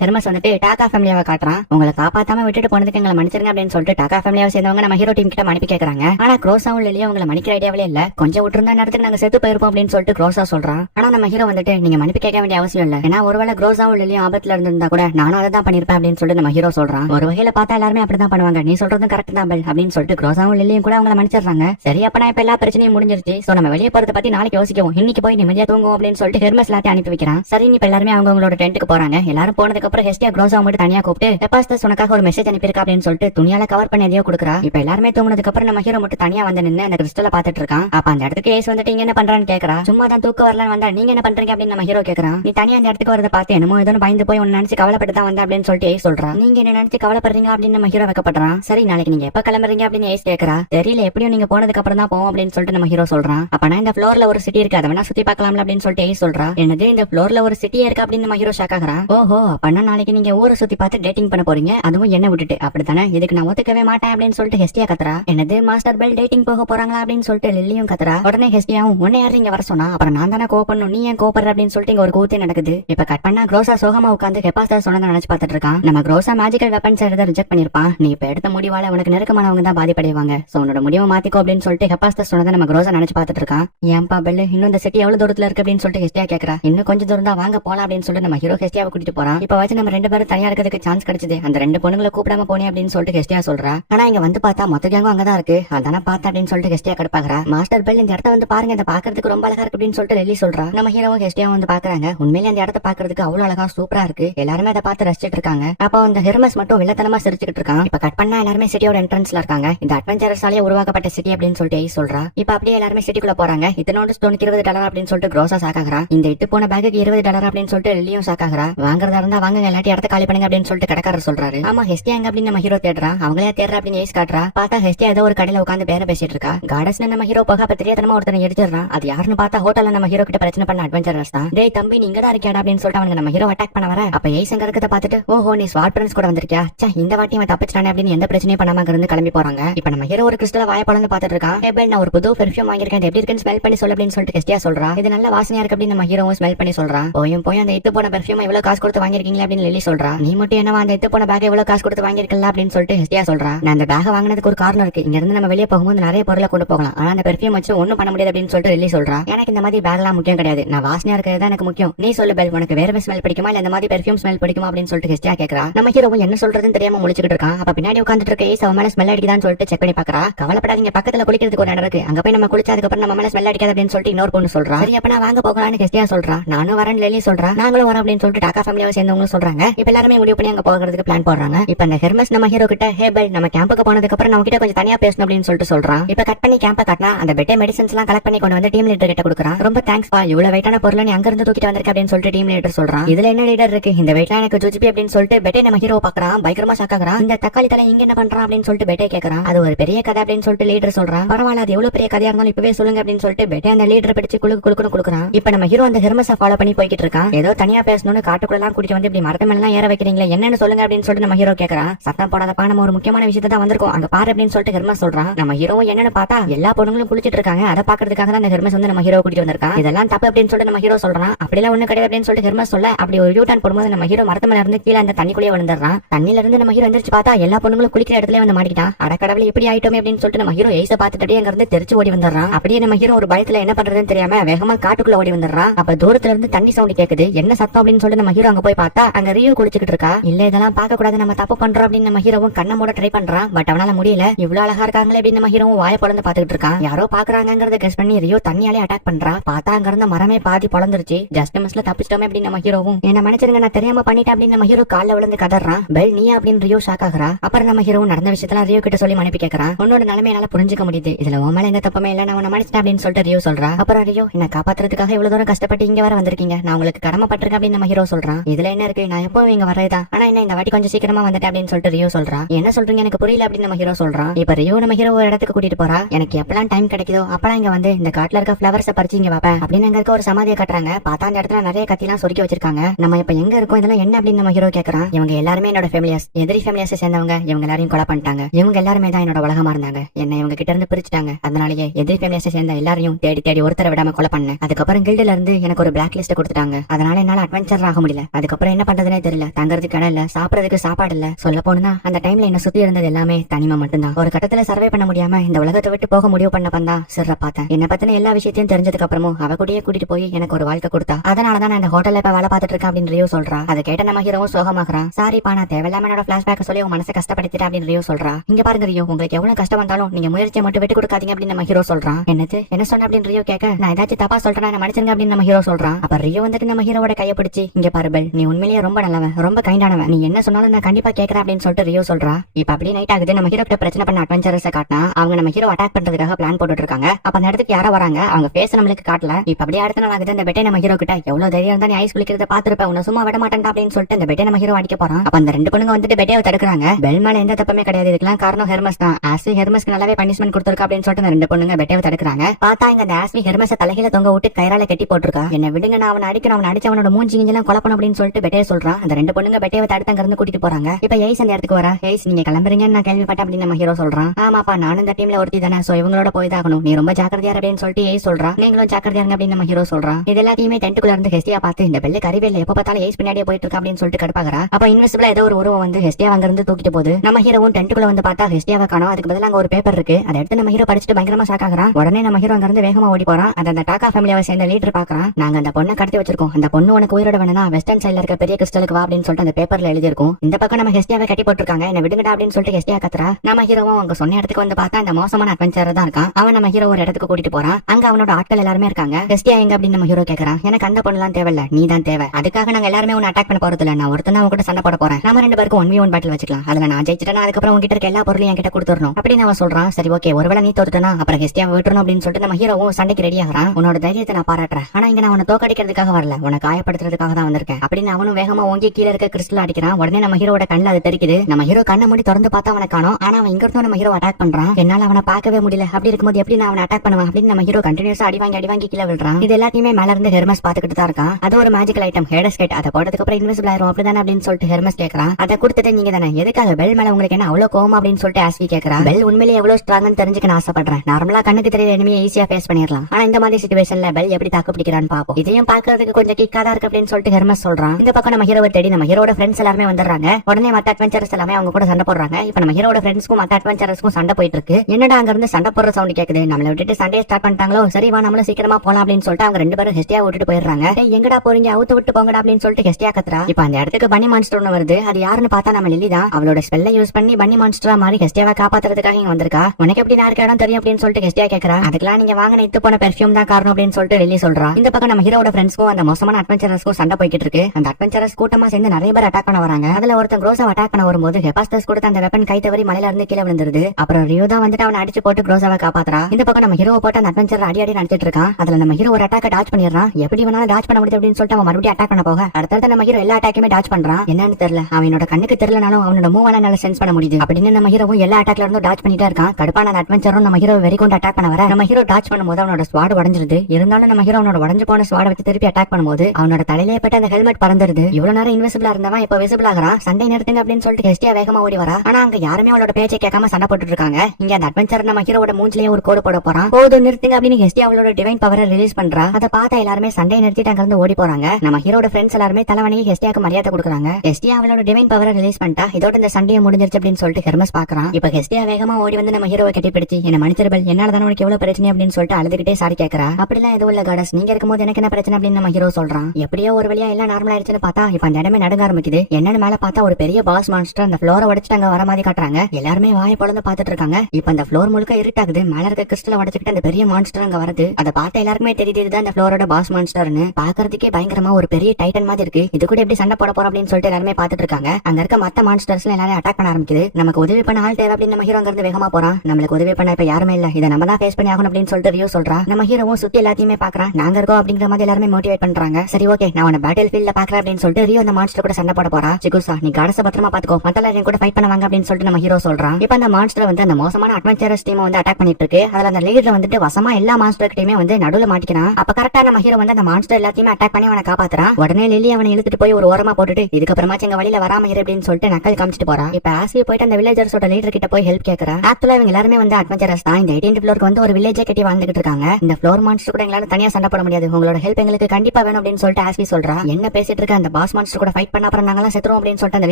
ஹெர்மெஸ் வந்துட்டு டாக்கா ஃபேமிலியாவை காட்டுறான். உங்களை காப்பாத்தாம விட்டுட்டு போனதுக்கு எங்களை மன்னிச்சிருங்க அப்படின்னு சொல்லிட்டு டாக்கா ஃபேமிலியாவை சேர்ந்தவங்க நம்ம ஹீரோ டீம் கிட்ட மன்னிப்பு கேக்குறாங்க. ஆனா க்ரோஸாவும் லெல்லியும் அவங்களை மன்னிக்கிற ஐடியாவே இல்ல, கொஞ்சம் விட்டுருந்தா நேரத்துக்கு நாங்க செத்து போயிருப்போம் அப்படின்னு சொல்லிட்டு க்ரோஸா சொல்றான். ஆனா நம்ம ஹீரோ வந்துட்டு நீங்க மன்னிப்பு கேட்க வேண்டிய அவசியம் இல்ல, ஏன்னா ஒருவேளை க்ரோஸாவும் லெல்லியும் ஆபத்துல இருந்திருந்தா கூட நானும் அதை தான் பண்ணிருப்பேன் அப்படின்னு சொல்லிட்டு நம்ம ஹீரோ சொல்றான். ஒரு வகையில பார்த்தா எல்லாருமே அப்படிதான் பண்ணுவாங்க, நீ சொல்றதும் கரெக்ட் தான் பெல் அப்படின்னு சொல்லிட்டு க்ரோஸாவும் லெல்லியும் கூட அவங்களை மன்னிச்சிடுறாங்க. சரி அப்ப இப்ப எல்லா பிரச்சனையும் முடிஞ்சிருச்சு, சோ நம்ம வெளியே போறத பத்தி நாளைக்கு யோசிக்குவோம், இன்னைக்கு போய் நிம்மதியா தூங்குவோம் அப்படின்னு சொல்லிட்டு ஹெர்மெஸ் எல்லாத்தையும் அனுப்பி வைக்கிறான். சரி இப்ப எல்லாருமே அவங்களோட டென்ட்டுக்கு போறாங்க. எல்லாரும் போனதுக்கு அப்புறம் ஹெஸ்டியா க்ரோஸா மட்டும் தனியா கூப்பிட்டு ஹெபாஸ்டஸ் உனக்காக ஒரு மெசேஜ் அனுப்பியிருக்கா அப்படின்னு சொல்லிட்டு துணியால கவர் பண்ணி எதையோ கொடுக்குறா. இப்ப எல்லாருமே தூங்குனதுக்கு அப்புறம் நம்ம ஹீரோ மட்டும் தனியா வந்து நின்னு அந்த கிறிஸ்டலை பாத்துட்டு இருக்கான். அப்ப அந்த இடத்துக்கு ஏஸ் வந்துட்டு இங்க என்ன பண்றான்னு கேக்குறா. சும்மா தான் தூக்க வரலான்னு வந்தா நீங்க என்ன பண்றீங்க அப்படின்னு நம்ம ஹீரோ கேக்குறான். நீ தனியா அந்த இடத்துக்கு வரத பார்த்து என்னமோ ஏதோ பயந்து போய் உன்னை நினைச்சு கவலைப்பட்டு தான் வந்த அப்படின்னு சொல்லிட்டு ஏஸ் சொல்றான். நீங்க என்ன நினைச்சு கவலைப்படுறீங்க அப்படின்னு நம்ம ஹீரோ வைக்கப்படுறான். சரி நாளைக்கு நீங்க எப்ப கிளம்புறீங்க அப்படின்னு ஏஸ் கேக்குறா. தெரியல, எப்படியும் நீங்க போனதுக்கு அப்புறம் தான் போவோம் அப்படின்னு சொல்லிட்டு நம்ம ஹீரோ சொல்றான். அப்ப நான் இந்த ஃப்ளோர்ல ஒரு சிட்டி இருக்கு, அதை வேணா சுத்தி பார்க்கலாம்ல அப்படின்னு சொல்லிட்டு ஏஸ் சொல்றா. என்னது இந்த ஃப்ளோர்ல ஒரு சிட்டியே இருக்கு அப்படின்னு நம்ம ஹீரோ ஷாக் ஆகுறான். ஓஹோ அப்பனா நாளைக்கு நீங்க ஊரை சுத்தி பார்த்து டேட்டிங் பண்ண போறீங்க, அதுவும் என்ன விட்டுட்டு, அப்படித்தானே? இதுக்கு நான் ஒத்துக்கவே மாட்டேன் அப்படின்னு சொல்லிட்டு ஹெஸ்டியா கத்துறா. என்னது மாஸ்டர் பெல் டேட்டிங் போக போறாங்களா அப்படின்னு சொல்லிட்டு லில்லியும் கத்துறா. உடனே ஹெஸ்டியாவும் உன்னை யாரு இங்க வர சொன்னா, அப்புறம் நான் தானே கோபப்படணும், நீ ஏன் கோபப்படுற அப்படின்னு சொல்லிட்டு இங்க ஒரு கூத்தே நடக்குது. இப்ப கட் பண்ணா க்ரோஸா சோகமா உட்காந்து ஹெபாஸ்டஸ் சொன்னதை நினைச்சு பார்த்துட்டு இருக்கான். நம்ம க்ரோஸா மேஜிக்கல் வெப்பன்ஸ் எடுத்து ரிஜெக்ட் பண்ணிருப்பான், நீ இப்ப எடுத்த முடிவால உனக்கு நெருக்கமானவங்க தான் பாதிப்படைவாங்க, சோ உன்னோட முடிவை மாத்திக்கோ அப்படின்னு சொல்லிட்டு ஹெபாஸ்டஸ் சொன்னதை நம்ம க்ரோஸா நினைச்சு பார்த்துட்டு இருக்கான். ஏன்பா பெல் இன்னும் இந்த சிட்டி எவ்வளவு தூரத்துல இருக்கு அப்படின்னு சொல்லிட்டு ஹெஸ்டியா கேக்குறா. இன்னும் கொஞ்சம் தூரம் தான், வாங்க போலாம் அப்படின்னு சொல்லிட்டு நம்ம ஹீரோ ஹெஸ்டியாவை கூட்டிட்டு போறான். இப்ப வச்சு நம்ம ரெண்டு பேரும் தனியா இருக்கிறதுக்கு சான்ஸ் கிடைச்சது, அந்த ரெண்டு பொண்ணுங்களை கூப்பிடாம போனே அப்படின்னு சொல்லிட்டு ஹெஸ்டியா சொல்றா. ஆனா இங்க வந்து பார்த்தா மொத்த கேங்கும் அங்கதான் இருக்கு, அதான பார்த்தா அப்படின்னு சொல்லிட்டு ஹெஸ்டியா கடுப்பாகிறா. மாஸ்டர் பெல் இந்த இடத்த வந்து பாருங்க, இந்த பாக்குறதுக்கு ரொம்ப அழகா இருக்கு அப்படின்னு சொல்லிட்டு லெல்லி சொல்றா. நம்ம ஹீரோவும் ஹெஸ்டியாவும் வந்து பாக்குறாங்க. உண்மையிலே அந்த இடத்த பாக்குறதுக்கு அவ்வளவு அழகா சூப்பரா இருக்கு, எல்லாருமே அதை பார்த்து ரசிச்சிட்டு இருக்காங்க. அப்போ அந்த ஹெர்மெஸ் மட்டும் வில்லத்தனமா சிரிச்சுட்டு இருக்கான். இப்ப கட் பண்ணா எல்லாருமே சிட்டியோட என்ட்ரன்ஸ்ல இருக்காங்க. இந்த அட்வென்ச்சரஸாலே உருவாக்கப்பட்ட சிட்டி அப்படின்னு சொல்லிட்டு ஐஸ் சொல்றா. இப்ப அப்படியே எல்லாருமே சிட்டிக்குள்ள போறாங்க. இதனோட ஸ்டோனுக்கு $20 அப்படின்னு சொல்லிட்டு க்ரோஸா சாக்காகிறா. இந்த இட்டு போன பேக்குக்கு $20 அப்படின்னு சொல்லிட்டு லெல்லியும் சாக்காகிறா. வாங்குறதா இருந்தா வாங்குங்க, எல்லாத்தையும் இடத்த காலி பண்ணுங்க அப்படின்னு சொல்லிட்டு கடைக்காரர் சொல்றாரு. ஆமா ஹெஸ்டியா எங்க அப்படின்னு நம்ம ஹீரோ தேடுறா. அவங்களே தேடுற அப்படின்னு ஏஸ் காட்டுறா. பார்த்தா ஹெஸ்டியா ஏதோ ஒரு கடையில உட்காந்து பேர பேசிட்டு இருக்கா. காடஸ்ல நம்ம ஹீரோ போக அப்ப தெரியாதனமா ஒருத்தனை எடுத்துறான். அது யாருன்னு பார்த்தா ஹோட்டல்ல நம்ம ஹீரோ கிட்ட பிரச்சனை பண்ண அட்வென்ச்சரஸ் தான். டேய் தம்பி நீ இங்கதான் இருக்கியாடா அப்படின்னு சொல்லிட்டு அவனுக்கு நம்ம ஹீரோ அட்டாக் பண்ண வர அப்ப ஏய் சங்கர் இருக்கிறத பார்த்துட்டு ஓஹோ நீ ஸ்வாட் ஃப்ரெண்ட்ஸ் கூட வந்திருக்கியா சே இந்த வாட்டி அவன் தப்பிச்சிட்டானே அப்படின்னு எந்த பிரச்சனையும் பண்ணாம இருந்து கிளம்பி போறாங்க. இப்ப நம்ம ஹீரோ ஒரு கிறிஸ்டல வாய பழந்து பார்த்துட்டு இருக்கான். ஏபல் நான் ஒரு புது பெர்ஃபியூம் வாங்கியிருக்கேன் எப்படி இருக்குன்னு ஸ்மெல் பண்ணி சொல்ல அப்படின்னு சொல்லிட்டு கெஸ்டியா சொல்றா. இது நல்ல வாசனையா இருக்கு அப்படின்னு நம்ம ஹீரோவும் ஸ்மெல் பண்ணி சொல்றான். போய் அந்த இத்து போன பெர்ஃபியூம் இவ்வளவு காசு கொடுத்து வாங்கிருக்கீங்க அப்படின்னு லில்லி சொல்றா. நீ மட்டும் என்னவா அந்த இத்து போன பேக் எவ்வளவு காசு கொடுத்து வாங்கிருக்கல அப்படின்னு சொல்லிட்டு கெஸ்டியா சொல்றா. நான் அந்த பேக் வாங்கினதுக்கு ஒரு காரணம் இருக்கு. இங்க இருந்து நம்ம வெளியே போகும்போது நிறைய பொருளை கொண்டு போகலாம். ஆனா அந்த பெர்ஃபியூம் வச்சு ஒண்ணும் பண்ண முடியாது அப்படின்னு சொல்லிட்டு லில்லி சொல்றா. எனக்கு இந்த மாதிரி பேக் எல்லாம் முக்கியம் கிடையாது. நான் வாசனையா இருக்கிறது தான் எனக்கு முக்கியம். நீ சொல்லு பெல் உனக்கு வேற ஸ்மெல் பிடிக்குமா இல்ல இந்த மாதிரி பெர்ஃபியூம் ஸ்மெல் பிடிக்குமா அப்படின்னு சொல்லிட்டு கெஸ்டியா கேக்குறா. நம்ம ஹீரோவும் என்ன சொல்றதுன்னு தெரியாம முழிச்சிட்டு இருக்கான். அப்ப பின்னாடி உட்கார்ந்துட்டு இருக்க ஏய் அவன் மேல ஸ்மெல் அடிக்குதான்னு சொல்லிட்டு செக் பண்ணி பாக்குறா. கவலைப்படாதீங்க பக்கத்துல குளிக்கிறதுக்கு ஒரு இடம் இருக்கு. அங்க போய் நம்ம குளிச்சதுக்கு அப்புறம் நம்ம மேல ஸ்மெல் அடிக்காது அப்படின்னு சொல்லிட்டு இன்னொரு பொண்ணு சொல்றா. சரி அப்ப நான் வாங்க போகலாம்னு கெஸ்டியா சொல்றா. நானும் வரேன் லில்லி சொல்றா. நாங்களும் வரோம் அப்படின்னு சொல்லிட்டு டாக்கா ஃபேமிலியாவை சேர்ந்தவங்க சொல்றாங்க. இப்ப எல்லாருமே முடிவு பண்ணி அங்க போகிறதுக்கு பிளான் போடுறாங்க. இப்ப அந்த ஹெர்மஸ் நம்ம ஹீரோ கிட்ட ஹே பெல் நம்ம கேம்புக்கு போனதுக்கு அப்புறம் நம்ம கிட்ட கொஞ்சம் தனியா பேசணும் அப்படின்னு சொல்லிட்டு சொல்றான். இப்ப கட் பண்ணி கேம்ப காட்டினா அந்த பெட்டே மெடிசன்ஸ் எல்லாம் கலெக்ட் பண்ணி கொண்டு வந்து டீம் லீடர் கிட்ட கொடுக்குறான். ரொம்ப தேங்க்ஸ் பா இவ்வளவு வெயிட்டான பொருளை நீ அங்க இருந்து தூக்கிட்டு வந்திருக்க அப்படின்னு சொல்லிட்டு டீம் லீடர் சொல்றான். இதுல என்ன லீடர் இருக்கு இந்த வெயிட்லாம் எனக்கு ஜூஜிபி அப்படின்னு சொல்லிட்டு பெட்டே நம்ம ஹீரோ பாக்குறான். பயங்கரமா ஷாக்காகுறான். இந்த தக்காளி தலை இங்க என்ன பண்றான் அப்படின்னு சொல்லிட்டு பெட்டே கேக்குறான். அது ஒரு பெரிய கதை அப்படின்னு சொல்லிட்டு லீடர் சொல்றான். பரவாயில்ல அது எவ்வளவு பெரிய கதையா இருந்தாலும் இப்பவே சொல்லுங்க அப்படின்னு சொல்லிட்டு பெட்டே அந்த லீடர் பிடிச்சு குளுக்குன்னு கொடுக்குறான். இப்ப நம்ம ஹீரோ அந்த ஹெர்மஸை ஃபாலோ பண்ணி போய்கிட்டு இருக்கான். ஏதோ தனியா பேசணும்னு காட்டுக்குள்ள எல்லாம் கூட்டிட்டு வந்து இப்படி மரத்த மேல எல்லாம் ஏற வைக்கிறீங்களா என்னன்னு சொல்லுங்க அப்படின்னு சொல்லிட்டு நம்ம ஹீரோ கேக்குறான். சத்தம் போடாதப்பா நம்ம ஒரு முக்கியமான விஷயத்தை தான் வந்திருக்கோம் அங்க பாரு அப்படின்னு சொல்லிட்டு ஹெர்மஸ் சொல்றான். நம்ம ஹீரோ என்னன்னு பார்த்தா எல்லா பொண்ணுங்களும் குளிச்சிட்டு இருக்காங்க. அதை பாக்குறதுக்காக தான் அந்த ஹெர்மஸ் வந்து நம்ம ஹீரோ கூட்டிட்டு வந்திருக்கான். இதெல்லாம் தப்பு அப்படின்னு சொல்லிட்டு நம்ம ஹீரோ சொல்றான். அப்படிலாம் ஒண்ணு கிடையாது அப்படின்னு சொல்லிட்டு ஹெர்மஸ் சொல்ல அப்படி ஒரு யூ-டர்ன் போடும்போது நம்ம ஹீரோ மரத்த மேல இருந்து கீழே அந்த தண்ணிக்குள்ளே விழுந்துறான். தண்ணில இருந்து நம்ம ஹீரோ எந்திரிச்சு பார்த்தா எல்லா பொண்ணுங்களும் குளிக்கிற இடத்துல வந்து மாட்டிக்கிட்டான். அடக்கடவுளே இப்படி ஆயிட்டோமே அப்படின்னு சொல்லிட்டு நம்ம ஹீரோ ஏச பார்த்துட்டு அப்படியே அங்க இருந்து தெரிச்சு ஓடி வந்துடுறான். அப்படியே நம்ம ஹீரோ ஒரு பயத்துல என்ன பண்றதுன்னு தெரியாம வேகமா காட்டுக்குள்ள ஓடி வந்துடுறான். அப்ப தூரத்துல இருந்து தண்ணி சவுண்ட் கேக்குது. என்ன சத்தம் அப்படின்னு சொல்லிட்டு நம்ம ஹீரோ அங்க போய் பார்த்தா அங்க ரியோ குளிச்சுக்கிட்டு இருக்கா. இல்ல இதெல்லாம் பார்க்க கூடாது நம்ம தப்பு பண்றோம் அப்படின்னு நம்ம ஹீரோவும் கண்ணை மூட ட்ரை பண்றான். பட் அவனால முடியல. இவ்வளவு அழகா இருக்காங்களே அப்படின்னு நம்ம ஹீரோவும் வாய பொளந்து பாத்துக்கிட்டு இருக்கான். யாரோ பாக்குறாங்கிறத கெஸ் பண்ணி ரியோ தண்ணியாலே அட்டாக் பண்றா. பார்த்தா அங்க இருந்த மரமே பாதி பொளந்துருச்சு. ஜஸ்ட் மிஸ்ல தப்பிச்சிட்டோமே அப்படின்னு நம்ம ஹீரோவும் என்ன மன்னிச்சிருங்க நான் தெரியாம பண்ணிட்டேன் அப்படின்னு நம்ம ஹீரோ கால்ல விழுந்து கதறான். பெல் நீ அப்படின்னு ரியோ ஷாக் ஆகுறா. அப்புறம் நம்ம ஹீரோ நடந்த விஷயத்துல ரியோ கிட்ட சொல்லி மன்னிப்பு கேக்குறான். உன்னோட நிலைமை என்னால புரிஞ்சுக்க முடியுது. இதுல உன் மேல எந்த தப்புமே இல்ல நான் உன்னை மன்னிச்சிட்டேன் அப்படின்னு சொல்லிட்டு ரியோ சொல்றா. அப்புறம் ரியோ என்ன காப்பாத்துறதுக்காக இவ்வளவு தூரம் கஷ்டப்பட்டு இங்க வர வந்திருக்கீங்க. நான் உங்களுக்கு கடமைப்பட்டிருக்கேன் அப்படின்னு நம்ம ஹீரோ சொல்றான். இதுல என்ன இருக்கு நான் எப்பவும் இங்க வரதா. ஆனா என்ன இந்த வாட்டி கொஞ்சம் சீக்கிரமா வந்துட்டேன் அப்படின்னு சொல்லிட்டு ரியோ சொல்றா. என்ன சொல்றீங்க எனக்கு புரியல அப்படின்னு நம்ம ஹீரோ சொல்றான். இப்ப ரியோ நம்ம ஹீரோ ஒரு இடத்துக்கு கூட்டிட்டு போறா. எனக்கு எப்பலாம் டைம் கிடைக்குதோ அப்பலாம் இங்க வந்து இந்த காட்டுல இருக்க ஃபிளவர்ஸை பறிச்சு இங்க வைப்பேன் அப்படின்னு அங்க இருக்க ஒரு சமாதியை கட்டுறாங்க. பார்த்தா அந்த இடத்துல நிறைய கத்திலாம் சொருக்கி வச்சிருக்காங்க. நம்ம இப்ப எங்க இருக்கோம் இதெல்லாம் என்ன அப்படின்னு நம்ம ஹீரோ கேக்குறான். இவங்க எல்லாருமே என்னோட ஃபேமிலியாஸ் எதிரி ஃபேமிலியாஸ் சேர்ந்தவங்க. இவங்க எல்லாரையும் கொலை பண்ணிட்டாங்க. இவங்க எல்லாருமே தான் என்னோட உலகமா இருந்தாங்க. என்ன இவங்க கிட்ட இருந்து பிரிச்சுட்டாங்க. அதனாலேயே எதிரி ஃபேமிலியாஸ் சேர்ந்த எல்லாரையும் தேடி தேடி ஒருத்தர விடாம கொலை பண்ணேன். அதுக்கப்புறம் கில்டுல இருந்து எனக்கு ஒரு பிளாக் லிஸ்ட் கொடுத்துட்டாங்க. அதனால என்னால அட்வென்ச்சர் ஆக முடியல. அதுக்கப்புறம் என்ன பண்றதுனே தெரியல. தங்கறதுக்கு இடம் இல்ல, சாப்பிடறதுக்கு சாப்பாடு இல்ல. சொல்ல போனா அந்த டைம்ல என்ன சுத்தி இருந்தது எல்லாமே தனிமை மட்டும்தான். ஒரு கட்டத்துல சர்வே பண்ண முடியாம இந்த உலகத்தை விட்டு போக முடிவு பண்ண பந்தா சிற பார்த்தேன். என்ன பத்தின எல்லா விஷயத்தையும் தெரிஞ்சதுக்கு அப்புறமும் அவ கூடயே கூட்டிட்டு போய் எனக்கு ஒரு வாழ்க்கை கொடுத்தா. அதனாலதான் நான் இந்த ஹோட்டல்ல இப்ப வேலை பார்த்துட்டு இருக்கேன் அப்படின்னு ரியோ சொல்றா. அதை கேட்ட நம்ம ஹீரோவும் சோகமாகறான். சாரிப்பா நான் தேவையில்லாம என்னோட பிளாஷ்பேக் சொல்லி உன் மனசை கஷ்டப்படுத்திட்டேன் அப்படின்னு ரியோ சொல்றா. இங்க பாருங்க ரியோ உங்களுக்கு எவ்வளவு கஷ்டம் வந்தாலும் நீங்க முயற்சியை மட்டும் விட்டு கொடுக்காதீங்க அப்படின்னு நம்ம ஹீரோ சொல்றான். என்னது என்ன சொன்ன அப்படின்னு ரியோ கேட்க நான் ஏதாச்சும் தப்பா சொல்றேன் என்ன மன்னிச்சிருங்க அப்படின்னு நம்ம ஹீரோ சொல்றான். அப்ப ரியோ வந்துட்டு நம்ம ஹீரோட கையை பிடிச்சி இங்க பாரு பெல் நீ உண்மையிலேயே ரொம்ப நல்லவன் ரொம்ப கைண்டானவன். நீ என்ன சொன்னாலும் நான் கண்டிப்பா கேட்கறேன் அப்படின்னு சொல்லிட்டு ரியோ சொல்றா. இப்ப அப்படியே நைட் ஆகுது. நம்ம ஹீரோ கிட்ட பிரச்சனை பண்ண அட்வென்ச்சரஸை காட்டினா அவங்க நம்ம ஹீரோ அட்டாக் பண்றதுக்காக பிளான் போட்டுட்டு இருக்காங்க. அப்ப அந்த இடத்துக்கு யாரோ வராங்க. அவங்க பேச நம்மளுக்கு காட்டல. இப்ப அப்படியே அடுத்த நாள் ஆகுது. அந்த பெட்டை நம்ம ஹீரோ கிட்ட எவ்வளவு தைரியம் தான் நீ ஐஸ் குளிக்கிறத பாத்துருப்ப உன்னை சும்மா விட மாட்டேன் அப்படின்னு சொல்லிட்டு அந்த பெட்டை நம்ம ஹீரோ அடிக்க போறான். அப்ப அந்த ரெண்டு பொண்ணுங்க வந்துட்டு பெட்டையை தடுக்கிறாங்க. பெல் மேல எந்த தப்பமே கிடையாது. இதுக்கெல்லாம் காரணம் ஹெர்மஸ் தான். ஆஸ்வி ஹெர்மஸ்க்கு நல்லாவே பனிஷ்மெண்ட் கொடுத்திருக்கா அப்படின்னு சொல்லிட்டு அந்த ரெண்டு பொண்ணுங்க பெட்டையை தடுக்கிறாங்க. பார்த்தா இங்க அந்த ஆஸ்வி ஹெர்மஸை தலையில தொங்க விட்டு கயிறால கட்டி போட்டுருக்கா. என்ன விடுங்க நான் அவனை அடிக்கணும். அவன் அடிச்சு அவனோட மூஞ்சி எல்லாம் கொலை பண்ண அப்படின்னு சொல்லிட்டு பெட்டையை சொல்றான். அந்த ரெண்டு பொண்ணுங்க பெட்டையை தடுத்து அங்க இருந்து கூட்டிட்டு போறாங்க. இப்ப எய்ஸ் அந்த இடத்துக்கு வரா. எய்ஸ் நீங்க கிளம்புறீங்கன்னு நான் கேள்விப்பட்டேன் அப்படின்னு நம்ம ஹீரோ சொல்றான். ஆமாப்பா நானும் இந்த டீம்ல ஒருத்தி தானே சோ இவங்களோட போய் தாகணும். நீ ரொம்ப ஜாக்கிரதையா அப்படின்னு சொல்லிட்டு எய்ஸ் சொல்றான். நீங்களும் ஜாக்கிரதையா இருங்க அப்படின்னு நம்ம ஹீரோ சொல்றான். இது எல்லாத்தையுமே டென்ட்டுக்குள்ள இருந்து ஹெஸ்டியா பார்த்து இந்த பெல்ல கறிவேல எப்ப பார்த்தாலும் எய்ஸ் பின்னாடியே போயிட்டு இருக்கா அப்படின்னு சொல்லிட்டு கடுப்பாகறா. அப்ப இன்விசிபிளா ஏதோ ஒரு உருவம் வந்து ஹெஸ்டியா அங்க இருந்து தூக்கிட்டு போகுது. நம்ம ஹீரோவும் டென்ட்டுக்குள்ள வந்து பார்த்தா ஹெஸ்டியாவை காணோம். அதுக்கு பதிலா அங்க ஒரு பேப்பர் இருக்கு. அதை எடுத்து நம்ம ஹீரோ படிச்சுட்டு பயங்கரமா ஷாக் ஆகுறான். உடனே நம்ம ஹீரோ அங்க இருந்து வேகமா ஓடி போறான். அந்த டாக்கா ஃபேமிலியாவை சேர்ந்த லீடர் பாக்குறான். நாங்க அந்த பொண்ணை கடத்தி வச்சிருக்கோம். அந்த பொண்ணு உனக்கு உயிரோட வேணும்னா வெஸ்டர்ன் சைடுல இருக்க பெரிய கிறிஸ்டலுக்கு வா அப்படின்னு சொல்லிட்டு அந்த பேப்பர்ல எழுதி இருக்கும். இந்த பக்கம் நம்ம ஹெஸ்டியாவை கட்டி போட்டுருக்காங்க. என்ன விடுங்கடா அப்படின்னு சொல்லிட்டு ஹெஸ்டியா கத்துறா. நம்ம ஹீரோவும் அங்க சொன்ன இடத்துக்கு வந்து பார்த்தா இந்த மோசமான அட்வென்ச்சர் தான் இருக்கான். அவன் நம்ம ஹீரோ ஒரு இடத்துக்கு கூட்டிட்டு போறான். அங்க அவனோட ஆட்கள் எல்லாருமே இருக்காங்க. ஹெஸ்டியா எங்க அப்படின்னு நம்ம ஹீரோ கேக்குறான். எனக்கு அந்த பொண்ணுலாம் தேவையில்ல நீ தான் தேவை. அதுக்காக நாங்க எல்லாருமே உன்னை அட்டாக் பண்ண போறது இல்ல. நான் ஒருத்தன் அவங்க கூட சண்டை போட போறேன். நம்ம ரெண்டு பேருக்கும் 1v1 பேட்டில் வச்சுக்கலாம். அதுல நான் ஜெயிச்சிட்டேன்னா அதுக்கப்புறம் உங்ககிட்ட இருக்க எல்லா பொருளையும் என்கிட்ட கொடுத்துடணும் அப்படின்னு அவன் சொல்றான். சரி ஓகே ஒருவேளை நீ தோத்துட்டனா அப்புறம் ஹெஸ்டியா விட்டுறணும் அப்படின்னு சொல்லிட்டு நம்ம ஹீரோவும் சண்டைக்கு ரெடி ஆகிறான். உன்னோட தைரியத்தை நான் பாராட்டுறேன். ஆனா இங்க நான் உன்னை தோக்கடிக்கிறதுக்காக வரல உன்னை காயப்படுத்துறதுக்காக தான் வந்திருக்கேன் அப்படின்னு அவனும் வேகமா ஓங்கி கீழே இருக்க கிறிஸ்டல் அடிக்கிறான். உடனே நம்ம ஹீரோட கண்ணில் அது தெரிக்குது. நம்ம ஹீரோ கண்ணை மூடி திறந்து பார்த்தா அவனை காணோம். ஆனா அவன் இங்க இருந்தும் நம்ம ஹீரோ அட்டாக் பண்றான். என்னால அவனை பார்க்கவே முடியல. அப்படி இருக்கும்போது எப்படி நான் அவனை அட்டாக் பண்ணுவேன் அப்படின்னு நம்ம ஹீரோ கண்டினியூஸா அடி வாங்கி கீழே விடுறான். இது எல்லாத்தையுமே மேல இருந்து ஹெர்மஸ் பாத்துக்கிட்டு தான் இருக்கான். அது ஒரு மேஜிக்கல் ஐட்டம் ஹேடஸ் கேட். அதை போட்டதுக்கு அப்புறம் இன்விசிபிள் ஆயிரும் அப்படிதானே அப்படின்னு சொல்லிட்டு ஹெர்மஸ் கேக்குறான். அதை கொடுத்துட்டு நீங்க தானே எதுக்காக பெல் மேல உங்களுக்கு என்ன அவ்வளவு கோவம் அப்படின்னு சொல்லிட்டு ஆஸ்வி கேக்குறா. பெல் உண்மையிலேயே எவ்வளவு ஸ்ட்ராங்னு தெரிஞ்சுக்க நான் ஆசைப்படுறேன். நார்மலா கண்ணுக்கு தெரியற எனிமியை ஈஸியா ஃபேஸ் பண்ணிடலாம். ஆனா இந்த மாதிரி சிச்சுவேஷன்ல பெல் எப்படி தாக்கு பிடிக்கிறான்னு பாப்போம். இதையும் பாக்குறதுக்கு கொஞ்சம் கிக்கா தான் இருக்கு அப்படின்னு சொல்லிட்டு ஹெர்மஸ் சொல்றான். இந்த பக்கம் நம்ம ஹீரோவை தேடி நம்ம ஹீரோட ஃப்ரெண்ட்ஸ் எல்லாமே வந்துடுறாங்க. உடனே மத்த அட்வென்ச்சர்ஸ் எல்லாமே அவங்க கூட சண்டை போடுறாங்க. இப்ப நம்ம ஹீரோட ஃப்ரெண்ட்ஸ்க்கும் மத்த அட்வென்ச்சர்ஸ்க்கும் சண்டை போயிட்டு இருக்கு. என்னடா அங்க இருந்து சண்டை போடுற சவுண்ட் கேக்குது, நம்மள விட்டுட்டு சண்டையை ஸ்டார்ட் பண்ணிட்டாங்களோ, சரி வா நம்மளும் சீக்கிரமா போலாம் அப்படின்னு சொல்லிட்டு அவங்க ரெண்டு பேரும் ஹெஸ்டியா விட்டுட்டு போயிடுறாங்க. எங்கடா போறீங்க, அவுத்து விட்டு போங்கடா அப்படின்னு சொல்லிட்டு ஹெஸ்டியா கத்துறா. இப்ப அந்த இடத்துக்கு பன்னி மான்ஸ்டர் ஒண்ணு வருது. அது யாருன்னு பார்த்தா நம்ம லில்லி தான். அவளோட ஸ்பெல்லை யூஸ் பண்ணி பன்னி மான்ஸ்டரா மாறி ஹெஸ்டியாவை காப்பாத்துறதுக்காக இங்க வந்திருக்கா. உனக்கு எப்படி யாருக்கு இடம் தெரியும் அப்படின்னு சொல்லிட்டு ஹெஸ்டியா கேக்குறா. அதுக்கெல்லாம் நீங்க வாங்கின இத்து போன பெர்ஃபியூம் தான் காரணம் அப்படின்னு சொல்லிட்டு லில்லி சொல்றா. இந்த பக்கம் நம்ம ஹீரோட ஃப்ரெண்ட்ஸ்க்கும் அந்த மோசமான அட்வென்ச்சரஸ்க்கும் சண்டை போய்கிட்டு இருக்கு. அந்த அட்வென்ச்சரஸ் கூட்டமா சேர்ந்து நிறைய பேர் அட்டாக் பண்ண வராங்க. அதுல ஒருத்தன் க்ரோஸாவை அட்டாக் பண்ண வரும்போது ஹெபாஸ்டஸ் கொடுத்த அந்த வெப்பன் கை தவறி மலையில இருந்து கீழே விழுந்துருது. அப்புறம் ரியோ தான் வந்துட்டு அவனை அடிச்சு போட்டு க்ரோஸாவை காப்பாத்துறா. இந்த பக்கம் நம்ம ஹீரோ போட்டு அந்த அட்வென்ச்சர் அடி நடிச்சிட்டு இருக்கான். அதுல நம்ம ஹீரோ ஒரு அட்டாக் டாச் பண்ணிடுறான். எப்படி வேணாலும் டாச் பண்ண முடியுது அப்படின்னு சொல்லிட்டு அவன் மறுபடியும் அட்டாக் பண்ண போக அடுத்தடுத்து நம்ம ஹீரோ எல்லா அட்டாக்குமே டாச் பண்றான். என்னன்னு தெரியல, அவனோட கண்ணுக்கு தெரியலனாலும் அவனோட மூவால சென்ஸ் பண்ண முடியுது. அப்படின்னு நம்ம ஹீரோவும் எல்லா அட்டாக்ல இருந்தும் டாச் பண்ணிட்டே இருக்கான். கடுப்பான அந்த அட்வென்ச்சரும் நம்ம ஹீரோ வெறி கொண்டு அட்டாக் பண்ண வர நம்ம ஹீரோ டாச் பண்ணும்போது அவனோட ஸ்வாட் உடைஞ்சிருது. இருந்தாலும் நம்ம ஹீரோ அவனோட உடஞ்சு போன ஸ்வாட வச்சு திருப்பி அட்டாக் பண்ணும்போது அவனோட தலையிலே பட்டு அந்த ஹெல்மெட் பறந்துருது. இவ்வளவு நேரம் இன்விசிபிளா இருந்தவன் இப்ப விசிபிள் ஆகிறான். சண்டை நிறுத்துங்க அப்படின்னு சொல்லிட்டு ஹெஸ்டியா வேகமா ஓடி வரா. ஆனா அங்க யாருமே அவளோட பேச்சை கேட்காம சண்டை போட்டுட்டு இருக்காங்க. இங்க அந்த அட்வென்ச்சர் நம்ம ஹீரோட மூஞ்சிலேயே ஒரு கோடு போட போறான். போதும் நிறுத்துங்க அப்படின்னு ஹெஸ்டியா அவளோட டிவைன் பவரை ரிலீஸ் பண்றா. அதை பார்த்தா எல்லாருமே சண்டை நிறுத்திட்டு அங்க இருந்து ஓடி போறாங்க. நம்ம ஹீரோட ஃப்ரெண்ட்ஸ் எல்லாருமே தலைவணி ஹெஸ்டியாக்கு மரியாதை கொடுக்குறாங்க. ஹெஸ்டியா அவளோட டிவைன் பவரை ரிலீஸ் பண்ணிட்டா. இதோட இந்த சண்டையை முடிஞ்சிருச்சு அப்படின்னு சொல்லிட்டு ஹெர்மஸ் பாக்குறான். இப்ப ஹெஸ்டியா வேகமா ஓடி வந்து நம்ம ஹீரோவை கட்டி பிடிச்சு என்ன மன்னிச்சிருபல், என்னால தானே உனக்கு எவ்வளவு பிரச்சனை அப்படின்னு சொல்லிட்டு அழுதுகிட்டே சாரி கேட்கறா. அப்படிலாம் எதுவும் இல்ல காடஸ், நீங்க இருக்கும்போது எனக்கு என்ன பிரச்சனை அப்படின்னு நம்ம ஹீரோ சொல்றான். எப்படியோ ஒரு வழியா எல்லாம் நார்மல் ஆயிடுச்சுன்னு பார்த்தா இப்ப அந்த இடமே நடுங்க ஆரம்பிக்குது. என்னன்னு மேல பார்த்தா ஒரு பெரிய பாஸ் மான்ஸ்டர் அந்த ஃப்ளோரை உடைச்சிட்டு அங்க வர மாதிரி காட்டுறாங்க. எல்லாருமே வாயை பொளந்து பாத்துட்டு இருக்காங்க. இப்ப அந்த ஃப்ளோர் முழுக்க இருட்டாகுது. மேல இருக்க கிறிஸ்டல உடைச்சிட்டு அந்த பெரிய மான்ஸ்டர் அங்க வருது. அதை பார்த்த எல்லாருமே தெரியுது இதுதான் அந்த ஃப்ளோரோட பாஸ் மான்ஸ்டர்னு. பாக்குறதுக்கே பயங்கரமா ஒரு பெரிய டைட்டன் மாதிரி இருக்கு. இது கூட எப்படி சண்டை போட போறோம் அப்படின்னு சொல்லிட்டு எல்லாருமே பாத்துட்டு இருக்காங்க. அங்க இருக்க மத்த மான்ஸ்டர்ஸ் எல்லாரும் அட்டாக் பண்ண ஆரம்பிக்குது. நமக்கு உதவி பண்ண ஆள் தேவை அப்படின்னு நம்ம ஹீரோ அங்க இருந்து வேகமா போறான். நம்மளுக்கு உதவி பண்ண இப்ப யாருமே இல்ல, இதை நம்ம தான் ஃபேஸ் பண்ணி ஆகணும் அப்படின்னு சொல்லிட்டு ரியோ சொல்றா. நம்ம ஹீரோவும் சுத்தி எல்லாத்தையுமே பாக்குறான். நாங்க இருக்கோம் அப்படிங்கிற மாதிரி எல்லாருமே மோட்டிவேட் பண்றாங்க. சரி ஓகே, நான் உன்ன பேட்டில் ஃபீல்ட்ல பாக்குறேன் அப்படின்னு சொல்லிட்டு ரியோ அந்த மான்ஸ்டர் கூட சண்டை போட போறா. சிகுசா நீ காடஸ பத்திரமா பாத்துக்கோ, மத்தல என் கூட ஃபைட் பண்ணுவாங்க அப்படின்னு சொல்லிட்டு நம்ம ஹீரோ சொல்றான். இப்ப அந்த மான்ஸ்டர் வந்து அந்த மோசமான அட்வென்ச்சரஸ் டீம் வந்து அட்டாக் பண்ணிட்டு இருக்கு. அதுல அந்த லீடர் வந்துட்டு வசமா எல்லா மான்ஸ்டர் கிட்டயுமே வந்து நடுவுல மாட்டிக்கிறான். அப்ப கரெக்டா நம்ம ஹீரோ வந்து அந்த மான்ஸ்டர் எல்லாத்தையுமே அட்டாக் பண்ணி அவனை காப்பாத்துறான். உடனே லில்லி அவனை இழுத்துட்டு போய் ஒரு ஓரமா போட்டுட்டு இதுக்கப்புறமா எங்க வழியில வராம இரு அப்படின்னு சொல்லிட்டு நக்கல் காமிச்சிட்டு போறா. இப்ப ஆசிய போயிட்டு அந்த வில்லேஜர்ஸோட லீடர் கிட்ட போய் ஹெல்ப் கேக்குறா. ஆக்சுவலா இவங்க எல்லாருமே வந்து அட்வென்ச்சரஸ் தான். இந்த 18th ஃப்ளோருக்கு வந்து ஒரு வில்லேஜே கட்டி வாழ்ந்துட்டு இருக்காங்க. இந்த ஃப்ளோர் மான்ஸ்டர் கூட எங்களால தனியா சண்டை போட முடியாது, உங்களோட ஹெல்ப் எங்களுக்கு கண்டிப்பா வேணும் அப்படின்னு சொல்லிட்டு ஆஸ்வி சொல்றா. என்ன பேசிட்டு இருக்க, அந்த பாஸ் மான்ஸ்டர் கூட ஃபைட் பண்ண அப்புறம் நாங்களாம் செத்துறோம் அப்படின்னு சொல்லிட்டு அந்த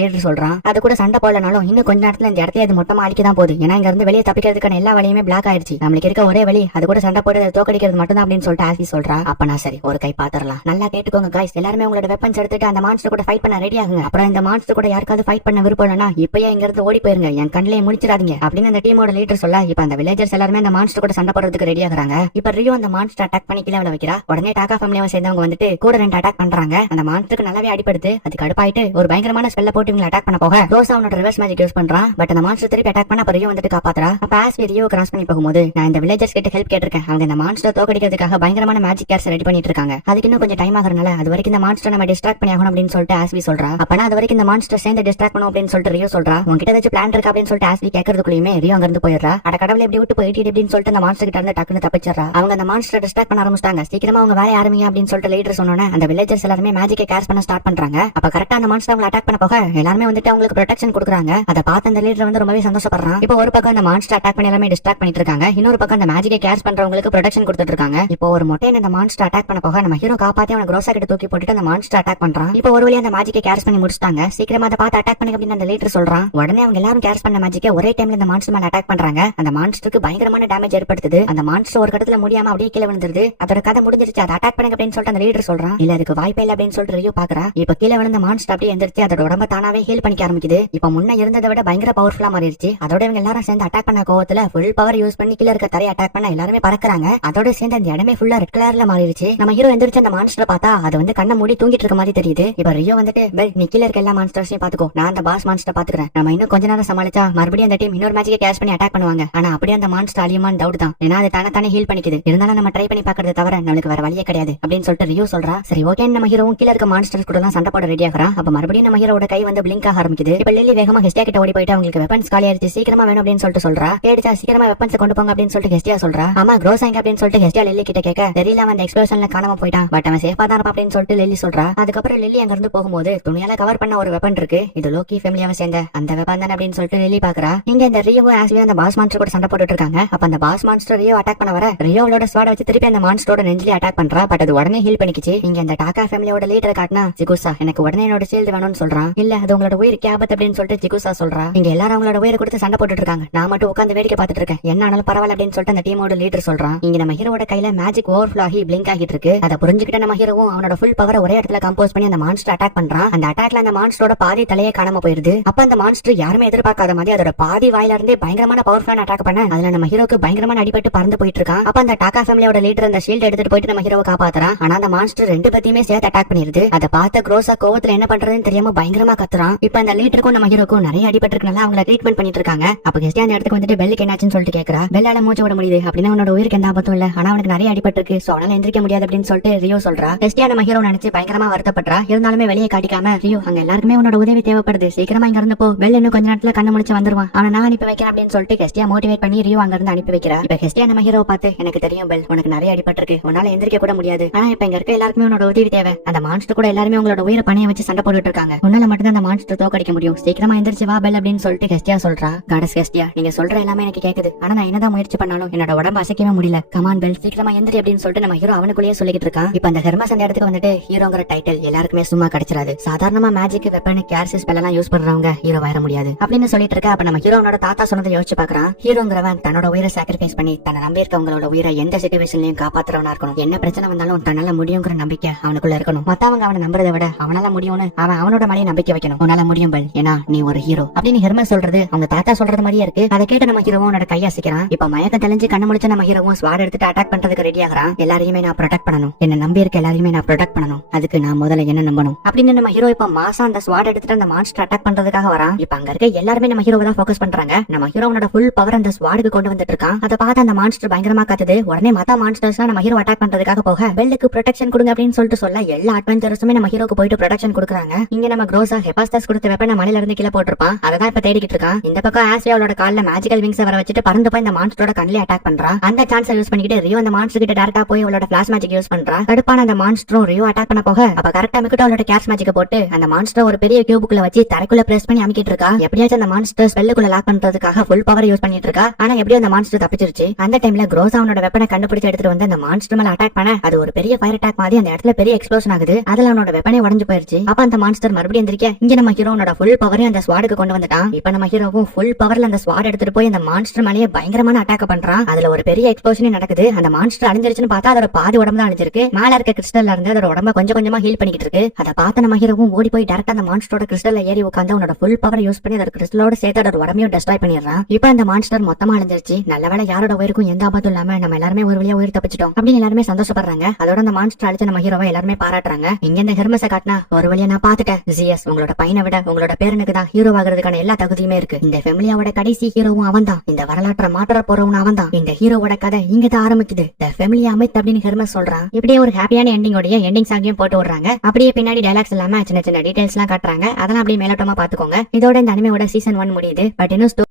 லீடர் சொல்றான். அது கூட சண்டை போடலனாலும் இன்னும் கொஞ்ச நேரத்துல இந்த இடத்துல அது மொத்தமா அழிக்க தான் போகுது. ஏன்னா இங்க இருந்து வெளியே தப்பிக்கிறதுக்கான எல்லா வழியுமே பிளாக் ஆயிடுச்சு. நம்மளுக்கு இருக்க ஒரே வழி அது கூட சண்டை போட்டு தோக்கடிக்கிறது மட்டும் தான் அப்படின்னு சொல்லிட்டு ஆஸ்வி சொல்றா. அப்ப நான் சரி ஒரு கை பாத்துறலாம். நல்லா கேட்டுக்கோங்க गाइस, எல்லாருமே உங்களோட வெப்பன்ஸ் எடுத்துட்டு அந்த மான்ஸ்டர் கூட ஃபைட் பண்ண ரெடி ஆகுங்க. அப்புறம் இந்த மான்ஸ்டர் கூட யாருக்காவது ஃபைட் பண்ண விருப்பம் இல்லனா இப்பயே இங்க இருந்து ஓடி போயிருங்க, என் கண்ணிலே முடிச்சிடாதீங்க அப்படின்னு அந்த டீமோட லீடர் சொல்ல. இப்ப அந்த வில்லேஜர்ஸ் எல்லாருமே அந்த மான்ஸ்டர் கூட சண்டை போடுறதுக்கு ரெடி ஆகுறாங்க. இப்ப ரியோ அந்த மான்ஸ்டர் அட்டாக் பண்ணி கீழே வைக்கிறா. உடனே டாகா ஃபேமிலியை சேர்ந்தவங்க வந்துட்டு கூட 2 அட்டாக் பண்றாங்க. அந்த மான்ஸ்டருக்கு நல்லாவே அடிபடுது. அது கடுப்பாயிட்டு ஒரு பயங்கரமான ஸ்பெல்ல போட்டு இவங்க அட்டாக் பண்ண போக ரோசா அவனோட ரிவர்ஸ் மேஜிக் யூஸ் பண்றான். பட் அந்த மான்ஸ்டர் திருப்பி அட்டாக் பண்ண ரியோ வந்துட்டு காப்பாத்துறா. அப்ப ஆஸ்வி ரியோ கிராஸ் பண்ணி போகும்போது நான் இந்த வில்லேஜர்ஸ் கிட்ட ஹெல்ப் கேட்டிருக்கேன். அவங்க இந்த மான்ஸ்டர் தோக்கடிக்கிறதுக்காக பயங்கரமான மேஜிக் கேர்ஸ் ரெடி பண்ணிட்டு இருக்காங்க. அதுக்கு இன்னும் கொஞ்சம் டைம் ஆகுறனால அது வரைக்கும் இந்த மான்ஸ்டர் நம்ம டிஸ்ட்ராக்ட் பண்ணி ஆகணும் அப்படின்னு சொல்லிட்டு ஆஸ்வி சொல்றா. அப்பனா அது வரைக்கும் இந்த மான்ஸ்டர் சேர்ந்து டிஸ்ட்ராக்ட் பண்ணும் அப்படின்னு சொல்லிட்டு ரியோ சொல்றா. உங்ககிட்ட ஏதாச்சும் பிளான் இருக்கு அப்படின்னு சொல்லிட்டு ஆஸ்வி கேட்கறதுக்குள்ளயுமே ரியோ அங்க இருந்து போயிடுறா. அட கடவுளை எப்படி விட்டு போயிட்டு அப்படின்னு சொல்லிட்டு அந்த மான்ஸ்டர் கிட்ட இருந்து டக்குன்னு தப்பிச்சிடறா. அவங்க அந்த மான்ஸ்டர் டிஸ்ட்ராக்ட் பண்ண ஆரம்பிச்சிட்டாங்க. சீக்கிரமா அவங்க வேலைய ஆரம்பிங்க அப்படின்னு சொல்லிட்டு லீடர் சொன்னோன்னே அந்த வில்லேஜர்ஸ் எல்லாருமே மேஜிக்கை கேஷ் பண்ண ஸ்டார்ட் பண்றாங்க. அப்ப கரெக்டா அந்த மான்ஸ்டர் அவங்க அட்டாக் பண்ண போக எல்லாருமே வந்துட்டு அவங்களுக்கு ப்ரொடெக்ஷன் கொடுக்குறாங்க. அதை பார்த்து அந்த லீடர் வந்து ரொம்பவே சந்தோஷப்படுறான். இப்போ ஒரு பக்கம் அந்த மான்ஸ்டர் அட்டாக் பண்ணி எல்லாமே டிஸ்ட்ராக்ட் பண்ணிட்டு இருக்காங்க. இன்னொரு பக்கம் அந்த மேஜிக்கை கேஷ் பண்றவங்களுக்கு ப்ரொடெக்ஷன் கொடுத்துட்டு இருக்காங்க. இப்போ ஒரு மொட்டையை அந்த மான்ஸ்டர் அட்டாக் பண்ண போக நம்ம ஹீரோ காப்பாத்தி அவன க்ரோஸா கிட்ட தூக்கி போட்டுட்டு அந்த மான்ஸ்டர் அட்டாக் பண்றான். இப்போ ஒரு வழியா அந்த மேஜிக்கை கேஷ் பண்ணி முடிச்சிட்டாங்க. சீக்கிரமா அதை பார்த்து அட்டாக் பண்ணுங்க அப்படின்னு அந்த லீடர் சொல்றான். உடனே அவங்க எல்லாரும் கேஷ் பண்ண மேஜிக்கை ஒரே டைம்ல அந்த மான்ஸ்டர் மேல அட்டாக் பண்றாங்க. அந்த மான்ஸ்டருக்கு பயங்கரமான டேமேஜ் ஏற்படுத்துது. அந்த மான்ஸ்டர் ஒரு கடத்துல முடியாம அப்படியே கீழே விழுந்துருது. அதோட கதை முடிஞ்சிருச்சு, அதை அட்டாக் பண்ணுங்க அப்படின்னு சொல்லிட்டு அந்த லீடர் சொல்றான். இல்ல அதுக்கு வாய்ப்பே இல்ல அப்படின்னு சொல்லிட்டு ரியோ பாக்குறா. இப்ப கீழே விழுந்த மான்ஸ்டர் அப்படியே எந்திரிச்சு அதோட உடம்ப தானாவே ஹீல் பண்ணிக்க ஆரம்பிக்குது. இப்ப முன்ன இருந்ததை விட பயங்கர பவர்ஃபுல்லா மாறிடுச்சு. அதோட இவங்க எல்லாரும் சேர்ந்து அட்டாக் பண்ண கோவத்துல ஃபுல் பவர் யூஸ் பண்ணி கீழே இருக்க தரையை அட்டாக் பண்ண எல்லாருமே பறக்குறாங்க. அதோட சேர்ந்து அந்த இடமே ஃபுல்லா ரெட் கலர்ல மாறிடுச்சு. நம்ம ஹீரோ எந்திரிச்சு அந்த மான்ஸ்டர் பார்த்தா அது வந்து கண்ணை மூடி தூங்கிட்டு இருக்க மாதிரி தெரியுது. இப்ப ரியோ வந்துட்டு பெல் நீ கீழே இருக்க எல்லா மான்ஸ்டர்ஸையும் பாத்துக்கோ, நான் அந்த பாஸ் மான்ஸ்டர் பாத்துக்கிறேன். நம்ம இன்னும் கொஞ்ச நேரம் சமாளிச்சா மறுபடியும் அந்த டீம் இன்னொரு மேஜிக்கை கேஷ் பண்ணி அட்டாக் பண்ணுவாங்க. ஆனா அப்படியே அந்த மான்ஸ்டர் அழியுமான்னு டவுட் தான். ஏன்னா அது தானே ஹீல் பண்ணிக்குது. இருந்தாலும் நம்ம ட்ரை பண்ணி பாக்குறது தவிர நம்மளுக்கு வேற வழியே கிடையாது அப்படின்னு சொல்லிட்டு ரியோ சொல்றா. சரி ஓகே, நம்ம ஹீரோவும் கீழ இருக்க மான்ஸ்டர்ஸ் கூட எல்லாம் சண்டை போட ரெடி ஆகுறா. அப்ப மறுபடியும் நம்ம ஹீரோட கை வந்து பிளிங்க் ஆக ஆரம்பிக்குது. இப்ப லில்லி வேகமா ஹெஸ்டியா கிட்ட ஓடி போயிட்டு அவங்களுக்கு வெப்பன்ஸ் காலி ஆயிடுச்சு, சீக்கிரமா வேணும் அப்படின்னு சொல்லிட்டு சொல்றா. கேடிச்சா சீக்கிரமா வெப்பன்ஸ் கொண்டு போங்க அப்படின்னு சொல்லிட்டு ஹெஸ்டியா சொல்றா. ஆமா க்ரோஸ் ஆங்க அப்படின்னு சொல்லிட்டு ஹெஸ்டியா லில்லி கிட்ட கேட்க தெரியல அந்த எக்ஸ்ப்ளோஷன்ல காணாம காணாம போயிட்டான். பட் அவன் சேஃபா தான் இருப்பான் அப்படின்னு சொல்லிட்டு லில்லி சொல்றா. அதுக்கப்புறம் லில்லி அங்க இருந்து போகும்போது துணியால கவர் பண்ண ஒரு வெப்பன் இருக்கு. இது லோக்கி ஃபேமிலியாவை சேர்ந்த அந்த வெப்பன் தான் அப்படின்னு சொல்லிட்டு லில்லி பாக்குறா. இங்க இந்த ரியோவும் ஆஸ்லியும் அந்த பாஸ் மான்ஸ்டர் கூட சண்டை போட்டுட்டு இருக்காங்க. அப்ப அந்த பாஸ் மான்ஸ்டர் ரியோ அட்டாக் பண்ண வர ரியோவோட ஸ்வாட வச்சு திருப்பி அந்த மான்ஸ்டரோட நெஞ்சிலே அட்டாக் பண்றா. பட் அது உடனே ஹீல் பண்ணிக்கிச்சு. இங்க இந்த டாக்கா ஃபேமிலியோட லீடர் காட்டினா ஜிகுசா எனக்கு உடனே என்னோட ஷீல்டு வேணும்னு சொல்றான். இல்ல அது உங்களோட உயிருக்கு ஆபத்து அப்படின்னு சொல்லிட்டு ஜிகுசா சொல்றா. இங்க எல்லாரும் அவங்களோட உயிரை கொடுத்து சண்டை போட்டுட்டு இருக்காங்க. நான் மட்டும் உட்காந்து வேடிக்கை பார்த்துட்டு இருக்கேன். என்ன ஆனாலும் பரவாயில்ல அப்படின்னு சொல்லிட்டு அந்த டீமோட லீடர் சொல்றான். இங்க நம்ம ஹீரோட கையில மேஜிக் ஓவர்ஃப்ளோ ஆகி பிளிங்க் ஆகிட்டு இருக்கு. அதை புரிஞ்சுக்கிட்ட நம்ம ஹீரோவும் அவனோட ஃபுல் பவரை ஒரே இடத்துல கம்போஸ் பண்ணி அந்த மான்ஸ்டர் அட்டாக் பண்றான். அந்த அட்டாக்ல அந்த மான்ஸ்டரோட பாதி தலையே காணாம போயிருது. அப்ப அந்த மான்ஸ்டர் யாருமே எதிர்பார்க்காத மாதிரி அதோட பாதி வாயில இருந்தே பயங்கரமான பவர்ஃபுல்லான அட்டாக் பண்ண அதுல நம்ம ஹீரோக்கு பயங்கரமான அடிபட்டு பறந்து போயிட்டு இருக்கான். அப்ப அந்த டாக்கா ஃபேமிலியோட லீடர் அந்த ஷீல்ட் எடுத்துட்டு போயிட்டு நம்ம ஹீரோவை காப்பாத்துறான். ஆனா அந்த மான்ஸ்டர் ரெண்டு பத்தியுமே சேர்த்து அட்டாக் பண்ணிருது. அதை பார்த்த குரோசா கோவத்துல என்ன பண்றதுன்னு தெரியாம பயங்கரமா கத்துறான். இப்ப அந்த லீடருக்கும் நம்ம ஹீரோக்கும் நிறைய அடிபட்டு இருக்கனால அவங்கள ட்ரீட்மெண்ட் பண்ணிட்டு இருக்காங்க. அப்ப கெஸ்டி அந்த இடத்துக்கு வந்துட்டு பெல்லுக்கு என்னாச்சுன்னு சொல்லிட்டு கேக்குறா. பெல்லால மூச்சு விட முடியுது அப்படின்னா அவனோட உயிருக்கு எந்த ஆபத்தும் இல்ல, ஆனா அவனுக்கு நிறைய அடிபட்டு இருக்கு, சோ அவனால எந்திரிக்க முடியாது அப்படின்னு சொல்லிட்டு ரியோ சொல்றா. கெஸ்டியா நம்ம ஹீரோ நினைச்சு பயங்கரமா வருத்தப்படுறா. இருந்தாலுமே வெளியே காட்டிக்காம ரியோ அங்க எல்லாருக்குமே உன்னோட உதவி தேவைப்படுது, சீக்கிரமா இங்க இருந்து போ, பெல் இன்னும் கொஞ்ச நேரத்துல கண்ணு முடிச்சு வந்துருவான், அவனை நான் அனுப்பி வைக்கிறேன் அப்படின்னு சொல்லிட்டு கெஸ்டியா மோட்டிவேட் பண்ணி ரியோ அங்க இருந்து அனுப்பி வைக்கிறா. இப்ப கெஸ்டியா நம்ம ஹீரோவை பார்த்து எனக்கு தெரியும் பெல் உனக்கு நிறைய அடிபட்டு இருக்கு, உன்னால எந்திரிக்க கூட முடியாது, ஆனா இப்ப இங்க இருக்க எல்லாருக்குமே உன்னோட உதவி தேவை, அந்த மான்ஸ்டர் கூட எல்லாருமே உங்களோட உயிரை பணைய வச்சு சண்டை போட்டுட்டு இருக்காங்க, உன்னால மட்டும் அந்த மான்ஸ்டர் தோக்கடிக்க முடியும், சீக்கிரமா எந்திரிச்சு வா பெல் அப்படின்னு சொல்லிட்டு கெஸ்டியா சொல்றா. காடஸ் கெஸ்டியா நீங்க சொல்ற எல்லாமே எனக்கு கேக்குது, ஆனா நான் என்னதான் முயற்சி பண்ணாலும் என்னோட உடம்பு அசைக்கவே முடியல, கமான் பெல் சீக்கிரமா எந்திரி அப்படின்னு சொல்லிட்டு நம்ம ஹீரோ அவனுக்குள்ளேயே சொல்லிட்டு இருக்கான். இப்ப அந்த ஹெர்மஸ் அந்த இடத்துக்கு வந்துட்டு ஹீரோங்கிற டைட்டில் எல்லாருக்குமே சும்மா கிடைச்சிராது, சாதாரணமா மேஜிக் வெப்பன் கேர்ஸ் ஸ்பெல் எல்லாம் யூஸ் பண்றவங்க ஹீரோ வர முடியாது அப்படின்னு சொல்லிட்டு இருக்க. அப்ப நம்ம ஹீரோனோட தாத்தா சொன்னதை யோசிச்சு பாக்குறான். ஹீரோங்கிறவன் தன்னோட உயிரை சாக்ரிஃபைஸ் பண்ணி தன்னை நம்பி இருக்கவங்களோட உயிரை எந்த சிச்சுவேஷன்லயும் காப்பாத்துறவனா இருக்கணும், என்ன பிரச்சனை வந்தாலும் தன்னால முடியுங்கிற நம்பிக்கை அவனுக்குள்ள இருக்கணும், மத்தவங்க அவனை நம்புறதை விட அவனால முடியும்னு அவன் அவனோட மேலேயே நம்பிக்கை வைக்கணும், உன்னால முடியும் பெல் ஏன்னா நீ ஒரு ஹீரோ அப்படின்னு ஹெர்மஸ் சொல்றது அவங்க தாத்தா சொல்றது மாதிரியே இருக்கு. அதை கேட்டு நம்ம ஹீரோவும் அவனோட கையாசிக்கிறான். இப்ப மயக்கம் தெளிஞ்சு கண்ணு முடிச்சு நம்ம ஹீரோவும் ஸ்வாட் எடுத்துட்டு அட்டாக் பண்றதுக்கு ரெடி ஆகிறான். எல்லாரையுமே நான் ப்ரொடெக்ட் பண்ணணும், என்ன நம்பி இருக்க எல்லாரையுமே நான் ப்ரொடெக்ட் பண்ணணும், அதுக்கு நான் முதல்ல என்ன நம்பணும் அப்படின்னு நம்ம ஹீரோ இப்ப மாசா அந்த ஸ்வாட் எடுத்துட்டு அந்த மான்ஸ்டர் அட்டாக் பண்றதுக்காக வரான். இப்ப அங்க இருக்க எல்லாருமே நம்ம ஹீரோவை தான் ஃபோக்கஸ் பண்றாங்க. நம்ம ஹீரோவோட ஃபுல் பவர் அந்த ஸ்வாடுக்கு கொண்டு வந்துட்டு இருக்கான். அதை பார்த்து அந்த மான்ஸ்டர் பயங்கரமா கத்துது. உடனே மத்த மான்ஸ்டர்ஸ் நம்ம ஹீரோ அட்டாக் பண்றதுக்காக போக பெல்லுக்கு ப்ரொடெக்ஷன் கொடுங்க அப்படின்னு சொல்லிட்டு சொல்ல எல்லா அட்வென்ச்சர்ஸுமே நம்ம ஹீரோக்கு போயிட்டு ப்ரொடெக்ஷன் கொடுக்குறாங்க. இங்க நம்ம குரோசா ஹெபாஸ்டஸ் கொடுத்த வெப்பனை மலையில இருந்து கீழே போட்டிருப்பான், அதான் இப்ப தேடிக்கிட்டு இருக்கான். இந்த பக்கம் ஆஸ்லியாவோட கால்ல மேஜிக்கல் விங்ஸ் வர வச்சுட்டு பறந்து போய் இந்த மான்ஸ்டரோட கண்ணிலே அட்டாக் பண்றா. அந்த சான்ஸை யூஸ் பண்ணிக்கிட்டு ரியோ அந்த மான்ஸ்டர் கிட்ட டைரக்டா போய் அவளோட ஃபிளாஷ் மேஜிக் யூஸ் பண்றா. கடுப்பான அந்த மான்ஸ்டரும் ரியோ அட்டாக் பண்ண போக அப்ப கரெக்டா மிக்கிட்ட அவளோட கேர்ஸ் மேஜிக் போட்டு அந்த மான்ஸ்டர் ஒரு பெரிய கியூபுக்குள்ள வச்சு தரைக்குள்ள பிரஸ் பண்ணி அமைக்கிட்டு இருக்கா. எப்படியாச்சும் அந்த மான்ஸ்டர் ஸ்பெல்லுக்குள்ள லாக் பண்றதுக்காக ஃபுல் பவர் யூஸ் பண்ணிட்டு இருக்கா. ஆனா எப்படியோ அந்த மான்ஸ்டர் தப்பிச்சிருச்சு. அந்த டைம்ல குரோசா அவனோட வெப்பனை கண்டுபிடிச்சு எடுத்துட்டு வந்து அந்த மான்ஸ்டர் மேல அட்டாக் பண்ண அது ஒரு பெரிய ஃபயர் அட்டாக் மாதிரி அந்த இடத்துல பெரிய எக்ஸ்ப்ளோஷன் ஆகுது. அதுல அவனோட வெப்பனே உடைஞ்சு போயிருச்சு. அப்ப அந்த மான்ஸ்டர் மறுபடியும் எந்திரிக்க இங்க நம்ம ஹீரோனோட ஃபுல் பவரையும் அந்த ஸ்வாடுக்கு கொண்டு வந்துட்டான். இப்ப நம்ம ஹீரோவும் ஃபுல் பவர்ல அந்த ஸ்வாட் எடுத்துட்டு போய் அந்த மான்ஸ்டர் மேலேயே பயங்கரமான அட்டாக் பண்றான். அதுல ஒரு பெரிய எக்ஸ்ப்ளோஷன் நடக்குது. அந்த மான்ஸ்டர் அழிஞ்சிருச்சுன்னு பார்த்தா அதோட பாதி உடம்பு தான் அழிஞ்சிருக்கு. மேல இருக்க கிறிஸ்டல்ல இருந்து அதோட உடம்ப கொஞ்சம் கொஞ்சமா ஹீல் பண்ணிக்கிட்டு இருக்கு. அதை பார்த்து நம்ம ஹீரோவும் ஓடி போய் டைரக்டா அந்த மான்ஸ்டரோட கிறிஸ்டல்ல ஏறி உட்காந்து அவனோட ஃபுல் பவர் யூஸ் பண்ணி அதோட கிறிஸ்டலோட சேர்த்து அதோட உடம்பையும் டெஸ்ட்ராய் பண்ணிடுறான். இப்ப அந்த மான்ஸ்டர் மொத்தமா அழிஞ்சிருச்சு. நல்ல வேளை யாரோட உயிருக்கும் எந்த ஆபத்தும் இல்லாம நம்ம எல்லாருமே ஒரு வழியா உயிர் தப்பிச்சிட்டோம் அப்படின்னு எல்லாருமே சந்தோஷப்படுறாங்க. அதோட அந்த மான்ஸ்டர் அழிச்சு நம்ம ஹீரோவை எல்லாருமே பாராட்டுறாங்க. இங்க இந்த ஹெர்மஸை காட்டினா ஒரு வழியா நான் பாத்துட்டேன் ஜிஎஸ், உங்களோட பையனை விட உங்களோட பேரனுக்கு தான் ஹீரோ ஆகிறதுக்கான எல்லா தகுதியுமே இருக்கு. இந்த ஃபேமிலியோட கடைசி ஹீரோவும் அவன் தான், இந்த வரலாற்றை மாற்ற போறவனும் அவன் தான். இந்த ஹீரோவோட கதை இங்க தான் ஆரம்பிக்குது. த ஃபேமிலி அமித் அப்படின்னு ஹெர்மஸ் சொல்றான். இப்படியே ஒரு ஹாப்பியான எண்டிங்கோட எண்டிங் சாங்கையும் போட்டு விடுறாங்க. அப்படியே பின்னாடி டைலாக்ஸ் இல்லாம சின்ன சின்ன டீடைல்ஸ் எல்லாம் காட்டுறாங்க. அதெல்லாம் அப்படியே மேலோட்டமா பாத்துக்கோங்க. இதோட இந்த அனிமையோட சீசன் 1 முடியுது. பட் இன்னும்